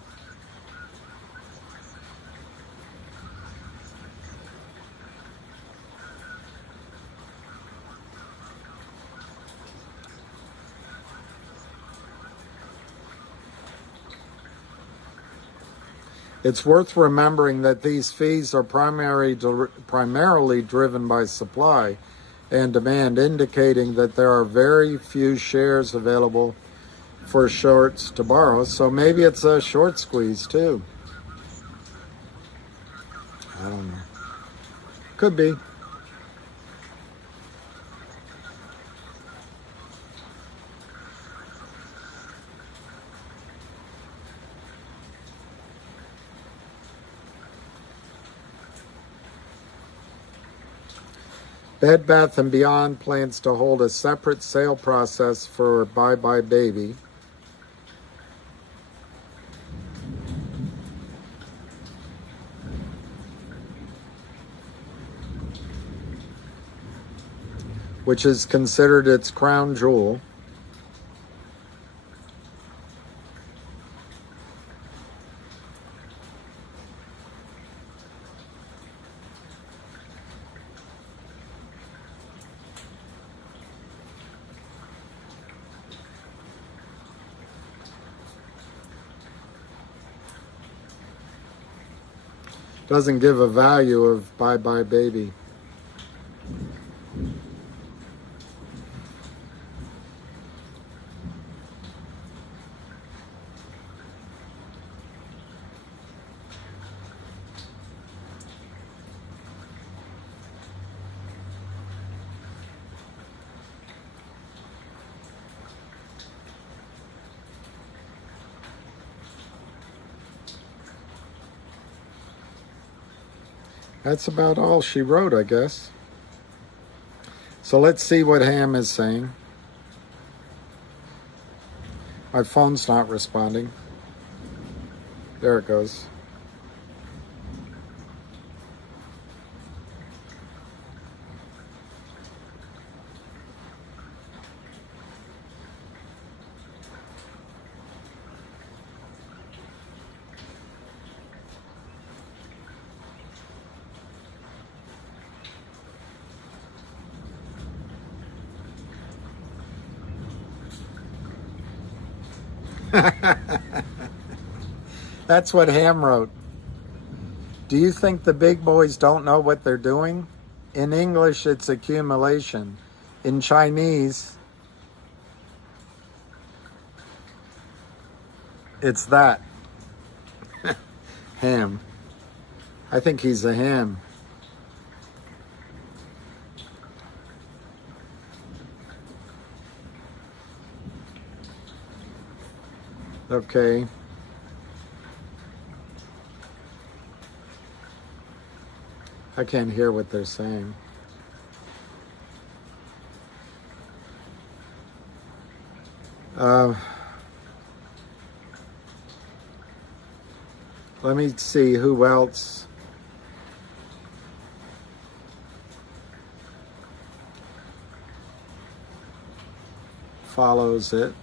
It's worth remembering that these fees are primarily driven by supply and demand, indicating that there are very few shares available for shorts to borrow. So maybe it's a short squeeze too. I don't know. Could be. Bed Bath & Beyond plans to hold a separate sale process for Bye Bye Baby. Which is considered its crown jewel. Doesn't give a value of Bye Bye Baby. That's about all she wrote, I guess. So let's see what Ham is saying. My phone's not responding. There it goes. That's what Ham wrote. Do you think the big boys don't know what they're doing? In English, it's accumulation. In Chinese, it's that. Ham. I think he's a ham. Okay. I can't hear what they're saying. Let me see who else. Follows it.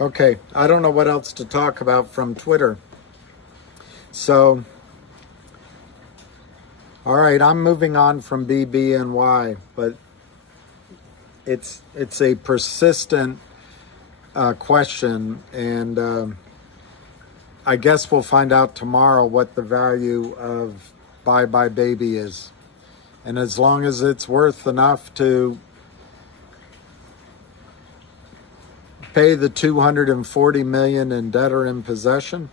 Okay, I don't know what else to talk about from Twitter. So, all right, I'm moving on from BBNY, but it's a persistent question, and I guess we'll find out tomorrow what the value of Bye Bye Baby is. And as long as it's worth enough to pay the $240 million in debtor in possession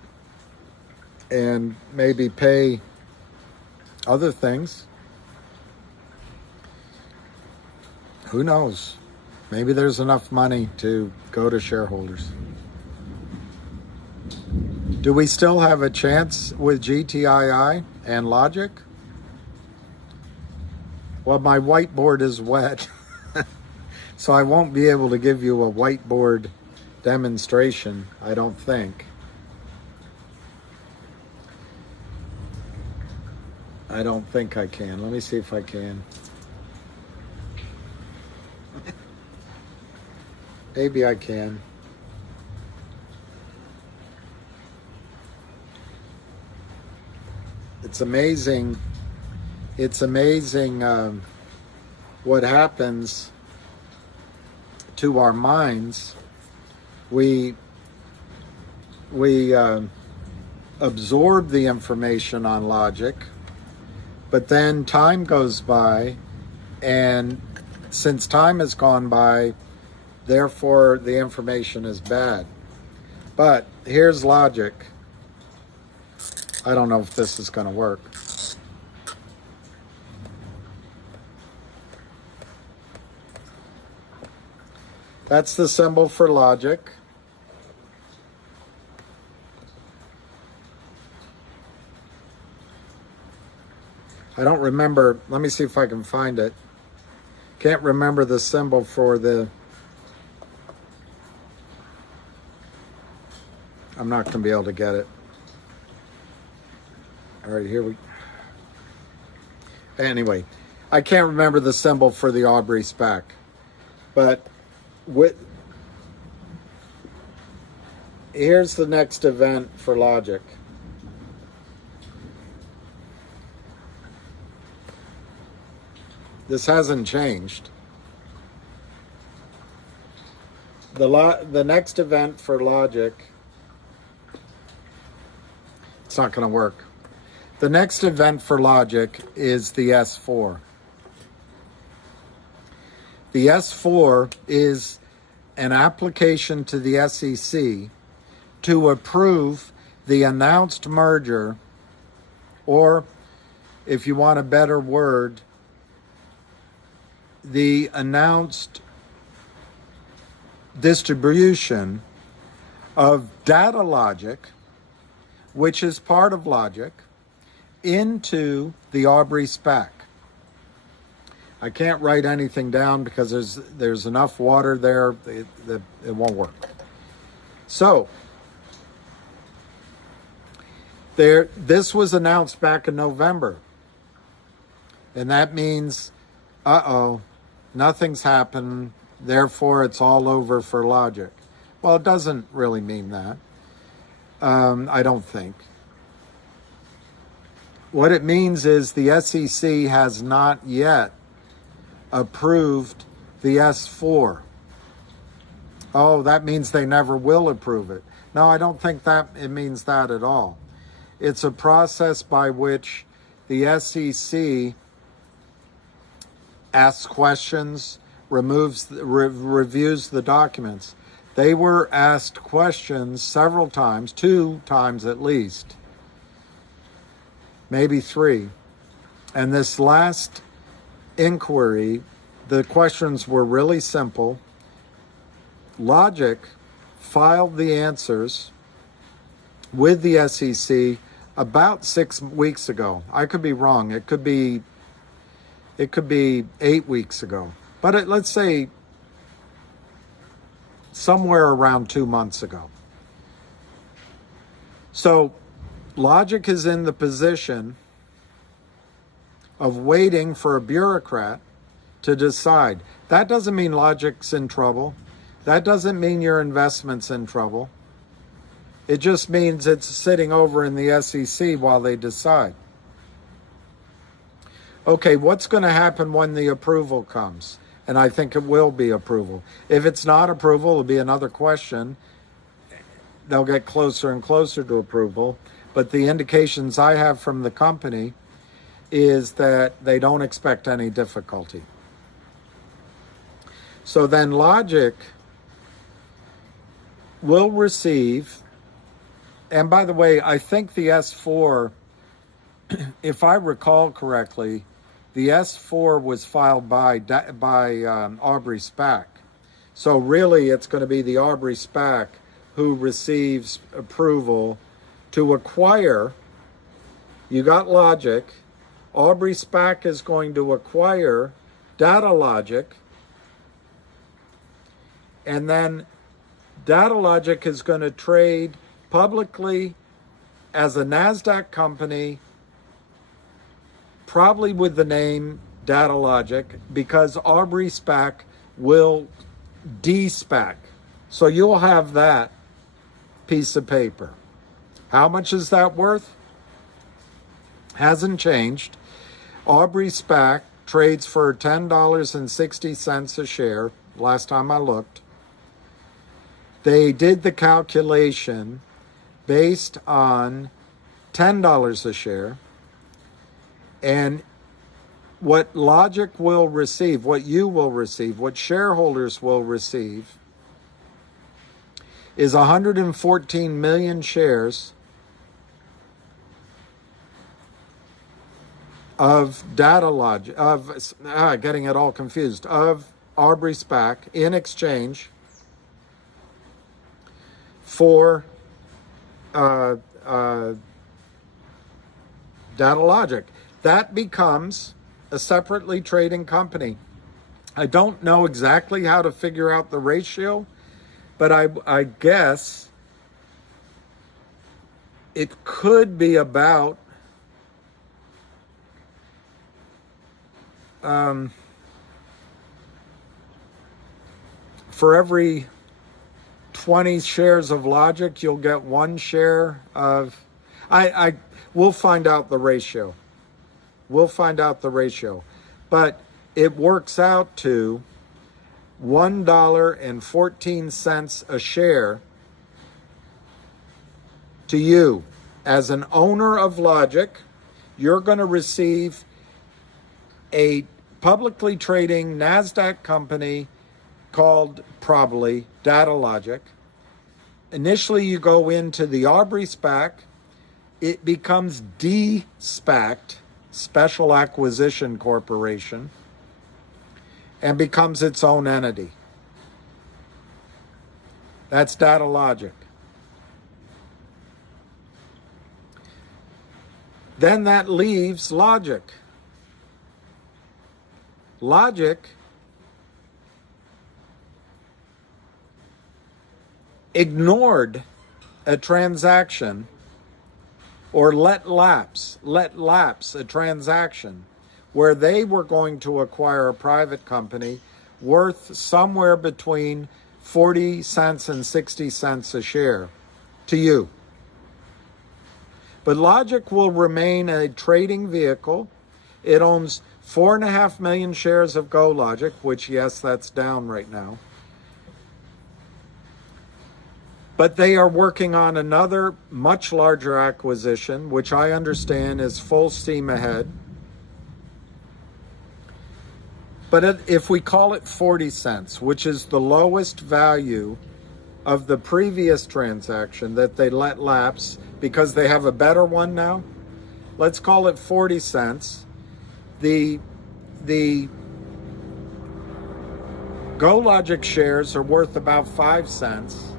and maybe pay other things, who knows? Maybe there's enough money to go to shareholders. Do we still have a chance with GTII and Logic? Well, my whiteboard is wet. So I won't be able to give you a whiteboard demonstration, I don't think. I don't think I can. Let me see if I can. Maybe I can. It's amazing. It's amazing what happens to our minds. We absorb the information on Logic, but then time goes by, and since time has gone by, therefore the information is bad. But here's Logic. I don't know if this is going to work. That's the symbol for Logic. I don't remember. Let me see if I can find it. Can't remember the symbol for the... I'm not going to be able to get it. All right, here we... Anyway, I can't remember the symbol for the Aubrey SPAC. But here's the next event for Logic. This hasn't changed. The next event for Logic, it's not going to work. The next event for Logic is the S4. The S4 is an application to the SEC to approve the announced merger, or, if you want a better word, the announced distribution of data Logic, which is part of Logic, into the Aubrey SPAC. I can't write anything down because there's enough water there that it won't work. So, this was announced back in November. And that means, nothing's happened, therefore it's all over for Logic. Well, it doesn't really mean that. I don't think. What it means is the SEC has not yet approved the S4. Oh, that means they never will approve it. No, I don't think that it means that at all. It's a process by which the SEC asks questions, reviews the documents. They were asked questions several times, 2 times at least, maybe 3. And this last inquiry, the questions were really simple. Logic filed the answers with the SEC about 6 weeks ago. I could be wrong. It could be 8 weeks ago. But let's say somewhere around 2 months ago. So Logic is in the position of waiting for a bureaucrat to decide. That doesn't mean Logic's in trouble. That doesn't mean your investment's in trouble. It just means it's sitting over in the SEC while they decide. Okay, what's going to happen when the approval comes? And I think it will be approval. If it's not approval, it'll be another question. They'll get closer and closer to approval. But the indications I have from the company is that they don't expect any difficulty. So then Logic will receive, and by the way, I think the S4, if I recall correctly, the S4 was filed by Aubrey SPAC. So really it's going to be the Aubrey SPAC who receives approval to acquire. You got Logic. Aubrey SPAC is going to acquire Data Logic. And then Data Logic is going to trade publicly as a NASDAQ company, probably with the name Data Logic, because Aubrey SPAC will de-SPAC. So you'll have that piece of paper. How much is that worth? Hasn't changed. Aubrey SPAC trades for $10.60 a share, last time I looked. They did the calculation based on $10 a share. And what Logic will receive, what you will receive, what shareholders will receive is 114 million shares of Data Logic, getting it all confused, of Aubrey SPAC in exchange for Data Logic. That becomes a separately trading company. I don't know exactly how to figure out the ratio, but I guess it could be about for every 20 shares of Logic, you'll get 1 share of... We'll find out the ratio. We'll find out the ratio. But it works out to $1.14 a share to you. As an owner of Logic, you're going to receive a publicly trading NASDAQ company called probably Data Logic. Initially, you go into the Aubrey SPAC. It becomes de-SPACed, Special Acquisition Corporation, and becomes its own entity. That's Data Logic. Then that leaves Logic. Logic ignored a transaction, or let lapse a transaction where they were going to acquire a private company worth somewhere between 40 cents and 60 cents a share to you. But Logic will remain a trading vehicle. It owns 4.5 million shares of GoLogic, which, yes, that's down right now. But they are working on another much larger acquisition, which I understand is full steam ahead. But if we call it 40 cents, which is the lowest value of the previous transaction that they let lapse because they have a better one now, let's call it 40 cents. The GoLogic shares are worth about 5 cents,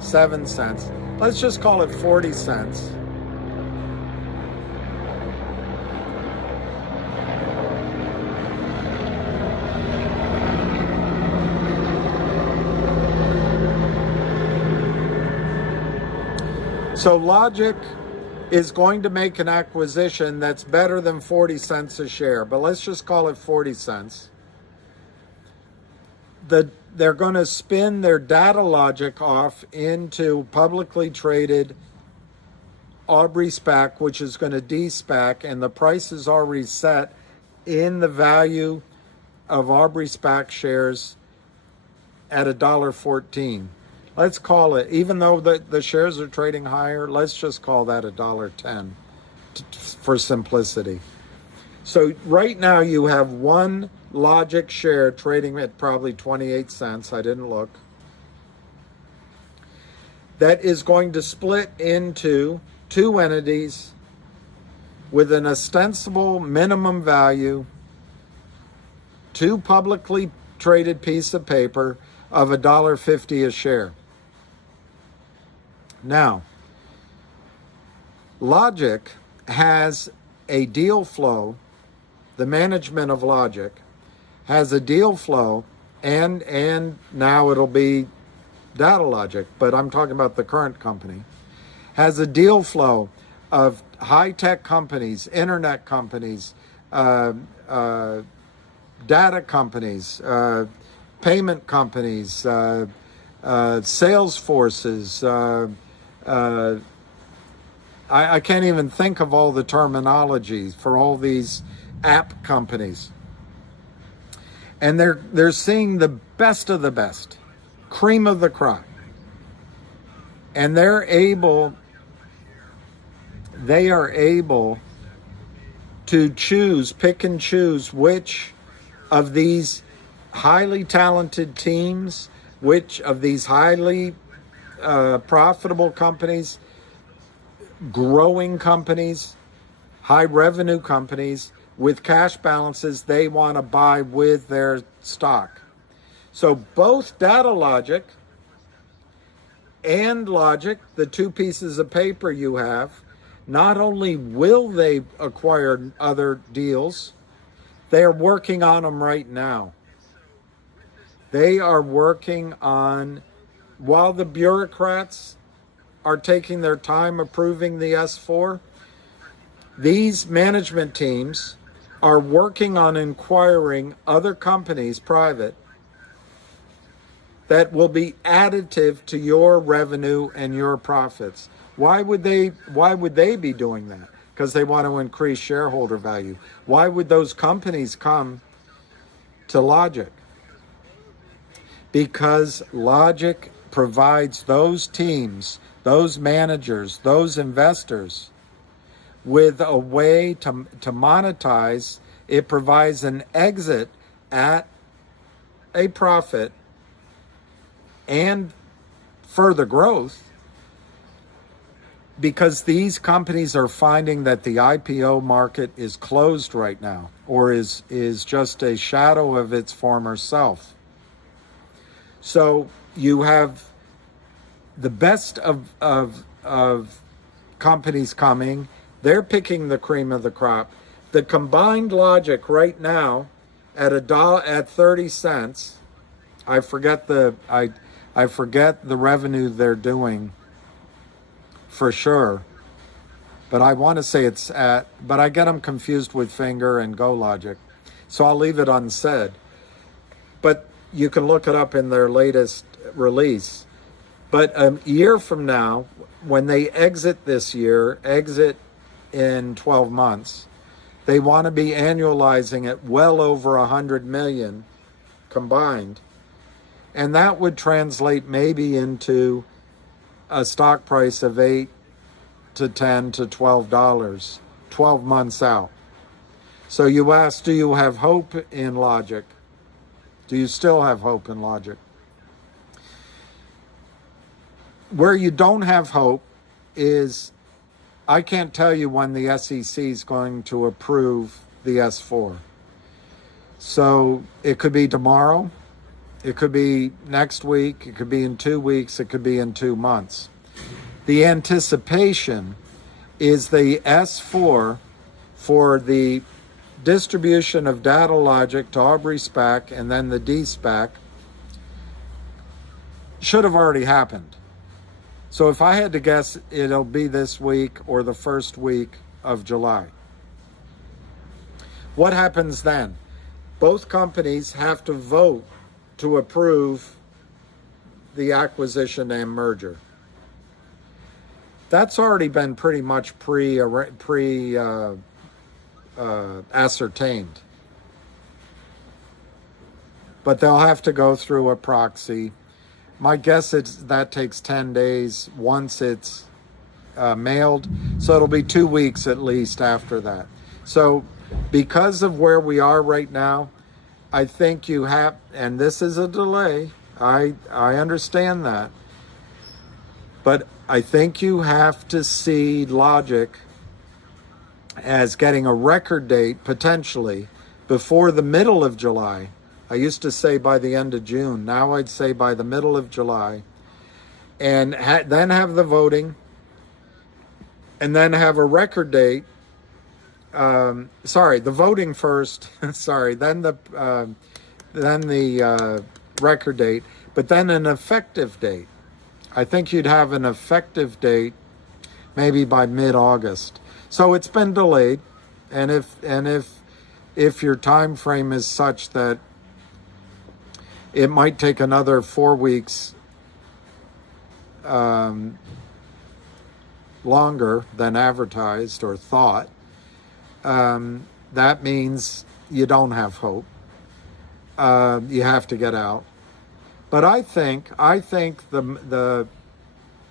7 cents. Let's just call it 40 cents. So Logic is going to make an acquisition that's better than 40 cents a share, but let's just call it 40 cents. They're going to spin their data logic off into publicly traded Aubrey SPAC, which is going to de-SPAC, and the price is already set in the value of Aubrey SPAC shares at $1.14. Let's call it, even though the shares are trading higher, let's just call that $1.10 for simplicity. So right now you have one Logic share trading at probably 28 cents. I didn't look. That is going to split into two entities with an ostensible minimum value, two publicly traded piece of paper of $1.50 a share. Now, Logic has a deal flow. The management of Logic has a deal flow, and now it'll be Data Logic, but I'm talking about the current company, has a deal flow of high-tech companies, internet companies, data companies, payment companies, sales forces. I can't even think of all the terminologies for all these app companies. And they're seeing the best of the best, cream of the crop. And they are able to pick and choose which of these highly talented teams, which of these highly profitable companies, growing companies, high revenue companies with cash balances they want to buy with their stock. So both Data Logic and Logic, the two pieces of paper you have, not only will they acquire other deals, they are working on them right now. They are working on, while the bureaucrats are taking their time approving the S4, these management teams are working on acquiring other companies, private, that will be additive to your revenue and your profits. Why would they be doing that? Because they want to increase shareholder value. Why would those companies come to Logic? Because Logic provides those teams, those managers, those investors with a way to monetize. It provides an exit at a profit and further growth, because these companies are finding that the IPO market is closed right now, or is just a shadow of its former self. So you have the best of companies coming. They're picking the cream of the crop. The combined Logic right now at at 30 cents. I forget the revenue they're doing for sure, but I want to say it's at, but I get them confused with Fngr and GoLogic, so I'll leave it unsaid. But you can look it up in their latest release. But a year from now, when they exit in 12 months, they want to be annualizing at well over 100 million combined. And that would translate maybe into a stock price of $8 to $10 to $12, 12 months out. So you ask, do you have hope in Logic? Do you still have hope in Logic? Where you don't have hope is I can't tell you when the SEC is going to approve the S4. So it could be tomorrow, it could be next week, it could be in 2 weeks, it could be in 2 months. The anticipation is the S4 for the distribution of data logic to Aubrey SPAC and then the D SPAC should have already happened. So if I had to guess, it'll be this week or the first week of July. What happens then? Both companies have to vote to approve the acquisition and merger. That's already been pretty much ascertained. But they'll have to go through a proxy. My guess is that takes 10 days once it's mailed. So it'll be 2 weeks at least after that. So because of where we are right now, I think you have, and this is a delay, I understand that, but I think you have to see logic as getting a record date potentially before the middle of July. I used to say by the end of June. Now I'd say by the middle of July. And then have the voting. And then have a record date. The voting first. Then the record date. But then an effective date. I think you'd have an effective date maybe by mid-August. So it's been delayed. And if your time frame is such that it might take another 4 weeks longer than advertised or thought, that means you don't have hope. You have to get out. But I think the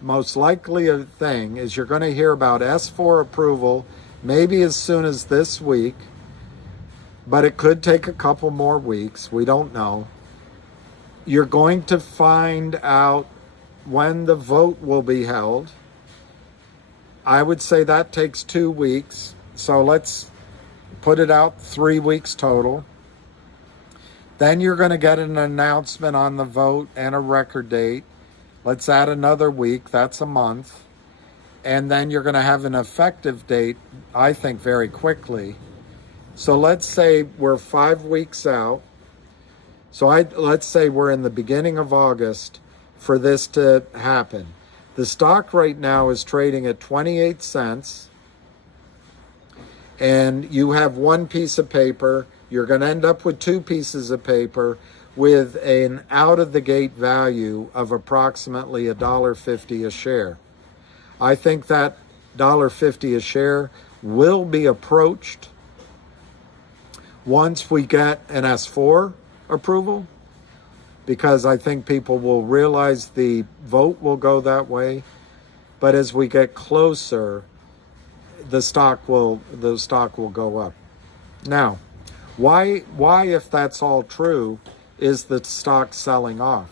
most likely thing is you're going to hear about S4 approval maybe as soon as this week, but it could take a couple more weeks. We don't know. You're going to find out when the vote will be held. I would say that takes 2 weeks. So let's put it out 3 weeks total. Then you're going to get an announcement on the vote and a record date. Let's add another week. That's a month. And then you're going to have an effective date, I think, very quickly. So let's say we're 5 weeks out. So let's say we're in the beginning of August for this to happen. The stock right now is trading at 28 cents. And you have one piece of paper. You're going to end up with 2 pieces of paper with an out-of-the-gate value of approximately $1.50 a share. I think that $1.50 a share will be approached once we get an S4 approval, because I think people will realize the vote will go that way. But as we get closer, the stock will go up. Now, why if that's all true, is the stock selling off?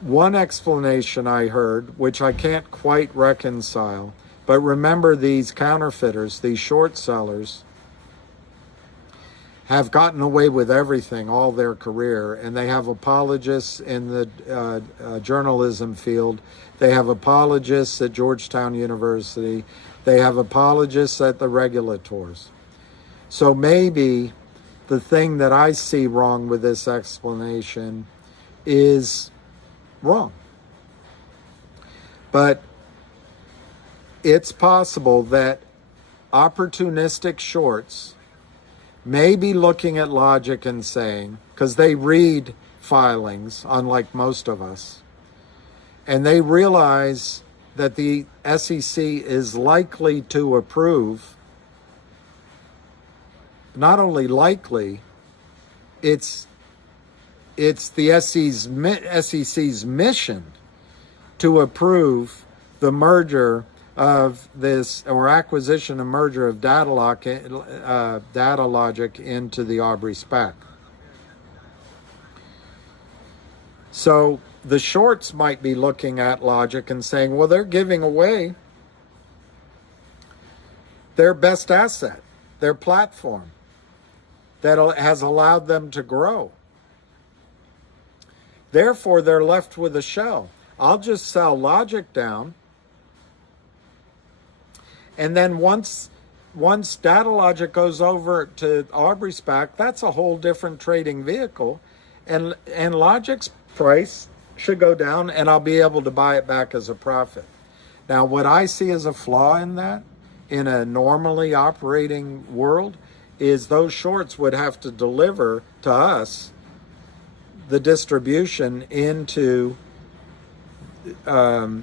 One explanation I heard, which I can't quite reconcile, but remember these counterfeiters, these short sellers, have gotten away with everything all their career, and they have apologists in the journalism field. They have apologists at Georgetown University. They have apologists at the regulators. So maybe the thing that I see wrong with this explanation is wrong. But it's possible that opportunistic shorts may be looking at logic and saying, because they read filings, unlike most of us, and they realize that the SEC is likely to approve. Not only likely, it's the SEC's mission to approve the merger of this, or acquisition and merger of data logic into the Aubrey SPAC. So the shorts might be looking at logic and saying, well, they're giving away their best asset, their platform that has allowed them to grow. Therefore, they're left with a shell. I'll just sell Logic down, and then once Data Logic goes over to Aubrey SPAC, that's a whole different trading vehicle, and Logic's price should go down, and I'll be able to buy it back as a profit. Now, what I see as a flaw in that, in a normally operating world, is those shorts would have to deliver to us the distribution into the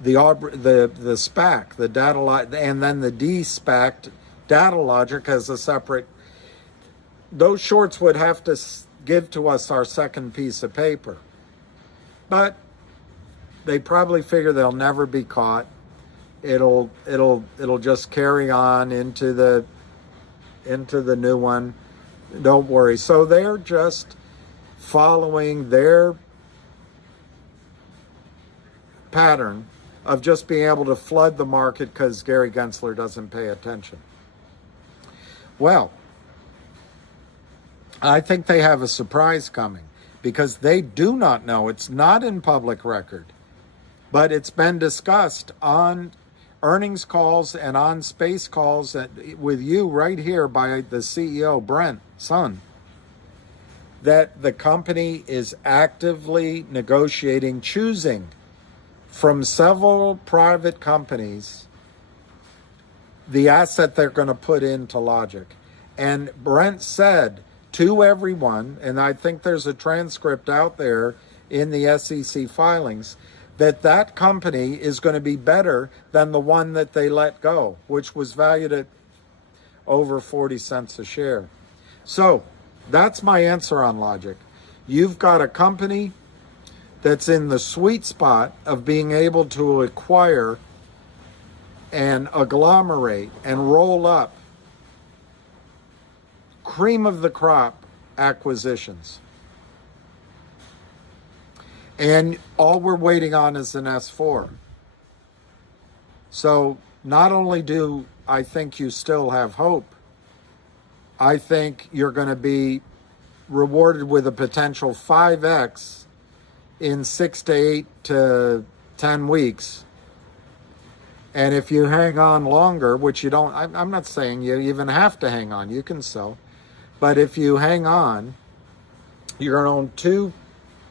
SPAC, the data, and then the de-SPACed Data Logic as a separate. Those shorts would have to give to us our second piece of paper, but they probably figure they'll never be caught. It'll just carry on into the new one. Don't worry. So they're just following their pattern of just being able to flood the market because Gary Gensler doesn't pay attention. Well, I think they have a surprise coming because they do not know. It's not in public record, but it's been discussed on earnings calls and on space calls with you right here by the CEO, Brent Sun, that the company is actively negotiating, choosing from several private companies the asset they're going to put into Logic. And Brent said to everyone, and I think there's a transcript out there in the SEC filings, that company is going to be better than the one that they let go, which was valued at over 40 cents a share. So that's my answer on Logic. You've got a company that's in the sweet spot of being able to acquire and agglomerate and roll up cream of the crop acquisitions. And all we're waiting on is an S4. So not only do I think you still have hope, I think you're going to be rewarded with a potential 5x in 6 to 8 to 10 weeks. And if you hang on longer, which you don't, I'm not saying you even have to hang on, you can sell. But if you hang on, you're going to own 2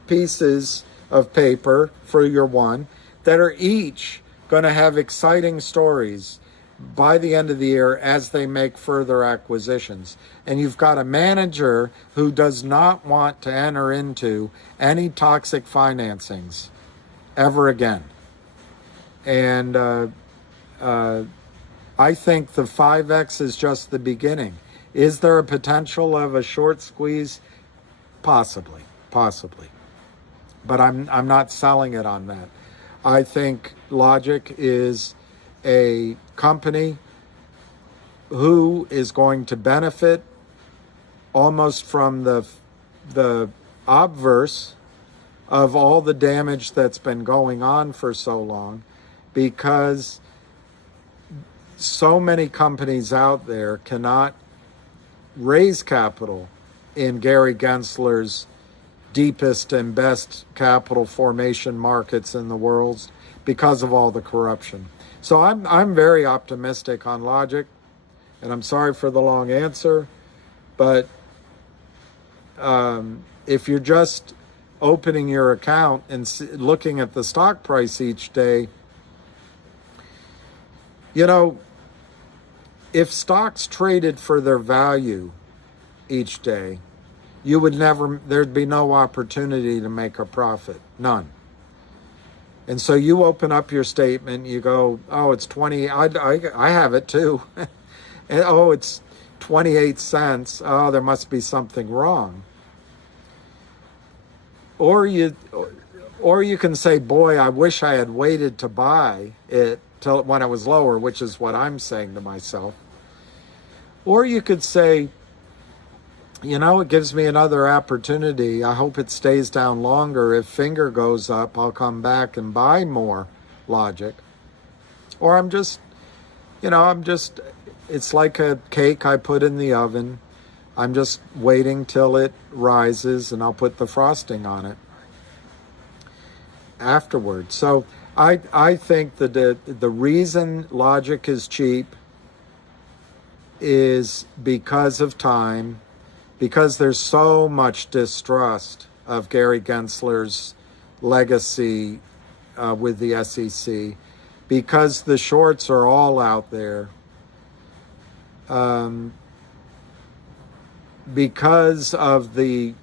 pieces of paper for your one that are each going to have exciting stories by the end of the year as they make further acquisitions. And you've got a manager who does not want to enter into any toxic financings ever again. And I think the 5X is just the beginning. Is there a potential of a short squeeze? Possibly. But I'm not selling it on that. I think Logic is a company who is going to benefit almost from the obverse of all the damage that's been going on for so long, because so many companies out there cannot raise capital in Gary Gensler's deepest and best capital formation markets in the world because of all the corruption. So I'm very optimistic on Logic, and I'm sorry for the long answer, but if you're just opening your account and looking at the stock price each day, you know, if stocks traded for their value each day, you would never, there'd be no opportunity to make a profit, none. And so you open up your statement, you go, oh, it's 20, I have it too. And, oh, it's 28 cents. Oh, there must be something wrong. Or you can say, boy, I wish I had waited to buy it till when it was lower, which is what I'm saying to myself. Or you could say, you know, it gives me another opportunity. I hope it stays down longer. If Fngr goes up, I'll come back and buy more Logic. Or I'm just it's like a cake I put in the oven. I'm just waiting till it rises, and I'll put the frosting on it afterwards. So I think that the reason logic is cheap is because of time, because there's so much distrust of Gary Gensler's legacy with the SEC, because the shorts are all out there, because of the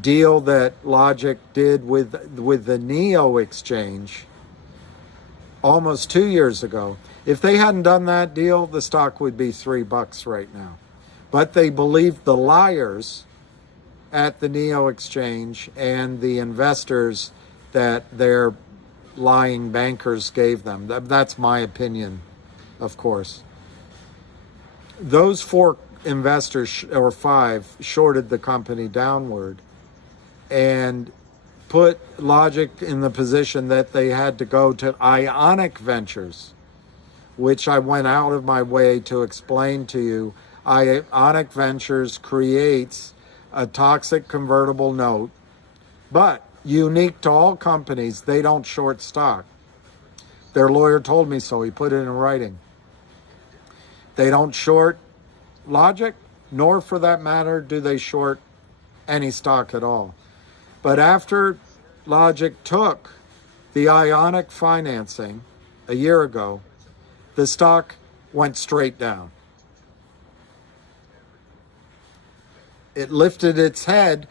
deal that Logic did with the Neo exchange almost 2 years ago. If they hadn't done that deal, the stock would be $3 right now. But they believed the liars at the Neo exchange and the investors that their lying bankers gave them. That's my opinion, of course. Those 4 investors, or 5, shorted the company downward and put Logic in the position that they had to go to Ionic Ventures, which I went out of my way to explain to you. Ionic Ventures creates a toxic convertible note, but unique to all companies, they don't short stock. Their lawyer told me so. He put it in writing. They don't short Logic, nor for that matter do they short any stock at all. But after Logic took the Ionic financing a year ago, the stock went straight down. It lifted its head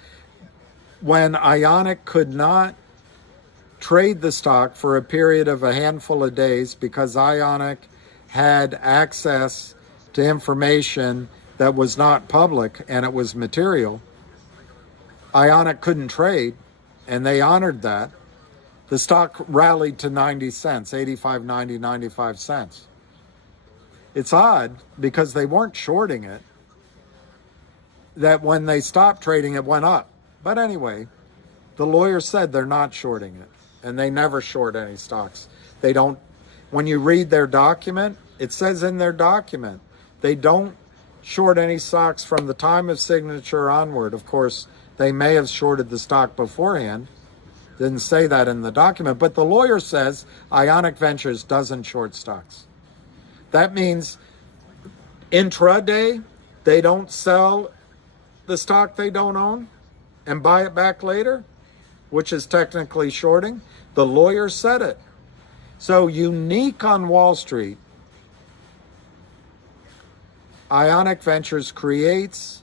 when Ionic could not trade the stock for a period of a handful of days because Ionic had access to information that was not public and it was material. Ionic couldn't trade, and they honored that. The stock rallied to 90 cents, 85, 90, 95 cents. It's odd because they weren't shorting it, that when they stopped trading, it went up. But anyway, the lawyer said they're not shorting it, and they never short any stocks. They don't, when you read their document, it says in their document, they don't short any stocks from the time of signature onward. Of course, they may have shorted the stock beforehand. Didn't say that in the document, but the lawyer says Ionic Ventures doesn't short stocks. That means intraday, they don't sell the stock they don't own and buy it back later, which is technically shorting. The lawyer said it. So unique on Wall Street, Ionic Ventures creates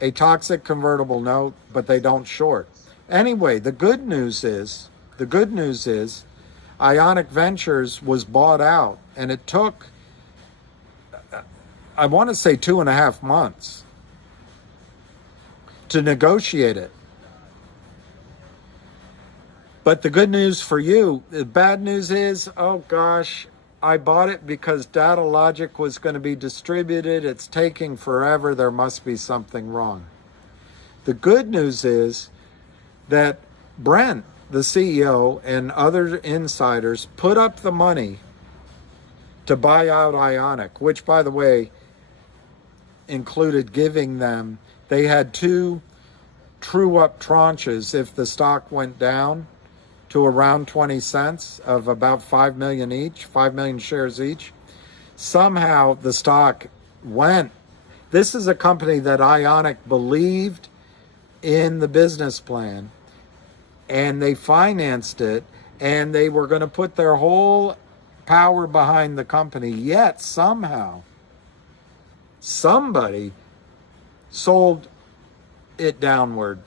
a toxic convertible note, but they don't short. Anyway, the good news is Ionic Ventures was bought out, and it took, I want to say 2.5 months to negotiate it. But the good news for you, the bad news is, oh gosh, I bought it because Data Logic was going to be distributed. It's taking forever. There must be something wrong. The good news is that Brent, the CEO, and other insiders put up the money to buy out Ionic, which, by the way, included giving them, they had 2 true-up tranches if the stock went down to around 20 cents of about 5 million each, 5 million shares each. Somehow the stock went. This is a company that Ionic believed in the business plan, and they financed it, and they were going to put their whole power behind the company. Yet somehow somebody sold it downward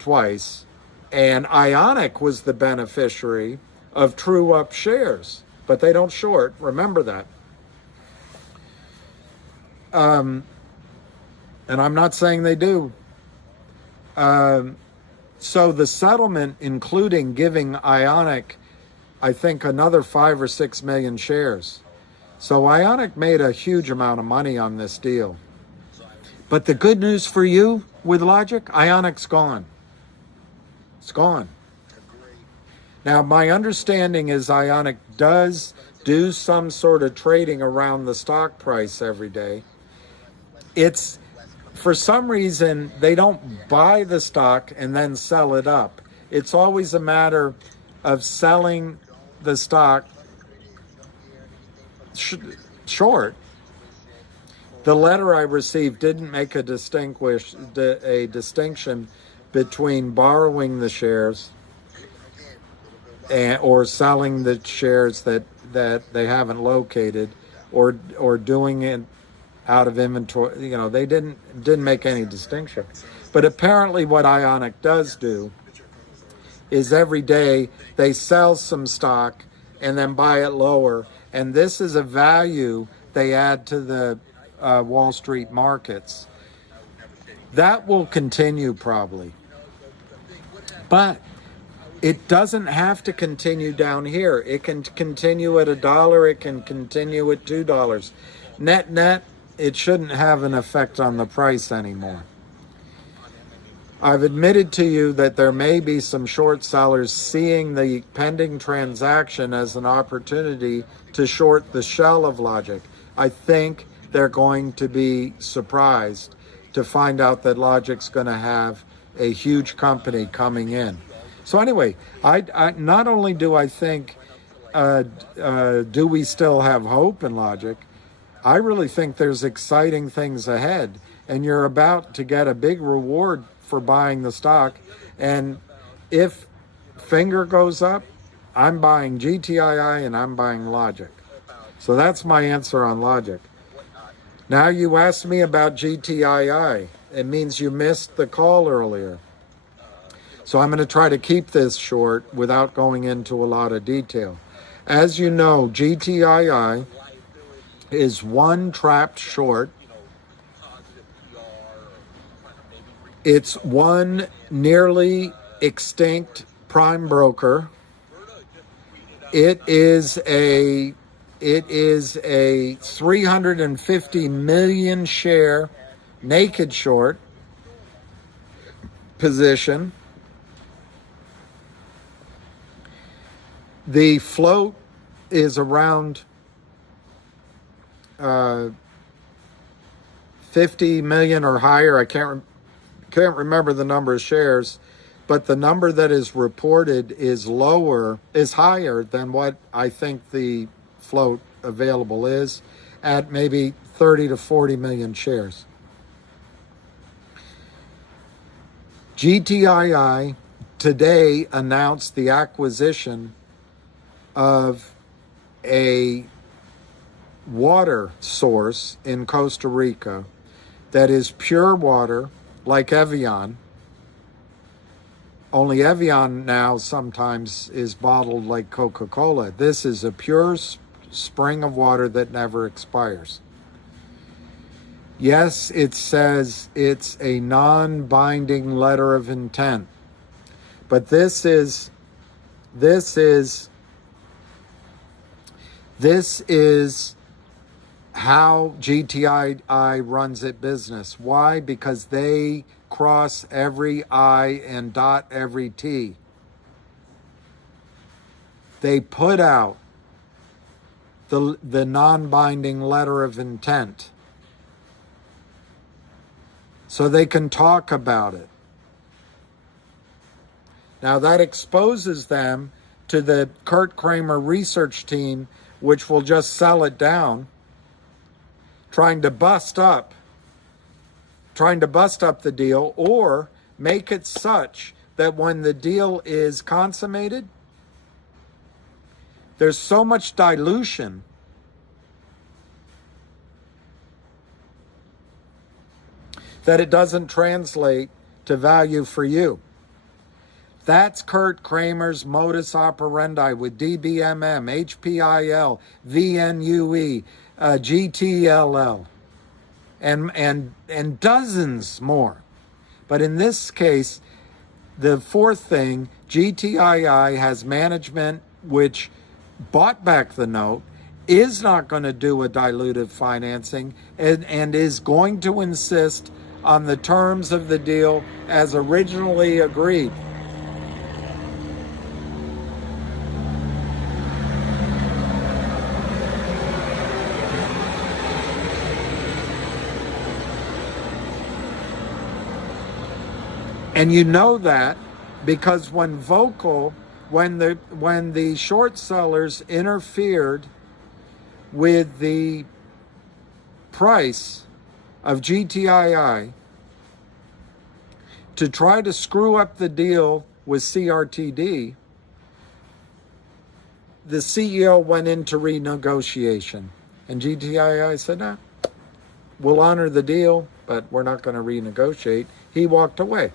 twice, and Ionic was the beneficiary of true up shares, but they don't short. Remember that. And I'm not saying they do. So the settlement, including giving Ionic, I think, another 5 or 6 million shares. So Ionic made a huge amount of money on this deal. But the good news for you with Logic, Ionic's gone. It's gone. Now, my understanding is Ionic does do some sort of trading around the stock price every day. It's, for some reason, they don't buy the stock and then sell it up. It's always a matter of selling the stock short. The letter I received didn't make a distinction between borrowing the shares or selling the shares that they haven't located, or doing it out of inventory. You know, they didn't make any distinction. But apparently what Ionic does do is every day they sell some stock and then buy it lower, and this is a value they add to the Wall Street markets. That will continue probably, but it doesn't have to continue down here. It can continue at $1. It can continue at $2. Net, it shouldn't have an effect on the price anymore. I've admitted to you that there may be some short sellers seeing the pending transaction as an opportunity to short the shell of Logic. I think they're going to be surprised to find out that Logic's going to have a huge company coming in. So anyway, I not only do I think, do we still have hope in Logic, I really think there's exciting things ahead, and you're about to get a big reward for buying the stock. And if Fngr goes up, I'm buying Gtii and I'm buying Logic. So that's my answer on Logic. Now you asked me about Gtii. It means you missed the call earlier. So I'm going to try to keep this short without going into a lot of detail. As you know, Gtii is one trapped short. It's one nearly extinct prime broker. It is a 350 million share naked short position. The float is around 50 million or higher. I can't remember the number of shares, but the number that is reported is higher than what I think the float available is, at maybe 30 to 40 million shares. Gtii today announced the acquisition of a water source in Costa Rica that is pure water, like Evian. Only Evian now sometimes is bottled like Coca-Cola. This is a pure spring of water that never expires. Yes, it says it's a non-binding letter of intent, but this is how Gtii runs its business. Why? Because they cross every I and dot every T. They put out the non-binding letter of intent so they can talk about it. Now that exposes them to the Kurt Kramer research team, which will just sell it down, trying to bust up the deal, or make it such that when the deal is consummated, there's so much dilution that it doesn't translate to value for you. That's Kurt Kramer's modus operandi with DBMM, HPIL, VNUE, GTLL, and dozens more. But in this case, the fourth thing, Gtii has management which bought back the note, is not going to do a dilutive financing, and is going to insist on the terms of the deal as originally agreed. And you know that because when the short sellers interfered with the price of GTII to try to screw up the deal with CRTD, the CEO went into renegotiation. And GTII said, nah, we'll honor the deal, but we're not going to renegotiate. He walked away.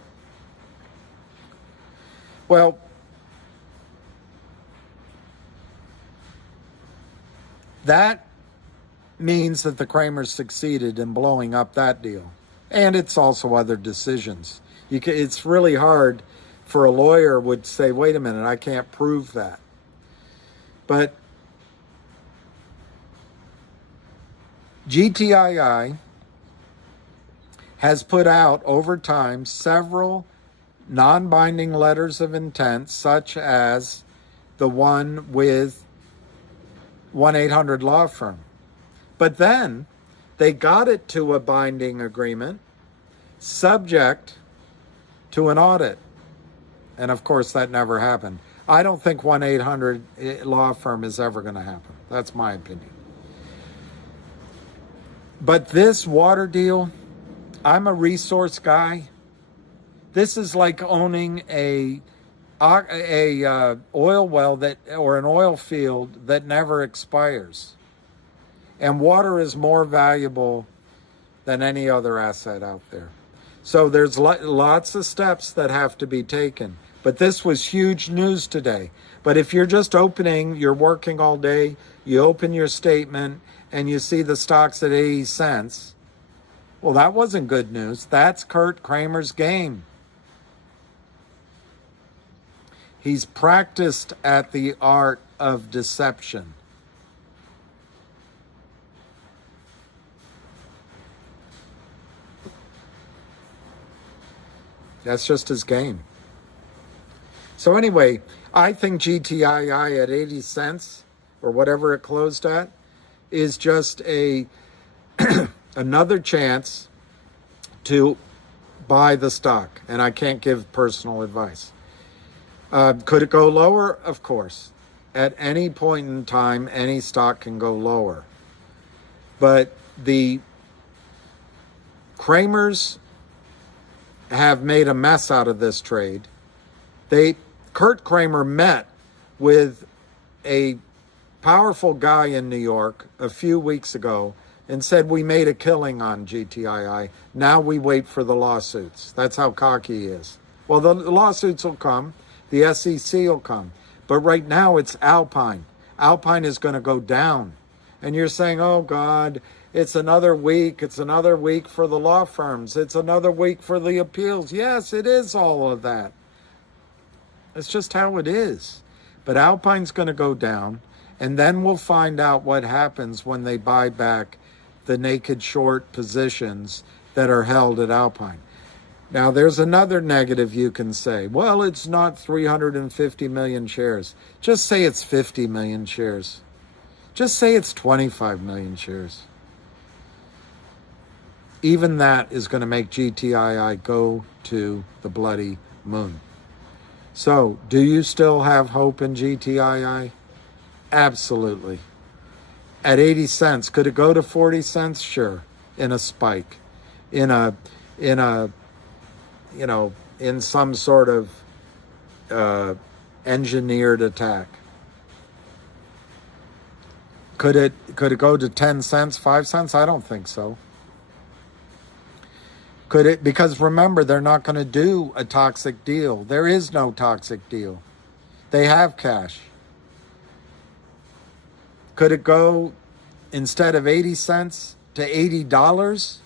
Well, that means that the Kramers succeeded in blowing up that deal. And it's also other decisions. It's really hard for a lawyer would say, wait a minute, I can't prove that. But GTII has put out over time several non-binding letters of intent, such as the one with 1-800 Law Firm. But then they got it to a binding agreement subject to an audit. And of course, that never happened. I don't think 1-800 Law Firm is ever going to happen. That's my opinion. But this water deal, I'm a resource guy. This is like owning a oil well or an oil field that never expires. And water is more valuable than any other asset out there. So there's lots of steps that have to be taken. But this was huge news today. But if you're just you're working all day, you open your statement and you see the stock's at 80 cents. Well, that wasn't good news. That's Kurt Kramer's game. He's practiced at the art of deception. That's just his game. So anyway, I think GTII at 80 cents or whatever it closed at is just another chance to buy the stock. And I can't give personal advice. Could it go lower? Of course. At any point in time, any stock can go lower. But the Kramers have made a mess out of this trade. Kurt Kramer met with a powerful guy in New York a few weeks ago and said, we made a killing on GTII. Now we wait for the lawsuits. That's how cocky he is. Well, the lawsuits will come. The SEC will come. But right now it's Alpine. Alpine is going to go down. And you're saying, oh, God, it's another week. It's another week for the law firms. It's another week for the appeals. Yes, it is all of that. It's just how it is. But Alpine's going to go down. And then we'll find out what happens when they buy back the naked short positions that are held at Alpine. Now, there's another negative you can say. Well, it's not 350 million shares. Just say it's 50 million shares. Just say it's 25 million shares. Even that is going to make GTII go to the bloody moon. So, do you still have hope in GTII? Absolutely. At 80 cents, could it go to 40 cents? Sure. In a spike. In some sort of engineered attack. Could it go to 10 cents, 5 cents? I don't think so. Could it? Because remember, they're not going to do a toxic deal. There is no toxic deal. They have cash. Could it go, instead of 80 cents, to $80?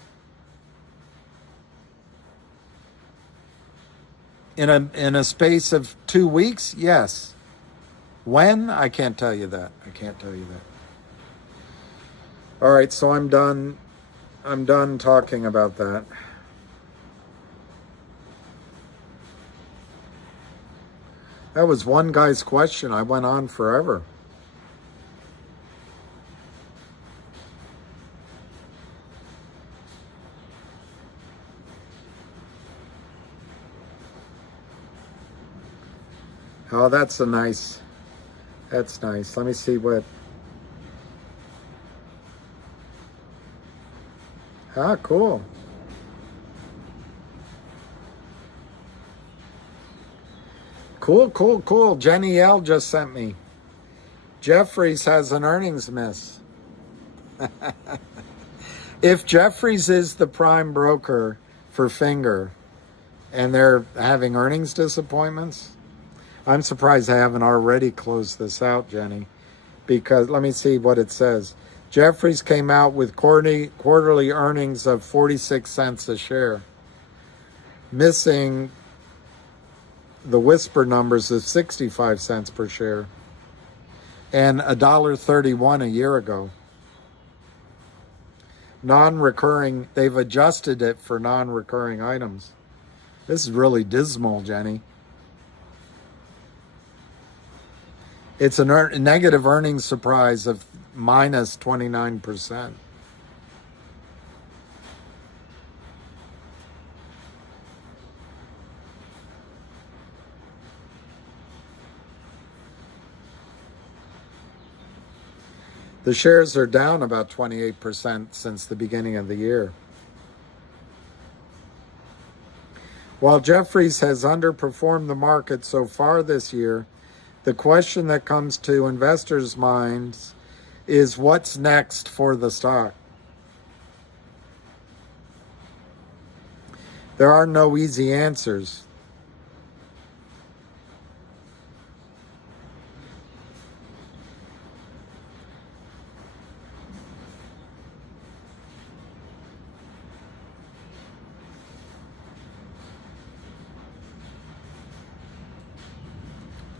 In a space of 2 weeks? Yes. When? I can't tell you that. All right, so I'm done talking about that. That was one guy's question. I went on forever. Oh, that's nice. Let me see what. Ah, cool. Cool. Jenny L just sent me. Jeffries has an earnings miss. If Jeffries is the prime broker for Fngr and they're having earnings disappointments, I'm surprised they haven't already closed this out, Jenny, because let me see what it says. Jeffries came out with quarterly earnings of 46 cents a share, missing the whisper numbers of 65 cents per share and $1.31 a year ago. Non-recurring, they've adjusted it for non-recurring items. This is really dismal, Jenny. It's a negative earnings surprise of minus 29%. The shares are down about 28% since the beginning of the year. While Jeffries has underperformed the market so far this year, the question that comes to investors' minds is what's next for the stock? There are no easy answers.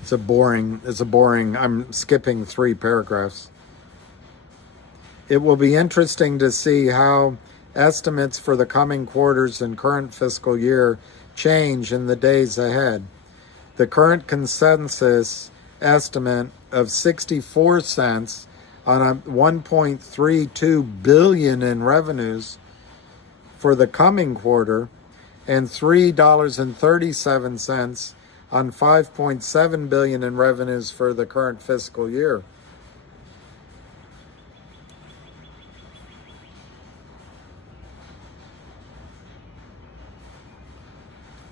It's a boring, I'm skipping 3 paragraphs. It will be interesting to see how estimates for the coming quarters and current fiscal year change in the days ahead. The current consensus estimate of 64 cents on a 1.32 billion in revenues for the coming quarter and $3.37 on 5.7 billion in revenues for the current fiscal year.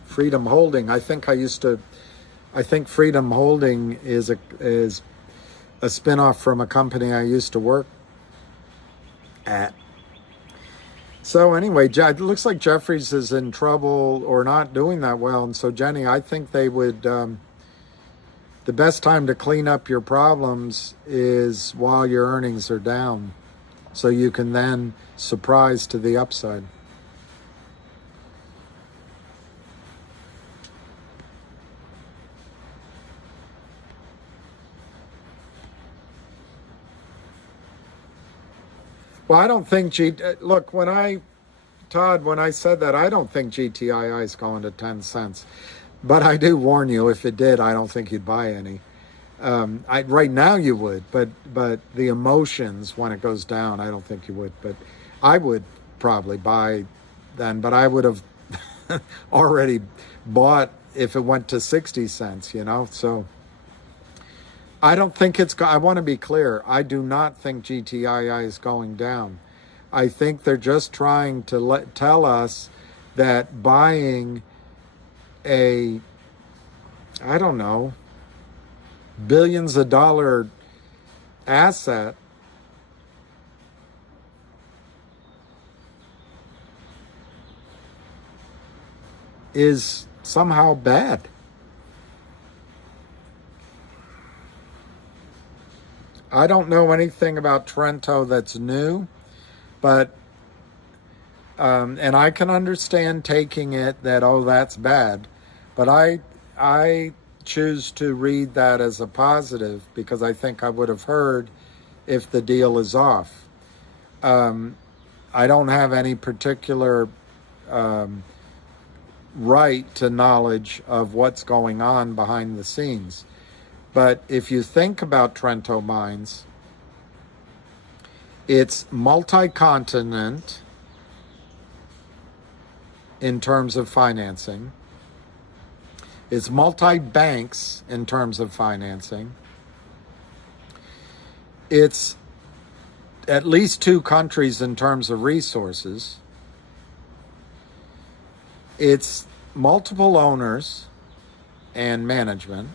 Freedom Holding. I think Freedom Holding is a spinoff from a company I used to work at. So anyway, it looks like Jeffries is in trouble or not doing that well. And so, Jenny, I think they would, the best time to clean up your problems is while your earnings are down. So you can then surprise to the upside. Well, I don't think look, when I said that, I don't think GTII is going to 10 cents. But I do warn you, if it did, I don't think you'd buy any. Right now you would, but the emotions when it goes down, I don't think you would. But I would probably buy then, but I would have already bought if it went to 60 cents, So I don't think I want to be clear. I do not think GTII is going down. I think they're just trying to tell us that buying a, I don't know, billions of dollar asset is somehow bad. I don't know anything about Trento that's new, but and I can understand taking it that, oh, that's bad, but I choose to read that as a positive because I think I would have heard if the deal is off. I don't have any particular right to knowledge of what's going on behind the scenes. But if you think about Trento Mines, it's multi-continent in terms of financing. It's multi-banks in terms of financing. It's at least 2 countries in terms of resources. It's multiple owners and management.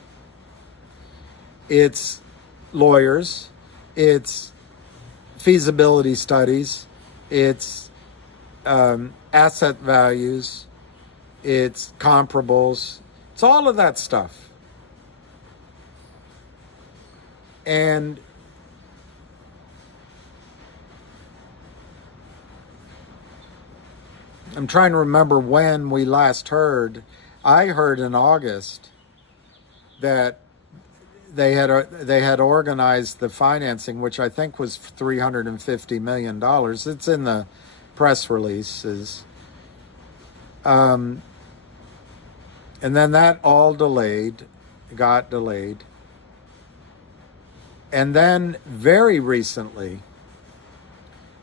It's lawyers. It's feasibility studies. It's asset values. It's comparables. It's all of that stuff. And I'm trying to remember when we last heard. I heard in August that they had organized the financing, which I think was $350 million. It's in the press releases. And then that all got delayed. And then very recently,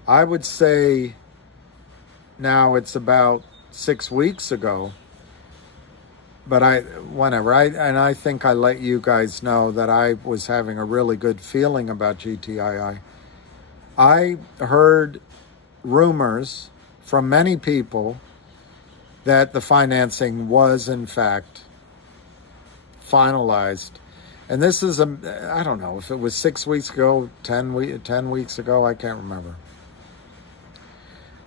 I would say now it's about 6 weeks ago, but I think I let you guys know that I was having a really good feeling about Gtii. I heard rumors from many people that the financing was in fact finalized. And this is I don't know if it was 6 weeks ago, 10 weeks ago, I can't remember.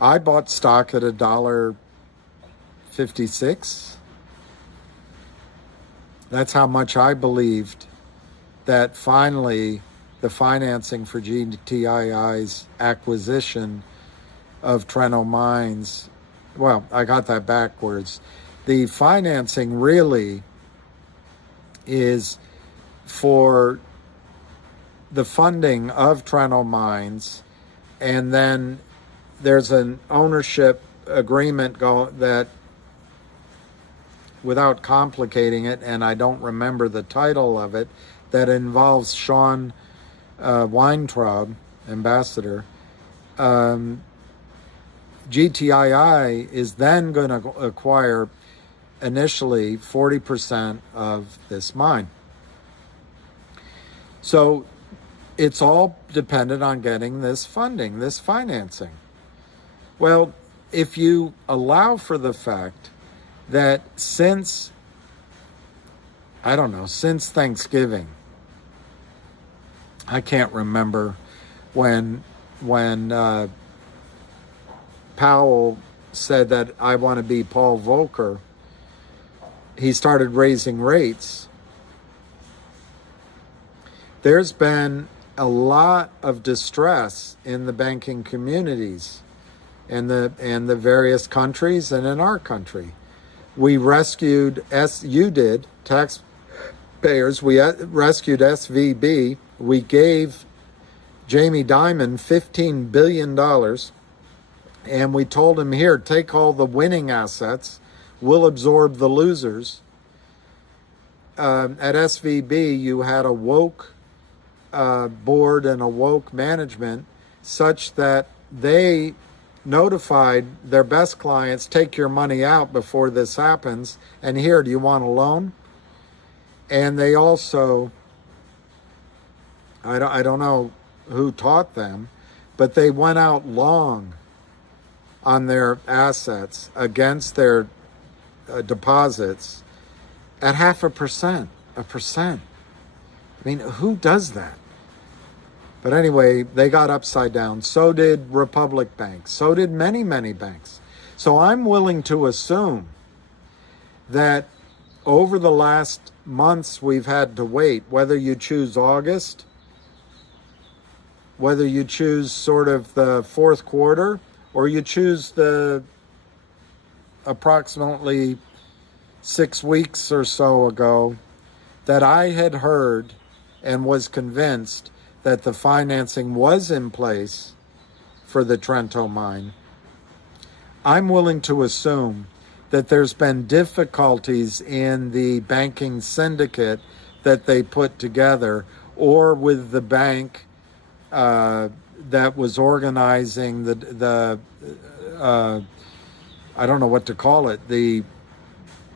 I bought stock at $1.56. That's how much I believed that finally the financing for Gtii's acquisition of Trento Mines, well, I got that backwards. The financing really is for the funding of Trento Mines, and then there's an ownership agreement that, without complicating it, and I don't remember the title of it, that involves Sean Weintraub, ambassador. Gtii is then going to acquire initially 40% of this mine. So it's all dependent on getting this funding, this financing. Well, if you allow for the fact that since Thanksgiving, I can't remember when Powell said that I want to be Paul Volcker, he started raising rates. There's been a lot of distress in the banking communities and the various countries and in our country. We rescued, you did, taxpayers, we rescued SVB. We gave Jamie Dimon $15 billion, and we told him, here, take all the winning assets, we'll absorb the losers. At SVB, you had a woke board and a woke management such that they notified their best clients, take your money out before this happens, and here, do you want a loan? And they also, I don't know who taught them, but they went out long on their assets against their deposits at 0.5%, 1%. I mean, who does that? But anyway, they got upside down. So did Republic Bank. So did many, many banks. So I'm willing to assume that over the last months we've had to wait, whether you choose August, whether you choose sort of the fourth quarter, or you choose the approximately 6 weeks or so ago, that I had heard and was convinced that the financing was in place for the Trento mine. I'm willing to assume that there's been difficulties in the banking syndicate that they put together, or with the bank that was organizing the I don't know what to call it, the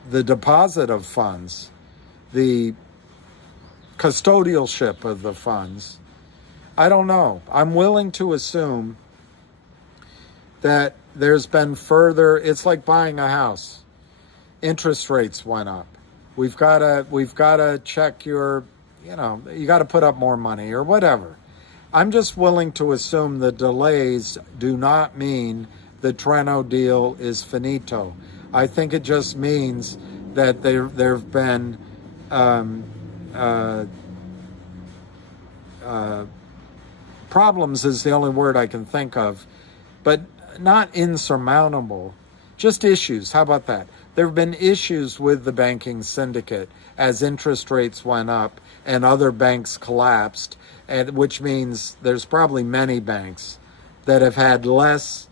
the deposit of funds, the custodialship of the funds. I don't know. I'm willing to assume that there's been further, it's like buying a house. Interest rates went up. We've got to check your, you got to put up more money or whatever. I'm just willing to assume the delays do not mean the Trento deal is finito. I think it just means that there have been problems is the only word I can think of, but not insurmountable, just issues. How about that? There have been issues with the banking syndicate as interest rates went up and other banks collapsed, and which means there's probably many banks that have had less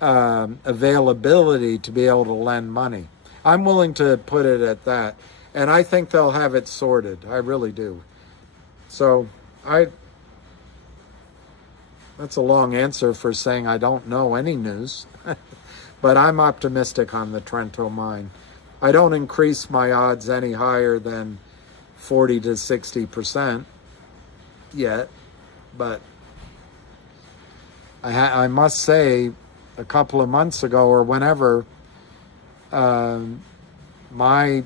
availability to be able to lend money. I'm willing to put it at that, and I think they'll have it sorted. I really do. So that's a long answer for saying I don't know any news. But I'm optimistic on the Trento mine. I don't increase my odds any higher than 40 to 60% yet, but I must say a couple of months ago or whenever, my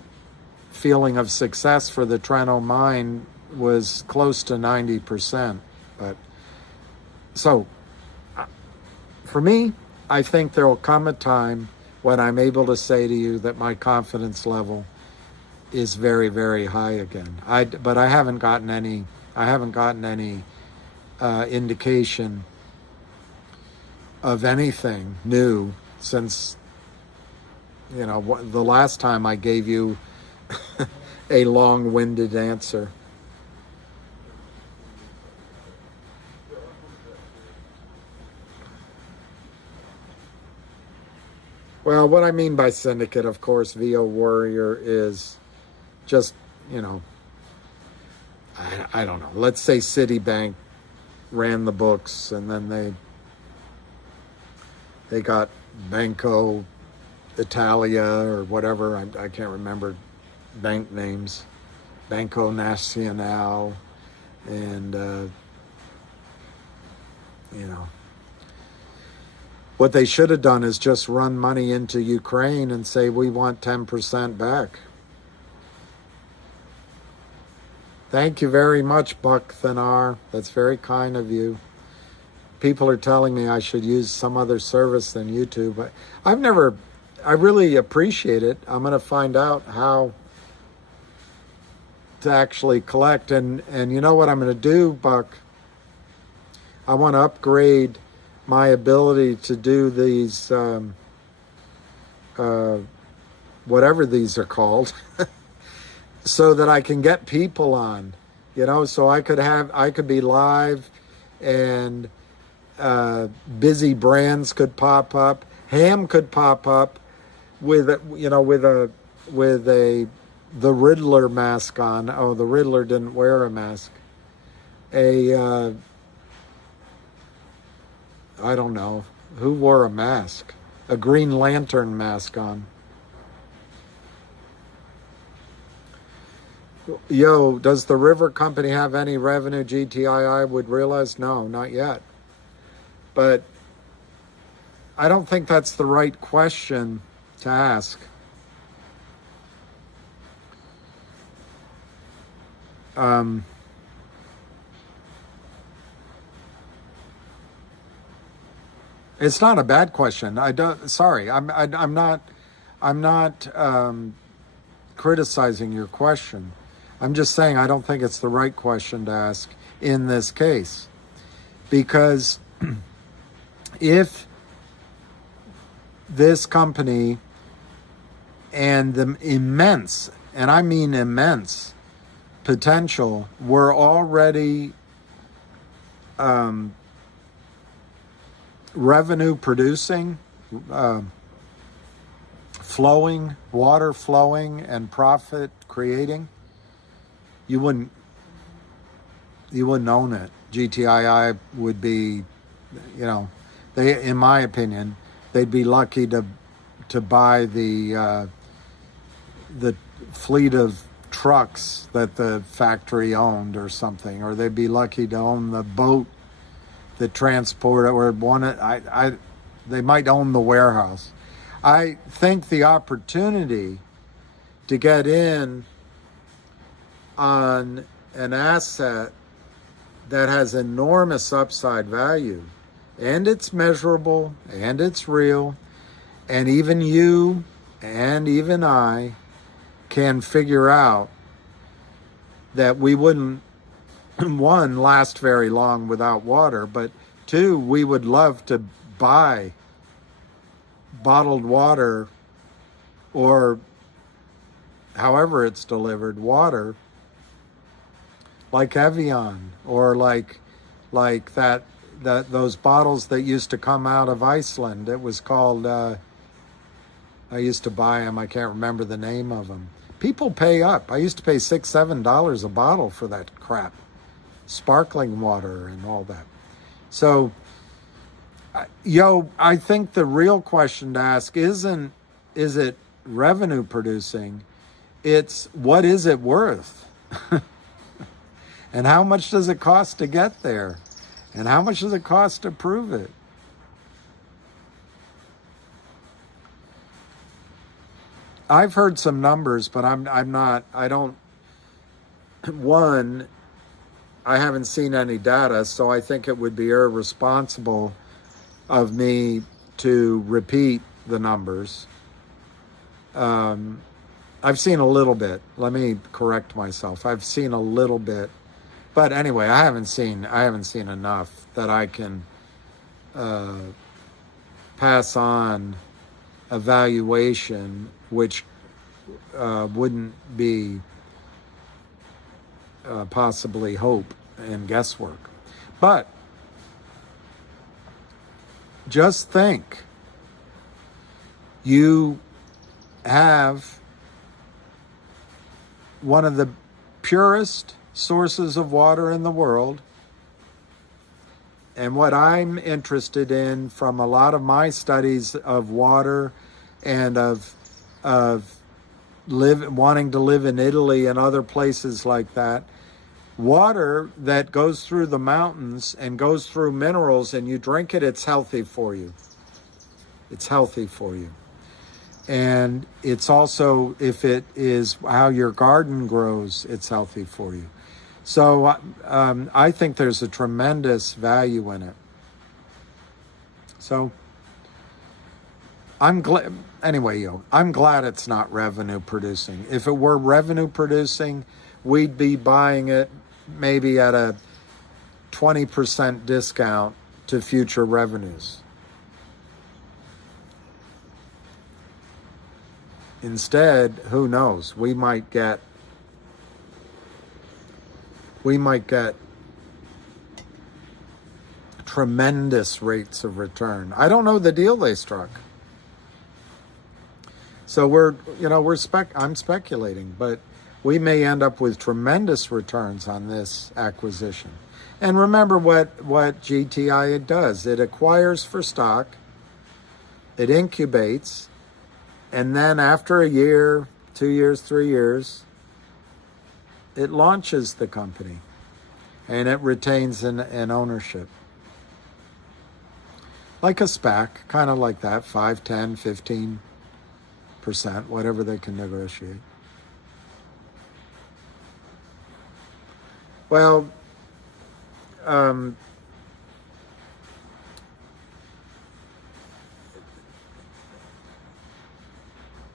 feeling of success for the Trento mine was close to 90%. But so for me, I think there will come a time when I'm able to say to you that my confidence level is very, very high again. But I haven't gotten any indication of anything new since the last time I gave you a long-winded answer. Well, what I mean by syndicate, of course, VO Warrior is just, I don't know. Let's say Citibank ran the books and then they got Banco Italia or whatever. I can't remember bank names. Banco Nacional and, what they should have done is just run money into Ukraine and say, we want 10% back. Thank you very much, Buck Thanar. That's very kind of you. People are telling me I should use some other service than YouTube. I really appreciate it. I'm going to find out how to actually collect. And you know what I'm going to do, Buck? I want to upgrade my ability to do these, whatever these are called, so that I can get people on, so I could be live and busy brands could pop up. Ham could pop up with the Riddler mask on. Oh, the Riddler didn't wear a mask. I don't know. Who wore a mask? A Green Lantern mask on. Yo, does the River Company have any revenue GTII would realize? No, not yet. But I don't think that's the right question to ask. It's not a bad question. I'm not criticizing your question. I'm just saying I don't think it's the right question to ask in this case. Because if this company and the immense, and I mean immense, potential were already revenue producing, flowing, water flowing, and profit creating, you wouldn't own it. GTII would be, they, in my opinion, they'd be lucky to buy the the fleet of trucks that the factory owned or something, or they'd be lucky to own the boat that transport it, or they might own the warehouse. I think the opportunity to get in on an asset that has enormous upside value, and it's measurable, and it's real, and even you and even I can figure out that we wouldn't, one, last very long without water, but two, we would love to buy bottled water, or however it's delivered, water, like Evian, or like that those bottles that used to come out of Iceland. It was called, I used to buy them, I can't remember the name of them. People pay up. I used to pay $6, $7 a bottle for that crap. Sparkling water and all that. So, I think the real question to ask is it revenue producing? It's what is it worth? And how much does it cost to get there? And how much does it cost to prove it? I've heard some numbers, but I haven't seen any data, so I think it would be irresponsible of me to repeat the numbers. I've seen a little bit. Let me correct myself. I've seen a little bit. But anyway, I haven't seen enough that I can pass on a valuation which wouldn't be possibly hope and guesswork. But just think, you have one of the purest sources of water in the world. And what I'm interested in from a lot of my studies of water and of wanting to live in Italy and other places like that, water that goes through the mountains and goes through minerals, and you drink it, it's healthy for you. It's healthy for you. And it's also, if it is how your garden grows, it's healthy for you. So I think there's a tremendous value in it. So I'm glad, anyway, I'm glad it's not revenue producing. If it were revenue producing, we'd be buying it maybe at a 20% discount to future revenues. Instead, who knows? We might get tremendous rates of return. I don't know the deal they struck. So I'm speculating, but we may end up with tremendous returns on this acquisition. And remember what Gtii does. It acquires for stock, it incubates, and then after a year, 2 years, 3 years, it launches the company and it retains an ownership. Like a SPAC, kind of like that, 5, 10, 15%, whatever they can negotiate. Well,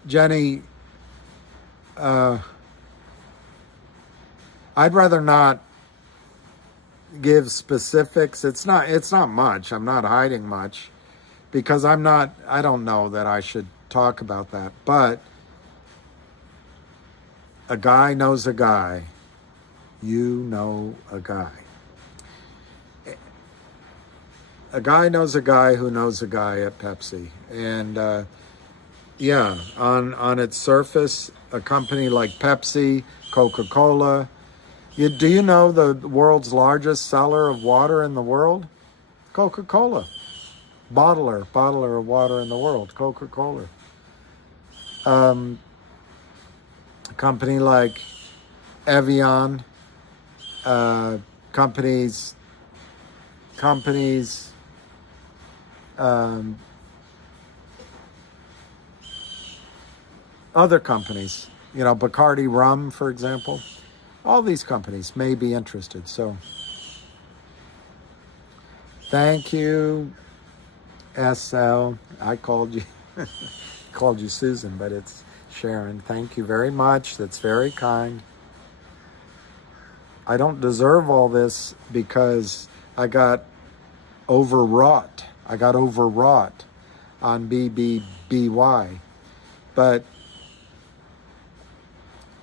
Jenny, I'd rather not give specifics. It's not much. I'm not hiding much because I don't know that I should talk about that. But a guy knows a guy. You know a guy. A guy knows a guy who knows a guy at Pepsi. And on its surface, a company like Pepsi, Coca-Cola. Do you know the world's largest seller of water in the world? Coca-Cola. Bottler of water in the world, Coca-Cola. company like Evian, companies, other companies, Bacardi Rum, for example. All these companies may be interested. So thank you, SL. I called you called you Susan, but it's Sharon. Thank you very much. That's very kind. I don't deserve all this because I got overwrought. I got overwrought on BBBY. But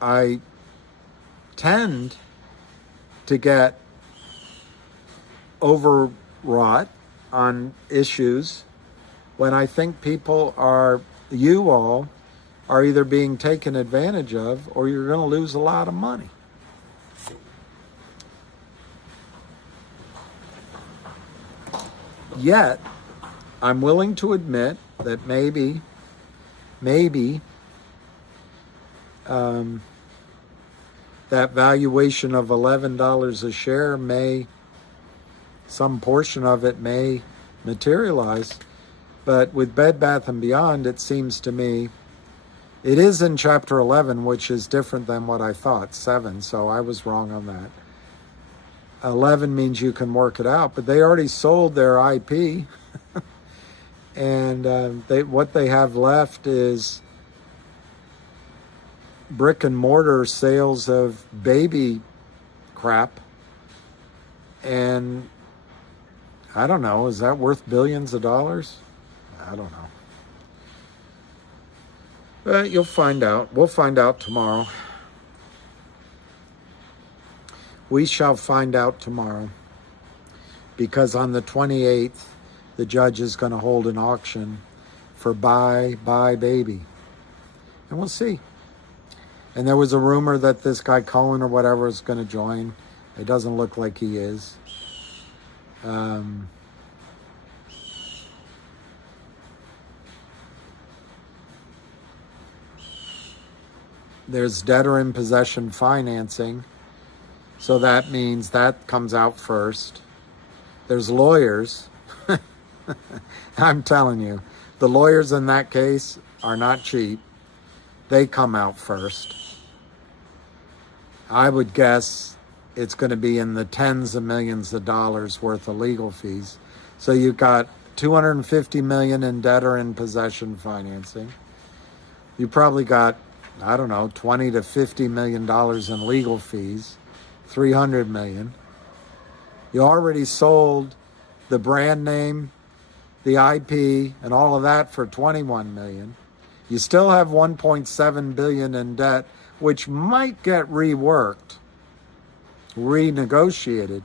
I tend to get overwrought on issues when I think you all are either being taken advantage of or you're going to lose a lot of money. Yet, I'm willing to admit that maybe that valuation of $11 a share some portion of it may materialize. But with Bed Bath & Beyond, it seems to me, it is in Chapter 11, which is different than what I thought, 7, so I was wrong on that. 11 means you can work it out, but they already sold their IP, and what they have left is brick and mortar sales of baby crap, and I don't know, is that worth billions of dollars? I don't know. But you'll find out. We'll find out tomorrow. We shall find out tomorrow. Because on the 28th, the judge is going to hold an auction for Buy Baby. And we'll see. And there was a rumor that this guy Cohen or whatever is going to join. It doesn't look like he is. There's debtor in possession financing. So that means that comes out first. There's lawyers. I'm telling you, the lawyers in that case are not cheap. They come out first. I would guess it's going to be in the tens of millions of dollars worth of legal fees. So you've got $250 million in debtor in possession financing. You probably got, I don't know, $20 to $50 million in legal fees, $300 million. You already sold the brand name, the IP, and all of that for $21 million. You still have $1.7 billion in debt, which might get reworked, renegotiated.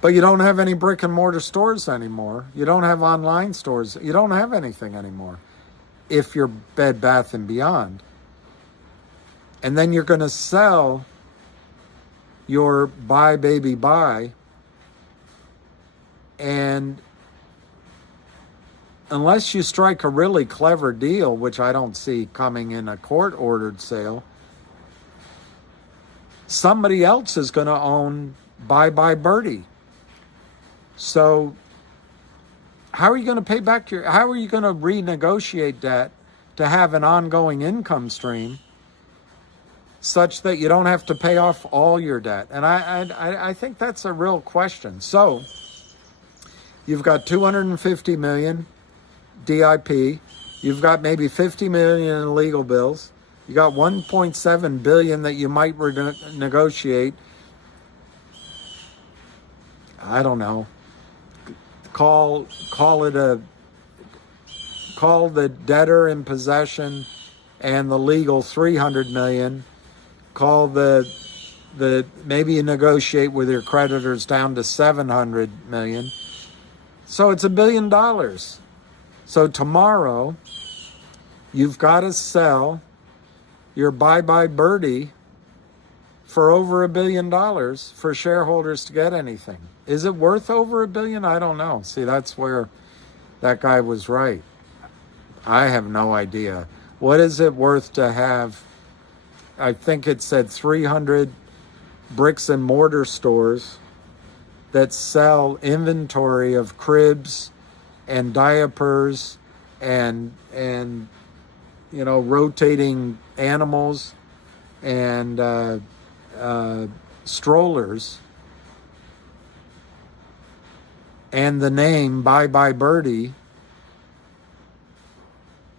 But you don't have any brick and mortar stores anymore. You don't have online stores. You don't have anything anymore if you're Bed Bath & Beyond. And then you're going to sell your Buy Baby Buy, and unless you strike a really clever deal, which I don't see coming in a court-ordered sale, somebody else is going to own Bye Bye Birdie. So how are you going to pay back how are you going to renegotiate debt to have an ongoing income stream such that you don't have to pay off all your debt? And I think that's a real question. So you've got $250 million DIP. You've got maybe $50 million in legal bills. You got $1.7 billion that you might negotiate. I don't know. Call the debtor in possession and the legal $300 million. Call the maybe you negotiate with your creditors down to $700 million. So it's $1 billion. So tomorrow, you've got to sell your Bye Bye Birdie for over $1 billion for shareholders to get anything. Is it worth over $1 billion? I don't know. See, that's where that guy was right. I have no idea What is it worth to have, I think it said 300 bricks and mortar stores that sell inventory of cribs and diapers and rotating animals and strollers, and the name Bye Bye Birdie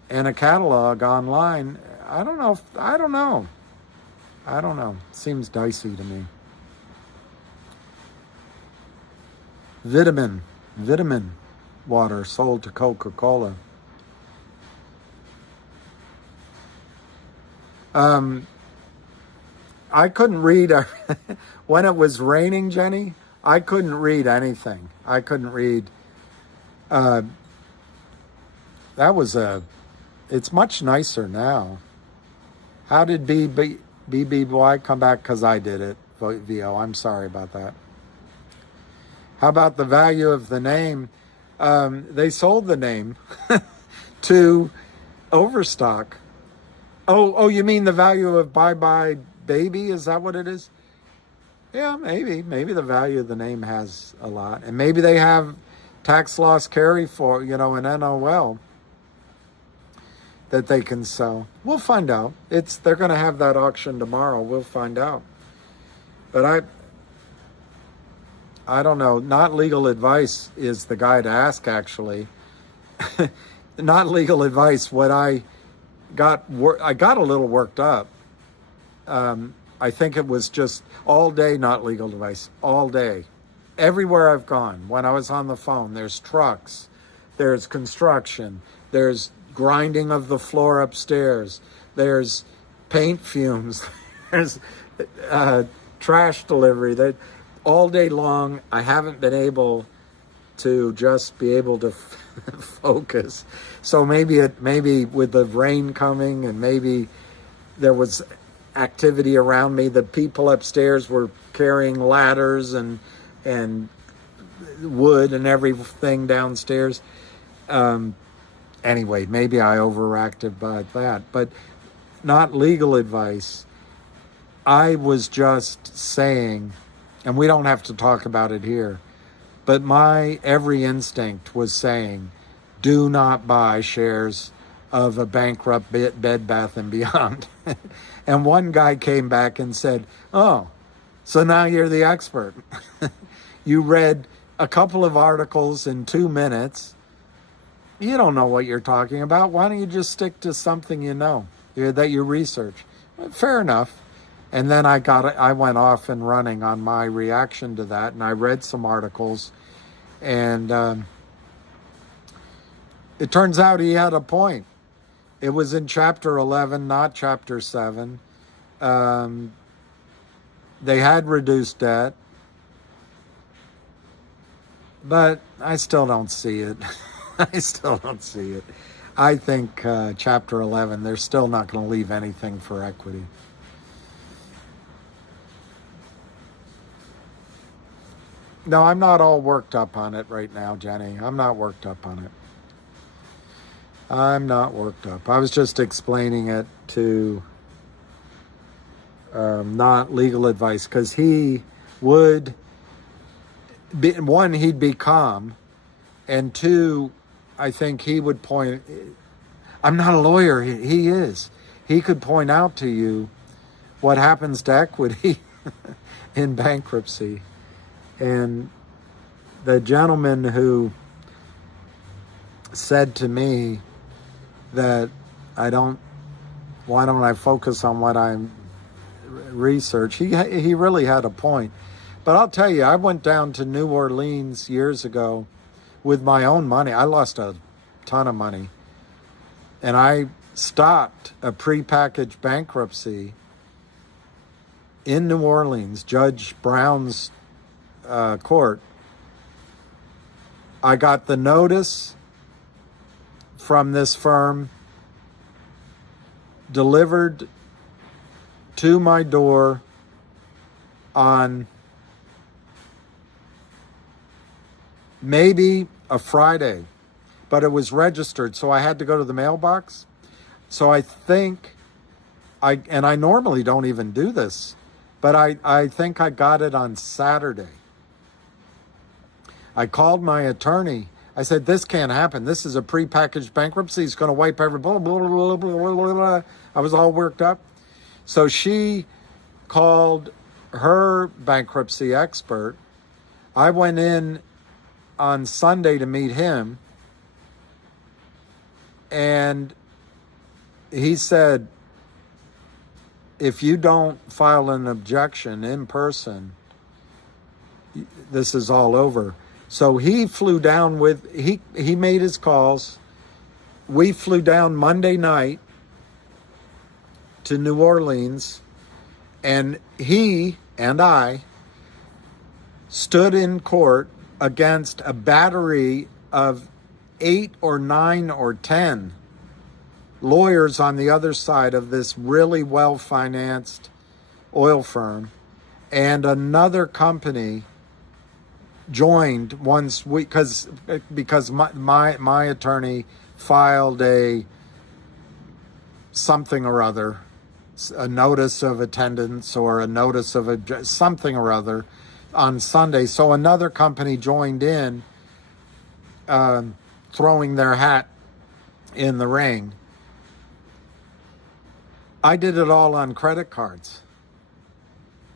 and a catalog online. I don't know. Seems dicey to me. Vitamin water sold to Coca-Cola. I couldn't read when it was raining, Jenny. I couldn't read anything. I couldn't read. It's much nicer now. How did BBY come back? Because I did it, VO. I'm sorry about that. How about the value of the name? They sold the name to Overstock. Oh, you mean the value of Bye Bye Baby? Is that what it is? Yeah, maybe. Maybe the value of the name has a lot. And maybe they have tax loss carry for, an NOL that they can sell. We'll find out. They're going to have that auction tomorrow. We'll find out. But I don't know. Not legal advice is the guy to ask, actually. Not legal advice. What I got a little worked up. I think it was just all day, not legal advice, all day. Everywhere I've gone, when I was on the phone, there's trucks, there's construction, there's grinding of the floor upstairs, there's paint fumes, there's trash delivery. All day long, I haven't been able to just be able to focus. So maybe with the rain coming, and maybe there was activity around me. The people upstairs were carrying ladders and wood and everything downstairs. Anyway, maybe I overreacted by that, but not legal advice. I was just saying, and we don't have to talk about it here, but my every instinct was saying, do not buy shares of a bankrupt Bed Bath & Beyond. And one guy came back and said, oh, so now you're the expert. You read a couple of articles in 2 minutes. You don't know what you're talking about. Why don't you just stick to something that you research? Fair enough. And then I went off and running on my reaction to that, and I read some articles, and it turns out he had a point. It was in chapter 11, not chapter 7. They had reduced debt, but I still don't see it. I think chapter 11, they're still not going to leave anything for equity. No, I'm not all worked up on it right now, Jenny. I'm not worked up on it. I'm not worked up. I was just explaining it to not legal advice, because he would be, one, he'd be calm, and two, I think he would point. I'm not a lawyer. He is. He could point out to you what happens to equity in bankruptcy. And the gentleman who said to me that why don't I focus on what I research, he really had a point. But I'll tell you, I went down to New Orleans years ago with my own money. I lost a ton of money. And I stopped a prepackaged bankruptcy in New Orleans, Judge Brown's court. I got the notice from this firm delivered to my door on maybe a Friday, but it was registered, so I had to go to the mailbox. So I think I normally don't even do this, but I think I got it on Saturday. I called my attorney. I said, this can't happen. This is a prepackaged bankruptcy. It's going to wipe every blah, blah, blah, blah, blah, blah, blah. I was all worked up. So she called her bankruptcy expert. I went in on Sunday to meet him. And he said, if you don't file an objection in person, this is all over. So he flew down with, he made his calls. We flew down Monday night to New Orleans, and he and I stood in court against a battery of 8 or 9 or 10 lawyers on the other side of this really well-financed oil firm, and another company joined once we, because my attorney filed a something or other, a notice of attendance or a notice of something or other on Sunday. So another company joined in, throwing their hat in the ring. I did it all on credit cards.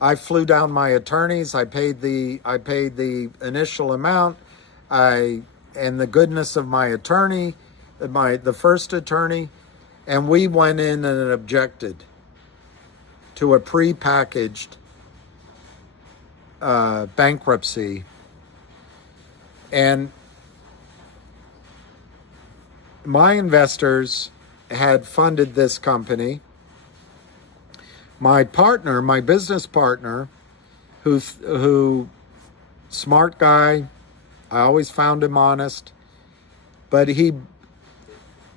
I flew down my attorneys. I paid the initial amount. And the goodness of my attorney, the first attorney, and we went in and objected to a prepackaged bankruptcy. And my investors had funded this company. My partner, my business partner, who smart guy, I always found him honest, but he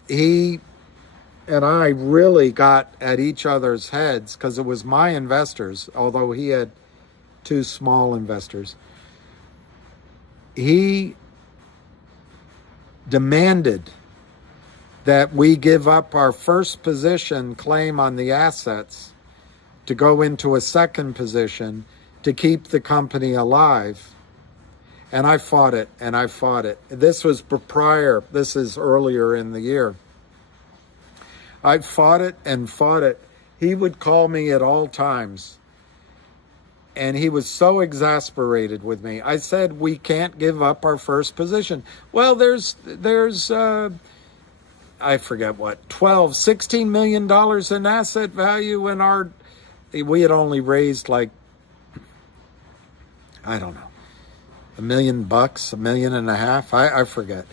and I really got at each other's heads because it was my investors, although he had 2 small investors. He demanded that we give up our first position claim on the assets to go into a second position to keep the company alive. And I fought it, and I fought it. This was prior, this is earlier in the year. I fought it and fought it. He would call me at all times, and he was so exasperated with me. I said, we can't give up our first position. Well, there's I forget what, $16 million in asset value in our, we had only raised like, I don't know, $1 million, $1.5 million, I forget.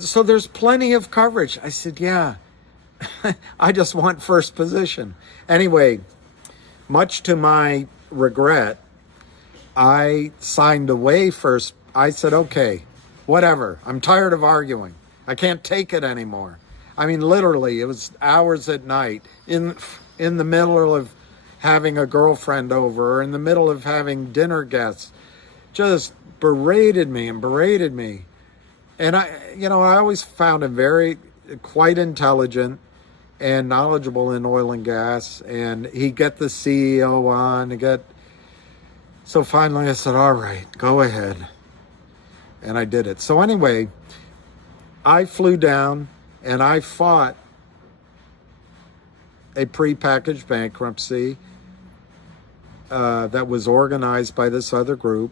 So there's plenty of coverage. I said, yeah, I just want first position. Anyway, much to my regret, I signed away first. I said, okay, whatever. I'm tired of arguing. I can't take it anymore. I mean, literally, it was hours at night in the middle of having a girlfriend over or in the middle of having dinner guests, just berated me. And I always found him quite intelligent and knowledgeable in oil and gas. And he'd get the CEO on, so finally I said, all right, go ahead. And I did it. So anyway, I flew down and I fought a prepackaged bankruptcy that was organized by this other group.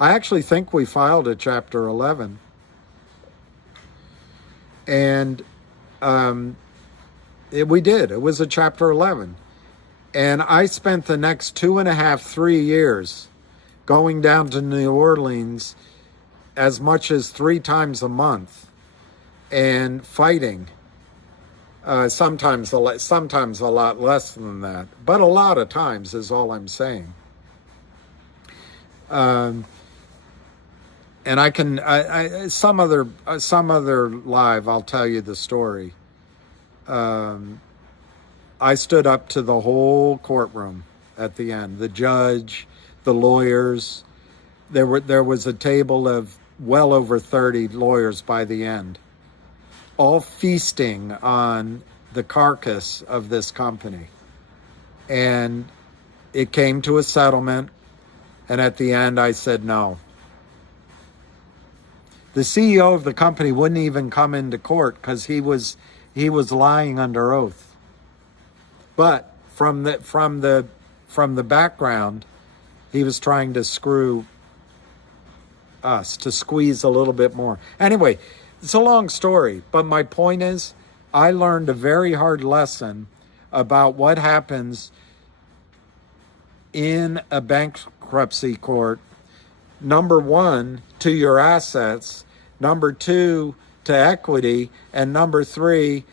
I actually think we filed a Chapter 11. And we did. It was a Chapter 11. And I spent the next 2.5, 3 years going down to New Orleans as much as 3 times a month and fighting. Sometimes a lot less than that, but a lot of times is all I'm saying. And I can, some other live, I'll tell you the story. I stood up to the whole courtroom at the end, the judge, the lawyers. There was a table of well over 30 lawyers by the end. all feasting on the carcass of this company. And it came to a settlement, and at the end I said no. The CEO of the company wouldn't even come into court because he was lying under oath. But from the background, he was trying to screw us, to squeeze a little bit more. Anyway, it's a long story, but my point is, I learned a very hard lesson about what happens in a bankruptcy court. Number one, to your assets. Number two, to equity. And number three,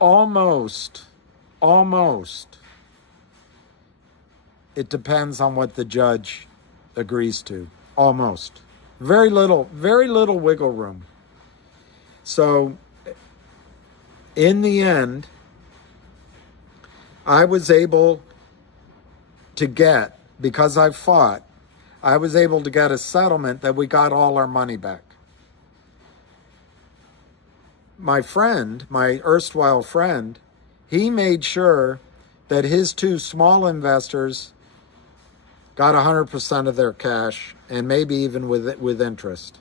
almost, it depends on what the judge agrees to. Almost. Very little wiggle room. So, in the end, I was able to get, because I fought, I was able to get a settlement that we got all our money back. My friend, my erstwhile friend, he made sure that his two small investors got 100% of their cash, and maybe even with interest.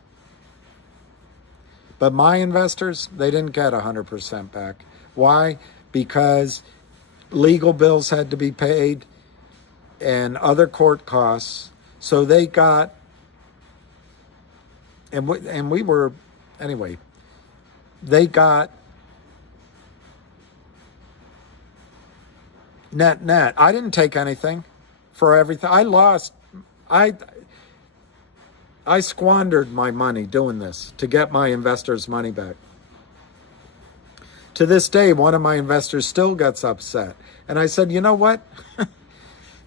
But my investors, they didn't get 100% back. Why? Because legal bills had to be paid and other court costs. So they got, they got net. I didn't take anything for everything. I squandered my money doing this to get my investors' money back. To this day, one of my investors still gets upset. And I said, you know what?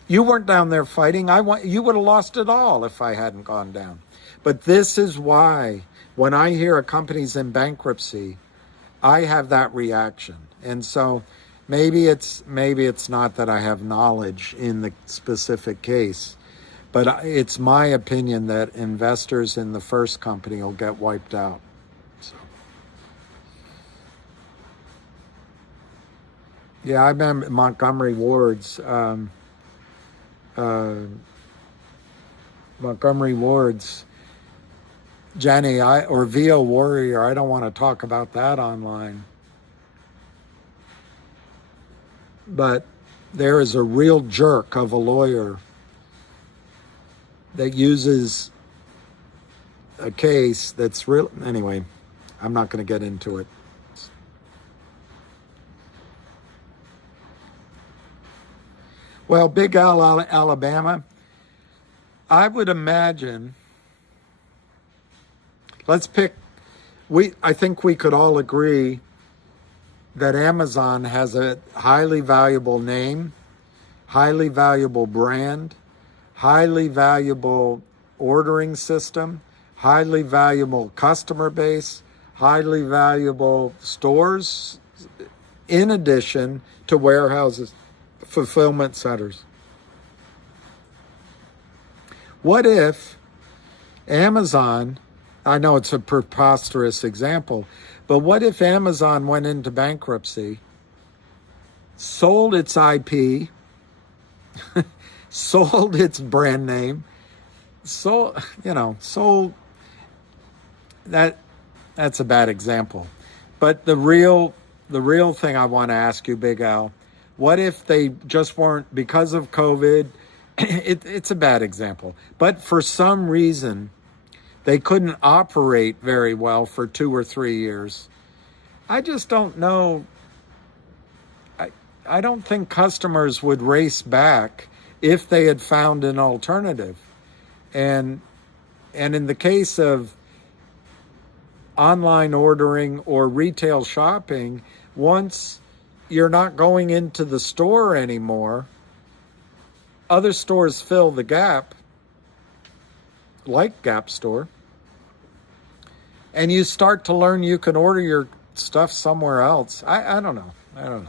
You weren't down there fighting. You would have lost it all if I hadn't gone down. But this is why when I hear a company's in bankruptcy, I have that reaction. And so maybe it's not that I have knowledge in the specific case, but it's my opinion that investors in the first company will get wiped out. So. Yeah, I remember Montgomery Ward's Jenny, or VO Warrior. I don't want to talk about that online. But there is a real jerk of a lawyer that uses a case that's real. Anyway, I'm not going to get into it. Well, Big Al, Alabama, I would imagine, I think we could all agree that Amazon has a highly valuable name, highly valuable brand, highly valuable ordering system, highly valuable customer base, highly valuable stores, in addition to warehouses, fulfillment centers. What if Amazon, I know it's a preposterous example, but what if Amazon went into bankruptcy, sold its IP, sold its brand name, sold that's a bad example. But the real thing I want to ask you, Big Al, what if they just weren't, because of COVID, it's a bad example, but for some reason, they couldn't operate very well for 2 or 3 years. I just don't know. I don't think customers would race back if they had found an alternative. And in the case of online ordering or retail shopping, once you're not going into the store anymore, other stores fill the gap, like Gap Store, and you start to learn you can order your stuff somewhere else. I don't know.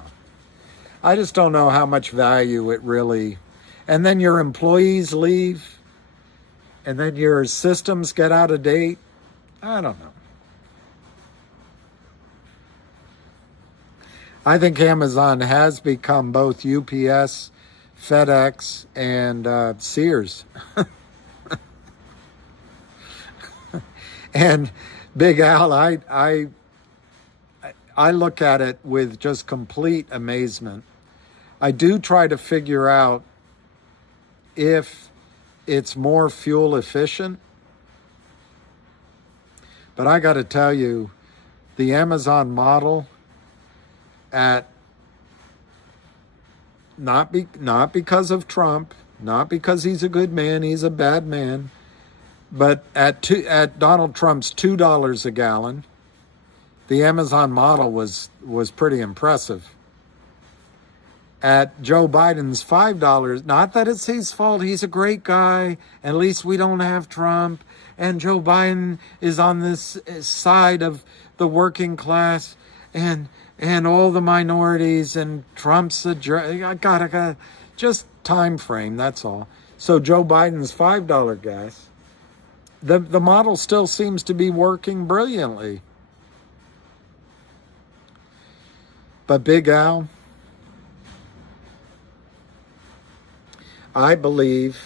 I just don't know how much value it really, and then your employees leave, and then your systems get out of date. I don't know. I think Amazon has become both UPS, FedEx, and Sears. And Big Al, I look at it with just complete amazement. I do try to figure out if it's more fuel efficient, but I got to tell you, the Amazon model at not because of Trump, not because he's a good man, he's a bad man, but at Donald Trump's $2 a gallon, the Amazon model was pretty impressive. At Joe Biden's $5, not that it's his fault, he's a great guy, at least we don't have Trump, and Joe Biden is on this side of the working class and all the minorities, and Trump's a jerk. I got just time frame, that's all. So Joe Biden's $5 gas, the model still seems to be working brilliantly. But Big Al, I believe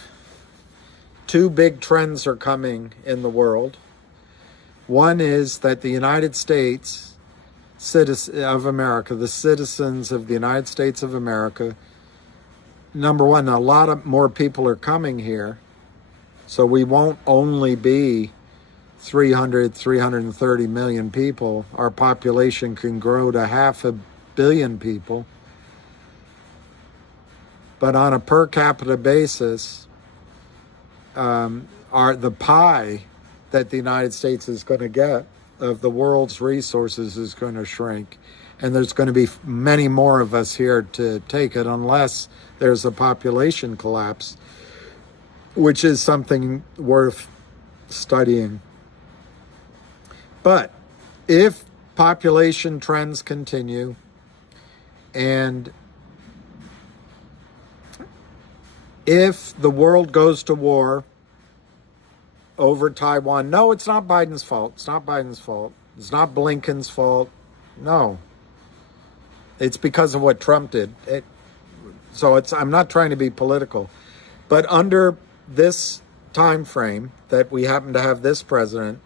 two big trends are coming in the world. One is that the United States of America, the citizens of the United States of America, number one, a lot of more people are coming here. So we won't only be 330 million people. Our population can grow to 500 million people. But on a per capita basis, the pie that the United States is going to get of the world's resources is going to shrink. And there's going to be many more of us here to take it unless there's a population collapse, which is something worth studying. But if population trends continue and if the world goes to war over Taiwan, no, it's not Biden's fault. It's not Biden's fault. It's not Blinken's fault. No. It's because of what Trump did. I'm not trying to be political. But under this time frame that we happen to have this president,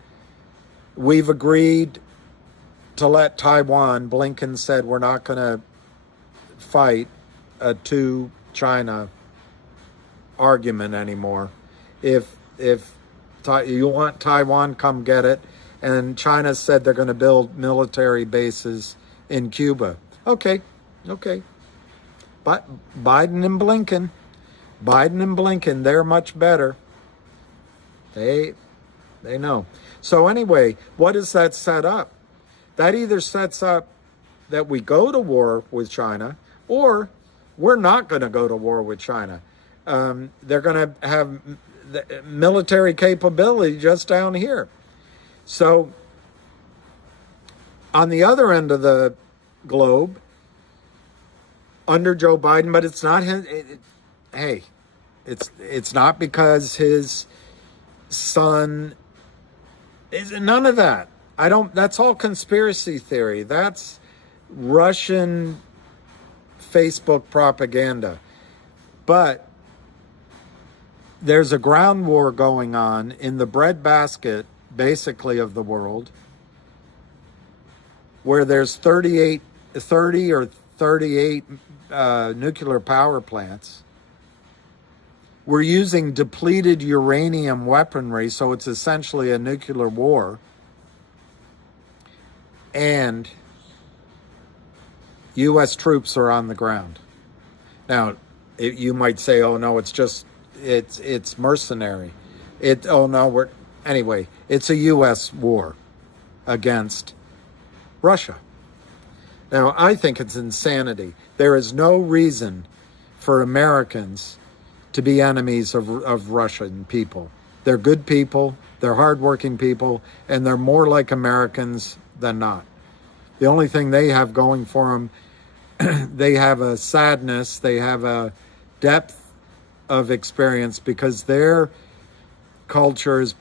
we've agreed to let Taiwan, Blinken said we're not going to fight a two-China argument anymore. If you want Taiwan, come get it. And China said they're going to build military bases in Cuba. Okay. But Biden and Blinken, they're much better. They know. So anyway, what does that set up? That either sets up that we go to war with China, or we're not going to go to war with China. They're going to have the military capability just down here. So on the other end of the globe, under Joe Biden, but it's not his. It's not because his son is none of that. That's all conspiracy theory. That's Russian Facebook propaganda. But there's a ground war going on in the breadbasket, basically, of the world, where there's 30 or 38 nuclear power plants. We're using depleted uranium weaponry, so it's essentially a nuclear war. And U.S. troops are on the ground. Now, you might say, "Oh no, it's mercenary." Anyway, it's a U.S. war against Russia. Now, I think it's insanity. There is no reason for Americans to be enemies of Russian people. They're good people, they're hardworking people, and they're more like Americans than not. The only thing they have going for them, they have a sadness, they have a depth of experience because their culture has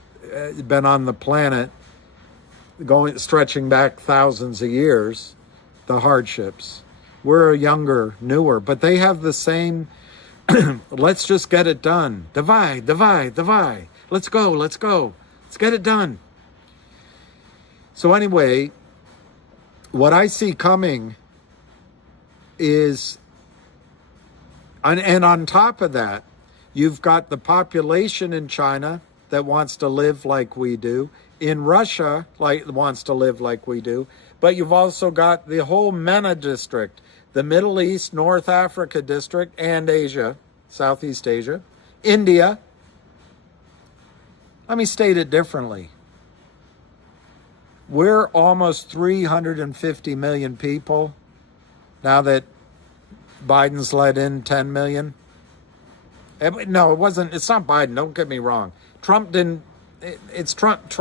been on the planet stretching back thousands of years, the hardships. We're younger, newer, but they have the same, let's just get it done. Divide, divide, divide. Let's go, let's go. Let's get it done. So anyway, what I see coming is, and on top of that, you've got the population in China that wants to live like we do, in Russia wants to live like we do, but you've also got the whole MENA district, the Middle East, North Africa district, and Asia, Southeast Asia, India. Let me state it differently. We're almost 350 million people now that Biden's let in 10 million. No, it wasn't. It's not Biden. Don't get me wrong. Trump didn't. It's Trump.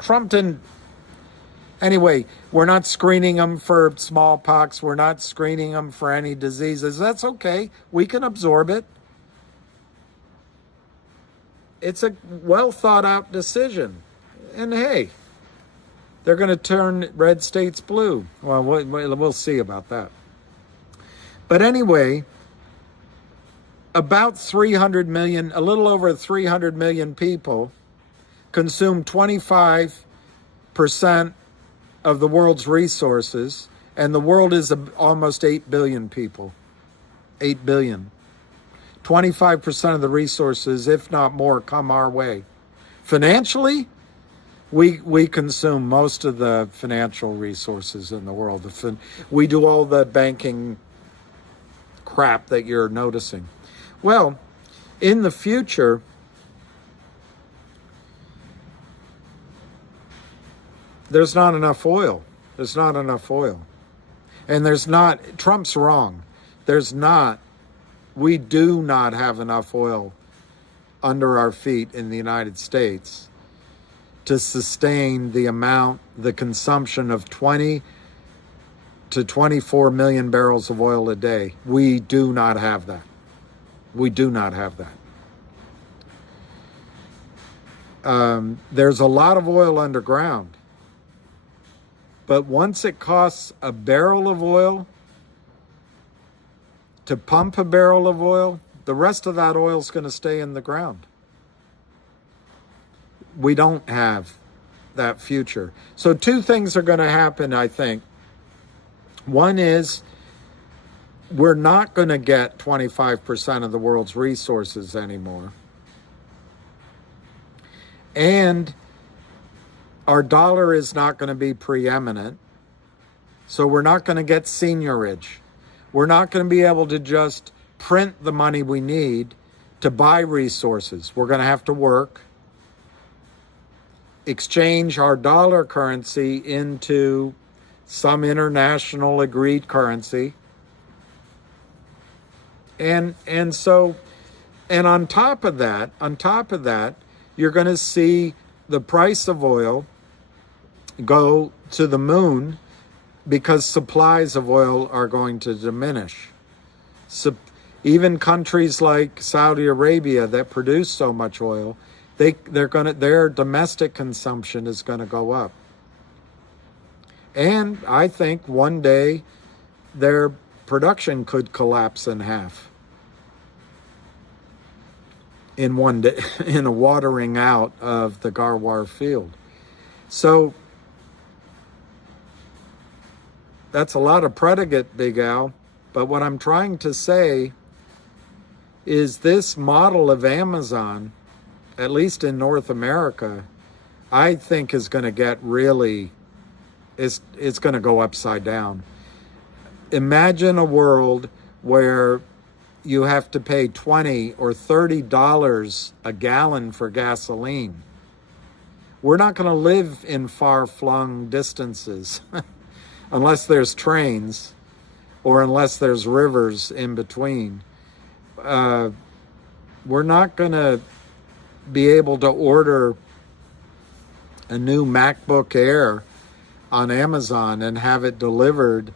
Trump didn't. Anyway, we're not screening them for smallpox. We're not screening them for any diseases. That's okay. We can absorb it. It's a well thought out decision. And hey, they're going to turn red states blue. Well, we'll see about that. But anyway, about 300 million, a little over 300 million people consume 25% of the world's resources, and the world is almost 8 billion people. 8 billion. 25% of the resources, if not more, come our way. Financially, we consume most of the financial resources in the world. We do all the banking crap that you're noticing. Well, in the future, there's not enough oil. There's not enough oil. And Trump's wrong. We do not have enough oil under our feet in the United States to sustain the consumption of 20 to 24 million barrels of oil a day. We do not have that. We do not have that. There's a lot of oil underground. But once it costs a barrel of oil to pump a barrel of oil, the rest of that oil is going to stay in the ground. We don't have that future. So two things are going to happen, I think. One is we're not going to get 25% of the world's resources anymore. And our dollar is not going to be preeminent. So we're not going to get seigniorage. We're not going to be able to just print the money we need to buy resources. We're going to have to work, exchange our dollar currency into some international agreed currency. And on top of that, you're going to see the price of oil go to the moon because supplies of oil are going to diminish. So even countries like Saudi Arabia that produce so much oil, their domestic consumption is going to go up. And I think one day their production could collapse in half in one day, in a watering out of the Garwar field. So that's a lot of predicate, Big Al. But what I'm trying to say is this model of Amazon, at least in North America, I think is going to get really, it's going to go upside down. Imagine a world where you have to pay $20 or $30 a gallon for gasoline. We're not going to live in far-flung distances unless there's trains or unless there's rivers in between. We're not going to be able to order a new MacBook Air on Amazon and have it delivered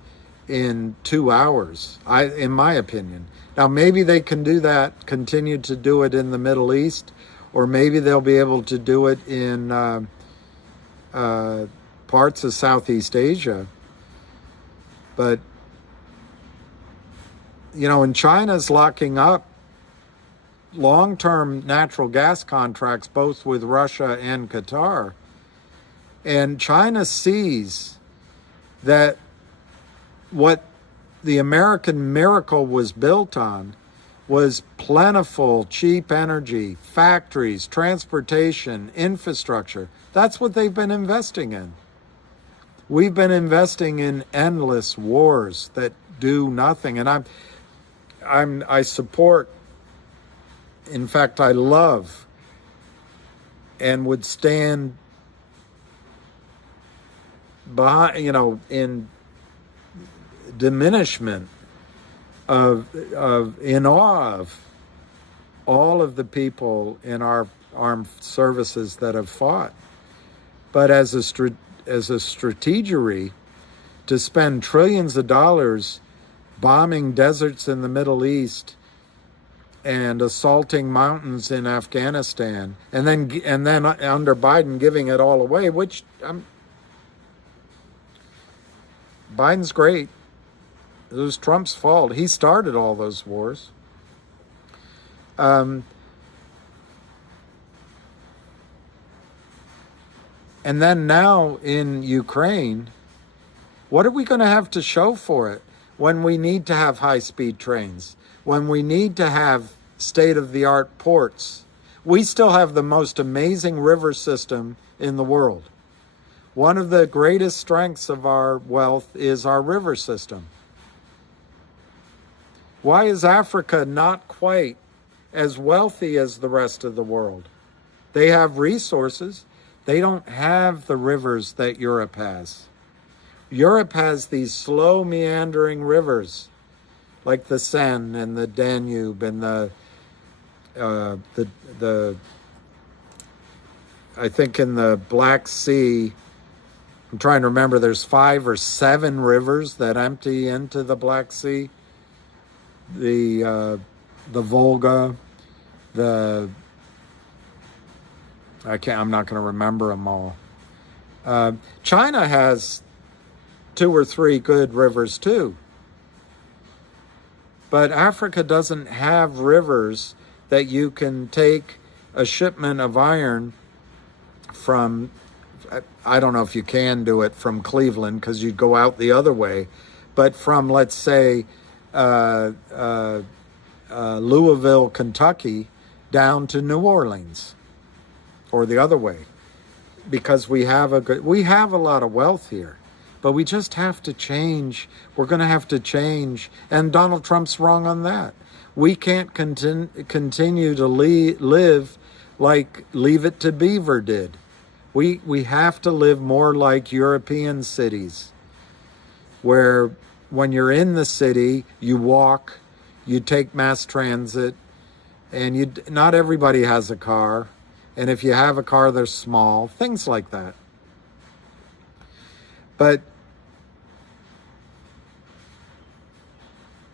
in 2 hours, in my opinion. Now, maybe they can do that, continue to do it in the Middle East, or maybe they'll be able to do it in parts of Southeast Asia. But and China's locking up long-term natural gas contracts both with Russia and Qatar. And China sees that what the American miracle was built on was plentiful, cheap energy, factories, transportation, infrastructure. That's what they've been investing in. We've been investing in endless wars that do nothing. And I support, in fact, I love and would stand behind, in diminishment in awe of all of the people in our armed services that have fought. But as a strategery, to spend trillions of dollars bombing deserts in the Middle East and assaulting mountains in Afghanistan, and then under Biden giving it all away, which Biden's great. It was Trump's fault. He started all those wars. And then now in Ukraine, what are we going to have to show for it when we need to have high-speed trains, when we need to have state-of-the-art ports? We still have the most amazing river system in the world. One of the greatest strengths of our wealth is our river system. Why is Africa not quite as wealthy as the rest of the world? They have resources. They don't have the rivers that Europe has. Europe has these slow meandering rivers like the Seine and the Danube and the I think in the Black Sea, I'm trying to remember, there's 5 or 7 rivers that empty into the Black Sea. The Volga, I'm not going to remember them all. China has 2 or 3 good rivers too. But Africa doesn't have rivers that you can take a shipment of iron from, I don't know if you can do it from Cleveland because you'd go out the other way, but from, let's say, Louisville, Kentucky, down to New Orleans, or the other way, because we have a lot of wealth here, but we just have to change. We're going to have to change, and Donald Trump's wrong on that. We can't continue to live like Leave It to Beaver did. We have to live more like European cities, where when you're in the city, you walk, you take mass transit, and not everybody has a car. And if you have a car, they're small, things like that. But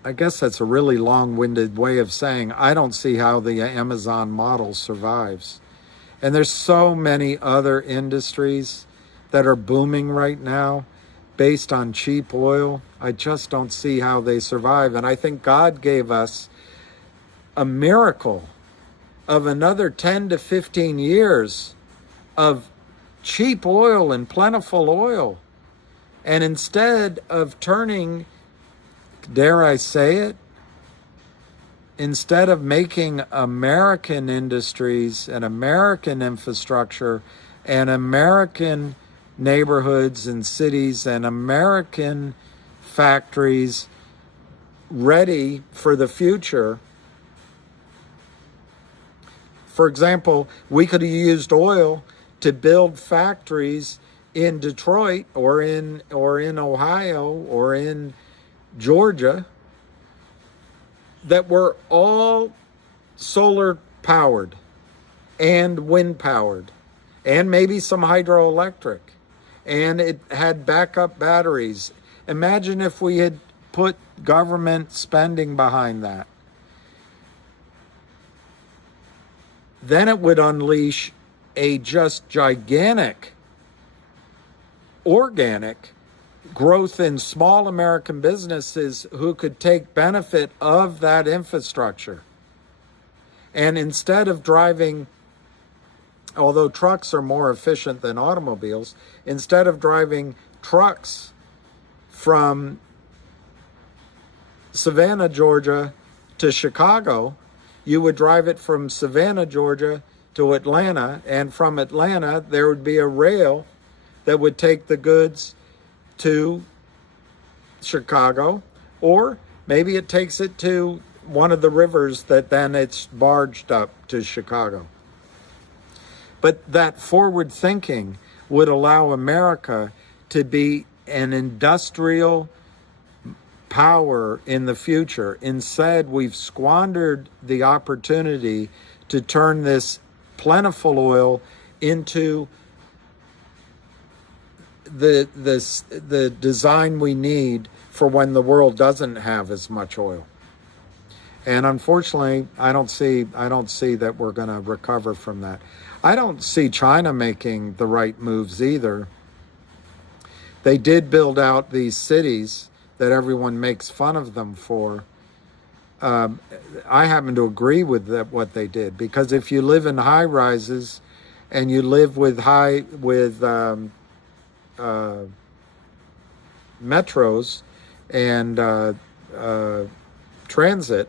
I guess that's a really long-winded way of saying I don't see how the Amazon model survives. And there's so many other industries that are booming right now based on cheap oil. I just don't see how they survive. And I think God gave us a miracle of another 10 to 15 years of cheap oil and plentiful oil. And instead of turning, dare I say it, instead of making American industries and American infrastructure and American neighborhoods and cities and American factories ready for the future. For example, we could have used oil to build factories in Detroit or in Ohio or in Georgia that were all solar powered and wind powered and maybe some hydroelectric, and it had backup batteries. Imagine if we had put government spending behind that. Then it would unleash a just gigantic organic growth in small American businesses who could take benefit of that infrastructure. And instead of driving, although trucks are more efficient than automobiles, instead of driving trucks from Savannah, Georgia to Chicago, you would drive it from Savannah, Georgia to Atlanta, and from Atlanta there would be a rail that would take the goods to Chicago, or maybe it takes it to one of the rivers that then it's barged up to Chicago. But that forward thinking would allow America to be an industrial power in the future. Instead, we've squandered the opportunity to turn this plentiful oil into the design we need for when the world doesn't have as much oil. And unfortunately, I don't see that we're going to recover from that. I don't see China making the right moves either. They did build out these cities that everyone makes fun of them for. I happen to agree with what they did, because if you live in high rises and you live with metros and transit,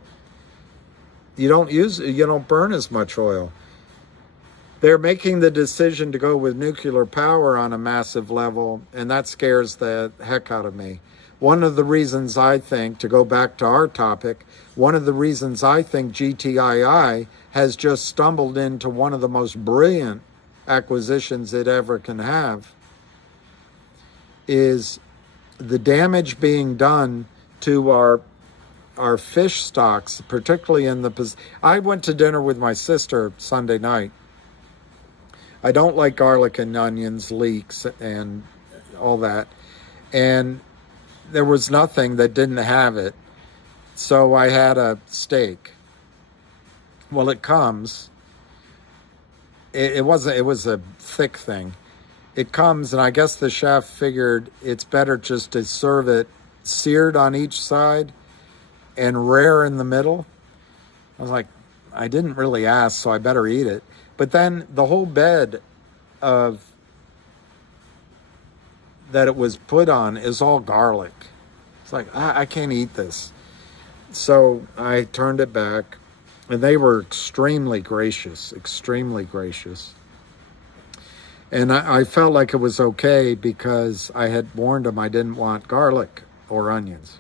you don't burn as much oil. They're making the decision to go with nuclear power on a massive level, and that scares the heck out of me. One of the reasons I think, to go back to our topic, one of the reasons I think Gtii has just stumbled into one of the most brilliant acquisitions it ever can have is the damage being done to our fish stocks, particularly in the... I went to dinner with my sister Sunday night. I don't like garlic and onions, leeks, and all that. And there was nothing that didn't have it. So I had a steak. Well, it comes. It was a thick thing. It comes, and I guess the chef figured it's better just to serve it seared on each side and rare in the middle. I was like, I didn't really ask, so I better eat it. But then the whole bed that it was put on is all garlic. It's like, I can't eat this. So I turned it back, and they were extremely gracious. And I felt like it was okay because I had warned them I didn't want garlic or onions.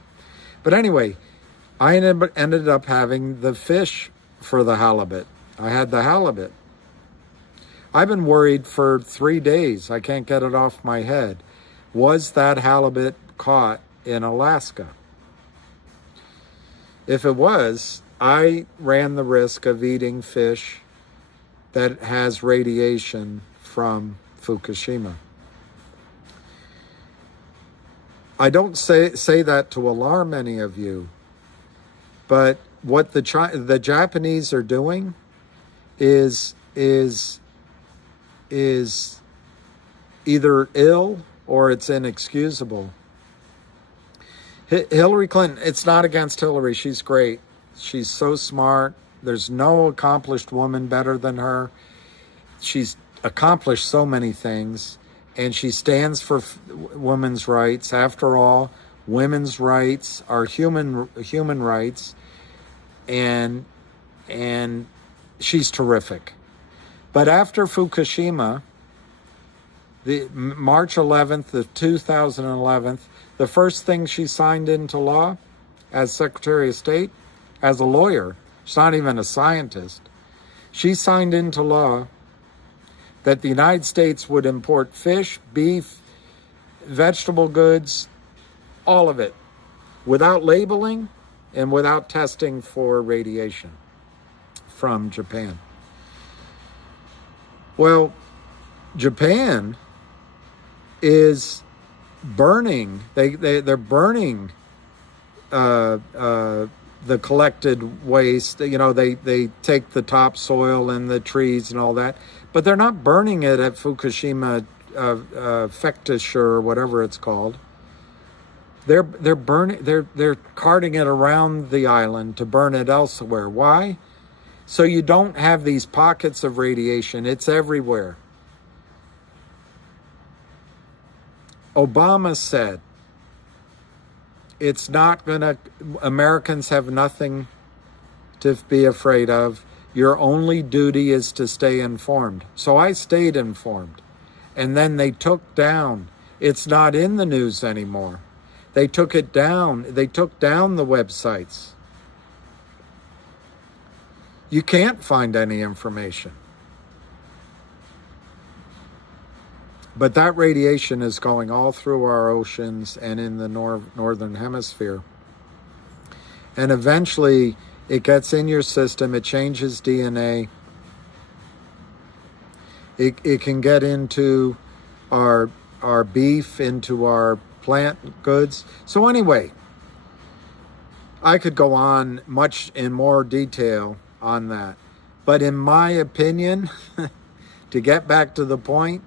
But anyway, I ended up having the fish for the halibut. I had the halibut. I've been worried for 3 days. I can't get it off my head. Was that halibut caught in Alaska? If it was, I ran the risk of eating fish that has radiation from Fukushima. I don't say that to alarm any of you, but what the Japanese are doing is either ill or it's inexcusable. Hillary Clinton, it's not against Hillary. She's great. She's so smart. There's no accomplished woman better than her. She's accomplished so many things, and she stands for women's rights. After all, women's rights are human rights, and she's terrific. But after Fukushima, the March 11th of 2011, the first thing she signed into law as Secretary of State, as a lawyer, she's not even a scientist, she signed into law that the United States would import fish, beef, vegetable goods, all of it, without labeling and without testing for radiation from Japan. Well, Japan is burning. They're burning the collected waste. You know, they take the topsoil and the trees and all that, but they're not burning it at Fukushima, Fektischer, or whatever it's called. They're burning. They're carting it around the island to burn it elsewhere. Why? So you don't have these pockets of radiation. It's everywhere. Obama said, it's not gonna, Americans have nothing to be afraid of. Your only duty is to stay informed. So I stayed informed. And then they took down, it's not in the news anymore. They took it down. They took down the websites. You can't find any information. But that radiation is going all through our oceans and in the northern hemisphere. And eventually it gets in your system, it changes DNA. It can get into our beef, into our plant goods. So anyway, I could go on much in more detail on that. But in my opinion, to get back to the point,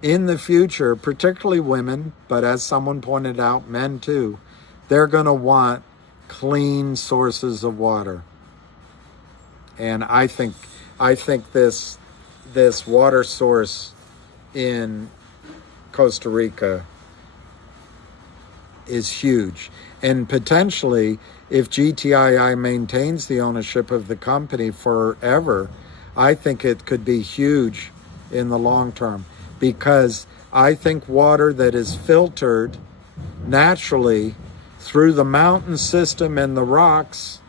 in the future, particularly women, but as someone pointed out, men too, they're going to want clean sources of water. And I think this water source in Costa Rica is huge. And potentially, if GTII maintains the ownership of the company forever, I think it could be huge in the long term. Because I think water that is filtered naturally through the mountain system and the rocks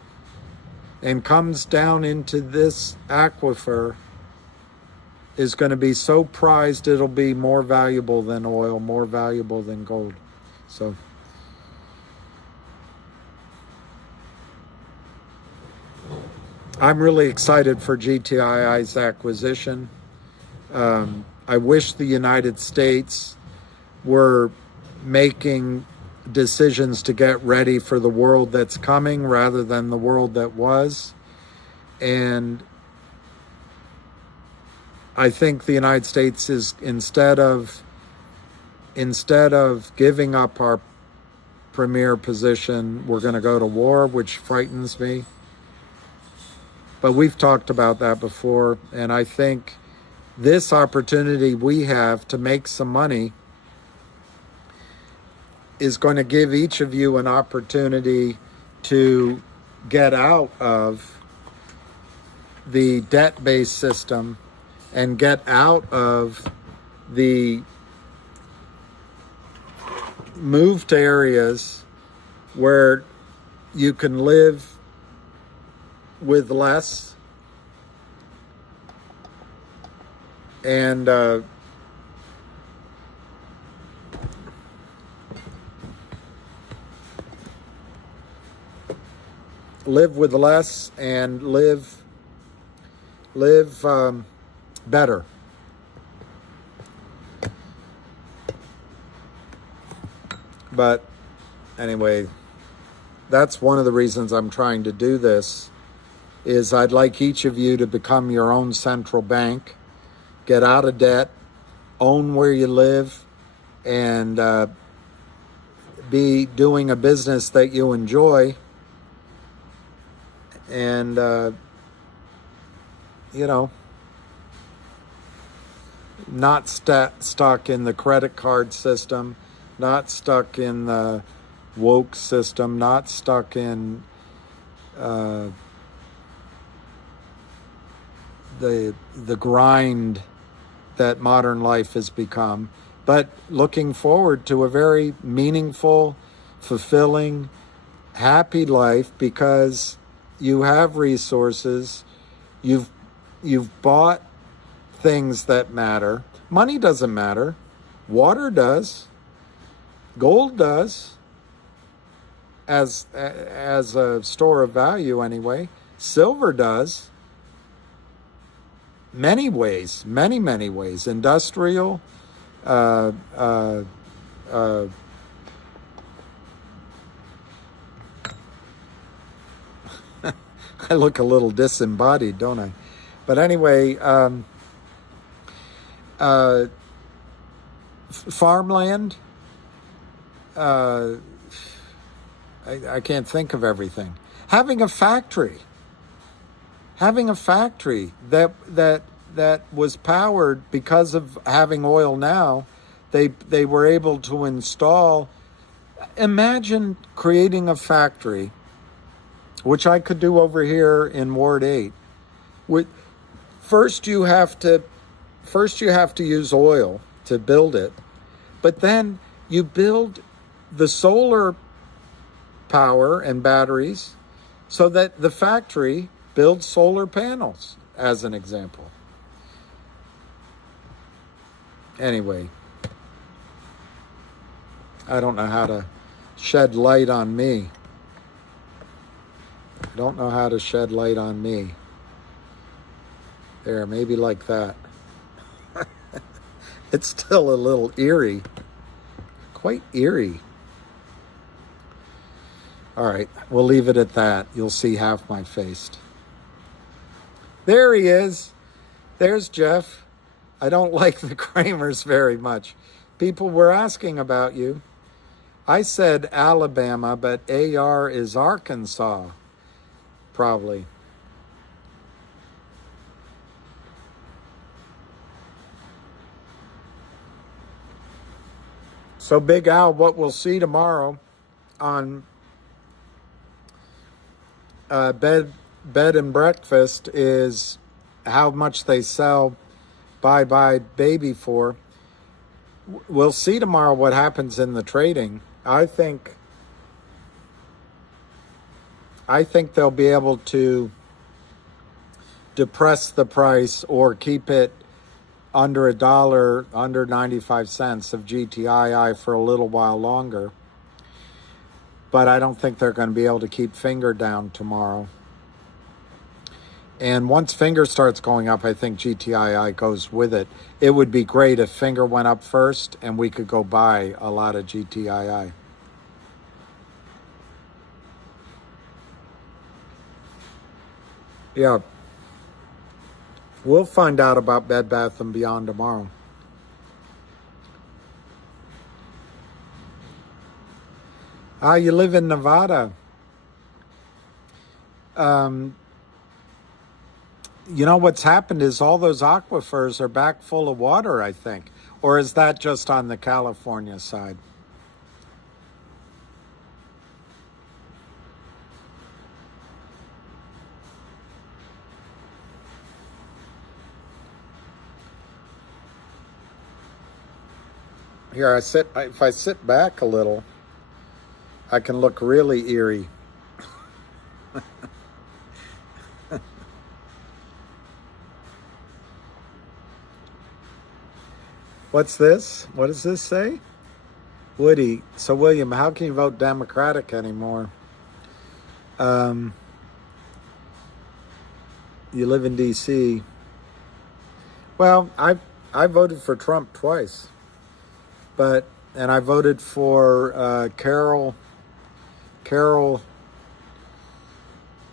and comes down into this aquifer is going to be so prized it'll be more valuable than oil, more valuable than gold. So I'm really excited for GTII's acquisition. I wish the United States were making decisions to get ready for the world that's coming rather than the world that was. And I think the United States is, instead of giving up our premier position, we're going to go to war, which frightens me. But we've talked about that before, and I think this opportunity we have to make some money is going to give each of you an opportunity to get out of the debt-based system and get out of the move to areas where you can live with less and live with less and live better. But anyway, that's one of the reasons I'm trying to do this, is I'd like each of you to become your own central bank, get out of debt, own where you live, and be doing a business that you enjoy, and not stuck in the credit card system, not stuck in the woke system, not stuck in the grind that modern life has become, but looking forward to a very meaningful, fulfilling, happy life because you have resources, you've bought things that matter. Money doesn't matter. Water does. Gold does, as a store of value anyway. Silver does. Many ways, many ways. Industrial, I look a little disembodied, don't I? But anyway, farmland, I can't think of everything. Having a factory that was powered because of having oil now, they were able to install. Imagine creating a factory, which I could do over here in Ward 8. First you have to use oil to build it, but then you build the solar power and batteries so that the factory builds solar panels, as an example. Anyway, I don't know how to shed light on me. There, maybe like that. It's still a little eerie. Quite eerie. All right, we'll leave it at that. You'll see half my face. There he is. There's Jeff. I don't like the Kramers very much. People were asking about you. I said Alabama, but AR is Arkansas, probably. So Big Al, what we'll see tomorrow on bed and breakfast is how much they sell Bye Baby for. We'll see tomorrow what happens in the trading. I think they'll be able to depress the price or keep it under $1, under 95 cents of GTII for a little while longer. But I don't think they're going to be able to keep Fngr down tomorrow. And once Fngr starts going up, I think GTII goes with it. It would be great if Fngr went up first and we could go buy a lot of GTII. Yeah. We'll find out about Bed Bath & Beyond tomorrow. You live in Nevada. You know, what's happened is all those aquifers are back full of water, I think. Or is that just on the California side? Here, if I sit back a little, I can look really eerie. What's this? What does this say? Woody. So, William, how can you vote Democratic anymore? You live in D.C. Well, I voted for Trump twice. And I voted for Carol,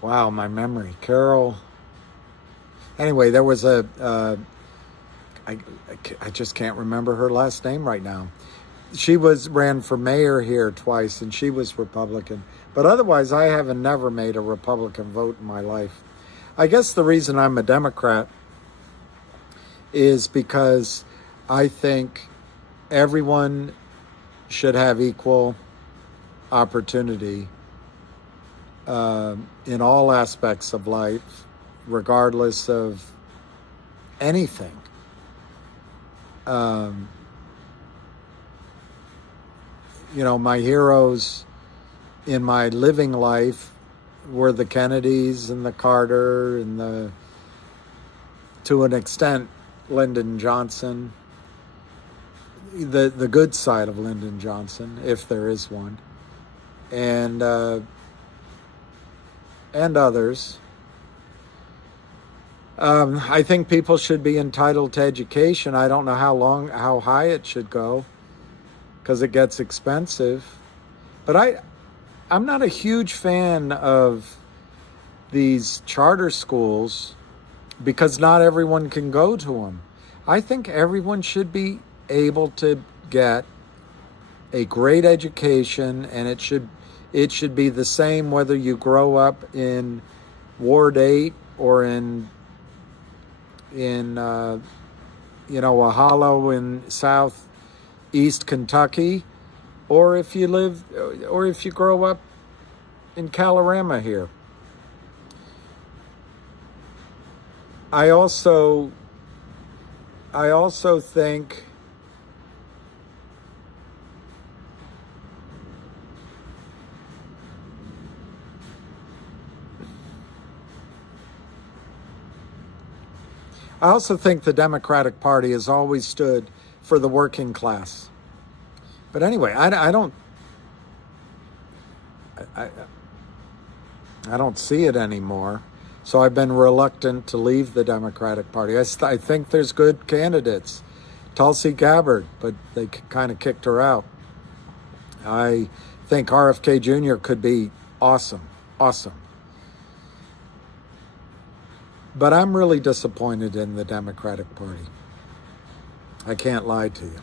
wow, my memory. Anyway, there was I just can't remember her last name right now. She ran for mayor here twice, and she was Republican. But otherwise, I haven't never made a Republican vote in my life. I guess the reason I'm a Democrat is because I think everyone should have equal opportunity in all aspects of life, regardless of anything. You know, my heroes in my living life were the Kennedys and the Carter and to an extent, Lyndon Johnson. The good side of Lyndon Johnson, if there is one, and others. I think people should be entitled to education. I don't know how high it should go, because it gets expensive. But I'm not a huge fan of these charter schools because not everyone can go to them. I think everyone should be able to get a great education, and it it should be the same whether you grow up in Ward 8 or in a hollow in southeast Kentucky, or if you grow up in Calorama here. I also think the Democratic Party has always stood for the working class. But anyway, I don't see it anymore. So I've been reluctant to leave the Democratic Party. I think there's good candidates. Tulsi Gabbard, but they kind of kicked her out. I think RFK Jr. could be awesome. But I'm really disappointed in the Democratic Party. I can't lie to you.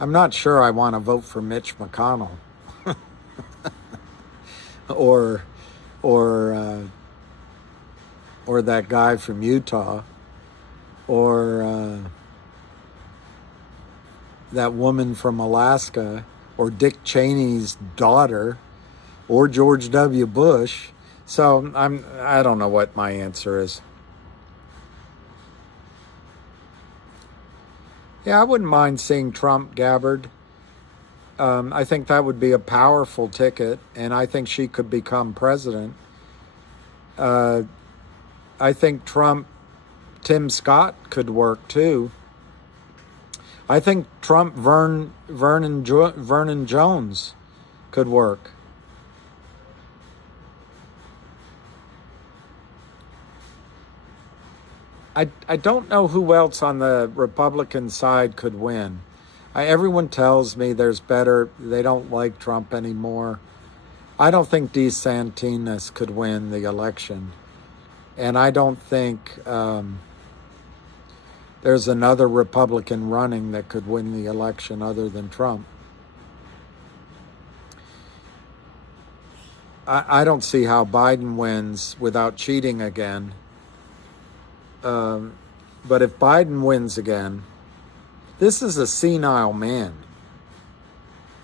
I'm not sure I want to vote for Mitch McConnell or that guy from Utah or that woman from Alaska or Dick Cheney's daughter or George W. Bush. So I don't know what my answer is. Yeah, I wouldn't mind seeing Trump Gabbard. I think that would be a powerful ticket, and I think she could become president. I think Tim Scott could work too. I think Trump Vernon Jones could work. I don't know who else on the Republican side could win. Everyone tells me they don't like Trump anymore. I don't think DeSantis could win the election. And I don't think there's another Republican running that could win the election other than Trump. I don't see how Biden wins without cheating again. But if Biden wins again, this is a senile man.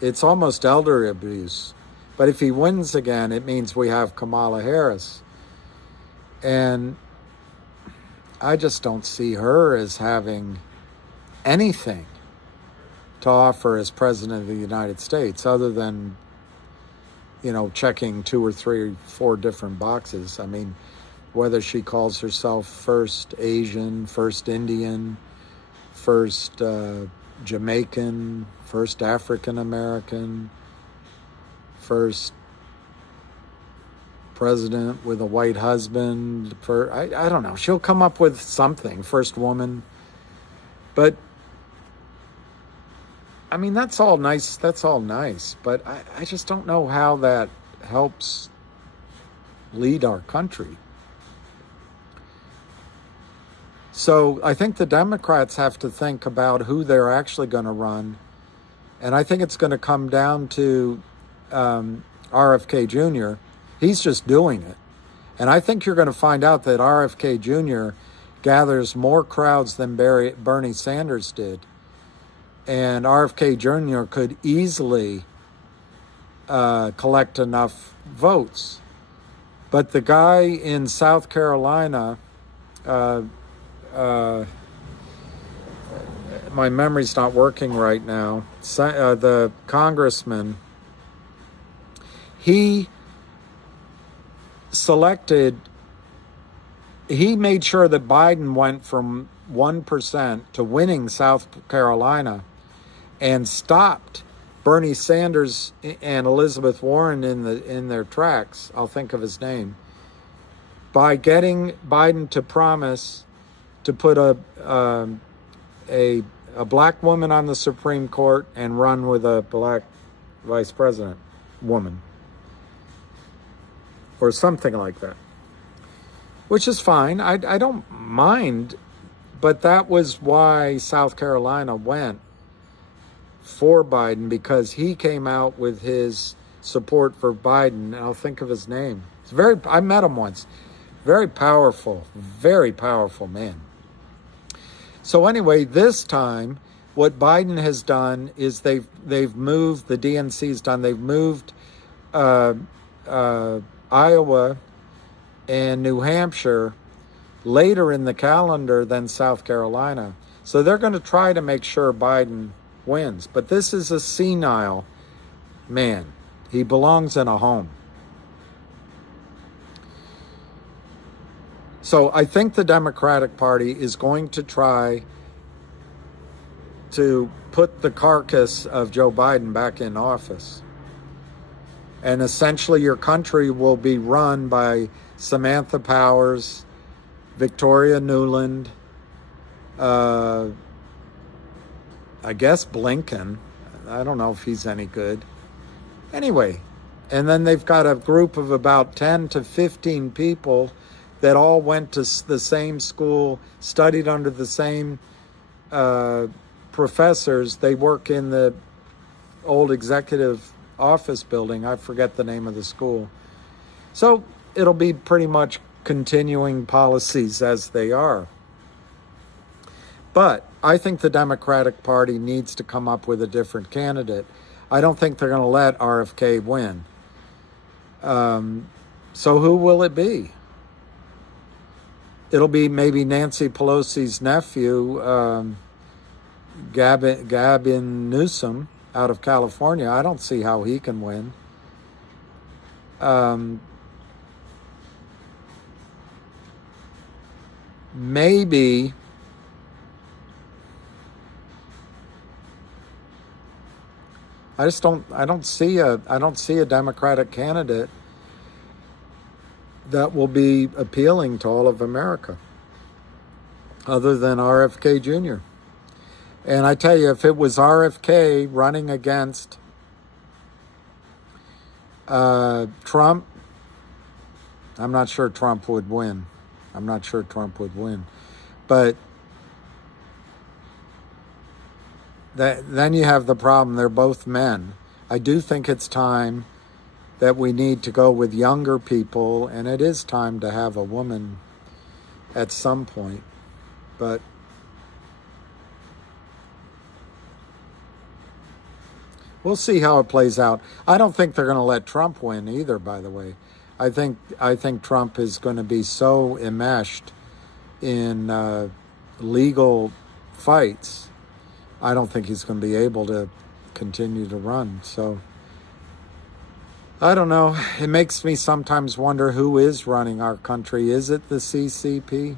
It's almost elder abuse. But if he wins again, it means we have Kamala Harris. And I just don't see her as having anything to offer as president of the United States other than, checking 2 or 3 or 4 different boxes. I mean, whether she calls herself first Asian, first Indian, first Jamaican, first African American, first president with a white husband, I don't know. She'll come up with something, first woman. But, I mean, that's all nice, but I just don't know how that helps lead our country. So I think the Democrats have to think about who they're actually going to run. And I think it's going to come down to RFK Jr. He's just doing it. And I think you're going to find out that RFK Jr. gathers more crowds than Bernie Sanders did. And RFK Jr. could easily collect enough votes. But the guy in South Carolina, my memory's not working right now, the congressman, he made sure that Biden went from 1% to winning South Carolina and stopped Bernie Sanders and Elizabeth Warren in their tracks. I'll think of his name. By getting Biden to promise to put a black woman on the Supreme Court and run with a black vice president woman. Or something like that. Which is fine. I don't mind but that was why South Carolina went for Biden, because he came out with his support for Biden, and I'll think of his name. I met him once. Very powerful man. So anyway, this time, what Biden has done is they've moved, the DNC's done, they've moved Iowa and New Hampshire later in the calendar than South Carolina. So they're going to try to make sure Biden wins. But this is a senile man. He belongs in a home. So I think the Democratic Party is going to try to put the carcass of Joe Biden back in office. And essentially your country will be run by Samantha Powers, Victoria Nuland, I guess Blinken. I don't know if he's any good. Anyway, and then they've got a group of about 10 to 15 people that all went to the same school, studied under the same professors. They work in the old executive office building. I forget the name of the school. So it'll be pretty much continuing policies as they are. But I think the Democratic Party needs to come up with a different candidate. I don't think they're going to let RFK win. So who will it be? It'll be maybe Nancy Pelosi's nephew, Gavin Newsom, out of California. I don't see how he can win. Maybe I don't see a Democratic candidate that will be appealing to all of America other than RFK Jr. And I tell you, if it was RFK running against Trump, I'm not sure Trump would win. But then you have the problem, they're both men. I do think it's time that we need to go with younger people, and it is time to have a woman at some point. But we'll see how it plays out. I don't think they're going to let Trump win either, by the way. I think Trump is going to be so enmeshed in legal fights. I don't think he's going to be able to continue to run. So I don't know. It makes me sometimes wonder who is running our country. Is it the CCP?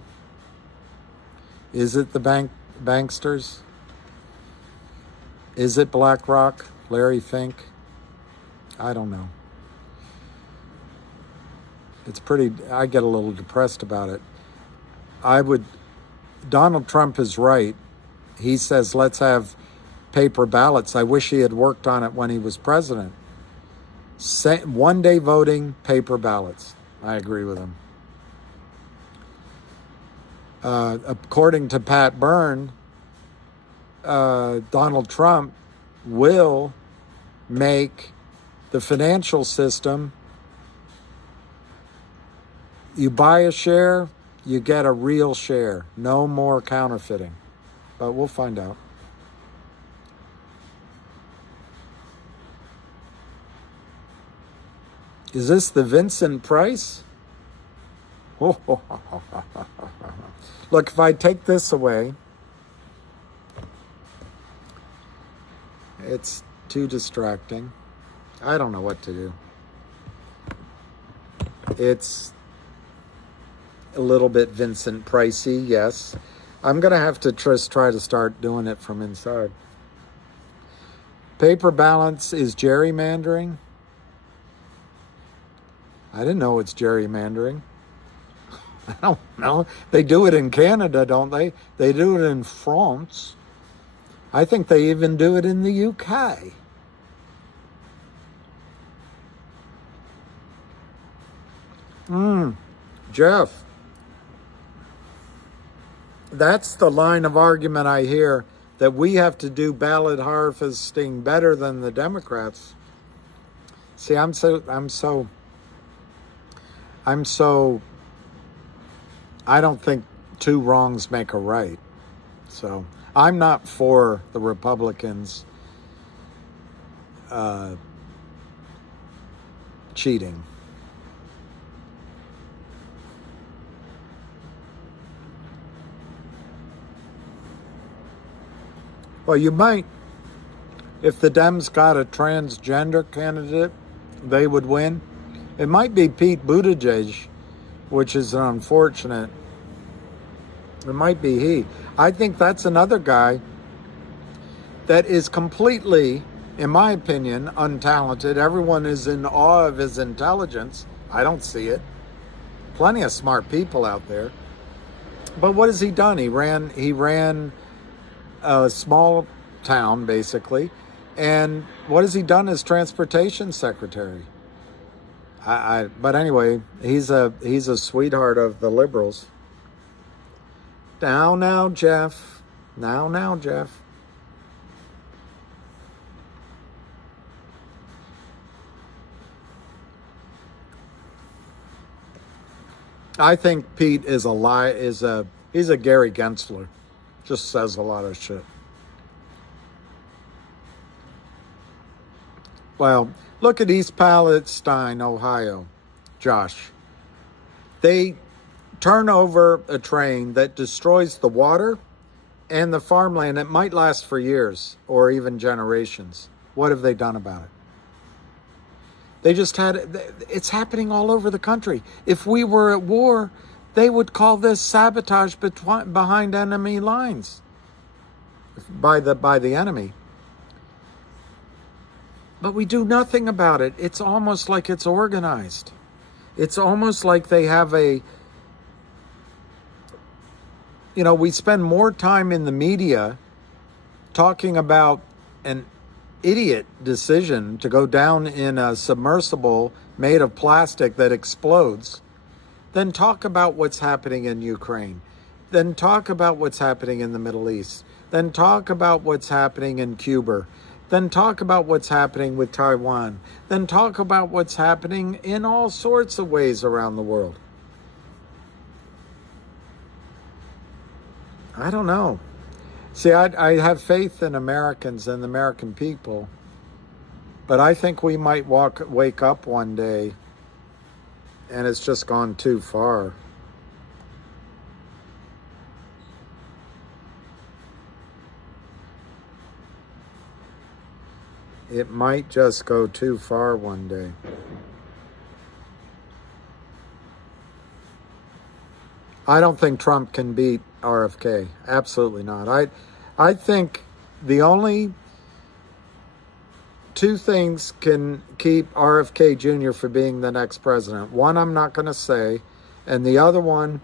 Is it the banksters? Is it BlackRock, Larry Fink? I don't know. I get a little depressed about it. Donald Trump is right. He says, let's have paper ballots. I wish he had worked on it when he was president. One-day voting, paper ballots. I agree with him. According to Pat Byrne, Donald Trump will make the financial system, you buy a share, you get a real share. No more counterfeiting. But we'll find out. Is this the Vincent Price? Look, if I take this away, it's too distracting. I don't know what to do. It's a little bit Vincent Pricey, yes. I'm going to have to just try to start doing it from inside. Paper balance is gerrymandering. I didn't know it's gerrymandering. I don't know. They do it in Canada, don't they? They do it in France. I think they even do it in the UK. Jeff, that's the line of argument I hear, that we have to do ballot harvesting better than the Democrats. See, I don't think two wrongs make a right. So I'm not for the Republicans cheating. Well, you might, if the Dems got a transgender candidate, they would win. It might be Pete Buttigieg, which is unfortunate. It might be he. I think that's another guy that is completely, in my opinion, untalented. Everyone is in awe of his intelligence. I don't see it. Plenty of smart people out there. But what has he done? He ran a small town, basically. And what has he done as transportation secretary? But anyway, he's a sweetheart of the liberals. Now, Jeff. Now, Jeff. I think Pete is he's a Gary Gensler. Just says a lot of shit. Well, look at East Palestine, Ohio, Josh. They turn over a train that destroys the water and the farmland. It might last for years or even generations. What have they done about it? It's happening all over the country. If we were at war, they would call this sabotage behind enemy lines by the enemy. But we do nothing about it. It's almost like it's organized. It's almost like they have we spend more time in the media talking about an idiot decision to go down in a submersible made of plastic that explodes than talk about what's happening in Ukraine, then talk about what's happening in the Middle East, then talk about what's happening in Cuba, then talk about what's happening with Taiwan, then talk about what's happening in all sorts of ways around the world. I don't know. See, I have faith in Americans and the American people, but I think we might wake up one day and it's just gone too far. It might just go too far one day. I don't think Trump can beat RFK. Absolutely not. I think the only two things can keep RFK Jr. from being the next president. One, I'm not going to say, and the other one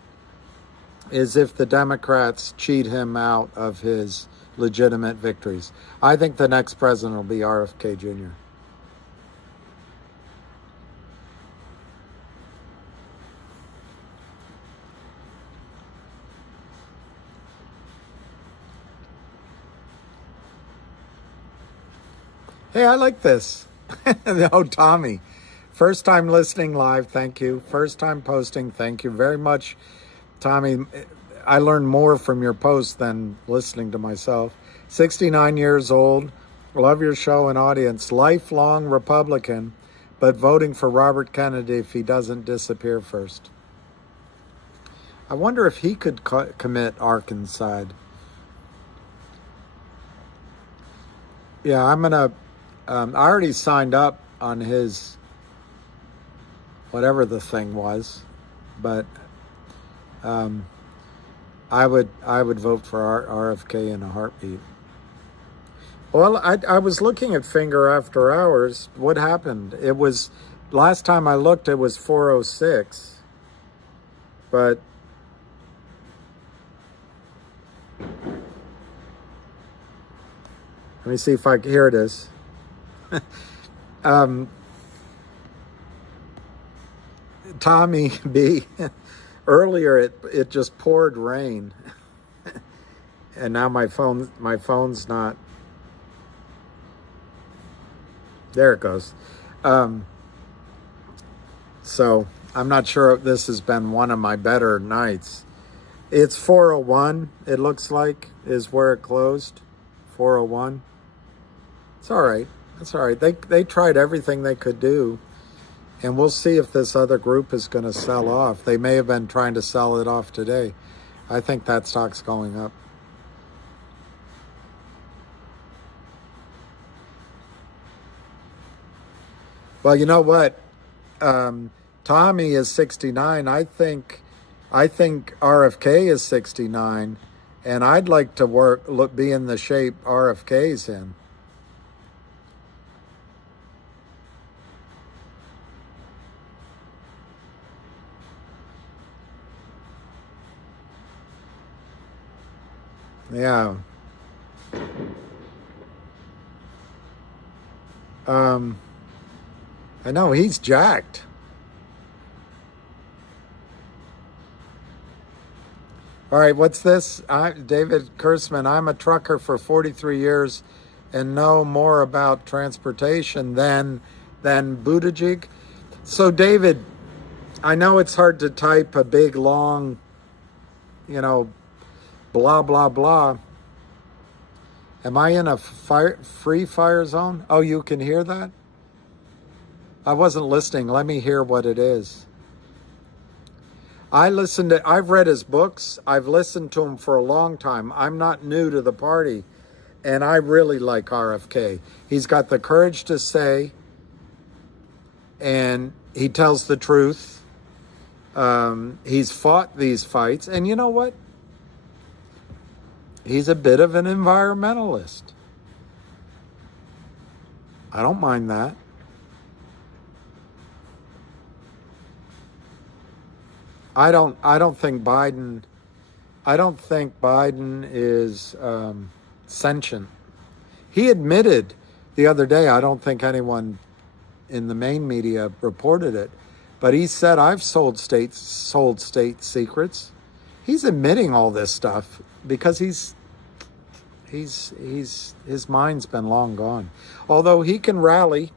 is if the Democrats cheat him out of his legitimate victories. I think the next president will be RFK Jr. Hey, I like this. Oh, Tommy. First time listening live, thank you. First time posting, thank you very much. Tommy, I learned more from your posts than listening to myself. 69 years old, love your show and audience. Lifelong Republican, but voting for Robert Kennedy if he doesn't disappear first. I wonder if he could commit arkancide. Yeah, I'm going to... I already signed up on his, whatever the thing was, but I would vote for RFK in a heartbeat. Well, I was looking at Fngr After Hours. What happened? It was, last time I looked, it was 4:06, but let me see if I can hear this. Tommy B, earlier it just poured rain. and now my phone's not. There it goes. So I'm not sure if this has been one of my better nights. It's 4:01. It looks like is where it closed. 4:01. It's all right. It's all right. They tried everything they could do, and we'll see if this other group is going to sell off. They may have been trying to sell it off today. I think that stock's going up. Well, you know what? Tommy is 69. I think RFK is 69, and I'd like to be in the shape RFK's in. Yeah. I know he's jacked. All right, what's this? David Kurtzman, I'm a trucker for 43 years and know more about transportation than Buttigieg. So, David, I know it's hard to type a big, long, blah, blah, blah. Am I in a free fire zone? Oh, you can hear that? I wasn't listening. Let me hear what it is. I've read his books. I've listened to him for a long time. I'm not new to the party, and I really like RFK. He's got the courage to say, and he tells the truth. He's fought these fights, and you know what? He's a bit of an environmentalist. I don't mind that. I don't think Biden is sentient. He admitted the other day, I don't think anyone in the main media reported it, but he said, I've sold state secrets. He's admitting all this stuff because his mind's been long gone. Although he can rally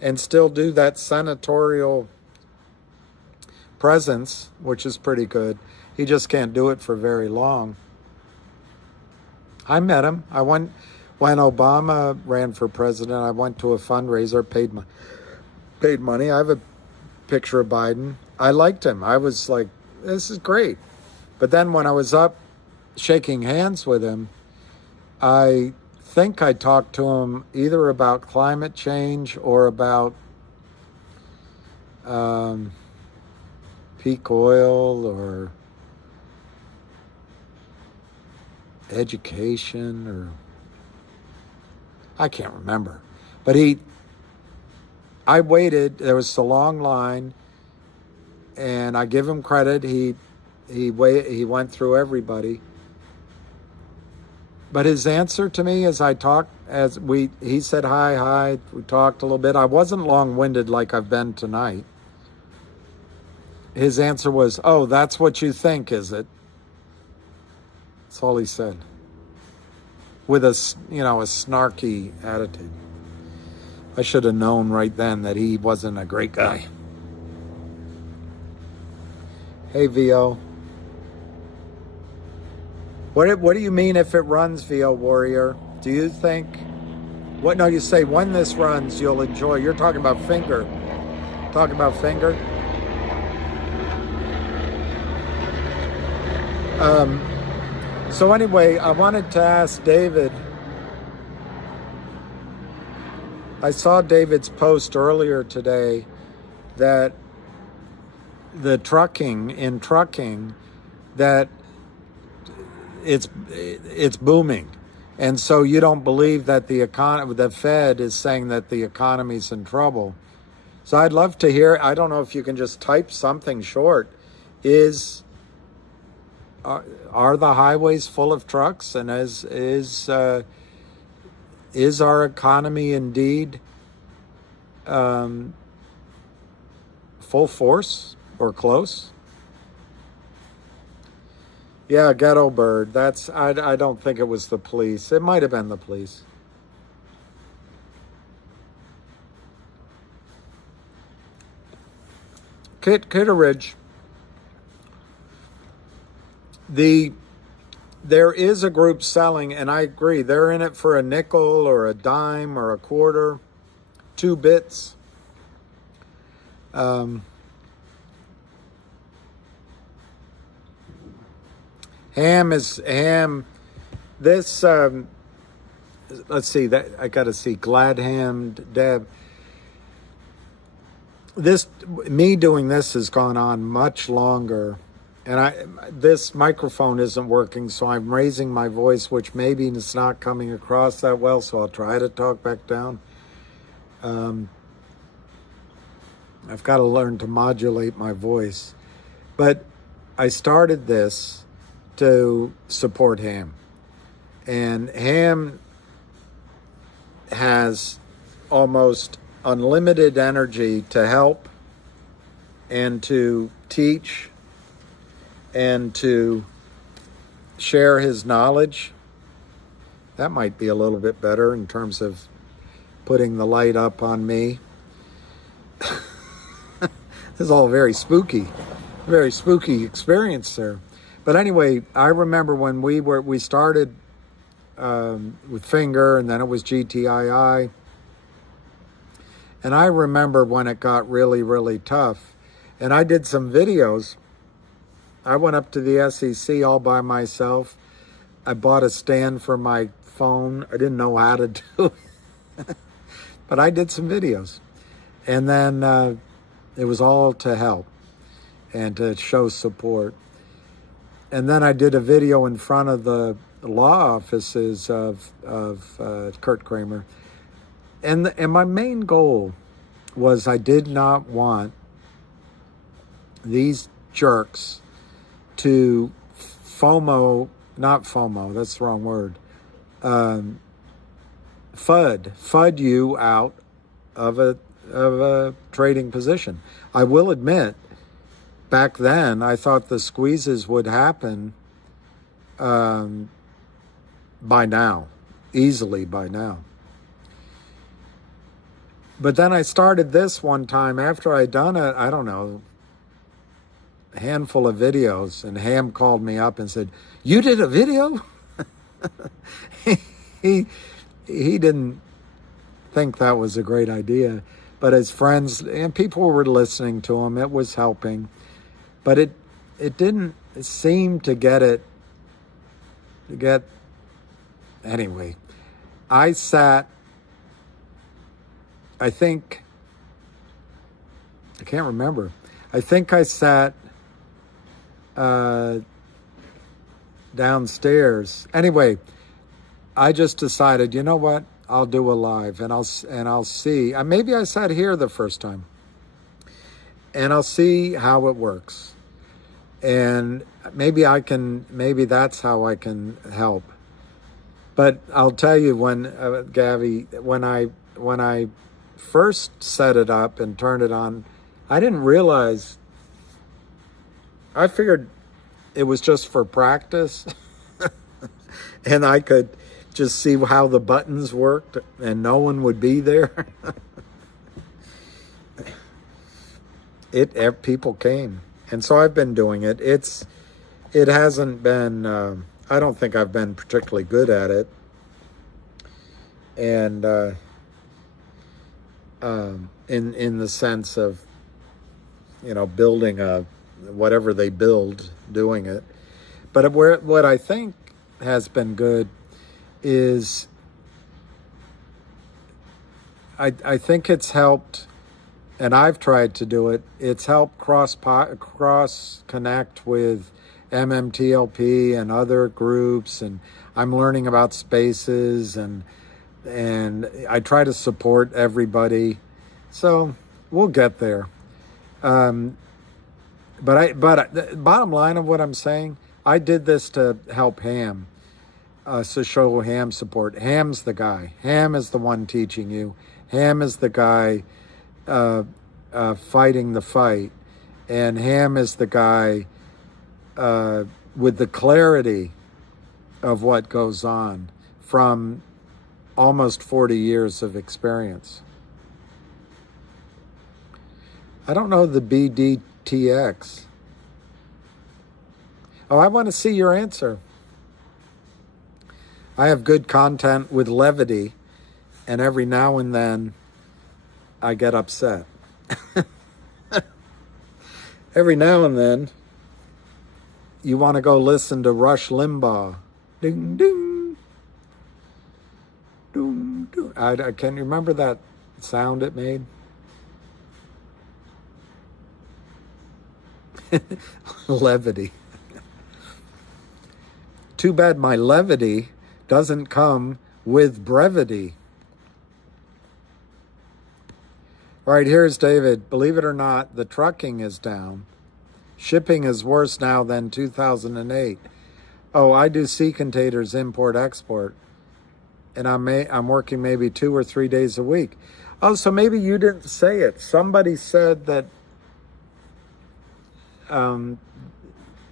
and still do that senatorial presence, which is pretty good. He just can't do it for very long. I met him. When Obama ran for president, I went to a fundraiser, paid money. I have a picture of Biden. I liked him. I was like, this is great. But then when I was up shaking hands with him, I think I talked to him either about climate change or about peak oil or education, or I can't remember. But I waited. There was a long line, and I give him credit. He went through everybody. But his answer to me as I talked, he said hi, we talked a little bit. I wasn't long-winded like I've been tonight. His answer was, oh, that's what you think, is it? That's all he said. With a snarky attitude. I should have known right then that he wasn't a great guy. Hey, VO. What do you mean if it runs, VO Warrior? Do you think... No, you say when this runs, you'll enjoy. You're talking about Fngr. Talking about Fngr? So anyway, I wanted to ask David. I saw David's post earlier today that the trucking, that it's booming. And so you don't believe that the Fed is saying that the economy's in trouble. So I'd love to hear, I don't know if you can just type something short. Are the highways full of trucks, and is our economy indeed full force or close? Yeah, ghetto bird. That's I don't think it was the police. It might have been the police. Kitteridge. There is a group selling, and I agree, they're in it for a nickel or a dime or a quarter, 2 bits. Ham. This let's see, that I got to see Gladham Deb. Me doing this has gone on much longer, and this microphone isn't working, so I'm raising my voice, which maybe it's not coming across that well, so I'll try to talk back down. I've got to learn to modulate my voice, but I started this to support Ham, and Ham has almost unlimited energy to help and to teach and to share his knowledge. That might be a little bit better in terms of putting the light up on me. This is all very spooky experience there. But anyway, I remember when we started with Fngr, and then it was Gtii. And I remember when it got really, really tough. And I did some videos. I went up to the SEC all by myself. I bought a stand for my phone. I didn't know how to do it. But I did some videos. And then it was all to help and to show support. And then I did a video in front of the law offices of Kurt Kramer. And my main goal was I did not want these jerks to not FOMO, that's the wrong word, FUD you out of a trading position. I will admit, back then I thought the squeezes would happen by now, easily by now. But then I started this one time after I'd done it, I don't know, a handful of videos, and Ham called me up and said, "You did a video?" he didn't think that was a great idea, but his friends and people were listening to him. It was helping, but it didn't seem to get anyway. I can't remember. I think I sat downstairs. Anyway, I just decided, you know what? I'll do a live, and I'll see. Maybe I sat here the first time, and I'll see how it works, and maybe that's how I can help. But I'll tell you, when I first set it up and turned it on, I didn't realize. I figured it was just for practice, and I could just see how the buttons worked, and no one would be there. People came, and so I've been doing it. It hasn't been. I don't think I've been particularly good at it, and in the sense of, building whatever they build, doing it. But what I think has been good is I think it's helped, and I've tried to do it. It's helped cross connect with Mmtlp and other groups, and I'm learning about spaces, and I try to support everybody. So we'll get there. But the bottom line of what I'm saying, I did this to help Ham, to show Ham support. Ham's the guy. Ham is the one teaching you. Ham is the guy fighting the fight, and Ham is the guy with the clarity of what goes on from almost 40 years of experience. I don't know the BDTX. Oh, I want to see your answer. I have good content with levity, and every now and then I get upset. Every now and then you want to go listen to Rush Limbaugh. Ding, ding. Doom, doom. I can you remember that sound it made? Levity. Too bad my levity doesn't come with brevity. All right, here's David. Believe it or not, the trucking is down. Shipping is worse now than 2008. Oh, I do sea containers, import, export. And I'm working maybe 2 or 3 days a week. Oh, so maybe you didn't say it. Somebody said that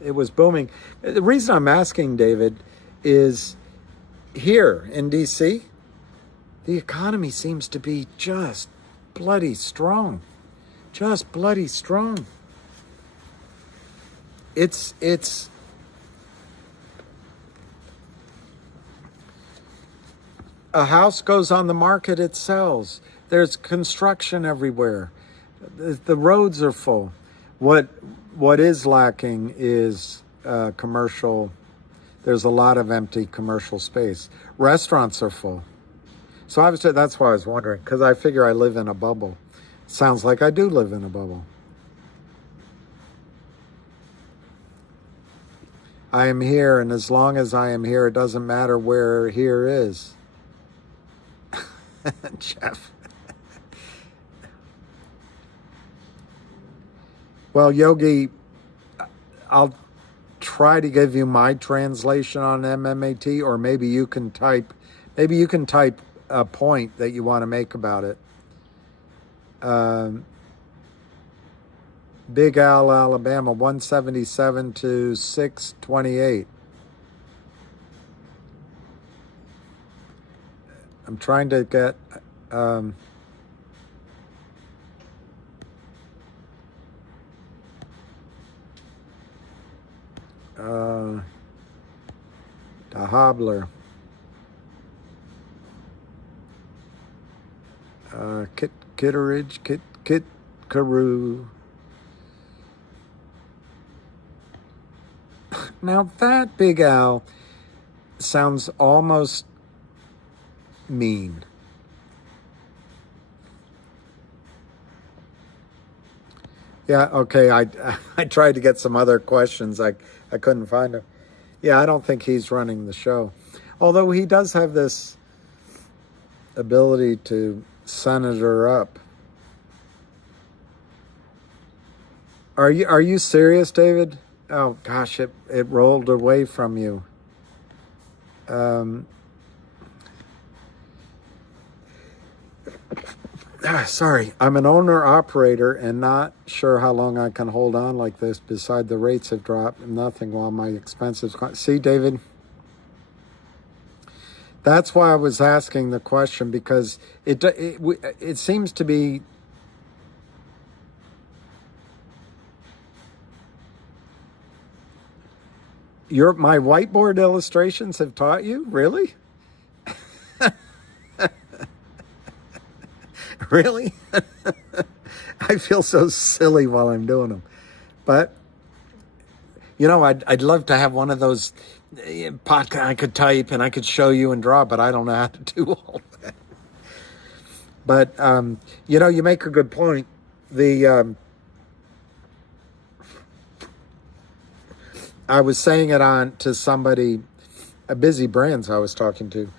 it was booming. The reason I'm asking, David, is here in D.C., the economy seems to be just bloody strong. Just bloody strong. It's a house goes on the market, it sells. There's construction everywhere. The roads are full. What is lacking is commercial. There's a lot of empty commercial space. Restaurants are full. So that's why I was wondering, because I figure I live in a bubble. Sounds like I do live in a bubble. I am here, and as long as I am here, it doesn't matter where here is. Jeff. Well, Yogi, I'll try to give you my translation on MMAT, or maybe you can type a point that you want to make about it. Big Al, Alabama, 177 to 628. I'm trying to get the Hobbler. Kitteridge, Kitkaroo. Now that Big Al sounds almost mean. Yeah, okay, I tried to get some other questions. I couldn't find them. Yeah, I don't think he's running the show. Although he does have this ability to senator up. Are you serious, David? Oh gosh, it rolled away from you. Sorry, I'm an owner-operator and not sure how long I can hold on like this. Beside the rates have dropped nothing while my expenses... See, David? That's why I was asking the question, because it seems to be... My whiteboard illustrations have taught you? Really? Really? I feel so silly while I'm doing them. But, I'd love to have one of those podcasts I could type and I could show you and draw, but I don't know how to do all that. But, you make a good point. I was saying it on to somebody, a Busy Brands I was talking to.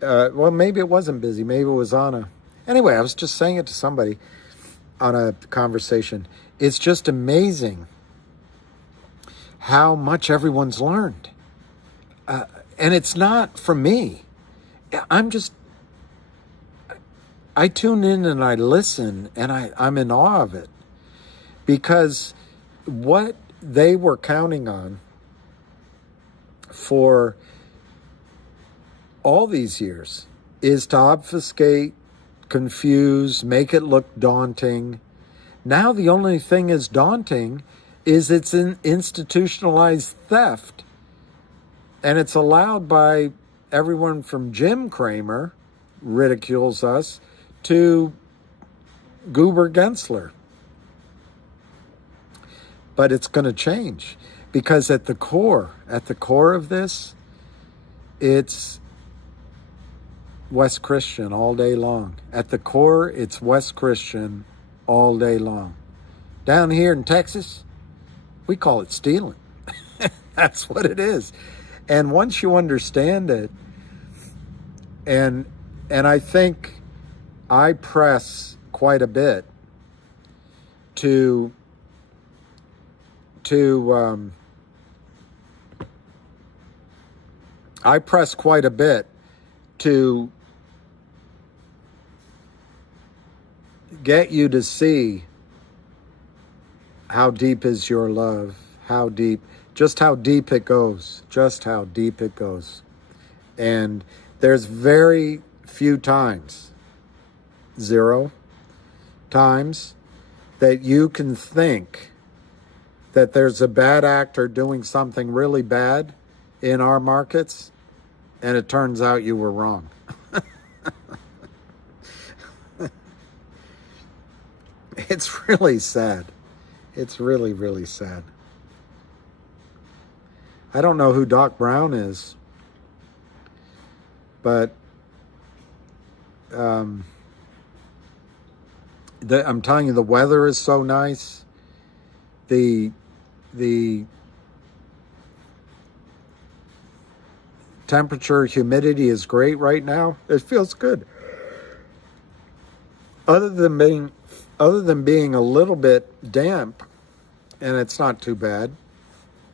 Well, maybe it wasn't Busy. Maybe it was Anna. Anyway, I was just saying it to somebody on a conversation. It's just amazing how much everyone's learned. And it's not from me. I tune in and I listen, and I'm in awe of it. Because what they were counting on for all these years is to obfuscate, confuse, make it look daunting. Now the only thing is daunting is it's an institutionalized theft. And it's allowed by everyone from Jim Cramer, ridicules us, to Goober Gensler. But it's going to change, because at the core of this, it's West Christian all day long. At the core, it's West Christian all day long. Down here in Texas, we call it stealing. That's what it is. And once you understand it, and I think I press quite a bit to get you to see how deep is your love, just how deep it goes. And there's very few times, 0 times, that you can think that there's a bad actor doing something really bad in our markets, and it turns out you were wrong. It's really sad. It's really, really sad. I don't know who Doc Brown is, but I'm telling you, the weather is so nice. The temperature, humidity is great right now. It feels good. Other than being a little bit damp, and it's not too bad,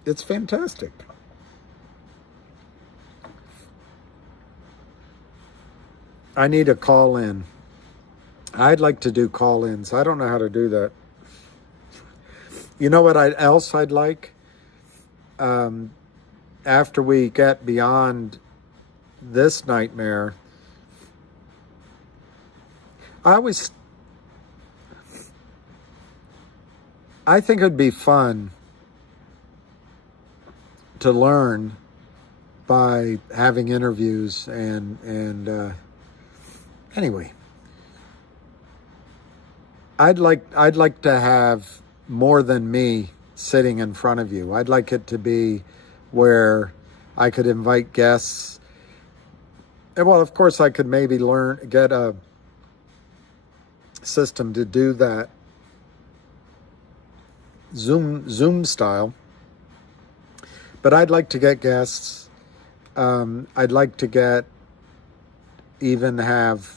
it's fantastic. I need a call-in. I'd like to do call-ins. I don't know how to do that. You know what else I'd like? After we get beyond this nightmare, I think it'd be fun to learn by having interviews and anyway, I'd like to have more than me sitting in front of you. I'd like it to be where I could invite guests. And well, of course, I could maybe get a system to do that Zoom style. But I'd like to get guests. I'd like to have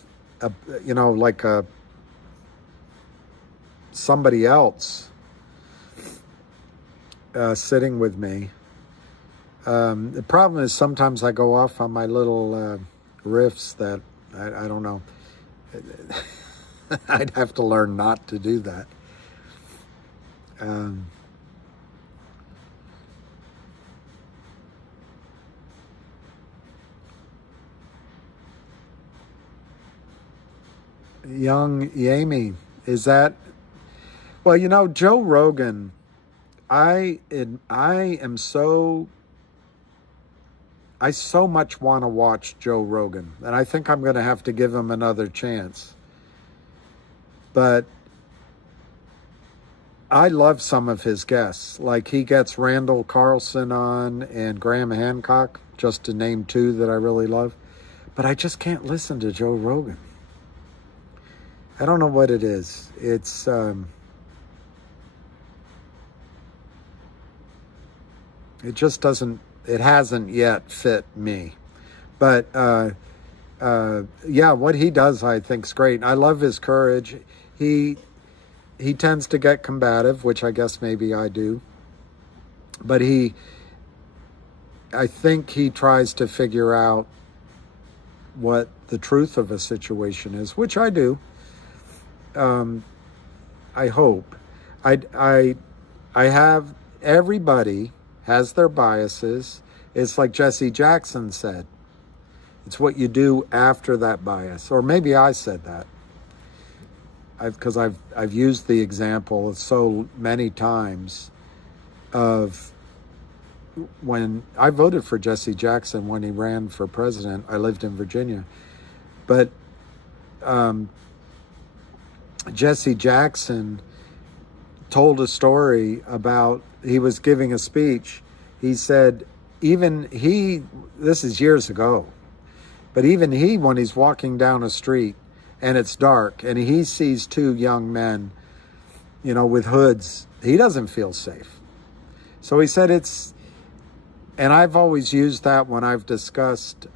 somebody else sitting with me. The problem is sometimes I go off on my little riffs that I don't know. I'd have to learn not to do that. Young Yami, is that... Well, Joe Rogan, I so much want to watch Joe Rogan, and I think I'm going to have to give him another chance. But I love some of his guests. Like, he gets Randall Carlson on and Graham Hancock, just to name two that I really love. But I just can't listen to Joe Rogan. I don't know what it is. It's... it just hasn't yet fit me. But, what he does, I think, is great. I love his courage. He tends to get combative, which I guess maybe I do. But I think he tries to figure out what the truth of a situation is, which I do. I hope. Everybody has their biases, It's like Jesse Jackson said. It's what you do after that bias. Or maybe I said that. Because I've used the example so many times of when I voted for Jesse Jackson when he ran for president. I lived in Virginia. But Jesse Jackson told a story about, he was giving a speech. He said, this is years ago, but even he, when he's walking down a street and it's dark and he sees two young men, with hoods, he doesn't feel safe. So he said and I've always used that when I've discussed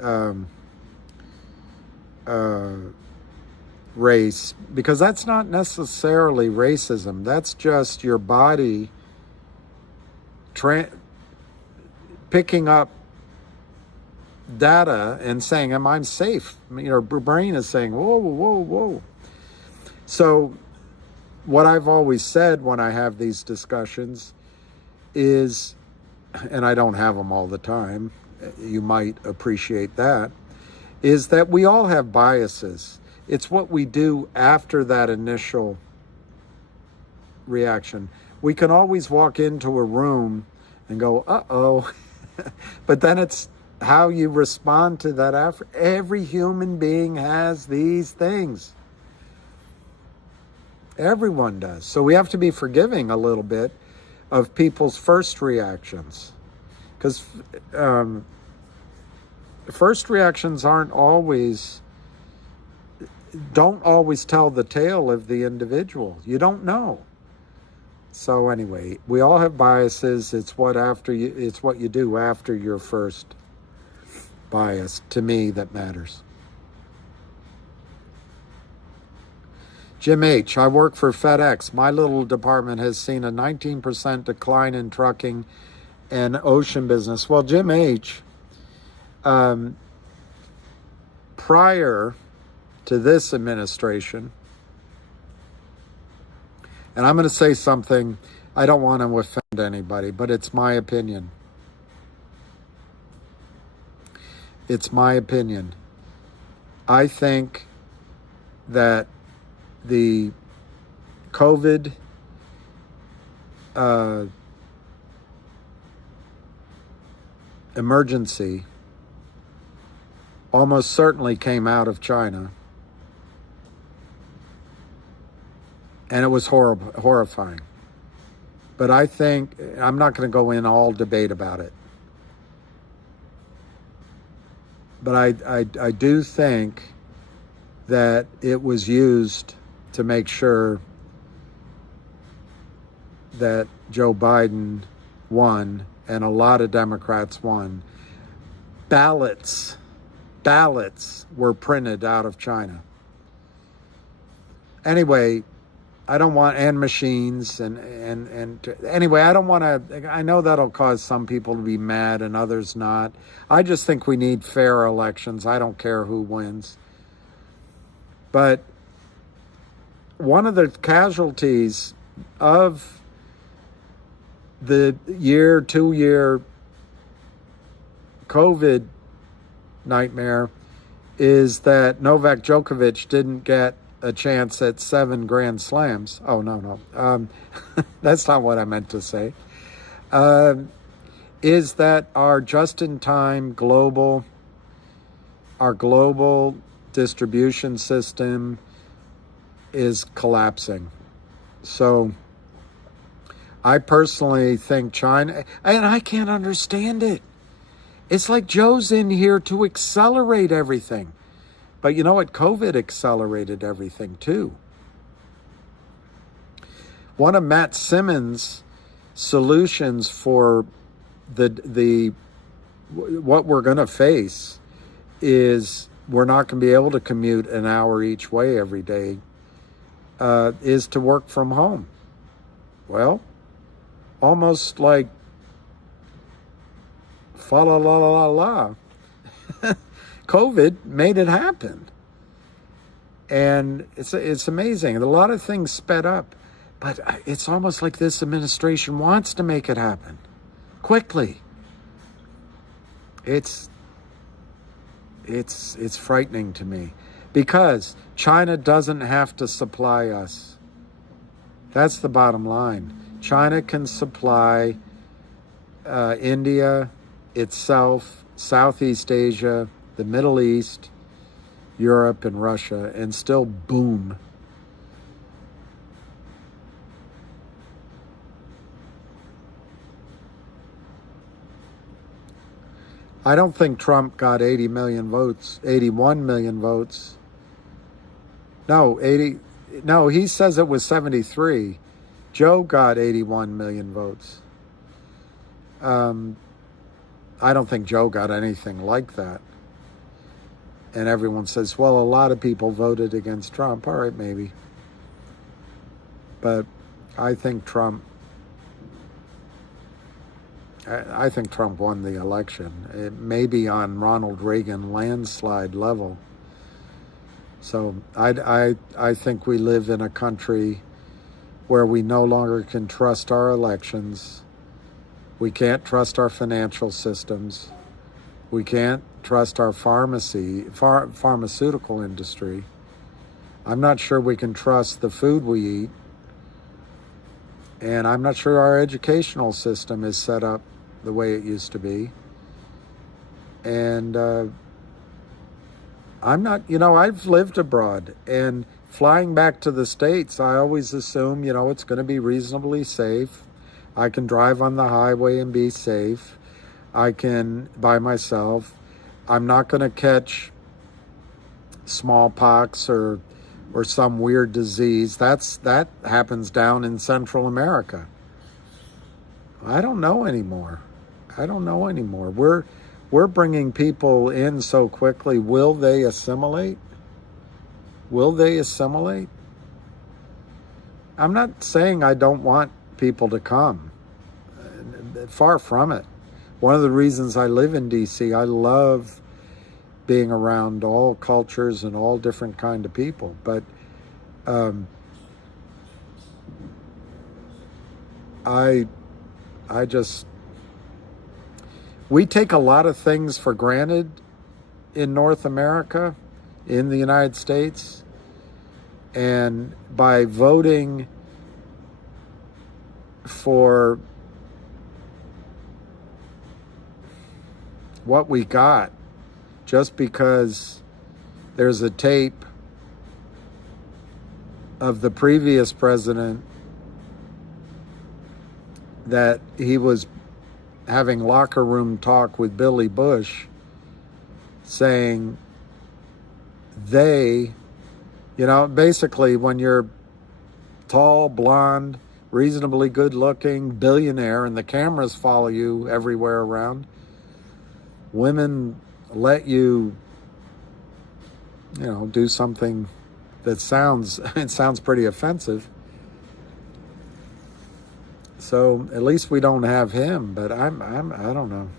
race, because that's not necessarily racism. That's just your body picking up data and saying, am I safe? Your brain is saying, whoa, whoa, whoa. So what I've always said when I have these discussions is, and I don't have them all the time, you might appreciate that, is that we all have biases. It's what we do after that initial reaction. We can always walk into a room and go, uh-oh. But then it's how you respond to that after. Every human being has these things. Everyone does. So we have to be forgiving a little bit of people's first reactions. Because first reactions don't always tell the tale of the individual. You don't know. So anyway, we all have biases. It's what you do after your first bias, to me, that matters. Jim H., I work for FedEx. My little department has seen a 19% decline in trucking and ocean business. Well, Jim H., prior to this administration, and I'm going to say something, I don't want to offend anybody, but it's my opinion. It's my opinion. I think that the COVID emergency almost certainly came out of China. And it was horrifying. But I think, I'm not going to go in all debate about it. But I do think that it was used to make sure that Joe Biden won and a lot of Democrats won. Ballots were printed out of China. Anyway, I don't want, and machines, anyway, I don't want to, I know that'll cause some people to be mad and others not. I just think we need fair elections. I don't care who wins. But one of the casualties of the 2-year COVID nightmare is that Novak Djokovic didn't get a chance at 7 Grand Slams. Oh, no. That's not what I meant to say. Is that our just-in-time global distribution system is collapsing. So I personally think China, and I can't understand it. It's like Joe's in here to accelerate everything. But you know what? COVID accelerated everything too. One of Matt Simmons' solutions for the what we're going to face is we're not going to be able to commute an hour each way every day, is to work from home. Well, almost like fa la la la la. COVID made it happen. And it's amazing. A lot of things sped up, but it's almost like this administration wants to make it happen quickly. It's frightening to me, because China doesn't have to supply us. That's the bottom line. China can supply India, itself, Southeast Asia, the Middle East, Europe, and Russia, and still boom. I don't think Trump got 80 million votes, 81 million votes. No, he says it was 73. Joe got 81 million votes. I don't think Joe got anything like that. And everyone says, well, a lot of people voted against Trump. All right, maybe. But I think Trump won the election. It may be on Ronald Reagan landslide level. So I think we live in a country where we no longer can trust our elections. We can't trust our financial systems. We can't trust our pharmaceutical industry. I'm not sure we can trust the food we eat. And I'm not sure our educational system is set up the way it used to be. And I've lived abroad, and flying back to the States, I always assume, it's going to be reasonably safe. I can drive on the highway and be safe. I can, by myself. I'm not going to catch smallpox or some weird disease. That happens down in Central America. I don't know anymore. We're bringing people in so quickly. Will they assimilate? I'm not saying I don't want people to come. Far from it. One of the reasons I live in D.C., I love being around all cultures and all different kind of people. But we take a lot of things for granted in North America, in the United States, and by voting for what we got, just because there's a tape of the previous president that he was having locker room talk with Billy Bush, saying basically when you're tall, blonde, reasonably good looking, billionaire, and the cameras follow you everywhere around, women let you, do something that sounds pretty offensive. So at least we don't have him, but I don't know.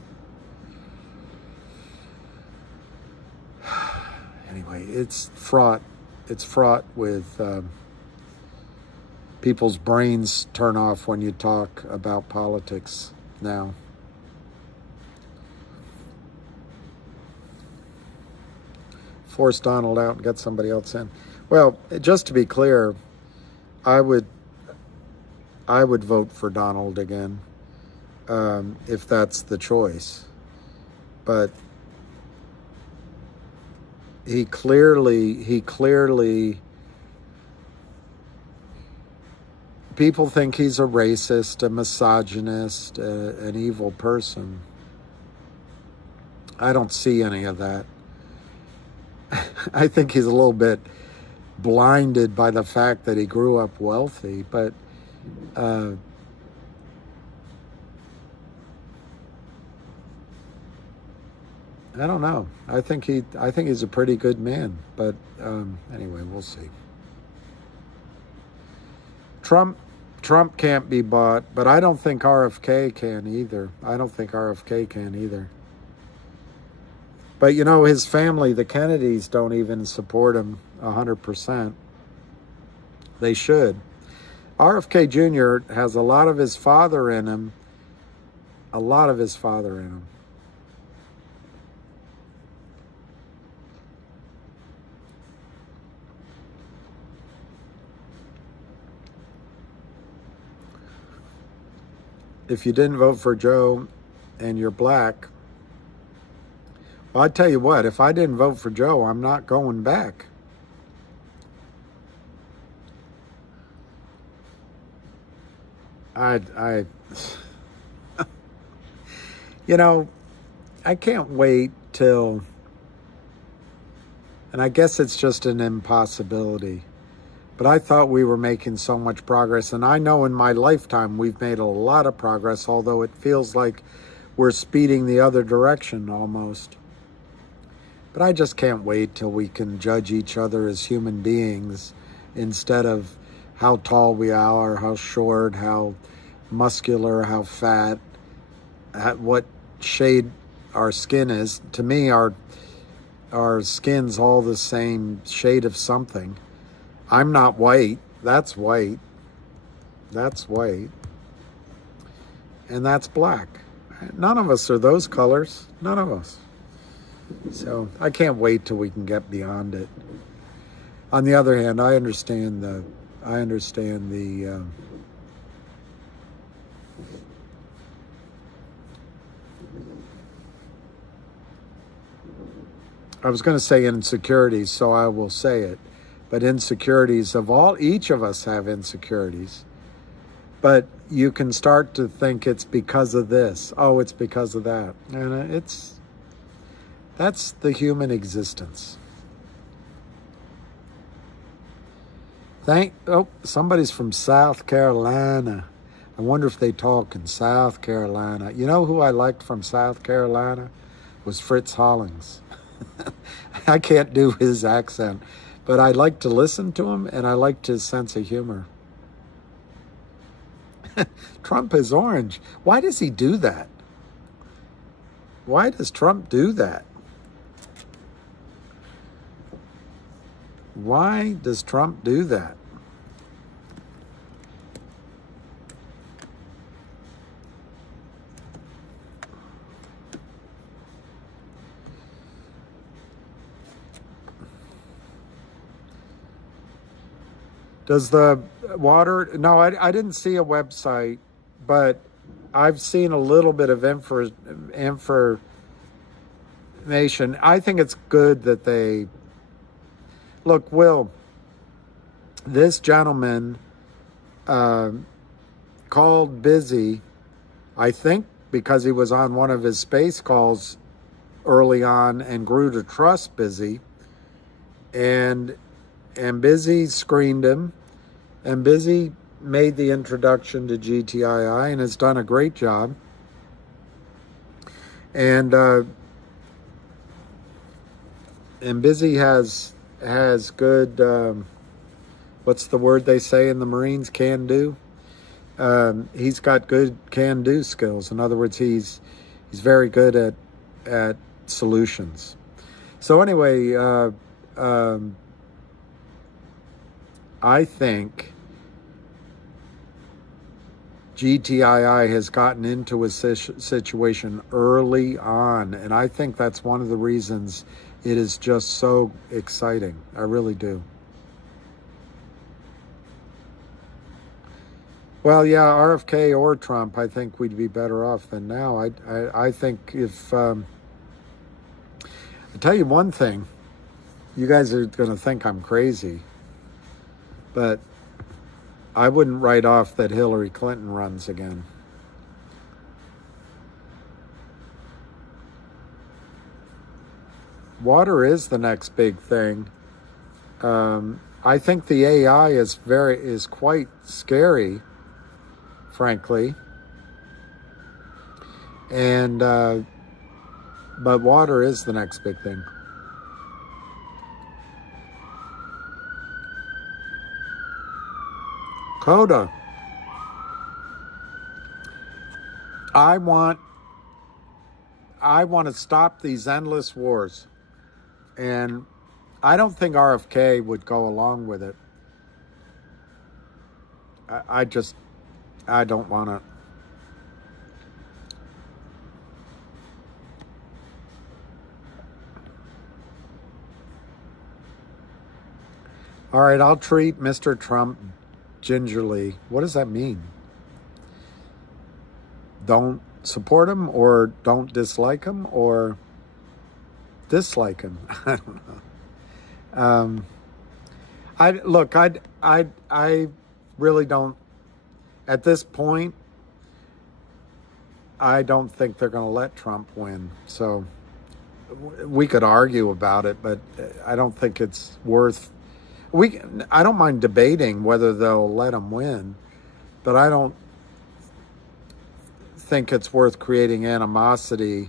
Anyway, it's fraught. It's fraught with people's brains turn off when you talk about politics now. Force Donald out and get somebody else in. Well, just to be clear, I would vote for Donald again, if that's the choice. But he clearly, people think he's a racist, a misogynist, an evil person. I don't see any of that. I think he's a little bit blinded by the fact that he grew up wealthy, but I don't know. I think he's a pretty good man, but anyway, we'll see. Trump can't be bought, but I don't think RFK can either. But his family, the Kennedys, don't even support him 100%. They should. RFK Jr. has a lot of his father in him. if you didn't vote for Joe and you're black, well, I tell you what, if I didn't vote for Joe, I'm not going back. I you know, I can't wait till, and I guess it's just an impossibility, but I thought we were making so much progress, and I know in my lifetime we've made a lot of progress, although it feels like we're speeding the other direction almost. But I just can't wait till we can judge each other as human beings instead of how tall we are, how short, how muscular, how fat, what shade our skin is. To me, our skin's all the same shade of something. I'm not white. That's white. That's white. And that's black. None of us are those colors. None of us. So I can't wait till we can get beyond it. On the other hand, I understand the I was going to say insecurities, so I will say it. But insecurities of all, each of us have insecurities. But you can start to think it's because of this. Oh, it's because of that. And that's the human existence. Somebody's from South Carolina. I wonder if they talk in South Carolina. You know who I liked from South Carolina? Was Fritz Hollings. I can't do his accent, but I like to listen to him, and I liked his sense of humor. Trump is orange. Why does he do that? Why does Trump do that? Why does Trump do that? Does the water, no, I didn't see a website, but I've seen a little bit of information. I think it's good that they, look, Will, this gentleman called busy, I think because he was on one of his space calls early on and grew to trust Busy, and Busy screened him, and Busy made the introduction to Gtii and has done a great job. And Busy has good, what's the word they say in the Marines, can do? He's got good can do skills. In other words, he's very good at solutions. So anyway, I think Gtii has gotten into a situation early on, and I think that's one of the reasons it is just so exciting. I really do. Well, yeah, RFK or Trump, I think we'd be better off than now. I think if, I tell you one thing, you guys are going to think I'm crazy, but I wouldn't write off that Hillary Clinton runs again. Water is the next big thing. I think the AI is quite scary, frankly. And but water is the next big thing. Coda. I want to stop these endless wars. And I don't think RFK would go along with it. I don't want to. All right, I'll treat Mr. Trump gingerly. What does that mean? don't support him or don't dislike him or dislike him. I don't know. I really don't, at this point, I don't think they're going to let Trump win. So we could argue about it, but I don't think it's worth, I don't mind debating whether they'll let him win, but I don't think it's worth creating animosity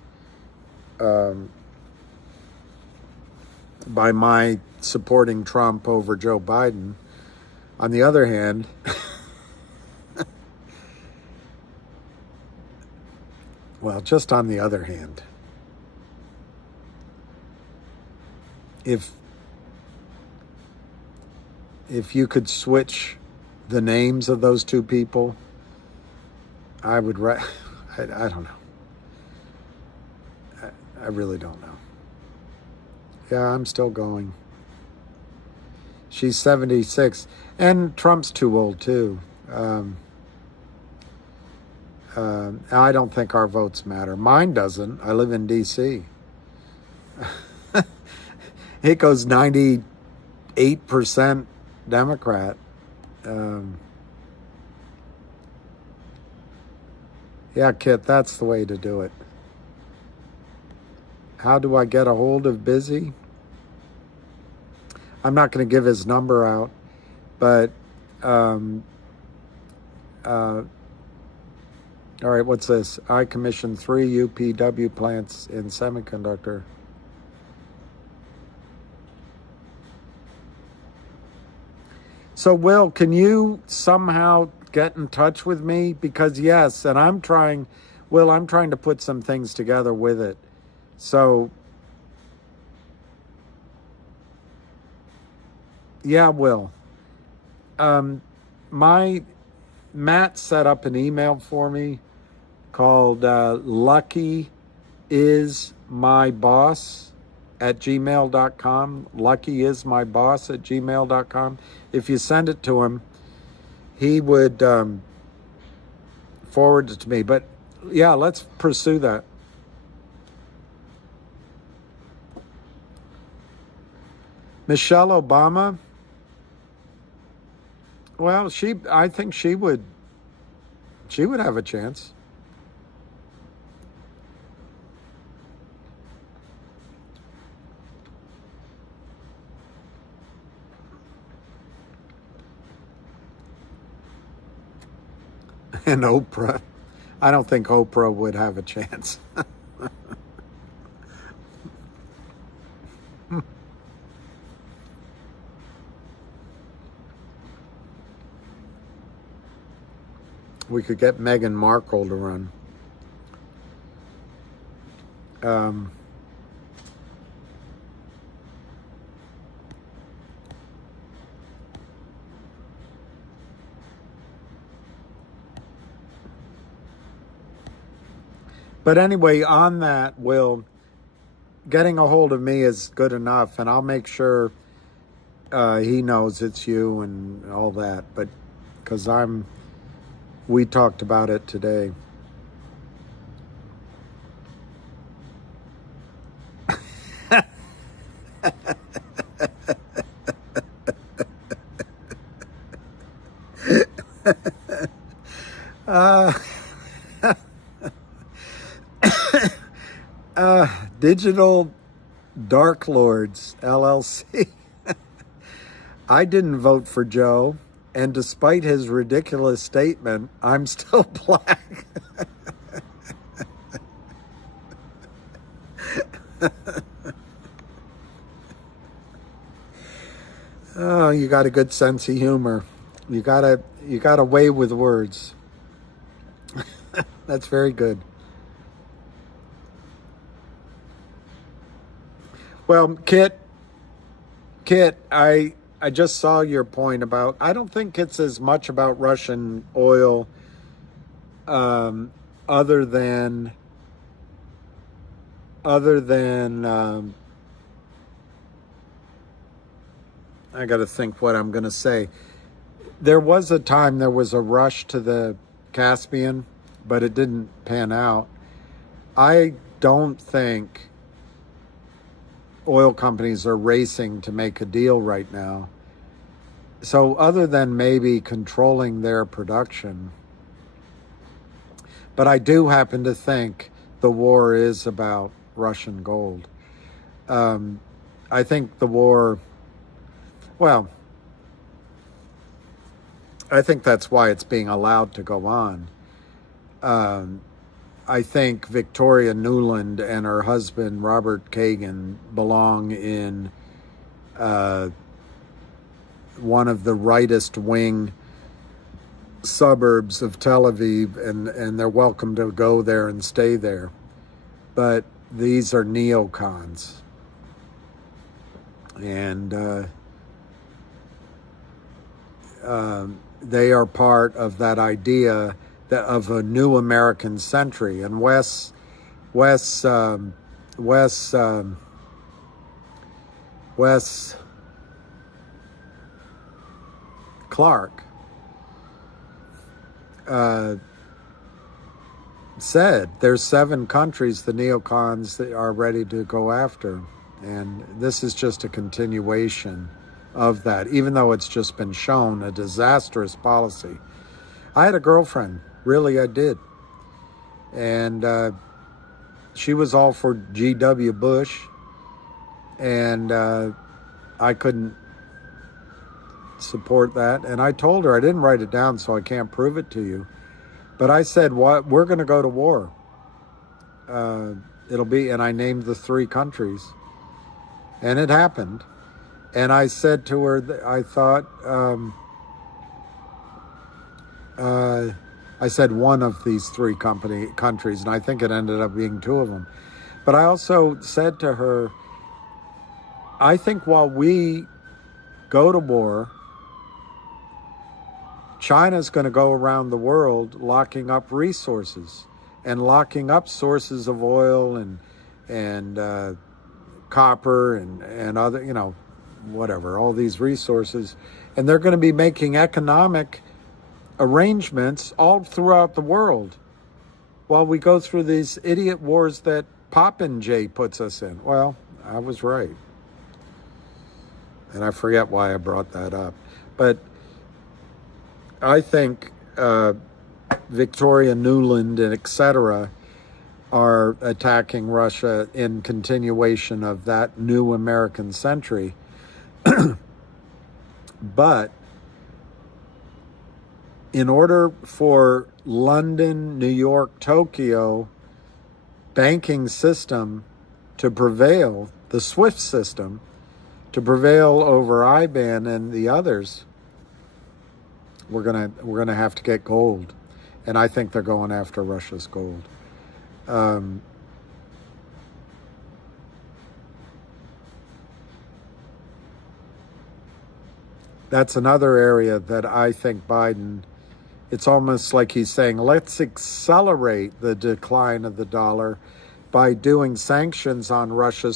by my supporting Trump over Joe Biden. On the other hand, well, just on the other hand, if you could switch the names of those two people, I would, I don't know. I really don't know. Yeah, I'm still going. She's 76, and Trump's too old too. I don't think our votes matter. Mine doesn't. I live in D.C. It goes 98% Democrat. Yeah, Kit, that's the way to do it. How do I get a hold of Busy? I'm not going to give his number out, but all right, what's this? I commissioned 3 UPW plants in semiconductor. So, Will, can you somehow get in touch with me? Because, yes, and I'm trying to put some things together with it. So, yeah, Will. Matt set up an email for me called luckyismyboss@gmail.com. luckyismyboss@gmail.com. If you send it to him, he would forward it to me. But yeah, let's pursue that. Michelle Obama. Well, I think she would have a chance. And Oprah. I don't think Oprah would have a chance. We could get Meghan Markle to run. But anyway, on that, Will, getting a hold of me is good enough, and I'll make sure he knows it's you and all that. But because we talked about it today. Digital Dark Lords, LLC. I didn't vote for Joe, and despite his ridiculous statement, I'm still black. Oh, you got a good sense of humor. You got a way with words. That's very good. Well, Kit, I just saw your point about, I don't think it's as much about Russian oil other than I got to think what I'm going to say. There was a time there was a rush to the Caspian but it didn't pan out. I don't think oil companies are racing to make a deal right now. So other than maybe controlling their production, but I do happen to think the war is about Russian gold. I think the war, well, I think that's why it's being allowed to go on. I think Victoria Nuland and her husband, Robert Kagan, belong in one of the rightest wing suburbs of Tel Aviv, and they're welcome to go there and stay there. But these are neocons. And they are part of that idea that of a new American century. And Wes Clark said there's 7 countries the neocons that are ready to go after. And this is just a continuation of that, even though it's just been shown a disastrous policy. I had a girlfriend, really I did. And she was all for G.W. Bush. And I couldn't support that. And I told her, I didn't write it down so I can't prove it to you. But I said, what? We're going to go to war. It'll be, and I named the 3 countries. And it happened. And I said to her that I thought, I said one of these 3 countries, and I think it ended up being 2 of them. But I also said to her, I think while we go to war, China's going to go around the world locking up resources and locking up sources of oil and copper and other, whatever, all these resources. And they're going to be making economic arrangements all throughout the world while we go through these idiot wars that Popinjay puts us in. Well, I was right. And I forget why I brought that up. But I think Victoria Nuland and etc. are attacking Russia in continuation of that new American century. But in order for London, New York, Tokyo banking system to prevail, the SWIFT system to prevail over IBAN and the others, we're gonna have to get gold, and I think they're going after Russia's gold. That's another area that I think Biden, it's almost like he's saying, let's accelerate the decline of the dollar by doing sanctions on Russia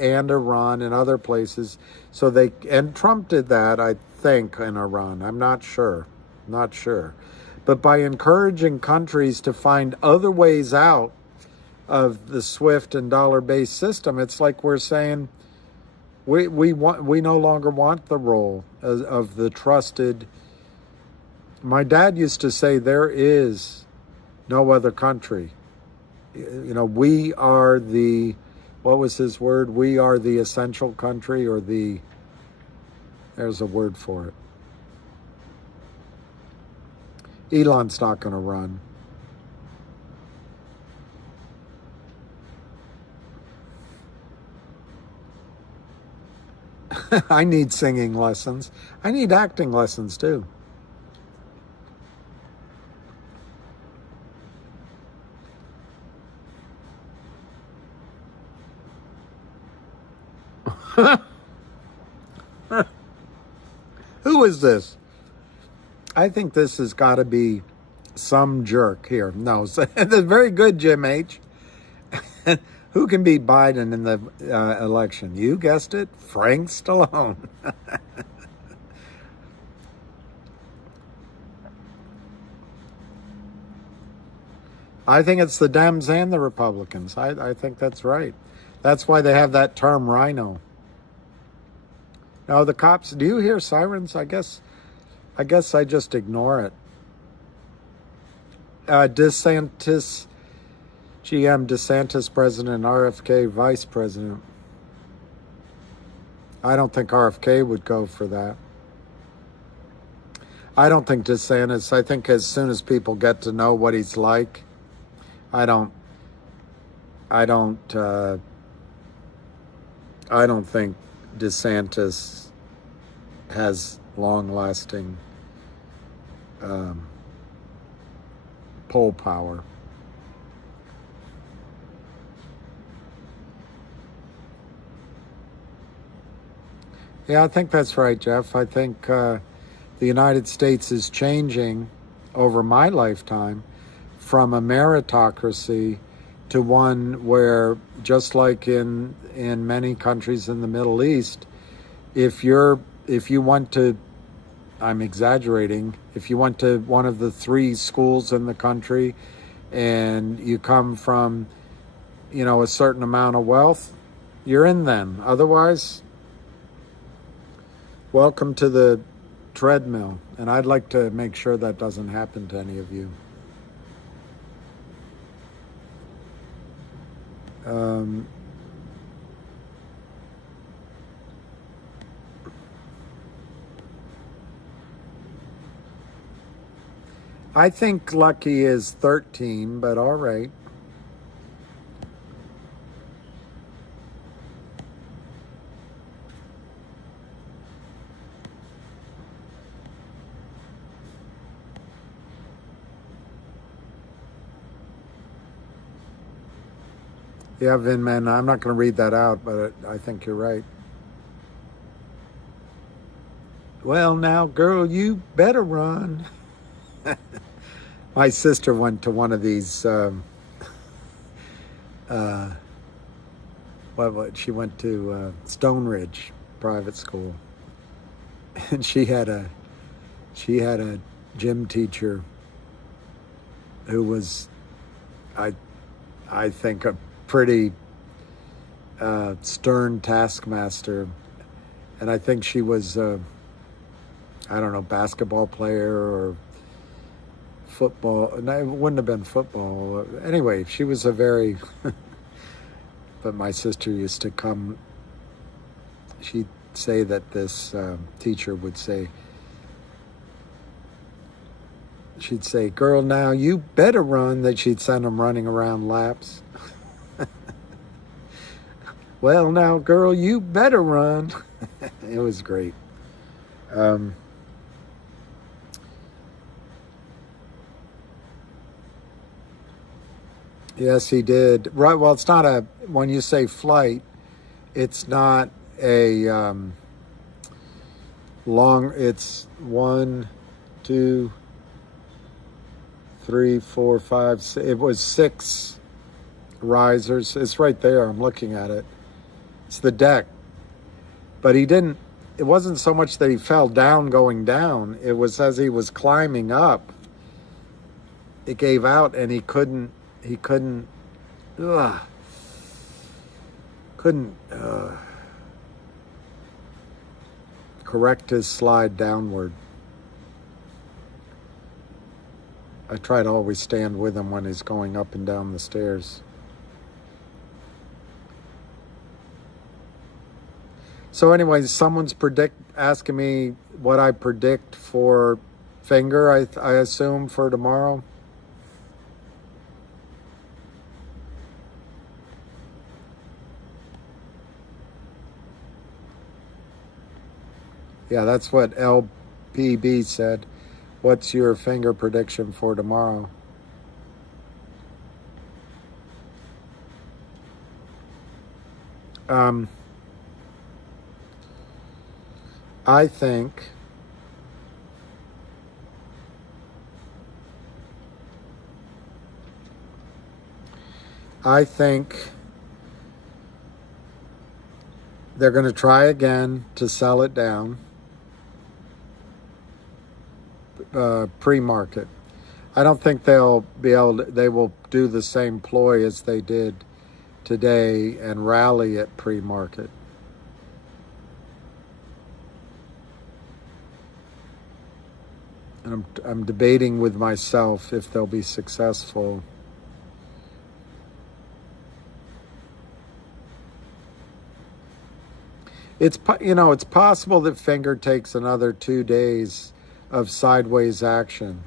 and Iran and other places. And Trump did that, I think, in Iran. I'm not sure. But by encouraging countries to find other ways out of the SWIFT and dollar-based system, it's like we're saying, we no longer want the role of the trusted. My dad used to say there is no other country. We are the, what was his word? We are the essential country, or there's a word for it. Elon's not going to run. I need singing lessons. I need acting lessons too. Who is this? I think this has got to be some jerk here. No, very good, Jim H. Who can beat Biden in the election? You guessed it, Frank Stallone. I think it's the Dems and the Republicans. I think that's right. That's why they have that term rhino. Now the cops, do you hear sirens? I guess I just ignore it. DeSantis, GM DeSantis president, RFK vice president. I don't think RFK would go for that. I don't think DeSantis, I think as soon as people get to know what he's like, I don't think DeSantis has long-lasting poll power. Yeah, I think that's right, Jeff. I think the United States is changing over my lifetime from a meritocracy to one where, just like in many countries in the Middle East, if you went to, I'm exaggerating, if you went to one of the 3 schools in the country and you come from, a certain amount of wealth, you're in then. Otherwise, welcome to the treadmill. And I'd like to make sure that doesn't happen to any of you. I think Lucky is 13, but all right. Yeah, Vinman, I'm not going to read that out, but I think you're right. Well, now, girl, you better run. My sister went to one of these, she went to Stone Ridge private school. And she had a gym teacher who was, I think, a pretty stern taskmaster. And I think she was, I don't know, basketball player or football. No, it wouldn't have been football. Anyway, she was a very, but my sister used to come, she'd say that this teacher would say, she'd say, girl, now you better run, that she'd send them running around laps. Well, now, girl, you better run. It was great. Yes, he did. Right. Well, it's not a, when you say flight, it's not a long, it's 1, 2, 3, 4, 5, 6. It was 6 risers. It's right there. I'm looking at it. It's the deck. But he didn't, it wasn't so much that he fell down going down. It was as he was climbing up, it gave out and he couldn't correct his slide downward. I try to always stand with him when he's going up and down the stairs. So anyway, someone's asking me what I predict for Fngr, I assume, for tomorrow. Yeah, that's what LPB said. What's your Fngr prediction for tomorrow? I think they're going to try again to sell it down pre-market. I don't think they'll be able to, they will do the same ploy as they did today and rally at pre-market. And I'm debating with myself if they'll be successful. It's possible that Fngr takes another 2 days of sideways action,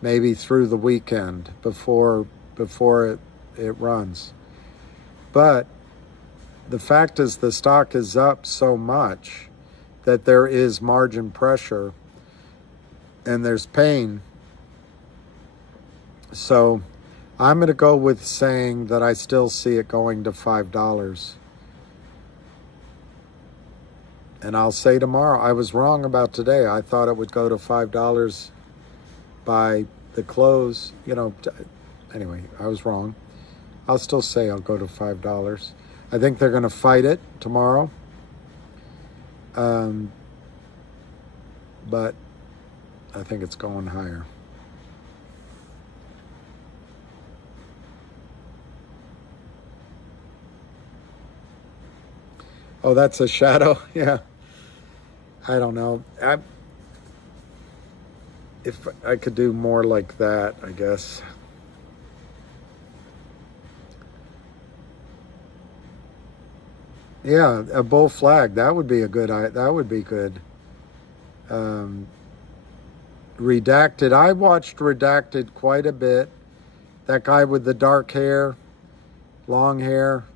maybe through the weekend before it runs. But the fact is the stock is up so much that there is margin pressure and there's pain. So I'm going to go with saying that I still see it going to $5. And I'll say tomorrow, I was wrong about today. I thought it would go to $5 by the close. Anyway, I was wrong. I'll still say I'll go to $5. I think they're going to fight it tomorrow. But I think it's going higher. Oh, that's a shadow? Yeah. I don't know. If I could do more like that, I guess. Yeah, a bull flag. That would be good. Redacted. I watched Redacted quite a bit. That guy with the dark hair, long hair.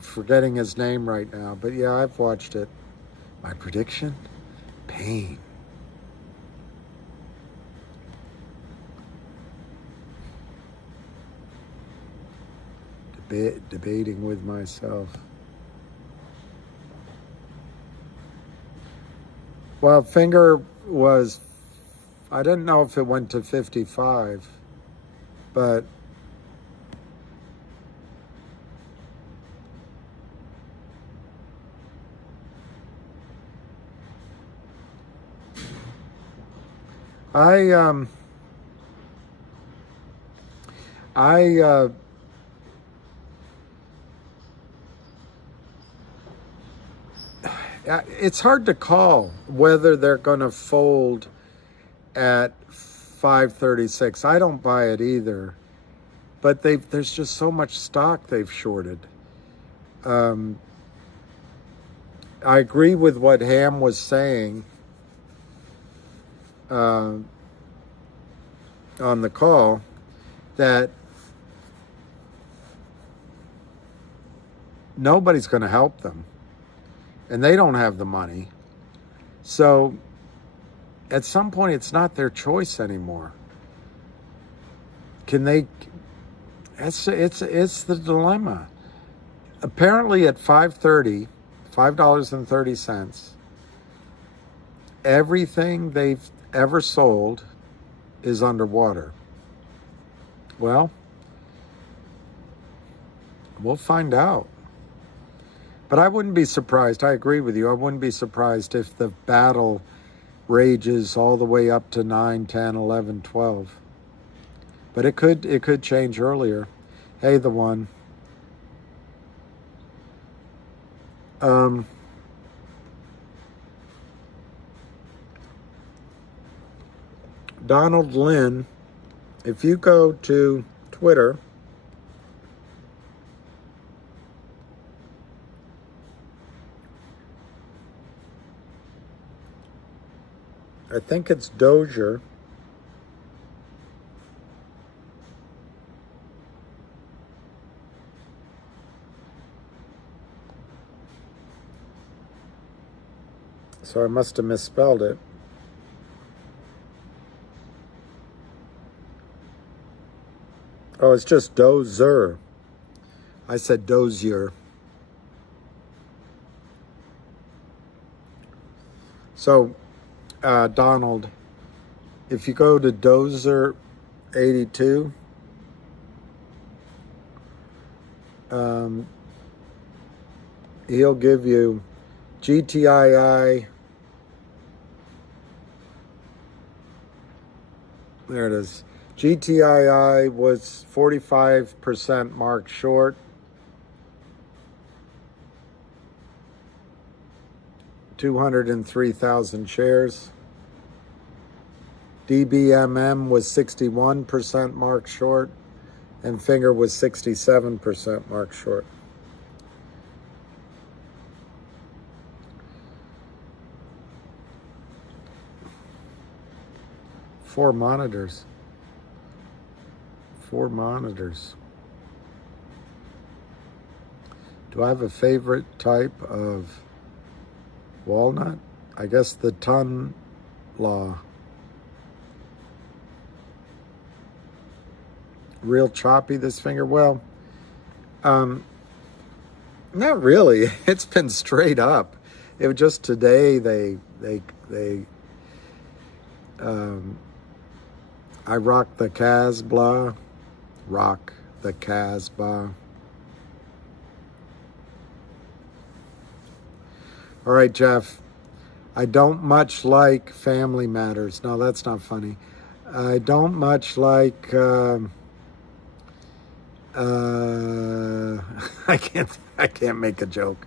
Forgetting his name right now, but yeah, I've watched it. My prediction? Pain. Debating with myself. Well, Fngr was, I didn't know if it went to 55, but it's hard to call whether they're going to fold at 536. I don't buy it either, but there's just so much stock they've shorted. I agree with what Ham was saying on the call, that nobody's going to help them, and they don't have the money. So at some point, it's not their choice anymore. Can they? It's the dilemma. Apparently, at $5.30, everything they've ever sold is underwater. Well, we'll find out. But I wouldn't be surprised. I agree with you. I wouldn't be surprised if the battle rages all the way up to 9, 10, 11, 12. But it could change earlier. Hey, the one. Donald Lynn, if you go to Twitter, I think it's Dozier. So I must have misspelled it. Oh, it's just Dozer. I said Dozier. So, Donald, if you go to Dozer 82, he'll give you GTII There it is. GTII was 45% marked short. $203,000 shares. DBMM was 61% marked short, and Fngr was 67% marked short. Four monitors. Do I have a favorite type of walnut? I guess the ton law. Real choppy, this Fngr. Well, not really. It's been straight up. It was just today I rock the Casbah. Rock the Casbah. All right, Jeff. I don't much like Family Matters. No, that's not funny. I don't much like... I can't make a joke.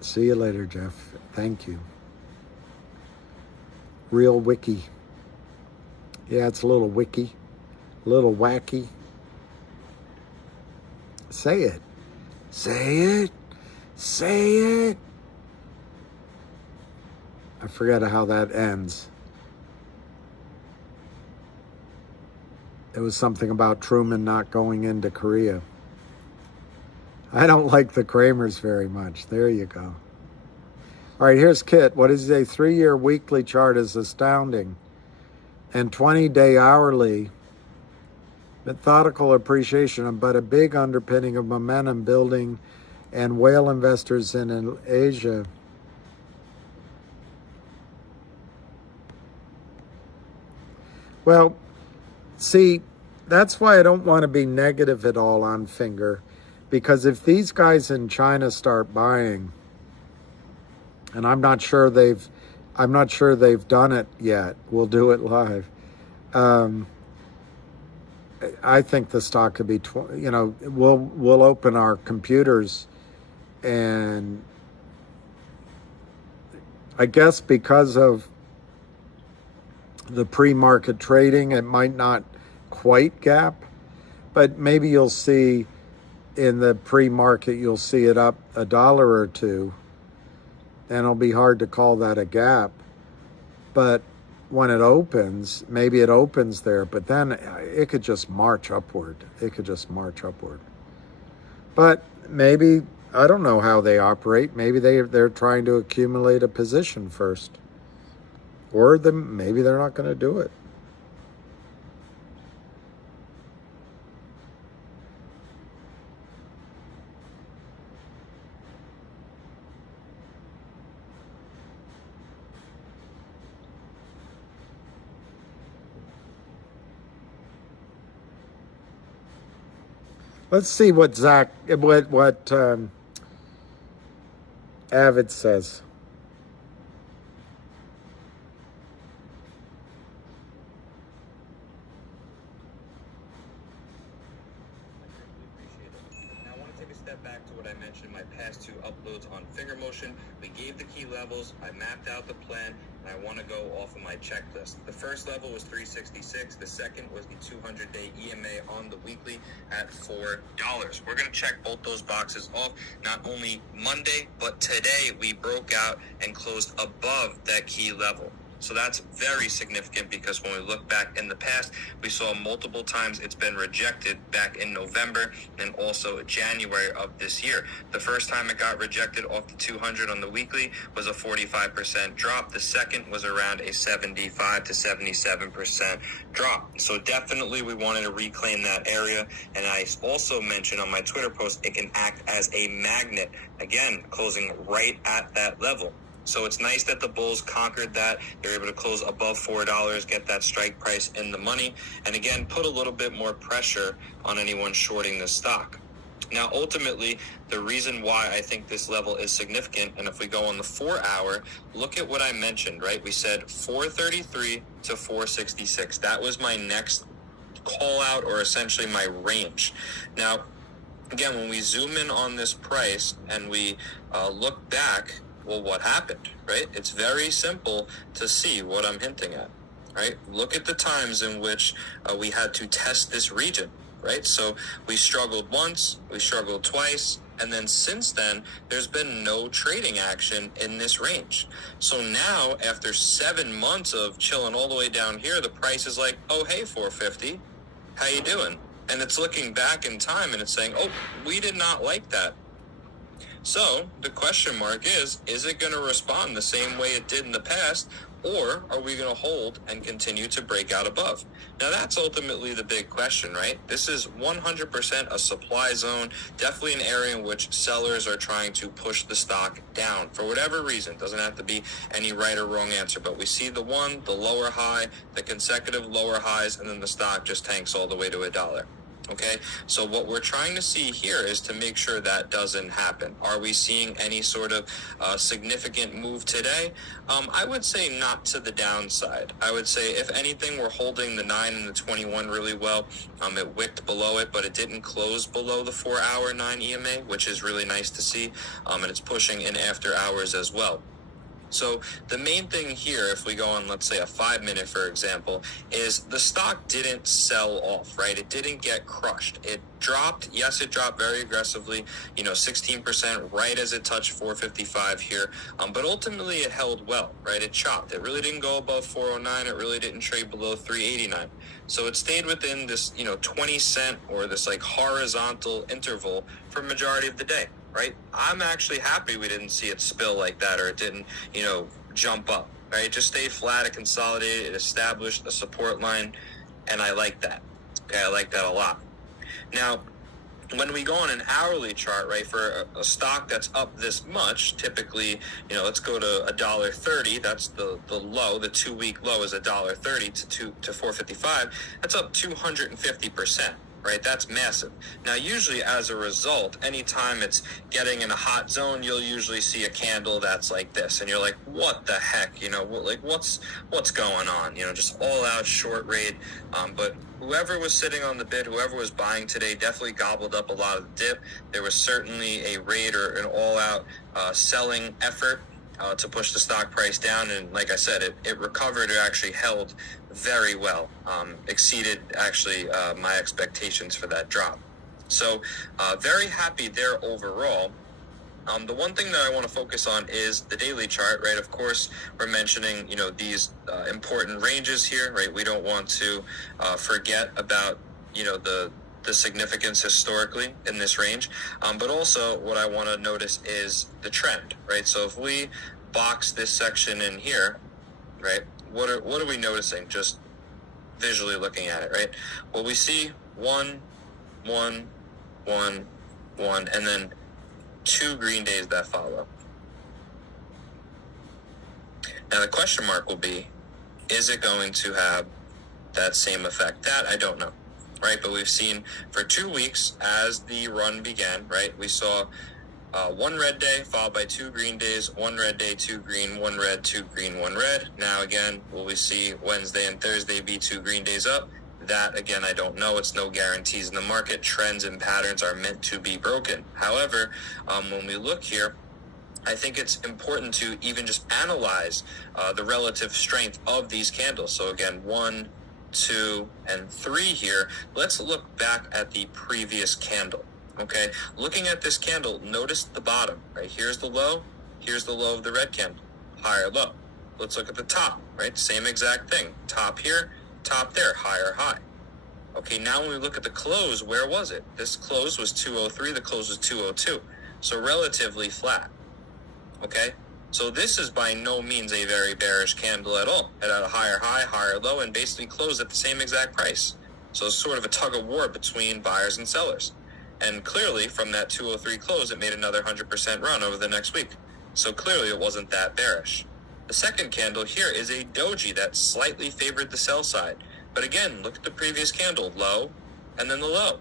See you later, Jeff. Thank you. Real wiki. Yeah, it's a little wiki. A little wacky. Say it. Say it. Say it. I forget how that ends. It was something about Truman not going into Korea. I don't like the Kramers very much. There you go. All right, here's Kit. What is a 3-year weekly chart is astounding. And 20-day hourly, methodical appreciation, but a big underpinning of momentum building and whale investors in Asia. Well, see, that's why I don't want to be negative at all on Fngr, because if these guys in China start buying, and I'm not sure they've done it yet. We'll do it live. I think the stock could be, we'll open our computers, and I guess because of the pre-market trading, it might not quite gap, but maybe you'll see in the pre-market, you'll see it up $1 or $2, and it'll be hard to call that a gap. But when it opens, maybe it opens there, but then it could just march upward. But maybe, I don't know how they operate. Maybe they're trying to accumulate a position first. Or maybe they're not going to do it. Let's see what Avid says. Back to what I mentioned in my past 2 uploads on FingerMotion. We gave the key levels, I mapped out the plan, and I want to go off of my checklist. The first level was 366, the second was the 200-day EMA on the weekly at $4. We're going to check both those boxes off. Not only Monday, but today we broke out and closed above that key level. So that's very significant, because when we look back in the past, we saw multiple times it's been rejected back in November and also January of this year. The first time it got rejected off the 200 on the weekly was a 45% drop. The second was around a 75 to 77% drop. So definitely we wanted to reclaim that area. And I also mentioned on my Twitter post, it can act as a magnet, again, closing right at that level. So it's nice that the bulls conquered that. They're able to close above $4, get that strike price in the money, and again, put a little bit more pressure on anyone shorting the stock. Now, ultimately, the reason why I think this level is significant, and if we go on the 4 hour, look at what I mentioned, right? We said 433 to 466. That was my next call out, or essentially my range. Now, again, when we zoom in on this price and we look back, well, what happened, right? It's very simple to see what I'm hinting at, right? Look at the times in which we had to test this region, right? So we struggled once, we struggled twice, and then since then, there's been no trading action in this range. So now, after 7 months of chilling all the way down here, the price is like, oh, hey, 450, how you doing? And it's looking back in time and it's saying, oh, we did not like that. So the question mark is it going to respond the same way it did in the past, or are we going to hold and continue to break out above? Now, that's ultimately the big question, right? This is 100% a supply zone, definitely an area in which sellers are trying to push the stock down for whatever reason. Doesn't have to be any right or wrong answer, but we see the lower high, the consecutive lower highs, and then the stock just tanks all the way to $1. Okay, so what we're trying to see here is to make sure that doesn't happen. Are we seeing any sort of significant move today? I would say not to the downside. I would say, if anything, we're holding the 9 and the 21 really well. It wicked below it, but it didn't close below the 4 hour 9 EMA, which is really nice to see, and it's pushing in after hours as well. So the main thing here, if we go on, let's say, a 5 minute, for example, is the stock didn't sell off, right? It didn't get crushed. It dropped. Yes, it dropped very aggressively, 16% right as it touched 455 here. But ultimately it held well, right? It chopped. It really didn't go above 409. It really didn't trade below 389. So it stayed within this, 20 cent or this like horizontal interval for majority of the day. Right? I'm actually happy we didn't see it spill like that, or it didn't, jump up, right? It just stayed flat, it consolidated, it established a support line, and I like that. Okay, I like that a lot. Now, when we go on an hourly chart, right, for a stock that's up this much, typically, let's go to $1.30. That's the low. The 2 week low is $1.30 to 455. That's up 250%. Right, that's massive. Now, usually as a result, anytime it's getting in a hot zone, you'll usually see a candle that's like this, and you're like, what the heck, what's going on? Just all out short raid. But whoever was sitting on the bid, whoever was buying today, definitely gobbled up a lot of the dip. There was certainly a raid or an all out selling effort to push the stock price down, and like I said, it recovered. It actually held very well, exceeded actually my expectations for that drop. So very happy there overall. The one thing that I want to focus on is the daily chart, right? Of course, we're mentioning these important ranges here, right? We don't want to forget about the significance historically in this range, but also what I want to notice is the trend, right? So if we box this section in here, right, what are we noticing just visually looking at it, right? Well, we see 1, 1, 1, 1, and then 2 green days that follow. Now the question mark will be, is it going to have that same effect? That I don't know. Right, but we've seen for 2 weeks as the run began, right, we saw 1 red day followed by 2 green days, 1 red day, 2 green, 1 red, 2 green, 1 red. Now again, will we see Wednesday and Thursday be 2 green days up? That again, I don't know. It's no guarantees in the market. Trends and patterns are meant to be broken. However, when we look here, I think it's important to even just analyze the relative strength of these candles. So again, 1, 2, and 3 here. Let's look back at the previous candle. Okay, looking at this candle, notice the bottom, right? Here's the low of the red candle, higher low. Let's look at the top, right? Same exact thing. Top here, top there, higher high. Okay, now when we look at the close, where was it? This close was 203, the close was 202. So relatively flat. Okay? So this is by no means a very bearish candle at all. It had a higher high, higher low, and basically closed at the same exact price. So it's sort of a tug of war between buyers and sellers. And clearly, from that 203 close, it made another 100% run over the next week. So clearly, it wasn't that bearish. The second candle here is a doji that slightly favored the sell side. But again, look at the previous candle. Low, and then the low.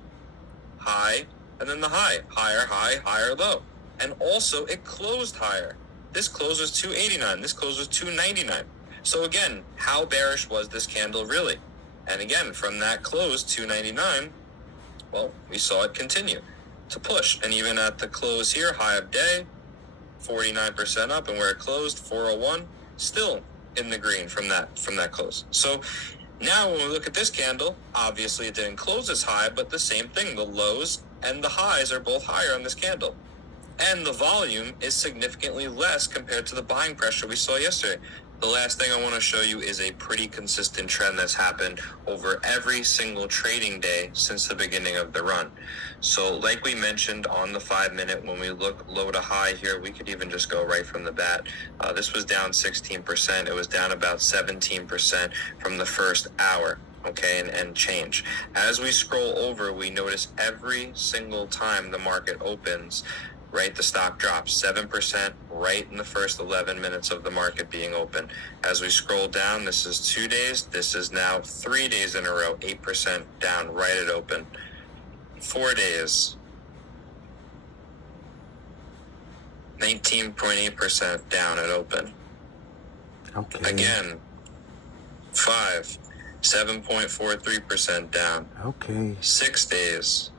High, And then the high, higher, low. And also it closed higher. This close was 289. This close was 299. So again, how bearish was this candle really? And again, from that close, 299, well, we saw it continue to push. And even at the close here, high of day, 49% up, and where it closed, 401, still in the green from that close. So now when we look at this candle, obviously it didn't close as high, but the same thing, the lows and the highs are both higher on this candle. And the volume is significantly less compared to the buying pressure we saw yesterday. The last thing I want to show you is a pretty consistent trend that's happened over every single trading day since the beginning of the run. So like we mentioned on the 5-minute, when we look low to high here, we could even just go right from the bat. This was down 16%. It was down about 17% from the first hour. Okay, and change. As we scroll over, we notice every single time the market opens, right, the stock drops 7% right in the first 11 minutes of the market being open. As we scroll down, this is 2 days. This is now 3 days in a row, 8% down right at open. 4 days, 19.8% down at open. Okay. Again, 5, 7.43% down. Okay. 6 days,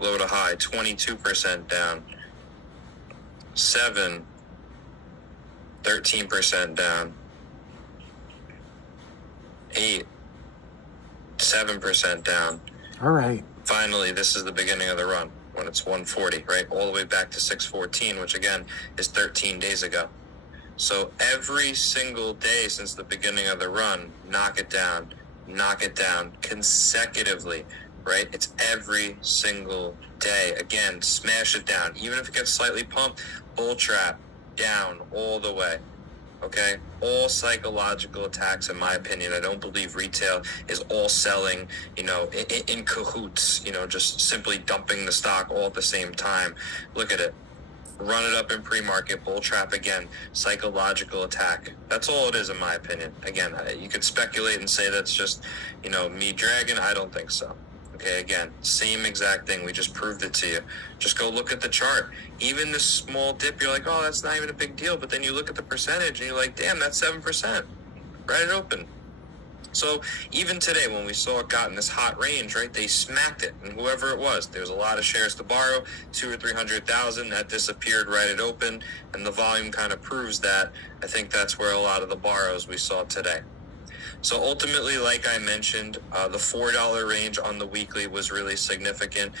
low to high, 22% down. 7, 13% down. 8, 7% down. All right. Finally, this is the beginning of the run when it's 140, right? All the way back to 614, which again is 13 days ago. So every single day since the beginning of the run, knock it down consecutively, right? It's every single day. Again, smash it down. Even if it gets slightly pumped, bull trap, down all the way. Okay? All psychological attacks, in my opinion. I don't believe retail is all selling, in cahoots, just simply dumping the stock all at the same time. Look at it. Run it up in pre-market, bull trap again, psychological attack. That's all it is, in my opinion. Again, you could speculate and say that's just, me dragging. I don't think so. Okay, again, same exact thing. We just proved it to you. Just go look at the chart. Even this small dip, you're like, oh, that's not even a big deal. But then you look at the percentage and you're like, damn, that's 7%. Right at open. So even today, when we saw it got in this hot range, right, they smacked it. And whoever it was, there was a lot of shares to borrow, 200,000 or 300,000. That disappeared right at open. And the volume kind of proves that. I think that's where a lot of the borrows we saw today. So ultimately, like I mentioned, the $4 range on the weekly was really significant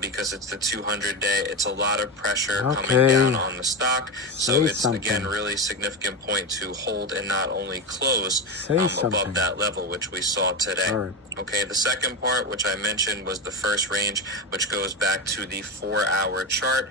because it's the 200-day. It's a lot of pressure coming down on the stock. So it's, again, really significant point to hold and not only close above that level, which we saw today. Right. Okay, the second part, which I mentioned, was the first range, which goes back to the 4-hour chart.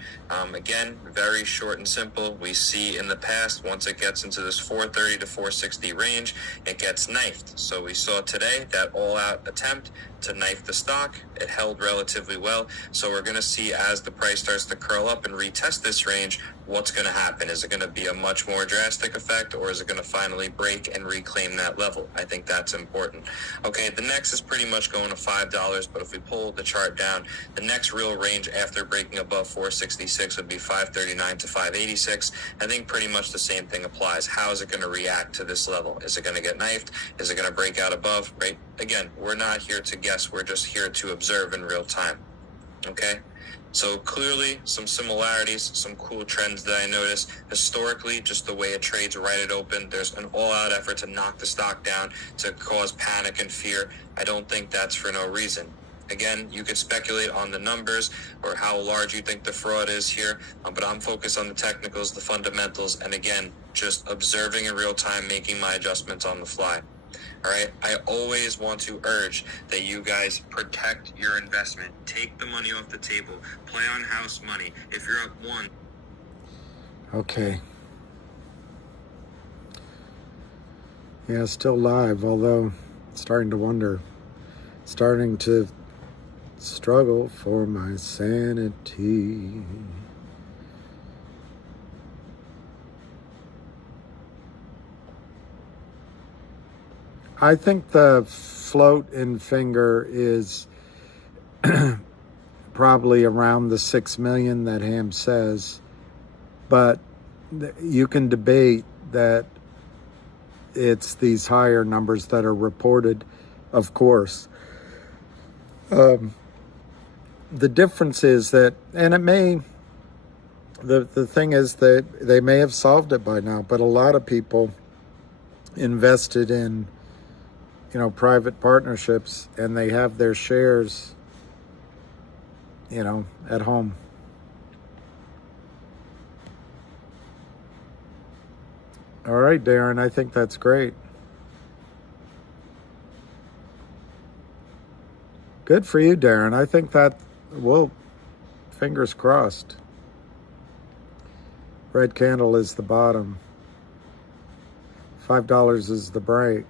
Again, very short and simple. We see in the past, once it gets into this 430 to 460 range, it gets knifed. So we saw today that all-out attempt to knife the stock. It held relatively well. So we're going to see as the price starts to curl up and retest this range, what's going to happen? Is it going to be a much more drastic effect, or is it going to finally break and reclaim that level? I think that's important. Okay, the next is pretty much going to $5, but if we pull the chart down, the next real range after breaking above 466 would be 539 to 586. I think pretty much the same thing applies. How is it going to react to this level? Is it going to get knifed? Is it going to break out above? Right? Again, we're not here to guess. We're just here to observe in real time. Okay? So clearly some similarities, some cool trends that I noticed. Historically, just the way it trades right at open, there's an all-out effort to knock the stock down, to cause panic and fear. I don't think that's for no reason. Again, you could speculate on the numbers or how large you think the fraud is here, but I'm focused on the technicals, the fundamentals, and again, just observing in real time, making my adjustments on the fly. All right, I always want to urge that you guys protect your investment. Take the money off the table. Play on house money. If you're up one. Okay. Yeah, still live, although starting to wonder, starting to struggle for my sanity. I think the float in Fngr is probably around the 6 million that Ham says, but you can debate that it's these higher numbers that are reported, of course. The difference is that, and it may, the thing is that they may have solved it by now, but a lot of people invested in, private partnerships, and they have their shares, at home. All right, Darren, I think that's great. Good for you, Darren. I think that, well, fingers crossed. Red candle is the bottom. $5 is the break.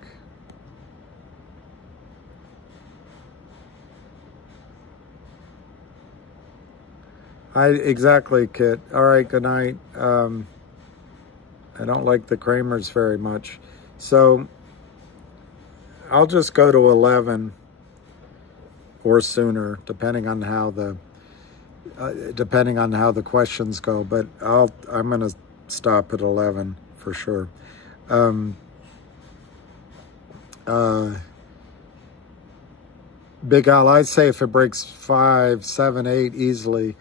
Exactly, Kit. All right, good night. I don't like the Kramers very much. So I'll just go to 11 or sooner, depending on how the questions go. But I'm going to stop at 11 for sure. Big Al, I'd say if it breaks 5, 7, 8 easily.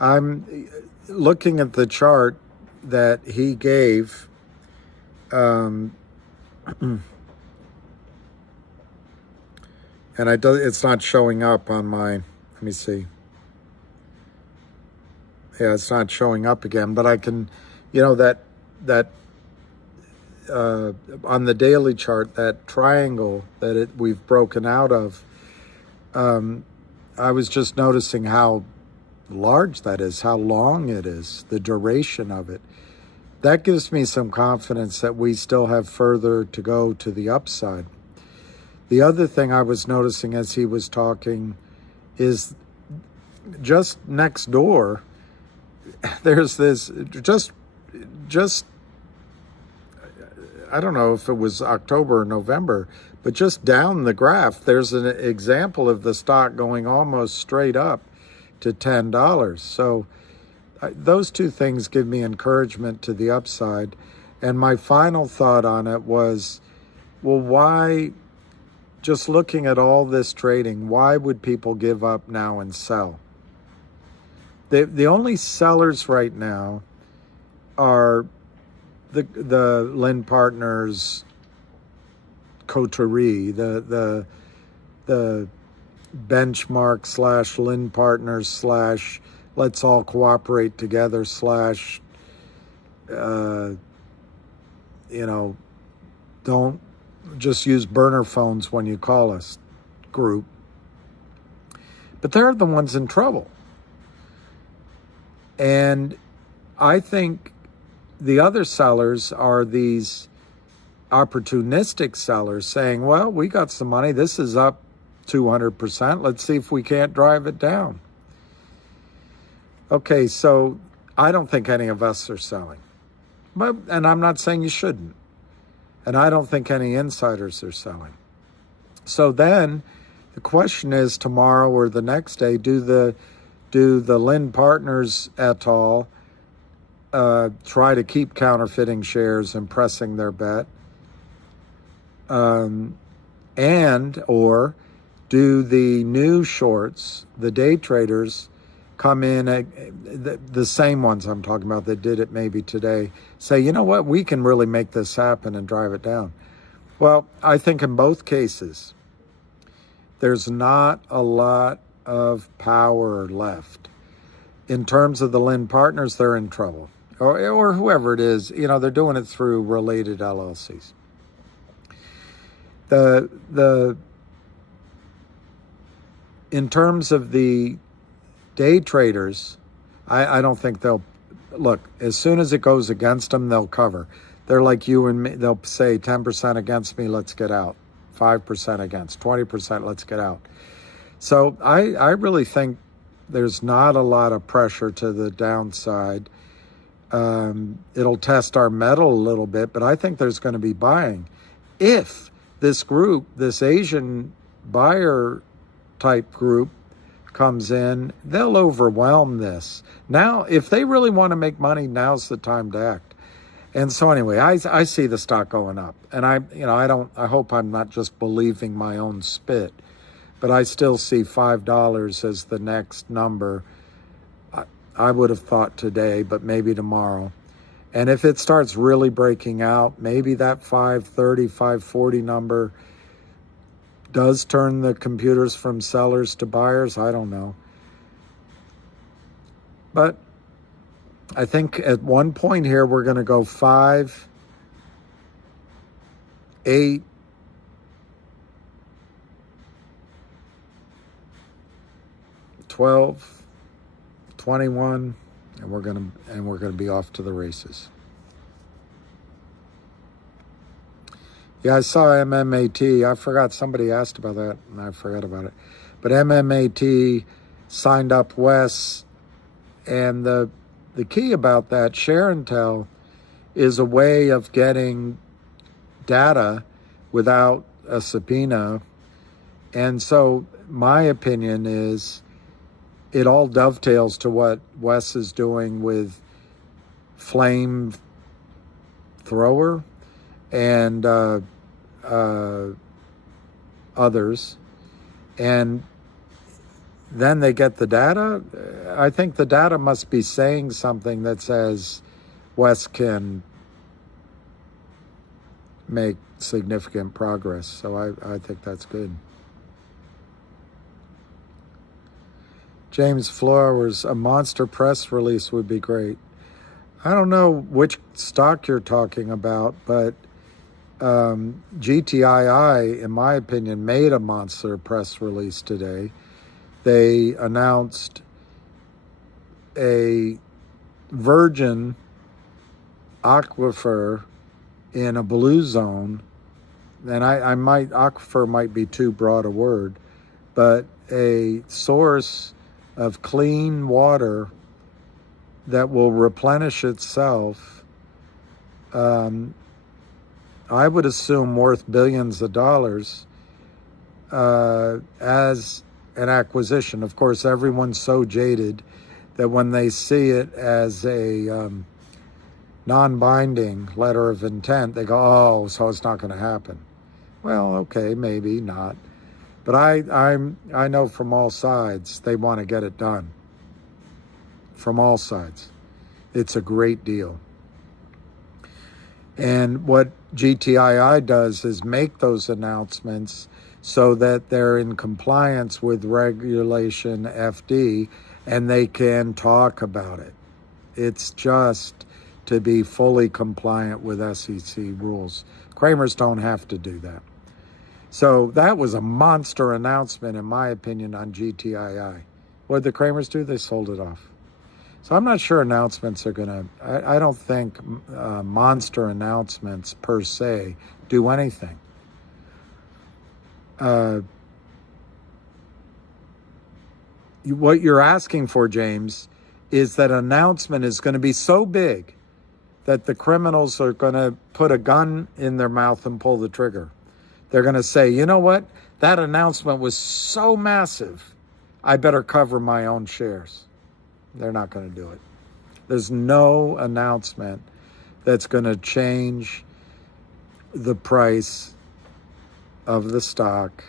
I'm looking at the chart that he gave. And it's not showing up on my, let me see. Yeah, it's not showing up again, but I can, that on the daily chart, that triangle that we've broken out of, I was just noticing how large that is, how long it is, the duration of it. That gives me some confidence that we still have further to go to the upside. The other thing I was noticing as he was talking is just next door, there's this, just I don't know if it was October or November, but just down the graph, there's an example of the stock going almost straight up to $10. So those two things give me encouragement to the upside. And my final thought on it was, well, why, just looking at all this trading, why would people give up now and sell? The only sellers right now are the Lynn Partners coterie, the benchmark / Lynn Partners / let's all cooperate together / don't just use burner phones when you call us group. But they're the ones in trouble. And I think the other sellers are these opportunistic sellers saying, well, we got some money. This is up 200%. Let's see if we can't drive it down. Okay, so I don't think any of us are selling. And I'm not saying you shouldn't. And I don't think any insiders are selling. So then the question is, tomorrow or the next day, do the Lynn Partners et al. Try to keep counterfeiting shares and pressing their bet? Or do the new shorts, the day traders, come in, the same ones I'm talking about that did it maybe today, say, you know what, we can really make this happen and drive it down? Well, I think in both cases, there's not a lot of power left. In terms of the Lynn Partners, they're in trouble. Or whoever it is, they're doing it through related LLCs. In terms of the day traders, I don't think they'll, look, as soon as it goes against them, they'll cover. They're like you and me. They'll say 10% against me, let's get out. 5% against, 20%, let's get out. So I really think there's not a lot of pressure to the downside. It'll test our mettle a little bit, but I think there's going to be buying. If this group, this Asian buyer type group, comes in, they'll overwhelm this. Now, if they really want to make money, now's the time to act. And so anyway, I see the stock going up, and I hope I'm not just believing my own spit, but I still see $5 as the next number. I would have thought today, but maybe tomorrow. And if it starts really breaking out, maybe that 530, 540 number does turn the computers from sellers to buyers. I don't know. But I think at one point here, we're going to go 5, 8, 12, 21, and we're going to be off to the races. Yeah, I saw Mmtlp. I forgot, somebody asked about that, and I forgot about it. But Mmtlp signed up Wes, and the key about that, share and tell, is a way of getting data without a subpoena. And so my opinion is it all dovetails to what Wes is doing with Flame Thrower and others, and then they get the data. I think the data must be saying something that says Wes can make significant progress. So I think that's good. James Flowers, a monster press release would be great. I don't know which stock you're talking about, but Gtii, in my opinion, made a monster press release today. They announced a virgin aquifer in a blue zone, and aquifer might be too broad a word, but a source of clean water that will replenish itself, I would assume worth billions of dollars as an acquisition. Of course, everyone's so jaded that when they see it as a non-binding letter of intent, they go, oh, so it's not going to happen. Well, okay, maybe not. But I know from all sides they want to get it done. From all sides. It's a great deal. And what Gtii does is make those announcements so that they're in compliance with regulation FD and they can talk about it. It's just to be fully compliant with SEC rules. Kramers don't have to do that. So that was a monster announcement, in my opinion, on Gtii. What did the Kramers do? They sold it off. So I'm not sure announcements are going to, I don't think monster announcements per se do anything. What you're asking for, James, is that announcement is going to be so big that the criminals are going to put a gun in their mouth and pull the trigger. They're going to say, you know what? That announcement was so massive, I better cover my own shares. They're not going to do it. There's no announcement that's going to change the price of the stock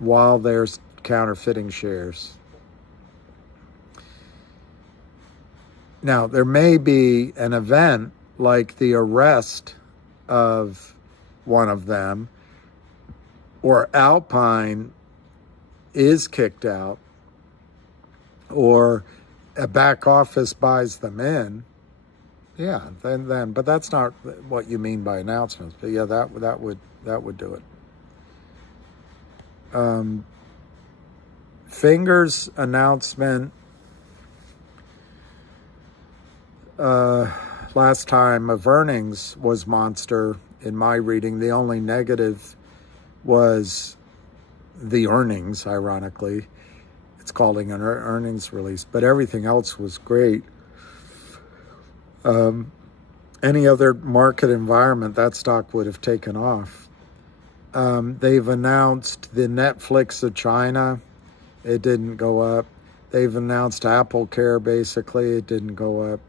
while there's counterfeiting shares. Now, there may be an event like the arrest of one of them, or Alpine is kicked out, or a back office buys them in. Yeah, then, but that's not what you mean by announcements. But yeah, that would do it. Fngr's announcement last time of earnings was monster in my reading. The only negative was the earnings, ironically. It's calling an earnings release, but everything else was great. Any other market environment, that stock would have taken off. They've announced the Netflix of China. It didn't go up. They've announced Apple Care, basically. It didn't go up.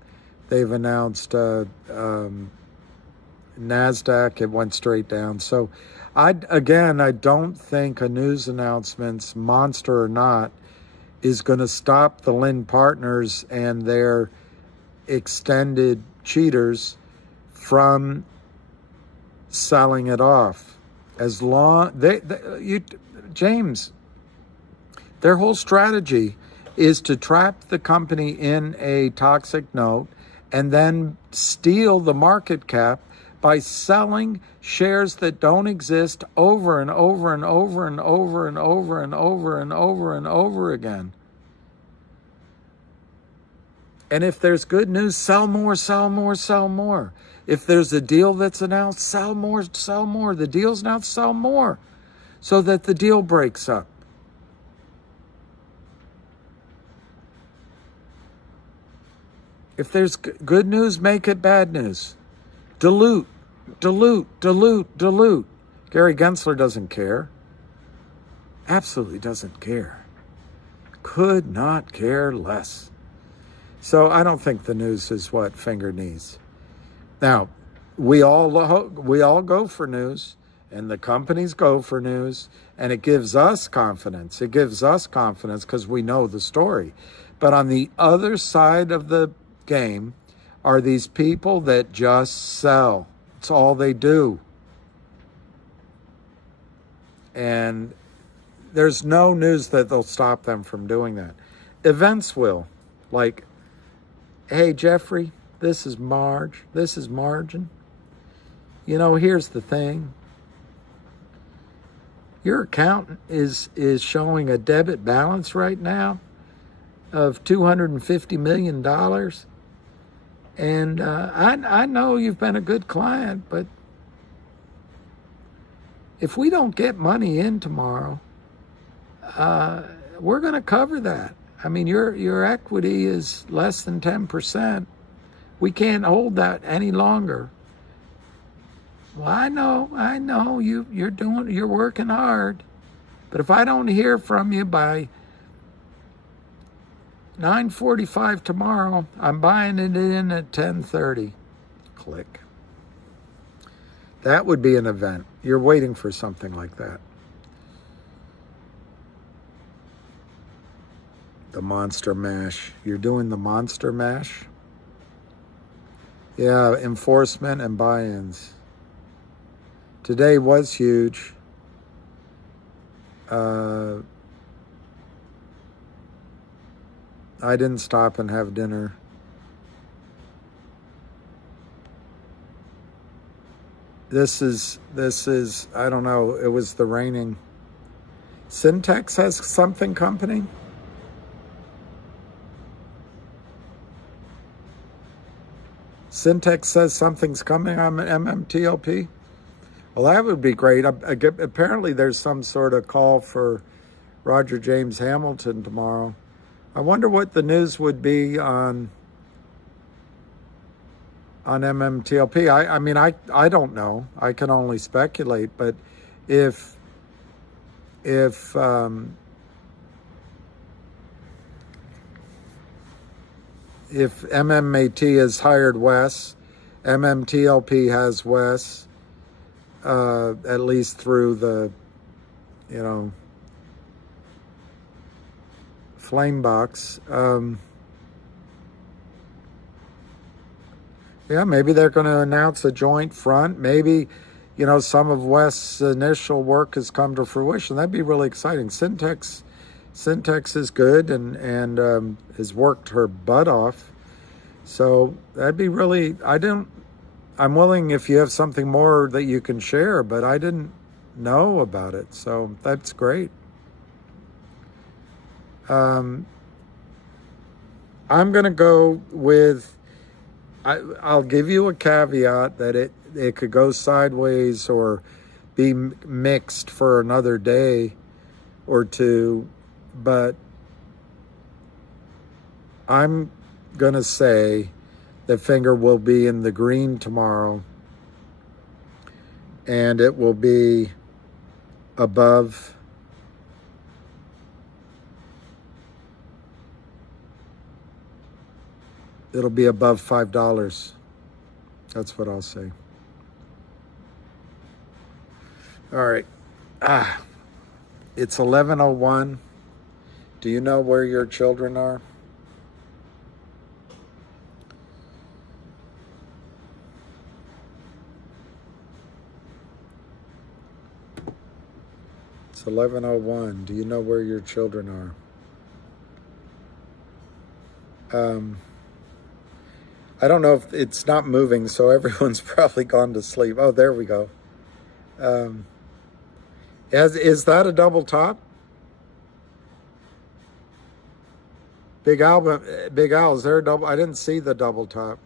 They've announced NASDAQ. It went straight down. So, I don't think a news announcement, monster or not, is going to stop the Lynn Partners and their extended cheaters from selling it off. As long James, their whole strategy is to trap the company in a toxic note and then steal the market cap by selling shares that don't exist over and over and over and over and over and over and over and over again. And if there's good news, sell more, sell more, sell more. If there's a deal that's announced, sell more, sell more. The deal's announced, sell more, so that the deal breaks up. If there's good news, make it bad news. Dilute, dilute, dilute, dilute. Gary Gensler doesn't care. Absolutely doesn't care. Could not care less. So I don't think the news is what Fngr needs. Now, we all go for news, and the companies go for news, and it gives us confidence. It gives us confidence because we know the story. But on the other side of the game are these people that just sell. It's all they do. And there's no news that they'll stop them from doing that. Events will. Like, hey, Jeffrey, this is Marge. This is Margin. You know, here's the thing. Your account is showing a debit balance right now of $250 million. And I know you've been a good client, but if we don't get money in tomorrow, we're going to cover that. I mean, your equity is less than 10%. We can't hold that any longer. Well, I know you're working hard, but if I don't hear from you by 9:45 tomorrow, I'm buying it in at 10:30. Click. That would be an event. You're waiting for something like that. The monster mash. You're doing the monster mash? Yeah, enforcement and buy-ins. Today was huge. I didn't stop and have dinner. This is, I don't know, it was the raining. Syntex has something company? Syntex says something's coming on Mmtlp? Well, that would be great. Apparently there's some sort of call for Roger James Hamilton tomorrow. I wonder what the news would be on Mmtlp. I mean, I don't know. I can only speculate. But if MMAT has hired Wes, Mmtlp has Wes, at least through the, Flamebox. Yeah, maybe they're going to announce a joint front. Maybe, some of West's initial work has come to fruition. That'd be really exciting. Syntex is good and has worked her butt off. So that'd be really, I'm willing if you have something more that you can share, but I didn't know about it. So that's great. I'm going to go with, I'll give you a caveat that it could go sideways or be mixed for another day or two, but I'm going to say that Fngr will be in the green tomorrow, and it will be above it'll be above $5. That's what I'll say. All right. It's 11:01. Do you know where your children are? It's 11:01. Do you know where your children are? I don't know if it's not moving, so everyone's probably gone to sleep. Oh, there we go. Is that a double top? Big Al, is there a double? I didn't see the double top.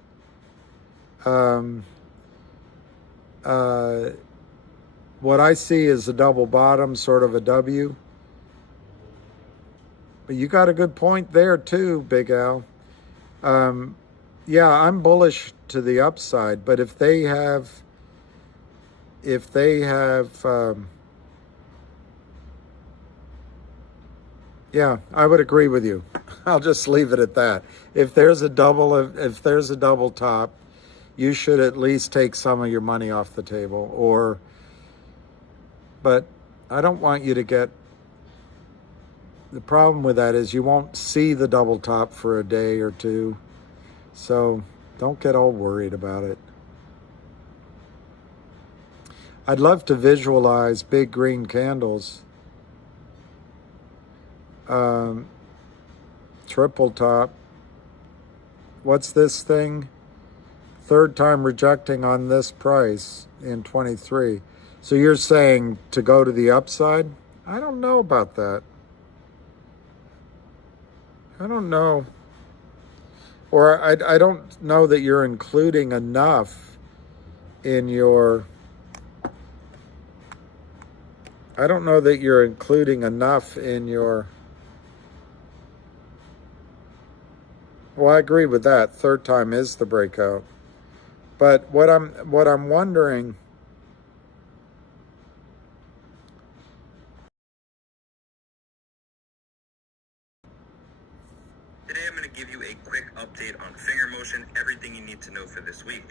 What I see is a double bottom, sort of a W. But you got a good point there too, Big Al. Yeah, I'm bullish to the upside, but if they have, yeah, I would agree with you. I'll just leave it at that. If there's a double top, you should at least take some of your money off the table. But I don't want you to get. The problem with that is you won't see the double top for a day or two. So don't get all worried about it. I'd love to visualize big green candles. Triple top. What's this thing? Third time rejecting on this price in 23. So you're saying to go to the upside? I don't know about that. I don't know. Or I don't know that you're including enough in your... I don't know that you're including enough in your... Well, I agree with that. Third time is the breakout. But what I'm wondering... Today I'm going to give you a quick update on finger motion, everything you need to know for this week.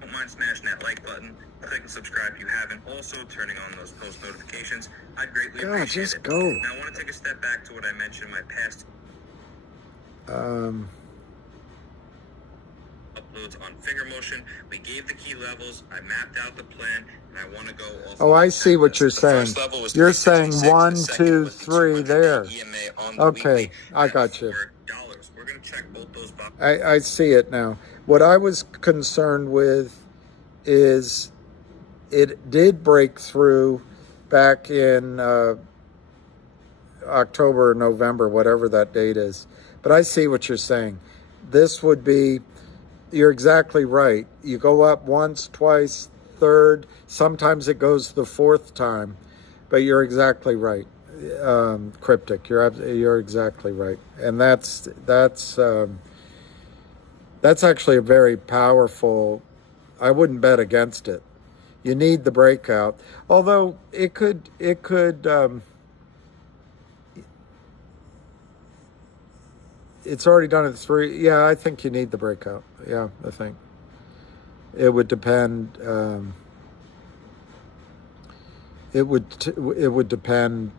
Don't mind smashing that like button, click and subscribe if you haven't, also turning on those post notifications. I'd greatly appreciate just it. go. Now I want to take a step back to what I mentioned in my past uploads on finger motion. We gave the key levels, I mapped out the plan, and I want to go off. Oh, I see what you're saying. You're saying 1, 2, 3 there. Okay, I got you. We're going to check both those boxes. I see it now. What I was concerned with is it did break through back in October or November, whatever that date is. But I see what you're saying. This would be, you're exactly right. You go up once, twice, third, sometimes it goes the fourth time, but you're exactly right. Cryptic, you're exactly right. And that's actually a very powerful, I wouldn't bet against it. You need the breakout. Although it could it's already done at 3. Yeah, I think you need the breakout. Yeah, I think. It would depend. It would depend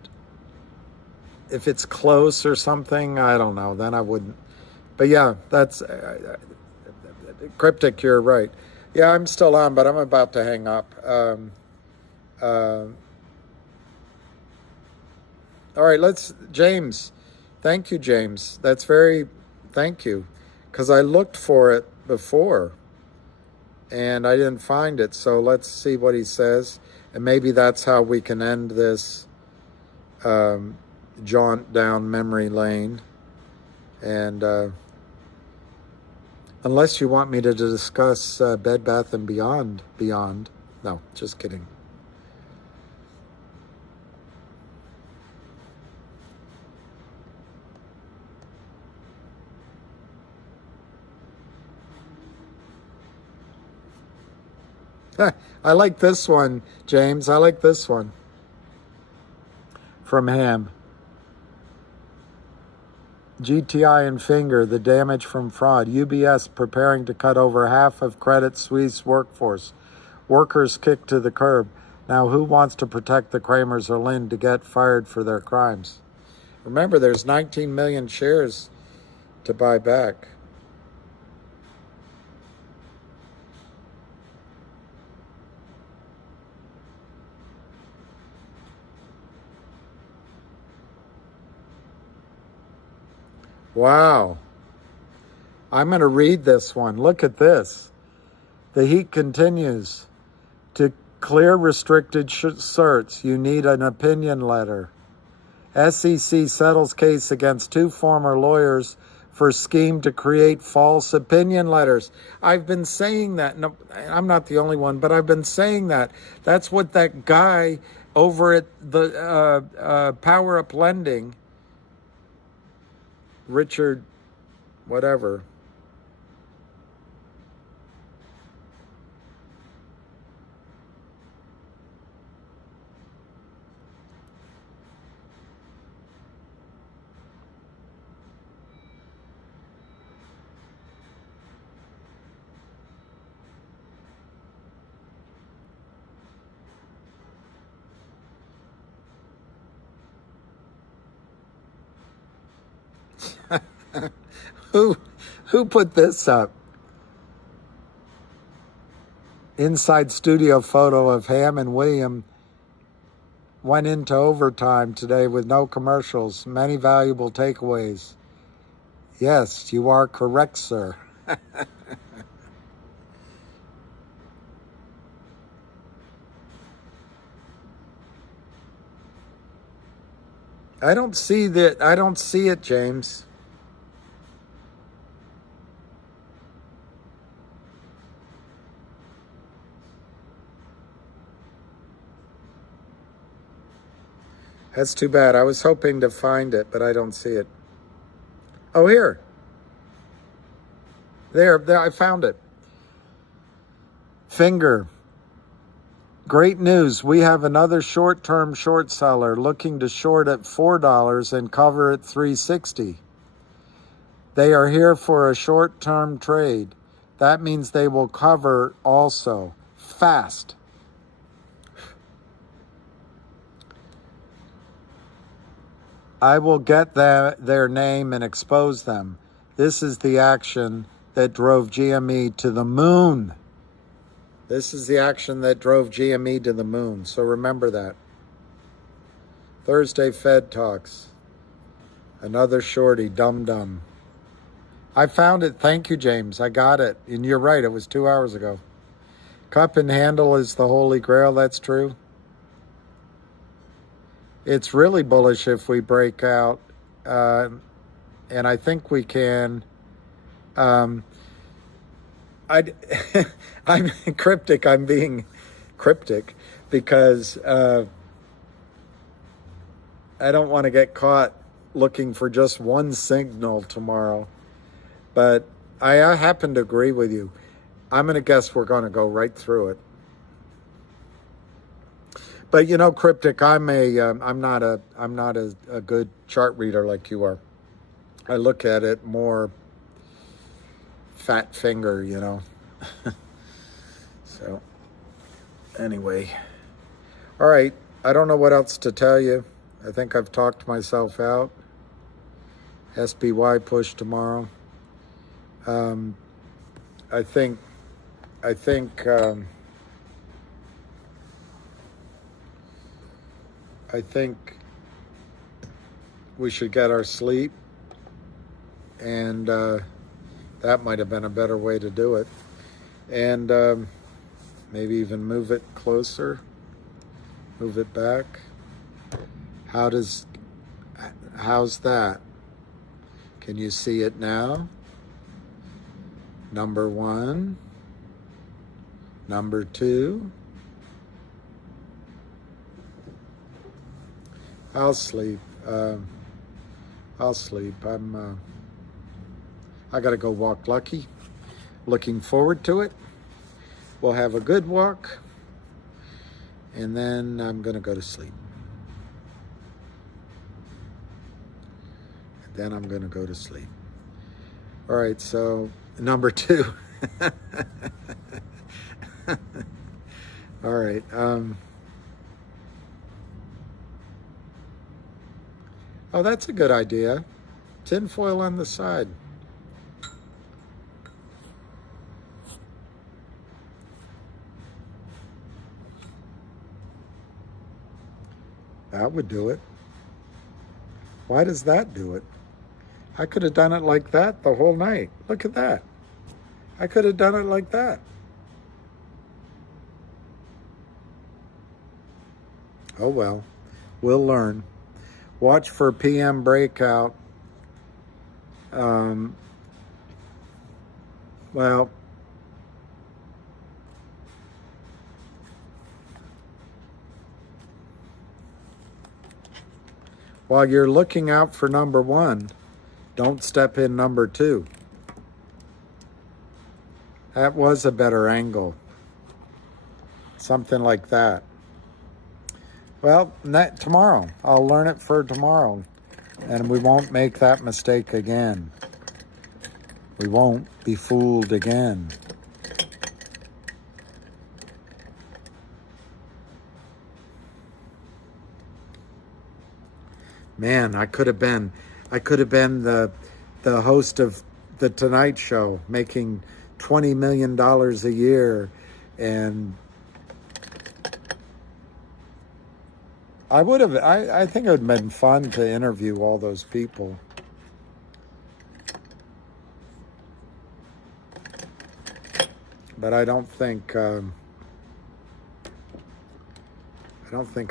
if it's close or something. I don't know. Then I wouldn't. But yeah, that's cryptic. You're right. Yeah, I'm still on, but I'm about to hang up. All right, James. Thank you, James. Thank you. Because I looked for it before and I didn't find it. So let's see what he says. And maybe that's how we can end this jaunt down memory lane. And unless you want me to discuss Bed Bath & Beyond. No, just kidding. I like this one, James. I like this one. From Ham. Gtii and Fngr, the damage from fraud. UBS preparing to cut over half of Credit Suisse workforce. Workers kicked to the curb. Now who wants to protect the Kramers or Lynn to get fired for their crimes? Remember, there's 19 million shares to buy back. Wow. I'm going to read this one. Look at this. The heat continues. To clear restricted certs, you need an opinion letter. SEC settles case against 2 former lawyers for scheme to create false opinion letters. I've been saying that. No, I'm not the only one, but I've been saying that. That's what that guy over at the Power Up Lending, Richard, whatever. Who put this up? Inside studio photo of Ham and William went into overtime today with no commercials. Many valuable takeaways. Yes, you are correct, sir. I don't see that. I don't see it, James. That's too bad. I was hoping to find it, but I don't see it. Oh, here. There, I found it. Fngr. Great news. We have another short-term short seller looking to short at $4 and cover at $3.60. They are here for a short-term trade. That means they will cover also. Fast. I will get their name and expose them. This is the action that drove GME to the moon. This is the action that drove GME to the moon. So remember that. Thursday Fed talks. Another shorty, dum-dum. I found it. Thank you, James. I got it. And you're right. It was 2 hours ago. Cup and handle is the holy grail. That's true. It's really bullish if we break out. And I think we can. I'm cryptic. I'm being cryptic because I don't want to get caught looking for just one signal tomorrow. But I happen to agree with you. I'm going to guess we're going to go right through it. But you know, cryptic, I'm not a good chart reader like you are. I look at it more fat finger, you know. So anyway, all right. I don't know what else to tell you. I think I've talked myself out. SPY push tomorrow. I think we should get our sleep, and that might have been a better way to do it. And maybe even move it closer, move it back. How's that? Can you see it now? Number 1, number 2. I'll sleep. I got to go walk Lucky. Looking forward to it. we'll have a good walk, and then I'm going to go to sleep. Then I'm going to go to sleep. All right, so number 2. All right. Oh, that's a good idea. Tinfoil on the side. That would do it. Why does that do it? I could have done it like that the whole night. Look at that. I could have done it like that. Oh well, we'll learn. Watch for PM breakout. Well, while you're looking out for number 1, don't step in number 2. That was a better angle. Something like that. Well, tomorrow. I'll learn it for tomorrow. And we won't make that mistake again. We won't be fooled again. Man, I could have been the host of the Tonight Show, making $20 million a year, and I think it would have been fun to interview all those people. But I don't think I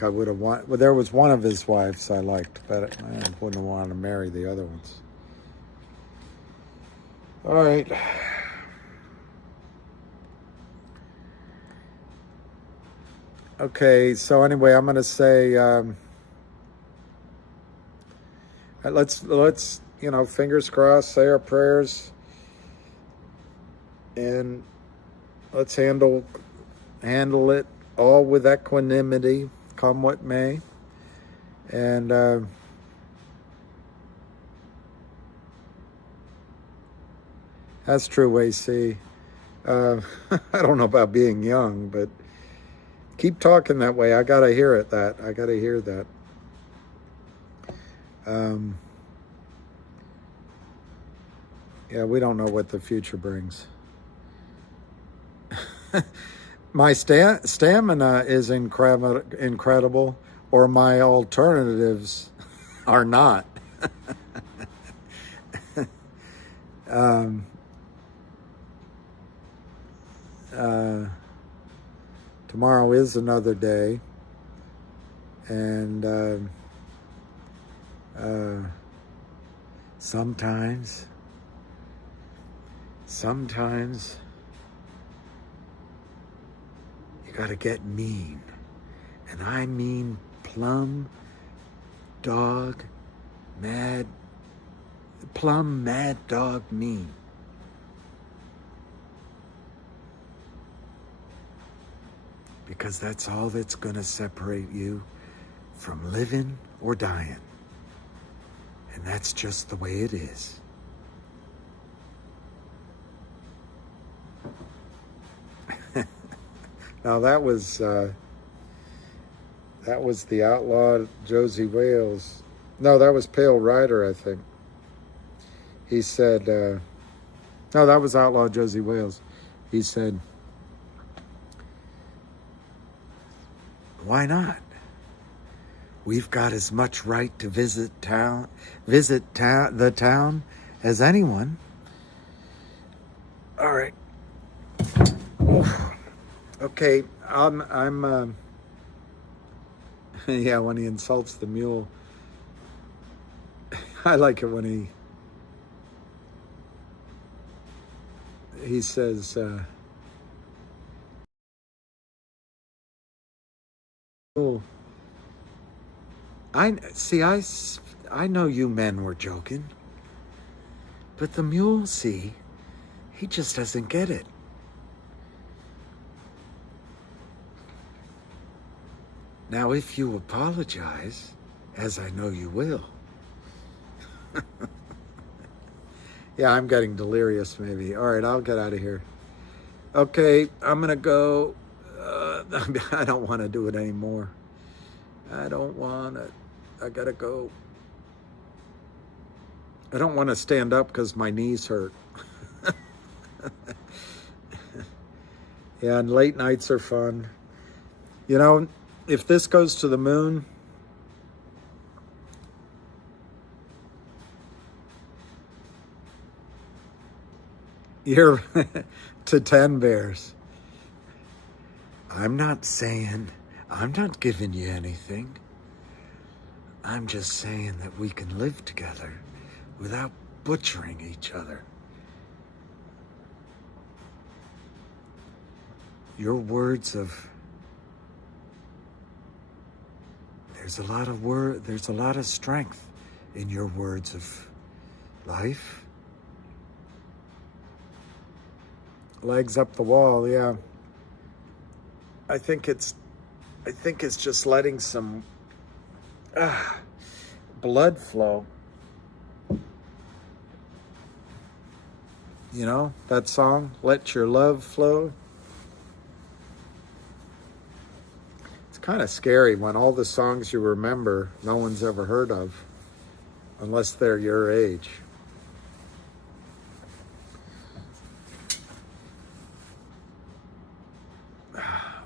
would have wanted. Well, there was one of his wives I liked, but I wouldn't have wanted to marry the other ones. All right. Okay, so anyway, I'm going to say, let's fingers crossed, say our prayers, and let's handle it all with equanimity, come what may. And that's true, AC. I don't know about being young, but keep talking that way. I got to hear it. I got to hear that. Yeah, we don't know what the future brings. My stamina is incredible, or my alternatives are not. Tomorrow is another day, and sometimes you gotta get mean, and I mean plumb mad dog mean. Because that's all that's gonna separate you from living or dying. And that's just the way it is. Now that was the outlaw Josie Wales. No, that was Pale Rider, I think. He said, no, that was outlaw Josie Wales. He said, why not? We've got as much right to visit the town as anyone. All right. Oof. Okay, I'm yeah, when he insults the mule. I like it when he says, I know you men were joking, but the mule, he just doesn't get it. Now, if you apologize, as I know you will. Yeah, I'm getting delirious maybe. All right, I'll get out of here. Okay, I'm going to go. I don't want to do it anymore. I don't want it. I got to go. I don't want to stand up because my knees hurt. Yeah, and late nights are fun. You know, if this goes to the moon, you're to 10 bears. I'm not giving you anything. I'm just saying that we can live together without butchering each other. Your words of, there's a lot of strength in your words of life. Legs up the wall, yeah. I think it's just letting some blood flow. You know, that song, Let Your Love Flow? It's kind of scary when all the songs you remember, no one's ever heard of, unless they're your age.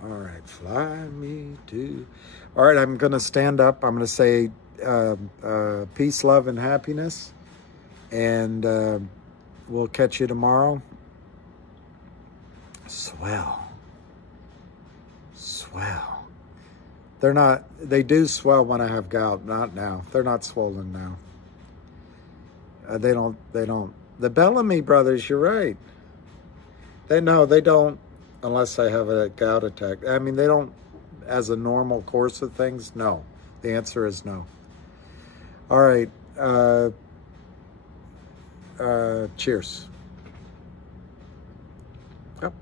All right, fly me to... All right, I'm going to stand up. I'm going to say peace, love, and happiness. And we'll catch you tomorrow. Swell. They do swell when I have gout, not now. They're not swollen now. They don't. The Bellamy brothers, you're right. They don't, unless I have a gout attack. I mean, they don't, as a normal course of things, no. The answer is no. All right. Cheers. Yep.